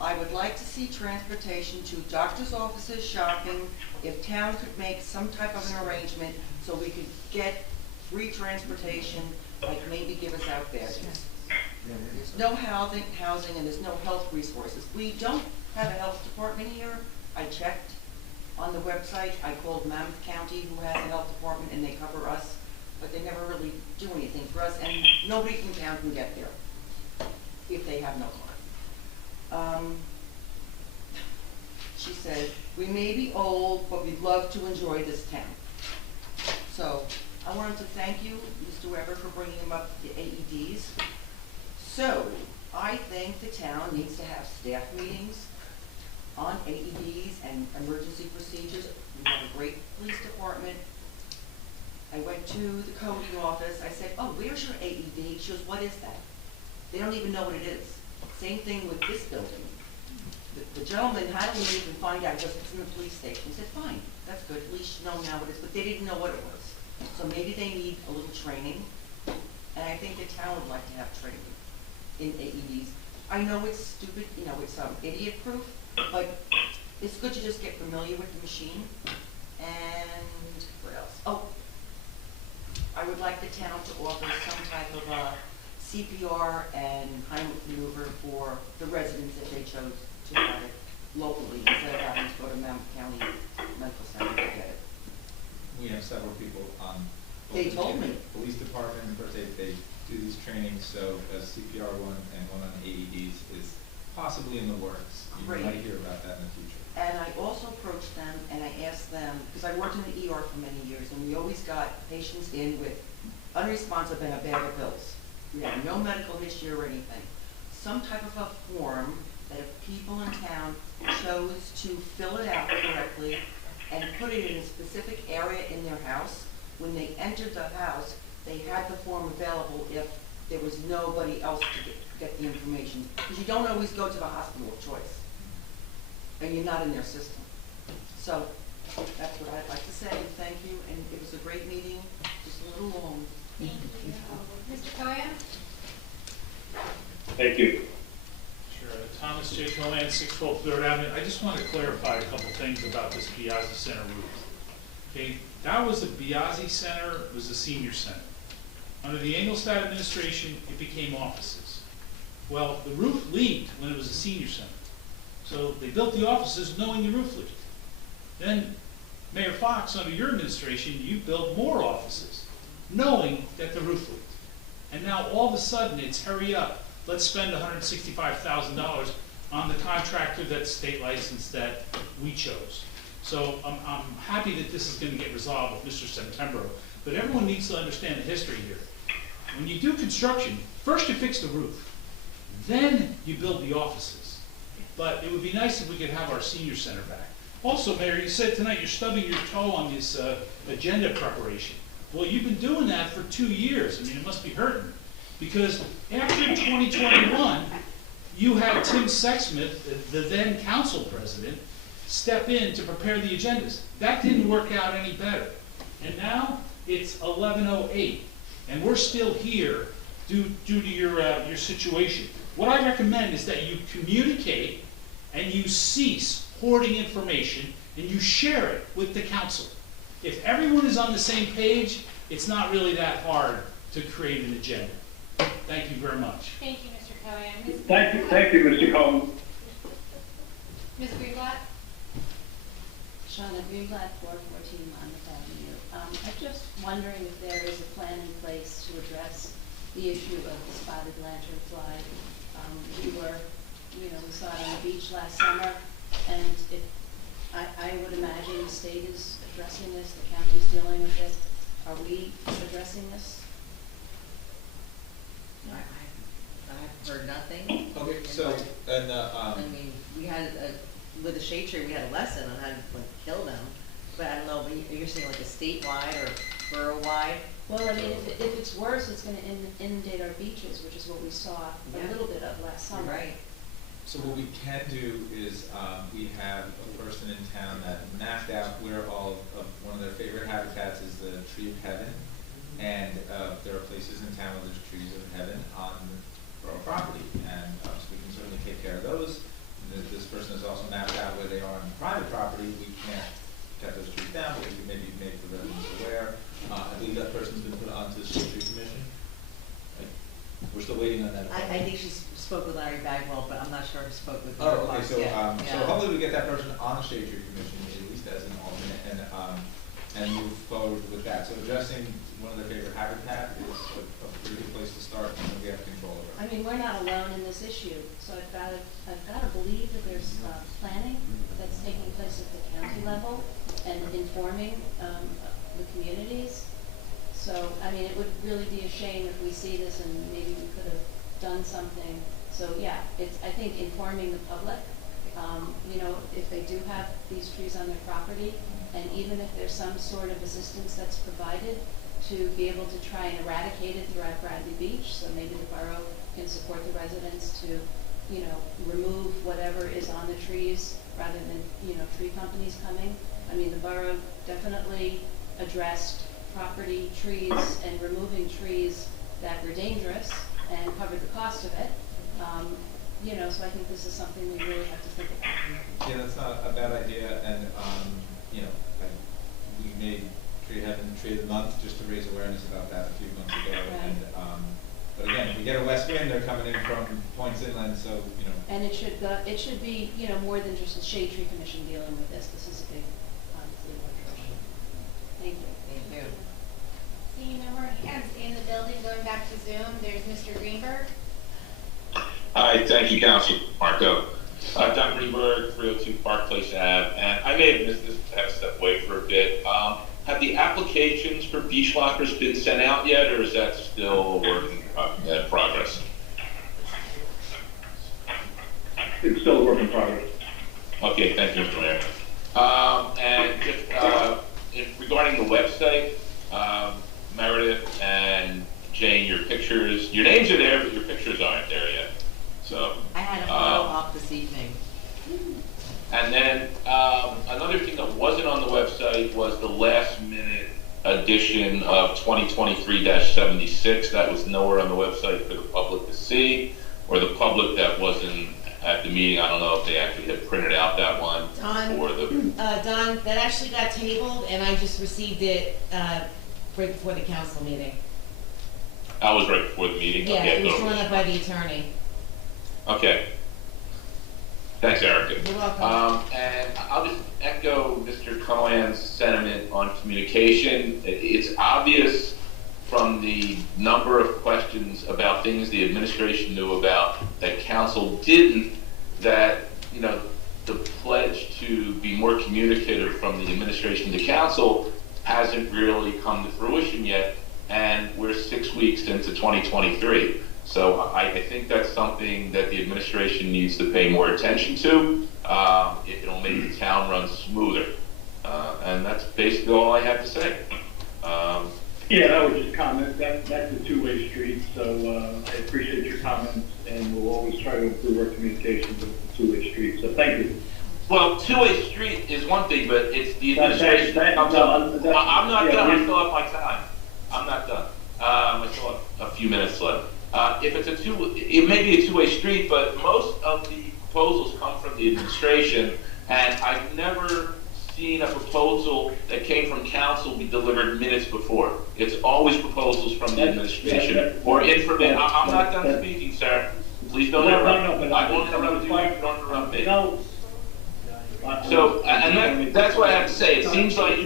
I would like to see transportation to doctor's offices, shopping, if town could make some type of an arrangement so we could get free transportation, like maybe give us out badges. There's no housing, and there's no health resources. We don't have a health department here. I checked on the website. I called Monmouth County, who has a health department, and they cover us, but they never really do anything for us, and nobody from town can get there if they have no car. She said, we may be old, but we'd love to enjoy this town. So I wanted to thank you, Mr. Weber, for bringing him up the AEDs. So I think the town needs to have staff meetings on AEDs and emergency procedures. We have a great police department. I went to the coding office. I said, oh, where's your AED? She goes, what is that? They don't even know what it is. Same thing with this building. The gentleman, how do we even find out? Just it's in the police station. He said, fine, that's good. At least you know now what it is. But they didn't know what it was. So maybe they need a little training. And I think the town would like to have training in AEDs. I know it's stupid, you know, it's idiot proof, but it's good to just get familiar with the machine. And what else? Oh, I would like the town to offer some type of CPR and Heimlich maneuver for the residents if they chose to have it locally instead of having to go to Monmouth County Medical Center to get it. We have several people on. They told me. Police department, of course, they do these trainings, so a CPR one and one on AEDs is possibly in the works. You Great. might hear about that in the future. And I also approached them and I asked them, because I worked in the ER for many years, and we always got patients in with unresponsive and a bag of pills. We had no medical history or anything. Some type of a form that if people in town chose to fill it out correctly and put it in a specific area in their house, when they entered the house, they had the form available if there was nobody else to get the information. Because you don't always go to the hospital of choice, and you're not in their system. So that's what I'd like to say. Thank you, and it was a great meeting, just a little long. Thank you. Mr. Cohen? Thank you. Sure. Thomas J. Cohen, 612 3rd Avenue. I just want to clarify a couple things about this Biazzi Center roof. Okay, that was the Biazzi Center, it was a senior center. Under the Engelstad administration, it became offices. Well, the roof leaked when it was a senior center. So they built the offices knowing the roof leaked. Then Mayor Fox, under your administration, you built more offices, knowing that the roof leaked. And now all of a sudden it's hurry up, let's spend $165,000 on the contractor that's state licensed that we chose. So I'm happy that this is going to get resolved with Mr. Septembro, but everyone needs to understand the history here. When you do construction, first you fix the roof, then you build the offices. But it would be nice if we could have our senior center back. Also, Mayor, you said tonight you're stubbing your toe on this agenda preparation. Well, you've been doing that for 2 years. I mean, it must be hurting. Because after 2021, you had Tim Sexsmith, the then council president, step in to prepare the agendas. That didn't work out any better. And now it's 11:08, and we're still here due to your situation. What I recommend is that you communicate and you cease hoarding information and you share it with the council. If everyone is on the same page, it's not really that hard to create an agenda. Thank you very much. Thank you, Mr. Cohen. Thank you, Mr. Cohen. Ms. Greenblatt? Shauna Greenblatt, 414 Monmouth Avenue. I'm just wondering if there is a plan in place to address the issue of the spotted lantern fly. We saw it on the beach last summer, and I would imagine the state is addressing this, the county's dealing with it. Are we addressing this? I've heard nothing. Okay, so, and, I mean, we had, with the shade tree, we had a lesson on how to kill them, but I don't know, but you're saying like a statewide or borough-wide? Well, I mean, if it's worse, it's gonna inundate our beaches, which is what we saw a little bit of last summer. Right. so what we can do is, we have a person in town that mapped out where all of, one of their favorite habitats is the tree of heaven. And, there are places in town where there's trees of heaven on borough property, and, so we can certainly take care of those. This person has also mapped out where they are on private property. We can't cut those trees down, but we can maybe make the residents aware. I believe that person's been put onto the Shade Tree Commission. We're still waiting on that. I think she spoke with Larry Bagwell, but I'm not sure if she spoke with. Oh, okay, so, Yeah. so hopefully we get that person on the Shade Tree Commission, at least as an alternate, and move forward with that. So addressing one of their favorite habitat is a pretty good place to start, and we have control over it. I mean, we're not alone in this issue, so I've gotta believe that there's planning that's taking place at the county level and informing the communities. So, I mean, it would really be a shame if we see this and maybe we could have done something. So, yeah, I think informing the public, if they do have these trees on their property, and even if there's some sort of assistance that's provided to be able to try and eradicate it throughout Bradley Beach, so maybe the borough can support the residents to, remove whatever is on the trees rather than, tree companies coming. I mean, the borough definitely addressed property trees and removing trees that were dangerous and covered the cost of it. So I think this is something we really have to think about. Yeah, that's not a bad idea, and, we made Tree Heaven Tree of the Month just to raise awareness about that a few months ago, Right. and, but again, if we get a west wind, they're coming in from points inland, so, And it should be, more than just the Shade Tree Commission dealing with this. This is a big, obviously, large issue. Thank you. Thank you. Seeing no more hands in the building, going back to Zoom, there's Mr. Greenberg. Hi, thank you, Council Marco. Don Greenberg, 302 Park Place Ave, and I may have missed this, I have to step away for a bit. Have the applications for beach lockers been sent out yet, or is that still a work in progress? It's still a work in progress. Okay, thank you, Mr. Mayor. And just regarding the website, Meredith and Jane, your names are there, but your pictures aren't there yet. So I had a photo op this evening. And then another thing that wasn't on the website was the last minute edition of 2023-76. That was nowhere on the website for the public to see, or the public that wasn't at the meeting. I don't know if they actually had printed out that one. Don, that actually got tabled, and I just received it right before the council meeting. That was right before the meeting? Yeah, Okay, it was drawn up by the attorney. Okay. Thanks, Erica. You're welcome. And I'll just echo Mr. Cohen's sentiment on communication. It's obvious from the number of questions about things the administration knew about that council didn't, that, the pledge to be more communicative from the administration to council hasn't really come to fruition yet, and we're 6 weeks into 2023. So I think that's something that the administration needs to pay more attention to. It'll make the town run smoother. And that's basically all I have to say. Yeah, I would just comment, that's a two-way street, so I appreciate your comments, and we'll always try to improve our communication, but it's a two-way street, so thank you. Well, two-way street is one thing, but it's the administration. I'm not done, I still have my time. I'm not done. I still have a few minutes left. If it's it may be a two-way street, but most of the proposals come from the administration, and I've never seen a proposal that came from council be delivered minutes before. It's always proposals from the administration or information. I'm not done speaking, sir. Please don't interrupt. I won't interrupt you if you don't interrupt me. So, and that's what I have to say. It seems like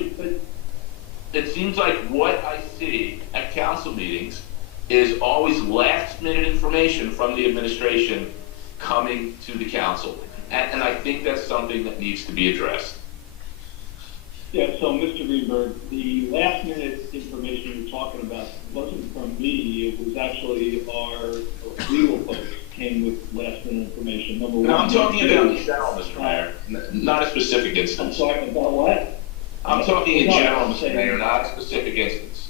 it seems like what I see at council meetings is always last minute information from the administration coming to the council. And I think that's something that needs to be addressed. Yeah, so Mr. Greenberg, the last minute information you're talking about wasn't from me, it was actually our legal folks came with last minute information, number one. No, I'm talking Number about two, in general, Mr. Mayor, not a specific I'm instance. sorry, about what? I'm talking in No, general, I'm Mr. saying- Mayor, not a specific instance.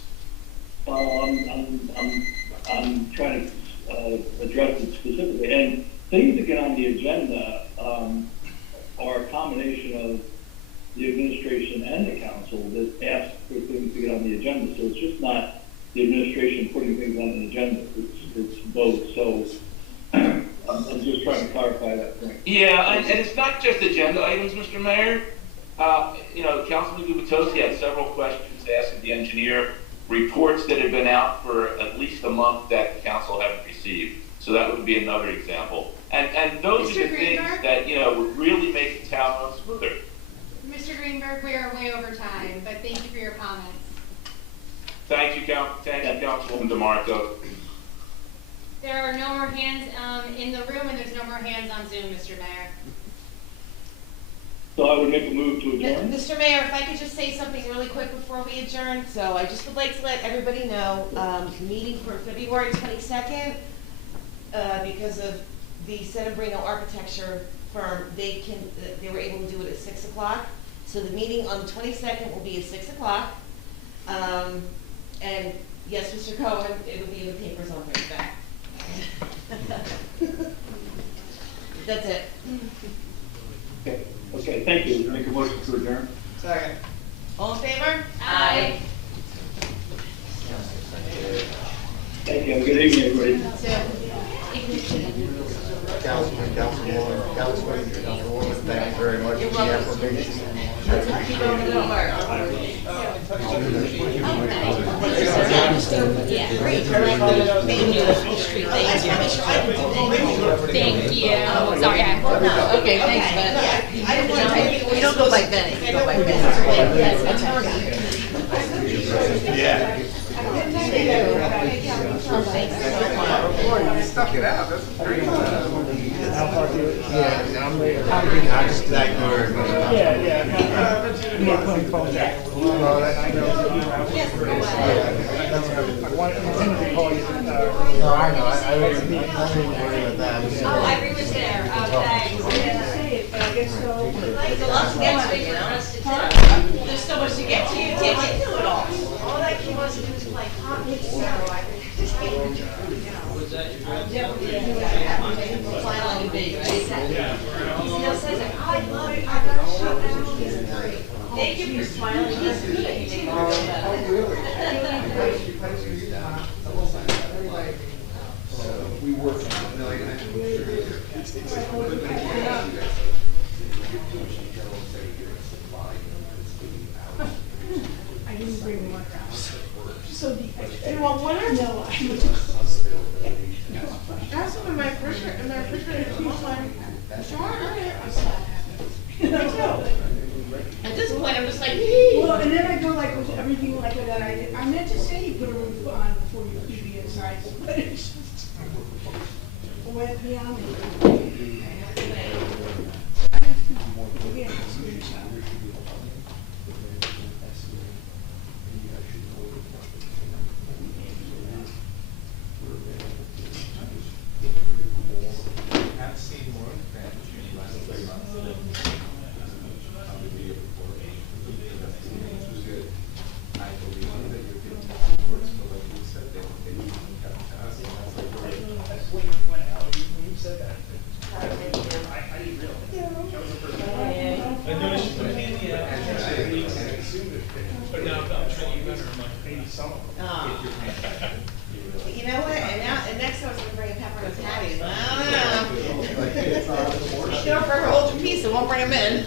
I'm trying to address it specifically, and things that get on the agenda are a combination of the administration and the council that ask for things to get on the agenda, so it's just not the administration putting things on the agenda, it's both, so I'm just trying to clarify that point. Yeah, and it's not just agenda items, Mr. Mayor. Councilman Gubitosi had several questions asked of the engineer, reports that had been out for at least a month that the council haven't received. So that would be another example. And those Mr. are the things Greenberg? that, would really make the town run smoother. Mr. Greenberg, we are way over time, but thank you for your comments. Thank you, Councilwoman DeMarco. There are no more hands in the room, and there's no more hands on Zoom, Mr. Mayor. So I would make a move to adjourn. Mr. Mayor, if I could just say something really quick before we adjourn. So I just would like to let everybody know, the meeting for February 22nd, because of the Senabrino architecture firm, they were able to do it at 6 o'clock. So the meeting on the 22nd will be at 6 o'clock. And yes, Mr. Cohen, it'll be in the papers on Thursday. That's it. Okay, thank you. Make a motion to adjourn. Second. All in favor? Aye. Thank you. Have a good evening, everybody. Councilman, Councilwoman, thank you very much for the affirmation. Yeah, great. Thank you. Sorry, Okay, thanks, Ben. We don't go by Benny, we go by Ben. Yeah. Stuck it out, that's great. I just like her. No, I know, I wouldn't worry about that. Oh, I agree with there. Thanks. But I guess so. There's a lot to get to, you know? There's so much to get to, you can't get to it all. All that he wants to do is play hockey, so I just can't. Smiling big, right? He still says it, I love it, I got shut down, he's great. Thank you for smiling, he's great. We work. I didn't bring markups. So the, you want one or no? That's one of my refrigerator, sure, At this point, I'm just like, Well, and then I go like with everything like that I did. I meant to say you put a roof on before you put the inside, but it's just went beyond me. Yeah, screenshot. I've seen more than the last 3 months. Which was good. I believe that you're getting reports, but like you said, they come to us, and that's like, When you said that, I didn't realize. That was the first time. I noticed you put it in the, but now I'm trying to remember, like, maybe some of them. you know what, and next time I was gonna bring a peppermint patties, I don't know. You know, for her hold your peace, I won't bring them in.